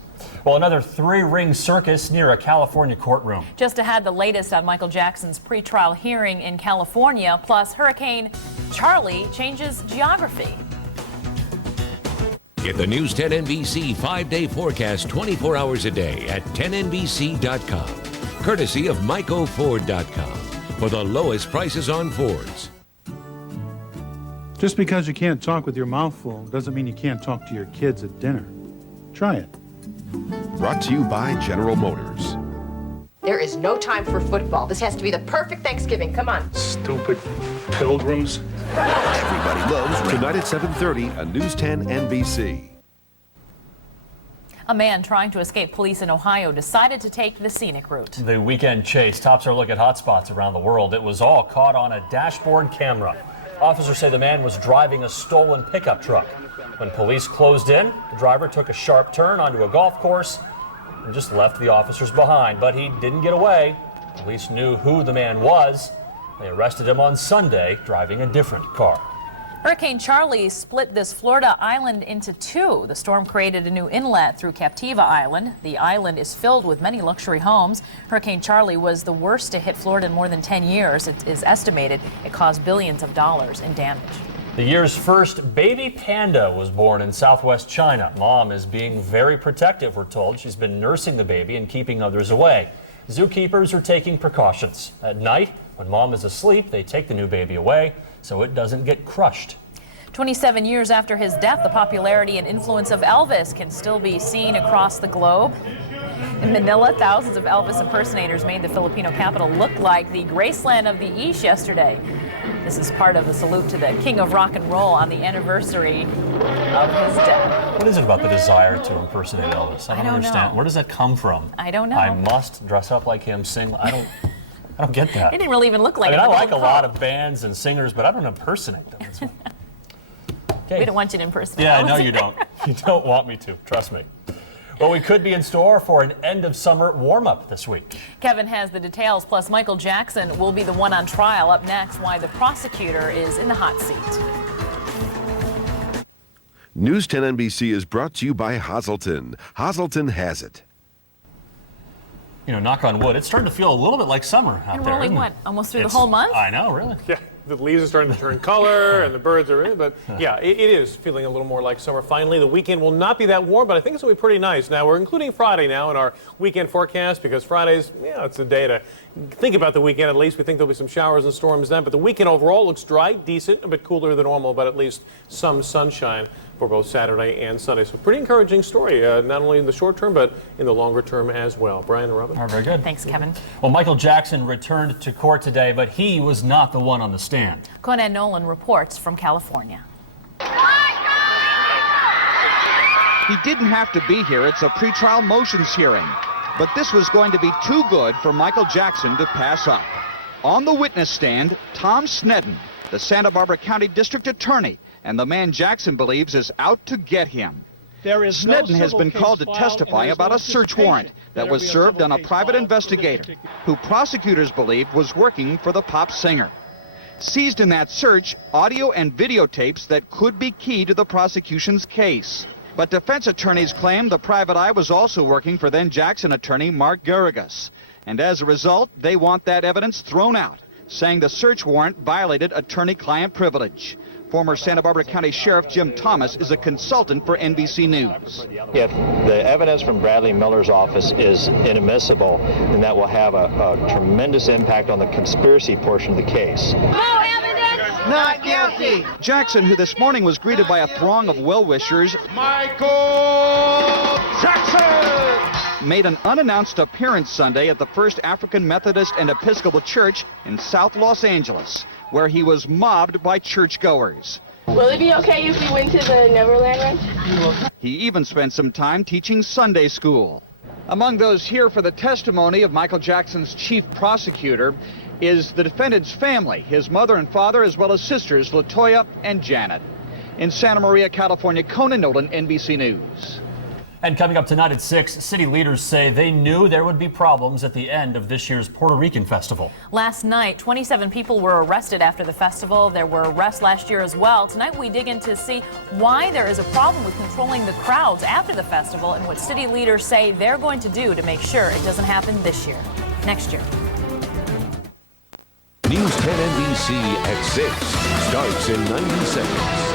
Well, another 3-ring circus near a California courtroom. Just ahead, the latest on Michael Jackson's pretrial hearing in California, plus Hurricane Charlie changes geography. Get the News 10 NBC 5-day forecast 24 hours a day at 10NBC.com. Courtesy of MyCoFord.com for the lowest prices on Fords. Just because you can't talk with your mouth full doesn't mean you can't talk to your kids at dinner. Try it. Brought to you by General Motors. There is no time for football. This has to be the perfect Thanksgiving. Come on. Stupid pilgrims. Everybody loves tonight at 7:30 on News 10 NBC. A man trying to escape police in Ohio decided to take the scenic route. The weekend chase tops our look at hotspots around the world. It was all caught on a dashboard camera. Officers say the man was driving a stolen pickup truck. When police closed in, the driver took a sharp turn onto a golf course and just left the officers behind. But he didn't get away. Police knew who the man was. They arrested him on Sunday, driving a different car. Hurricane Charlie split this Florida island into two. The storm created a new inlet through Captiva Island. The island is filled with many luxury homes. Hurricane Charlie was the worst to hit Florida in more than 10 years. It is estimated it caused billions of dollars in damage. The year's first baby panda was born in southwest China. Mom is being very protective, we're told. She's been nursing the baby and keeping others away. Zookeepers are taking precautions. At night, when mom is asleep, they take the new baby away so it doesn't get crushed. 27 years after his death, the popularity and influence of Elvis can still be seen across the globe. In Manila, thousands of Elvis impersonators made the Filipino capital look like the Graceland of the East yesterday. This is part of the salute to the King of Rock and Roll on the anniversary of his death. What is it about the desire to impersonate Elvis? I don't understand. know. Where does that come from? I don't know. I must dress up like him, sing. I don't get that. He didn't really even look like him. I him. like a lot of bands and singers, but I don't impersonate them. That's Okay. We don't want you to impersonate. Yeah, I know you don't. You don't want me to, trust me. Well, we could be in store for an end-of-summer warm-up this week. Kevin has the details, plus Michael Jackson will be the one on trial. Up next, why the prosecutor is in the hot seat. News 10 NBC is brought to you by Hazelton. Hazelton has it. You know, knock on wood, it's starting to feel a little bit like summer out and there. we're only, what, almost through the whole month? I know, really. Yeah. The leaves are starting to turn color and the birds are in, but yeah, it is feeling a little more like summer. Finally, the weekend will not be that warm, but I think it's going to be pretty nice. Now, we're including Friday now in our weekend forecast because Friday's, it's a day to think about the weekend at least. We think there'll be some showers and storms then, but the weekend overall looks dry, decent, a bit cooler than normal, but at least some sunshine for both Saturday and Sunday. So pretty encouraging story, not only in the short term, but in the longer term as well. Brian and Robin? Very good. Thanks, Kevin. Well, Michael Jackson returned to court today, but he was not the one on the stand. Conan Nolan reports from California. He didn't have to be here. It's a pretrial motions hearing. But this was going to be too good for Michael Jackson to pass up. On the witness stand, Tom Sneddon, the Santa Barbara County District Attorney, and the man Jackson believes is out to get him. Sneddon has been called to testify about a search warrant that was served on a private investigator who prosecutors believe was working for the pop singer. Seized in that search, audio and videotapes that could be key to the prosecution's case. But defense attorneys claim the private eye was also working for then Jackson attorney Mark Garrigus. And as a result, they want that evidence thrown out, saying the search warrant violated attorney-client privilege. Former Santa Barbara County Sheriff Jim Thomas is a consultant for NBC News. If the evidence from Bradley Miller's office is inadmissible, then that will have a tremendous impact on the conspiracy portion of the case. No evidence, not guilty. Jackson, who this morning was greeted by a throng of well-wishers, Michael Jackson, made an unannounced appearance Sunday at the First African Methodist and Episcopal Church in South Los Angeles, where he was mobbed by churchgoers. Will it be okay if we went to the Neverland Ranch? He even spent some time teaching Sunday school. Among those here for the testimony of Michael Jackson's chief prosecutor is the defendant's family, his mother and father, as well as sisters LaToya and Janet. In Santa Maria, California, Conan Nolan, NBC News. And coming up tonight at 6, city leaders say they knew there would be problems at the end of this year's Puerto Rican festival. Last night, 27 people were arrested after the festival. There were arrests last year as well. Tonight, we dig in to see why there is a problem with controlling the crowds after the festival and what city leaders say they're going to do to make sure it doesn't happen this year, next year. News 10 NBC at 6 starts in 90 seconds.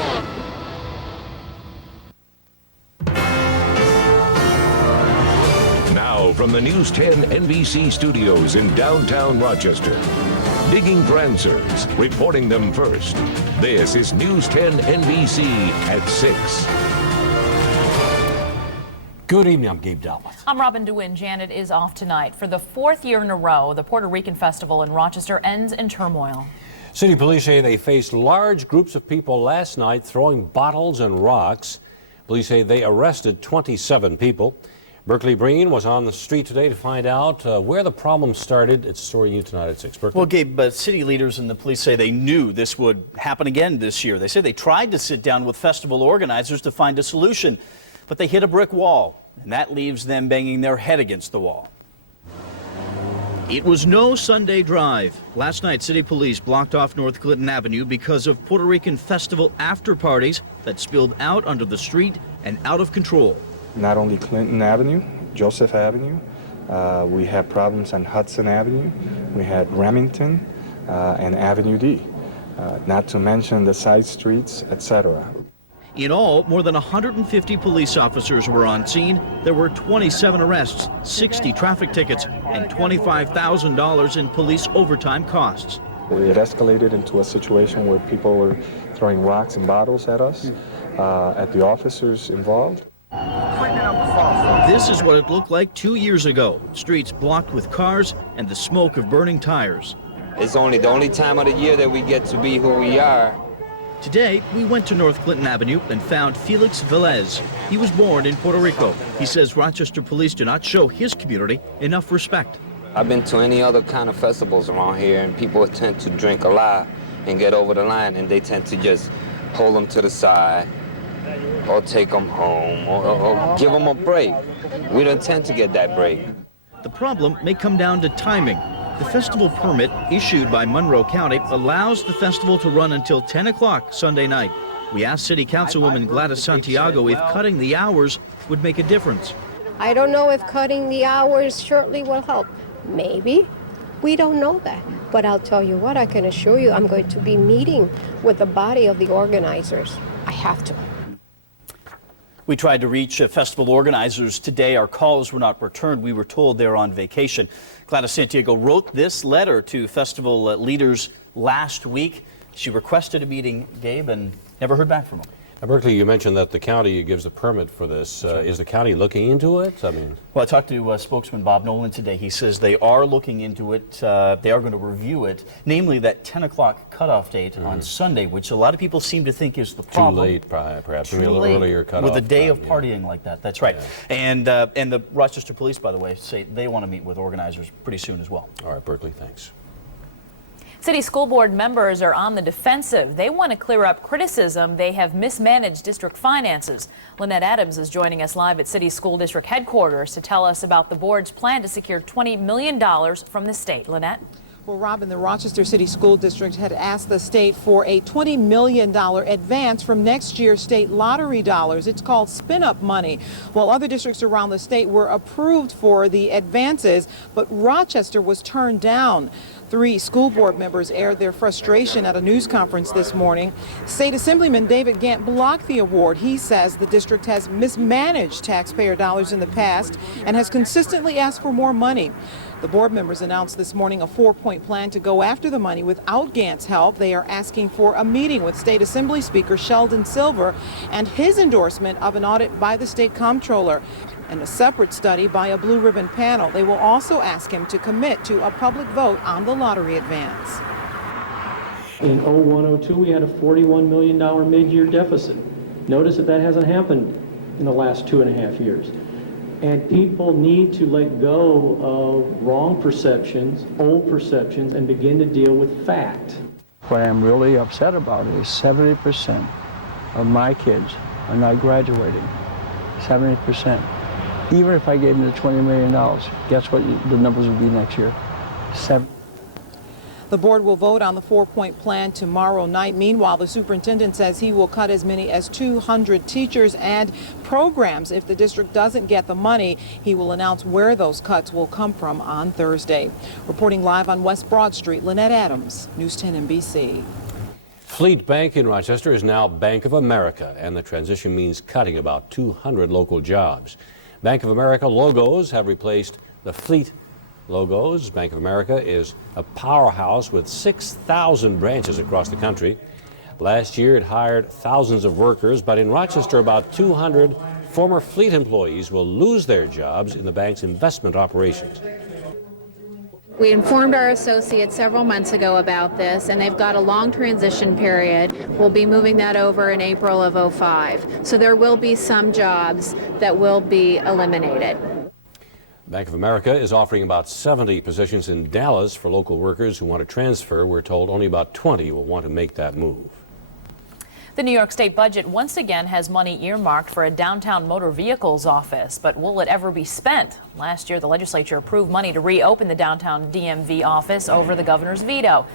Now from the News 10 NBC studios in downtown Rochester. Digging for answers, reporting them first. This is News 10 NBC at 6. Good evening, I'm Gabe Dalmuth. I'm Robin DeWin. Janet is off tonight. For the 4th year in a row, the Puerto Rican Festival in Rochester ends in turmoil. City police say they faced large groups of people last night throwing bottles and rocks. Police say they arrested 27 people. Berkeley Breen was on the street today to find out where the problem started. It's a story new tonight at 6. Berkeley. Well, Gabe, city leaders and the police say they knew this would happen again this year. They say they tried to sit down with festival organizers to find a solution, but they hit a brick wall, and that leaves them banging their head against the wall. It was no Sunday drive. Last night, city police blocked off North Clinton Avenue because of Puerto Rican festival after parties that spilled out onto the street and out of control. Not only Clinton Avenue, Joseph Avenue, we had problems on Hudson Avenue, we had Remington and Avenue D, not to mention the side streets, etc. In all, more than 150 police officers were on scene. There were 27 arrests, 60 traffic tickets, and $25,000 in police overtime costs. It escalated into a situation where people were throwing rocks and bottles at us, at the officers involved. This is what it looked like 2 years ago. Streets blocked with cars and the smoke of burning tires. It's the only time of the year that we get to be who we are. Today, we went to North Clinton Avenue and found Felix Velez. He was born in Puerto Rico. He says Rochester police do not show his community enough respect. I've been to any other kind of festivals around here, and people tend to drink a lot and get over the line, and they tend to just hold them to the side or take them home or give them a break. We don't tend to get that break. The problem may come down to timing. The festival permit issued by Monroe County allows the festival to run until 10 o'clock Sunday night. We asked City Councilwoman Gladys Santiago if cutting the hours would make a difference. I don't know if cutting the hours shortly will help. Maybe. We don't know that. But I'll tell you what, I can assure you I'm going to be meeting with the body of the organizers. I have to. We tried to reach festival organizers today. Our calls were not returned. We were told they're on vacation. Gladys Santiago wrote this letter to festival leaders last week. She requested a meeting, Gabe, and never heard back from them. Now, Berkeley, you mentioned that the county gives a permit for this. Is the county looking into it? Well, I talked to spokesman Bob Nolan today. He says they are looking into it. They are going to review it, namely that 10 o'clock cutoff date on Sunday, which a lot of people seem to think is the problem. Too late, perhaps. Too a little late earlier cutoff. with a day of partying like that. That's right. Yeah. And the Rochester Police, by the way, say they want to meet with organizers pretty soon as well. All right, Berkeley, thanks. City School Board members are on the defensive. They want to clear up criticism they have mismanaged district finances. Lynette Adams is joining us live at City School District headquarters to tell us about the board's plan to secure $20 million from the state. Lynette? Well, Robin, the Rochester City School District had asked the state for a $20 million advance from next year's state lottery dollars. It's called spin-up money. While other districts around the state were approved for the advances, but Rochester was turned down. 3 school board members aired their frustration at a news conference this morning. State Assemblyman David Gant blocked the award. He says the district has mismanaged taxpayer dollars in the past and has consistently asked for more money. The board members announced this morning a 4-point plan to go after the money without Gant's help. They are asking for a meeting with State Assembly Speaker Sheldon Silver and his endorsement of an audit by the state comptroller and a separate study by a blue ribbon panel. They will also ask him to commit to a public vote on the lottery advance. In 01-02, we had a $41 million mid-year deficit. Notice that hasn't happened in the last 2.5 years. And people need to let go of wrong perceptions, old perceptions, and begin to deal with fact. What I'm really upset about is 70% of my kids are not graduating. 70%. Even if I gave them the $20 million, guess what the numbers would be next year? 7. The board will vote on the 4-point plan tomorrow night. Meanwhile, the superintendent says he will cut as many as 200 teachers and programs. If the district doesn't get the money, he will announce where those cuts will come from on Thursday. Reporting live on West Broad Street, Lynette Adams, News 10 NBC. Fleet Bank in Rochester is now Bank of America, and the transition means cutting about 200 local jobs. Bank of America logos have replaced the Fleet logos. Bank of America is a powerhouse with 6,000 branches across the country. Last year it hired thousands of workers, but in Rochester about 200 former Fleet employees will lose their jobs in the bank's investment operations. We informed our associates several months ago about this, and they've got a long transition period. We'll be moving that over in April of '05. So there will be some jobs that will be eliminated. Bank of America is offering about 70 positions in Dallas for local workers who want to transfer. We're told only about 20 will want to make that move. The New York State budget once again has money earmarked for a downtown motor vehicles office, but will it ever be spent? Last year, the legislature approved money to reopen the downtown DMV office over the governor's veto.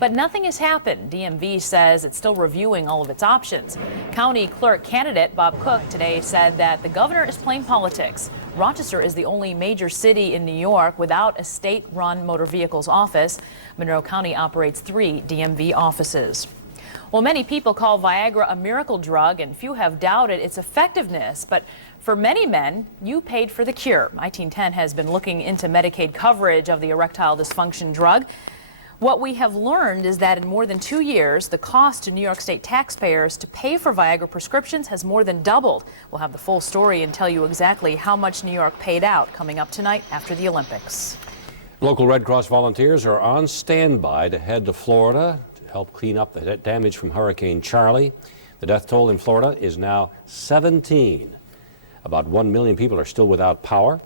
But nothing has happened. DMV says it's still reviewing all of its options. County clerk candidate Bob Cook today said that the governor is playing politics. Rochester is the only major city in New York without a state-run motor vehicles office. Monroe County operates 3 DMV offices. Well, many people call Viagra a miracle drug, and few have doubted its effectiveness. But for many men, you paid for the cure. I-10 has been looking into Medicaid coverage of the erectile dysfunction drug. What we have learned is that in more than 2 years, the cost to New York State taxpayers to pay for Viagra prescriptions has more than doubled. We'll have the full story and tell you exactly how much New York paid out coming up tonight after the Olympics. Local Red Cross volunteers are on standby to head to Florida to help clean up the damage from Hurricane Charlie. The death toll in Florida is now 17. About 1 million people are still without power,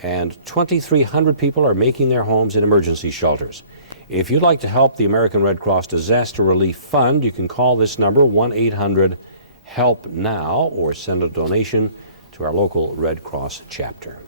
and 2,300 people are making their homes in emergency shelters. If you'd like to help the American Red Cross Disaster Relief Fund, you can call this number, 1-800-HELP-NOW, or send a donation to our local Red Cross chapter.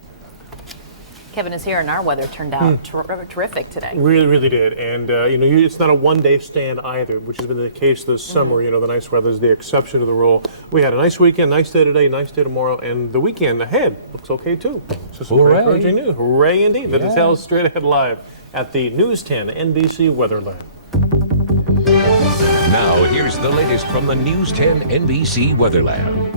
Kevin is here, and our weather turned out terrific today. Really, really did. And, it's not a one-day stand either, which has been the case this summer. You know, the nice weather is the exception to the rule. We had a nice weekend, nice day today, nice day tomorrow, and the weekend ahead looks okay, too. So some very encouraging news. Hooray, indeed. The details straight ahead live at the News 10 NBC Weather Lab. Now, here's the latest from the News 10 NBC Weather Lab.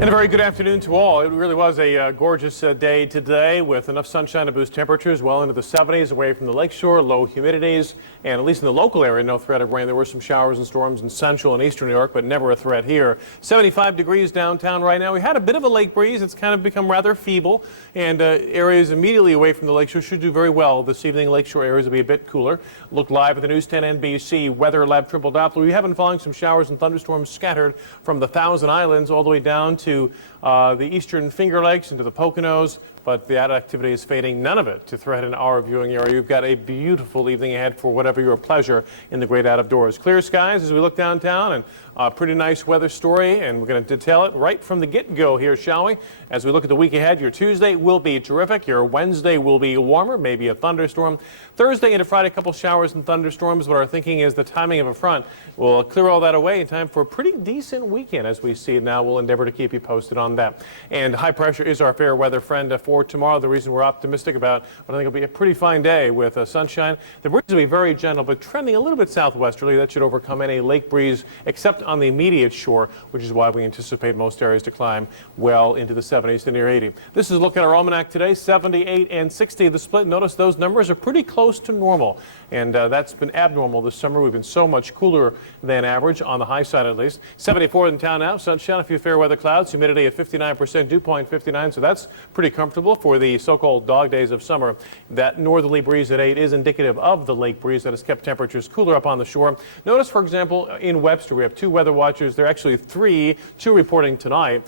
And a very good afternoon to all. It really was a gorgeous day today with enough sunshine to boost temperatures well into the 70s away from the lakeshore, low humidities, and at least in the local area, no threat of rain. There were some showers and storms in central and eastern New York, but never a threat here. 75 degrees downtown right now. We had a bit of a lake breeze. It's kind of become rather feeble, and areas immediately away from the lakeshore should do very well this evening. Lakeshore areas will be a bit cooler. Look live at the News 10 NBC Weather Lab Triple Doppler. We have been following some showers and thunderstorms scattered from the Thousand Islands all the way down to the eastern Finger Lakes into the Poconos, but that activity is fading, none of it to threaten our viewing area. You've got a beautiful evening ahead for whatever your pleasure in the great outdoors. Clear skies as we look downtown, and a pretty nice weather story, and we're going to detail it right from the get-go here, shall we? As we look at the week ahead, your Tuesday will be terrific. Your Wednesday will be warmer, maybe a thunderstorm. Thursday into Friday, a couple showers and thunderstorms, but our thinking is the timing of a front will clear all that away in time for a pretty decent weekend as we see it now. We'll endeavor to keep you posted on that. And high pressure is our fair weather friend for tomorrow. The reason we're optimistic about what I think will be a pretty fine day with sunshine. The breeze will be very gentle, but trending a little bit southwesterly. That should overcome any lake breeze, except on the immediate shore, which is why we anticipate most areas to climb well into the 70s to near 80. This is a look at our almanac today, 78 and 60. The split, notice those numbers are pretty close to normal, and that's been abnormal this summer. We've been so much cooler than average, on the high side at least. 74 in town now, sunshine, a few fair weather clouds, humidity at 59%, dew point 59, so that's pretty comfortable for the so-called dog days of summer. That northerly breeze at 8 is indicative of the lake breeze that has kept temperatures cooler up on the shore. Notice, for example, in Webster, we have 2 weather watchers. There are actually 3, 2 reporting tonight.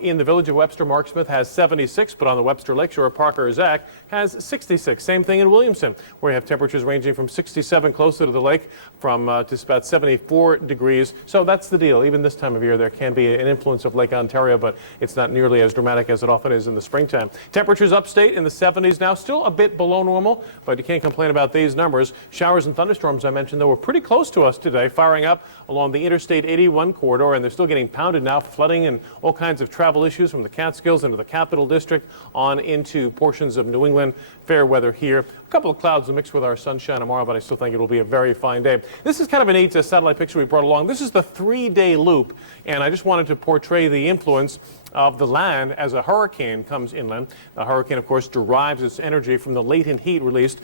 In the village of Webster, Mark Smith has 76, but on the Webster Lakeshore, Parker Zach has 66. Same thing in Williamson, where you have temperatures ranging from 67 closer to the lake from to about 74 degrees. So that's the deal. Even this time of year, there can be an influence of Lake Ontario, but it's not nearly as dramatic as it often is in the springtime. Temperatures upstate in the 70s now, still a bit below normal, but you can't complain about these numbers. Showers and thunderstorms, I mentioned, though, were pretty close to us today, firing up along the Interstate 81 corridor, and they're still getting pounded now, flooding and all kinds of travel issues from the Catskills into the Capital District on into portions of New England. Fair weather here. A couple of clouds mixed with our sunshine tomorrow, but I still think it will be a very fine day. This is kind of a neat satellite picture we brought along. This is the 3-day loop, and I just wanted to portray the influence of the land as a hurricane comes inland. The hurricane, of course, derives its energy from the latent heat released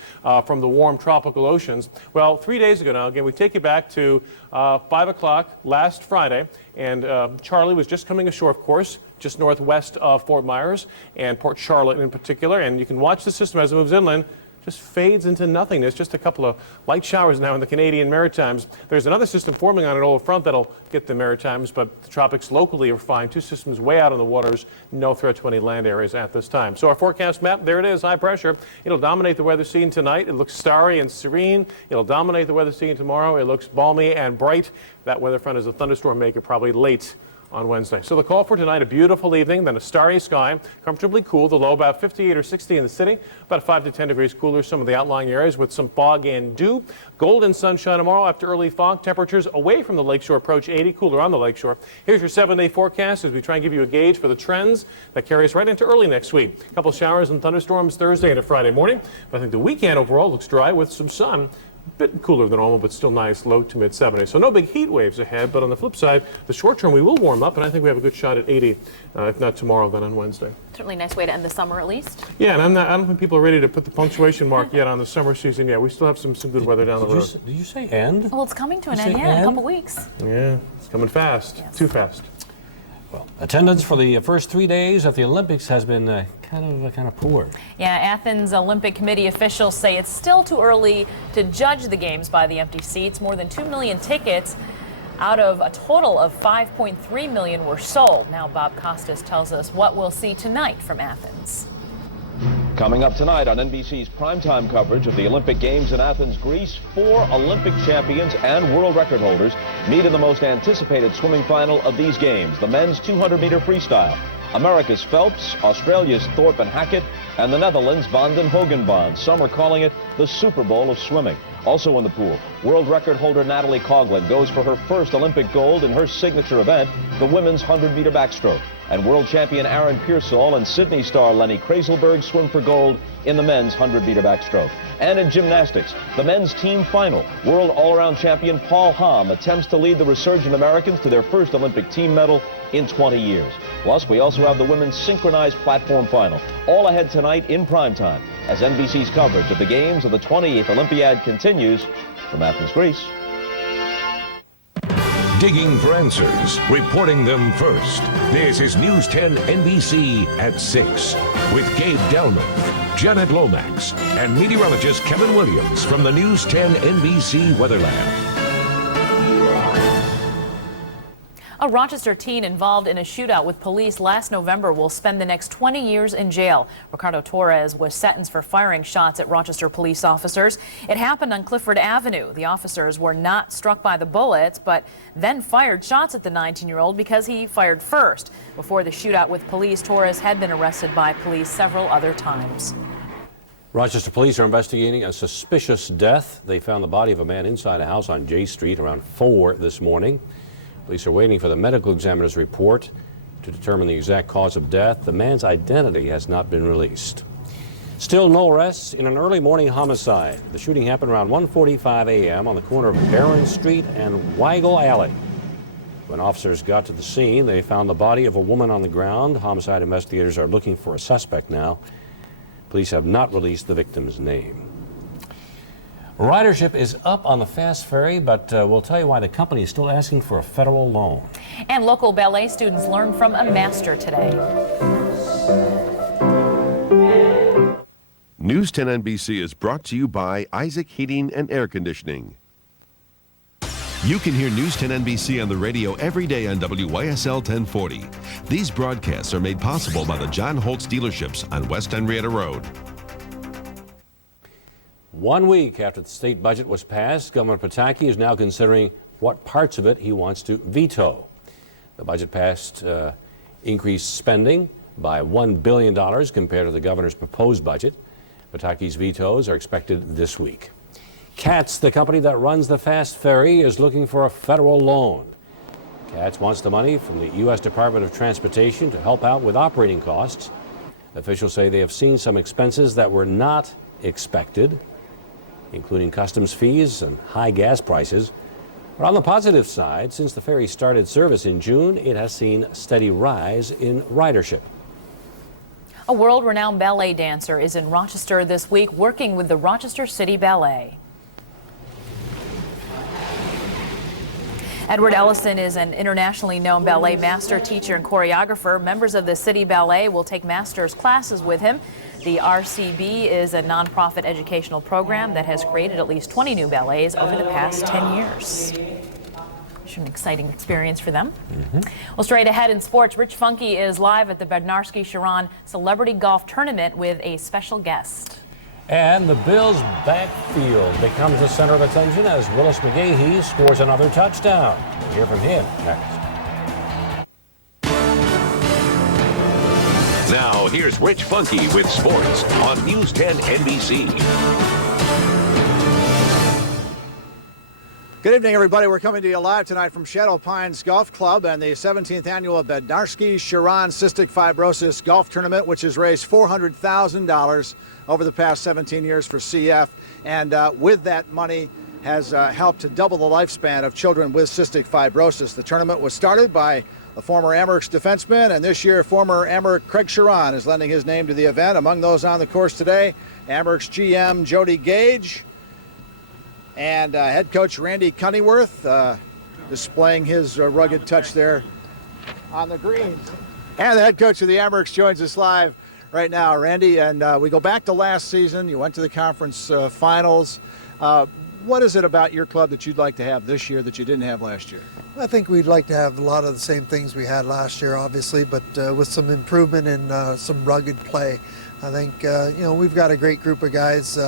from the warm tropical oceans. Well, 3 days ago now, again, we take you back to 5 o'clock last Friday, and Charlie was just coming ashore, of course. just northwest of Fort Myers and Port Charlotte in particular. And you can watch the system as it moves inland. Just fades into nothingness. Just a couple of light showers now in the Canadian Maritimes. There's another system forming on an old front that'll get the Maritimes, but the tropics locally are fine. Two systems way out on the waters. No threat to any land areas at this time. So our forecast map, there it is, high pressure. It'll dominate the weather scene tonight. It looks starry and serene. It'll dominate the weather scene tomorrow. It looks balmy and bright. That weather front is a thunderstorm maker probably late on Wednesday. So the call for tonight, a beautiful evening, then a starry sky, comfortably cool, the low about 58 or 60 in the city, about 5 to 10 degrees cooler, some of the outlying areas with some fog and dew. Golden sunshine tomorrow after early fog. Temperatures away from the lakeshore approach 80, cooler on the lakeshore. Here's your 7-day forecast as we try and give you a gauge for the trends that carry us right into early next week. A couple showers and thunderstorms Thursday and Friday morning. But I think the weekend overall looks dry with some sun. A bit cooler than normal, but still nice, low to mid 70s. So no big heat waves ahead, but on the flip side, the short term we will warm up, and I think we have a good shot at 80, if not tomorrow, then on Wednesday. Certainly a nice way to end the summer at least. Yeah, and I don't think people are ready to put the punctuation mark yet on the summer season. Yeah, we still have some good weather down the road. Did you say end? Well, it's coming to an end, yeah, in a couple weeks. Yeah, it's coming fast, too fast. Well, attendance for the first 3 days at the Olympics has been kind of poor. Yeah, Athens Olympic Committee officials say it's still too early to judge the games by the empty seats. More than 2 million tickets out of a total of 5.3 million were sold. Now Bob Costas tells us what we'll see tonight from Athens. Coming up tonight on NBC's primetime coverage of the Olympic Games in Athens, Greece, 4 Olympic champions and world record holders meet in the most anticipated swimming final of these games, the men's 200-meter freestyle. America's Phelps, Australia's Thorpe and Hackett, and the Netherlands' Van den Hogenbaan. Some are calling it the Super Bowl of swimming. Also in the pool, world record holder Natalie Coughlin goes for her first Olympic gold in her signature event, the women's 100-meter backstroke. And world champion Aaron Pearsall and Sydney star Lenny Kraselberg swim for gold in the men's 100-meter backstroke. And in gymnastics, the men's team final, world all-around champion Paul Hamm attempts to lead the resurgent Americans to their first Olympic team medal in 20 years. Plus, we also have the women's synchronized platform final, all ahead tonight in primetime as NBC's coverage of the games of the 28th Olympiad continues from Athens, Greece. Digging for answers, reporting them first. This is News 10 NBC at 6 with Gabe Delman, Janet Lomax, and meteorologist Kevin Williams from the News 10 NBC Weather Lab. A Rochester teen involved in a shootout with police last November will spend the next 20 years in jail. Ricardo Torres was sentenced for firing shots at Rochester police officers. It happened on Clifford Avenue. The officers were not struck by the bullets, but then fired shots at the 19-year-old because he fired first. Before the shootout with police, Torres had been arrested by police several other times. Rochester police are investigating a suspicious death. They found the body of a man inside a house on J Street around 4 this morning. Police are waiting for the medical examiner's report to determine the exact cause of death. The man's identity has not been released. Still no arrests in an early morning homicide. The shooting happened around 1:45 a.m. on the corner of Barron Street and Weigel Alley. When officers got to the scene, they found the body of a woman on the ground. Homicide investigators are looking for a suspect now. Police have not released the victim's name. Ridership is up on the fast ferry, but we'll tell you why the company is still asking for a federal loan. And local ballet students learned from a master today. News 10 NBC is brought to you by Isaac Heating and Air Conditioning. You can hear News 10 NBC on the radio every day on WYSL 1040. These broadcasts are made possible by the John Holtz dealerships on West Henrietta Road. 1 week after the state budget was passed, Governor Pataki is now considering what parts of it he wants to veto. The budget passed increased spending by $1 billion compared to the governor's proposed budget. Pataki's vetoes are expected this week. CATS, the company that runs the fast ferry, is looking for a federal loan. CATS wants the money from the U.S. Department of Transportation to help out with operating costs. Officials say they have seen some expenses that were not expected, including customs fees and high gas prices. But on the positive side, since the ferry started service in June, it has seen a steady rise in ridership. A world-renowned ballet dancer is in Rochester this week working with the Rochester City Ballet. Edward Ellison is an internationally known ballet master, teacher, and choreographer. Members of the City Ballet will take master's classes with him. The RCB is a nonprofit educational program that has created at least 20 new ballets over the past 10 years. An exciting experience for them. Well, straight ahead in sports, Rich Funke is live at the Bednarski-Sharon Celebrity Golf Tournament with a special guest. And the Bills' backfield becomes the center of attention as Willis McGahee scores another touchdown. We'll hear from him next. Now, here's Rich Funke with sports on News 10 NBC. Good evening, everybody. We're coming to you live tonight from Shadow Pines Golf Club and the 17th annual Bednarski-Sharon Cystic Fibrosis Golf Tournament, which has raised $400,000 over the past 17 years for CF. And with that money has helped to double the lifespan of children with cystic fibrosis. The tournament was started by a former Amherst defenseman, and this year former Amherst Craig Sharon is lending his name to the event. Among those on the course today, Amherst GM Jody Gage, and head coach Randy Cunneyworth displaying his rugged touch there on the greens. And the head coach of the Amherst joins us live right now. Randy, and we go back to last season. You went to the conference finals. What is it about your club that you'd like to have this year that you didn't have last year? I think we'd like to have a lot of the same things we had last year, obviously, but with some improvement in some rugged play. I think, we've got a great group of guys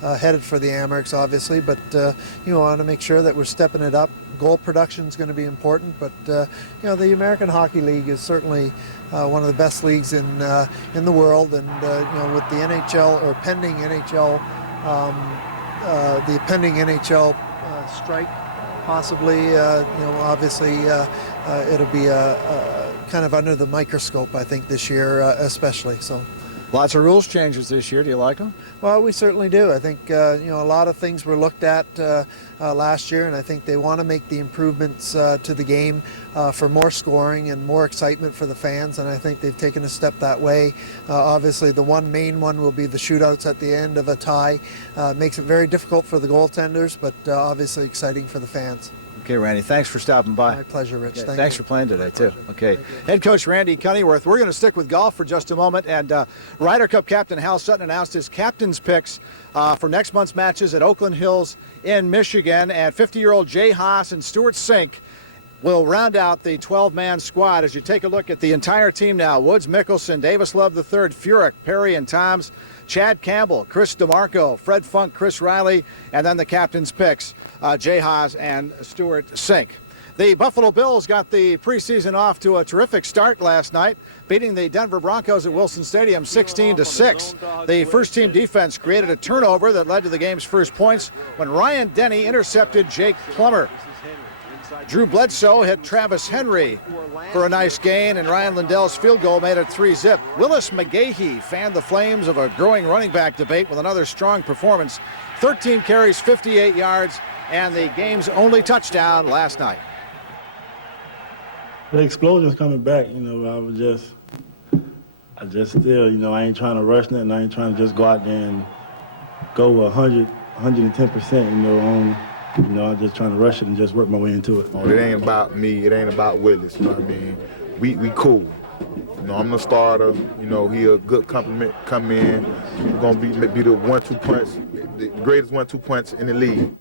headed for the Amerks, obviously, but, want to make sure that we're stepping it up. Goal production is going to be important, but, the American Hockey League is certainly one of the best leagues in the world, and, with the NHL or pending NHL, the pending NHL strike, possibly, obviously it'll be kind of under the microscope, I think, this year, especially. So. Lots of rules changes this year. Do you like them? Well, we certainly do. I think, a lot of things were looked at last year, and I think they want to make the improvements to the game for more scoring and more excitement for the fans, and I think they've taken a step that way. Obviously, the main one will be the shootouts at the end of a tie. Makes it very difficult for the goaltenders, but obviously exciting for the fans. Okay, Randy, thanks for stopping by. My pleasure, Rich. Okay, thanks for playing today, too. Okay. Head coach Randy Cunneyworth. We're going to stick with golf for just a moment. And Ryder Cup captain Hal Sutton announced his captain's picks for next month's matches at Oakland Hills in Michigan. And 50-year-old Jay Haas and Stuart Sink will round out the 12-man squad. As you take a look at the entire team now, Woods, Mickelson, Davis Love III, Furyk, Perry, and Toms, Chad Campbell, Chris DeMarco, Fred Funk, Chris Riley, and then the captain's picks, Jay Haas and Stuart Sink. The Buffalo Bills got the preseason off to a terrific start last night, beating the Denver Broncos at Wilson Stadium 16-6. The first-team defense created a turnover that led to the game's first points when Ryan Denny intercepted Jake Plummer. Drew Bledsoe hit Travis Henry for a nice gain, and Ryan Lindell's field goal made it 3-zip. Willis McGahee fanned the flames of a growing running back debate with another strong performance. 13 carries, 58 yards, and the game's only touchdown last night. The explosion's coming back. I just still, I ain't trying to rush nothing. I ain't trying to just go out there and go 100, 110%, I'm just trying to rush it and just work my way into it. It ain't about me. It ain't about Willis. You know what I mean? We cool. I'm the starter. He a good compliment. Come in. We're gonna be the 1-2 punch, the greatest 1-2 punch in the league.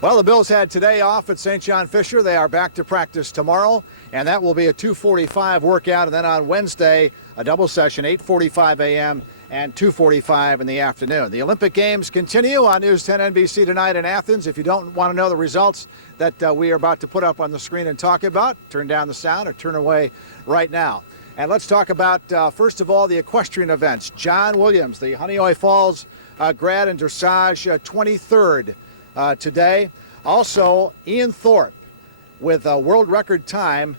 Well, the Bills had today off at St. John Fisher. They are back to practice tomorrow, and that will be a 2:45 workout. And then on Wednesday, a double session, 8:45 a.m. and 2:45 in the afternoon. The Olympic Games continue on News 10 NBC tonight in Athens. If you don't want to know the results that we are about to put up on the screen and talk about, turn down the sound or turn away right now. And let's talk about, first of all, the equestrian events. John Williams, the Honeoye Falls grad in dressage, 23rd today. Also, Ian Thorpe with a world record time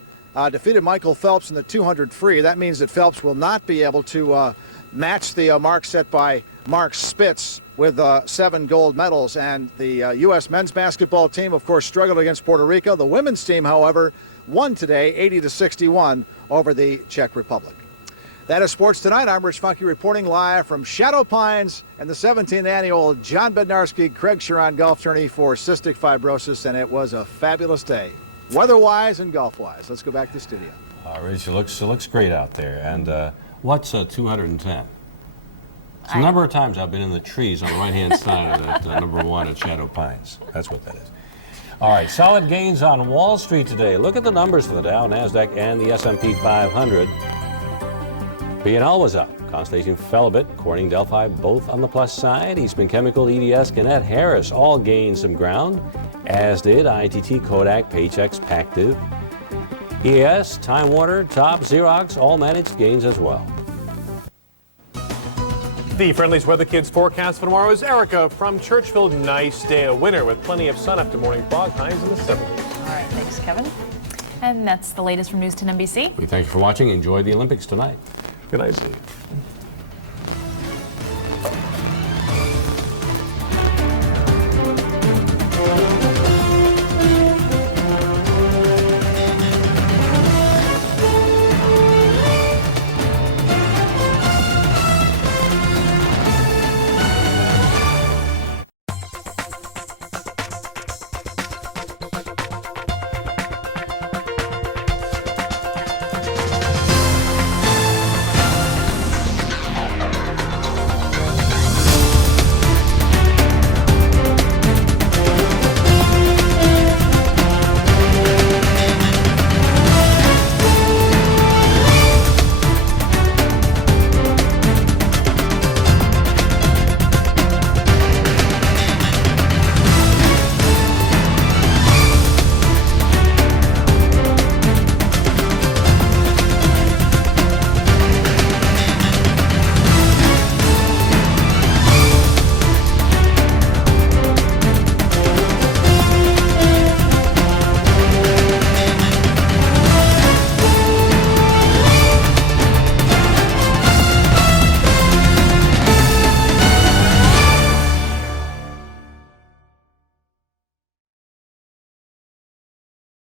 defeated Michael Phelps in the 200 free. That means that Phelps will not be able to match the mark set by Mark Spitz with 7 gold medals. And the U.S. men's basketball team, of course, struggled against Puerto Rico. The women's team, however, won today 80-61 over the Czech Republic. That is Sports Tonight. I'm Rich Funky reporting live from Shadow Pines and the 17th annual John Bednarski Craig Sharon Golf Tourney for cystic fibrosis, and it was a fabulous day, weather-wise and golf-wise. Let's go back to the studio. Rich, it looks great out there. And what's 210? It's a number of times I've been in the trees on the right-hand side of that number 1 at Shadow Pines. That's what that is. All right, solid gains on Wall Street today. Look at the numbers for the Dow, NASDAQ, and the S&P 500. B&L was up. Constellation fell a bit. Corning, Delphi, both on the plus side. Eastman Chemical, EDS, Gannett, Harris all gained some ground, as did ITT, Kodak, Paychex, Pactiv. EAS, Time Warner, Top, Xerox all managed gains as well. The Friendly's Weather Kids forecast for tomorrow is Erica from Churchville. Nice day of winter with plenty of sun after morning fog, highs in the 70s. All right, thanks, Kevin. And that's the latest from News 10 NBC. We thank you for watching. Enjoy the Olympics tonight. Good night, Steve.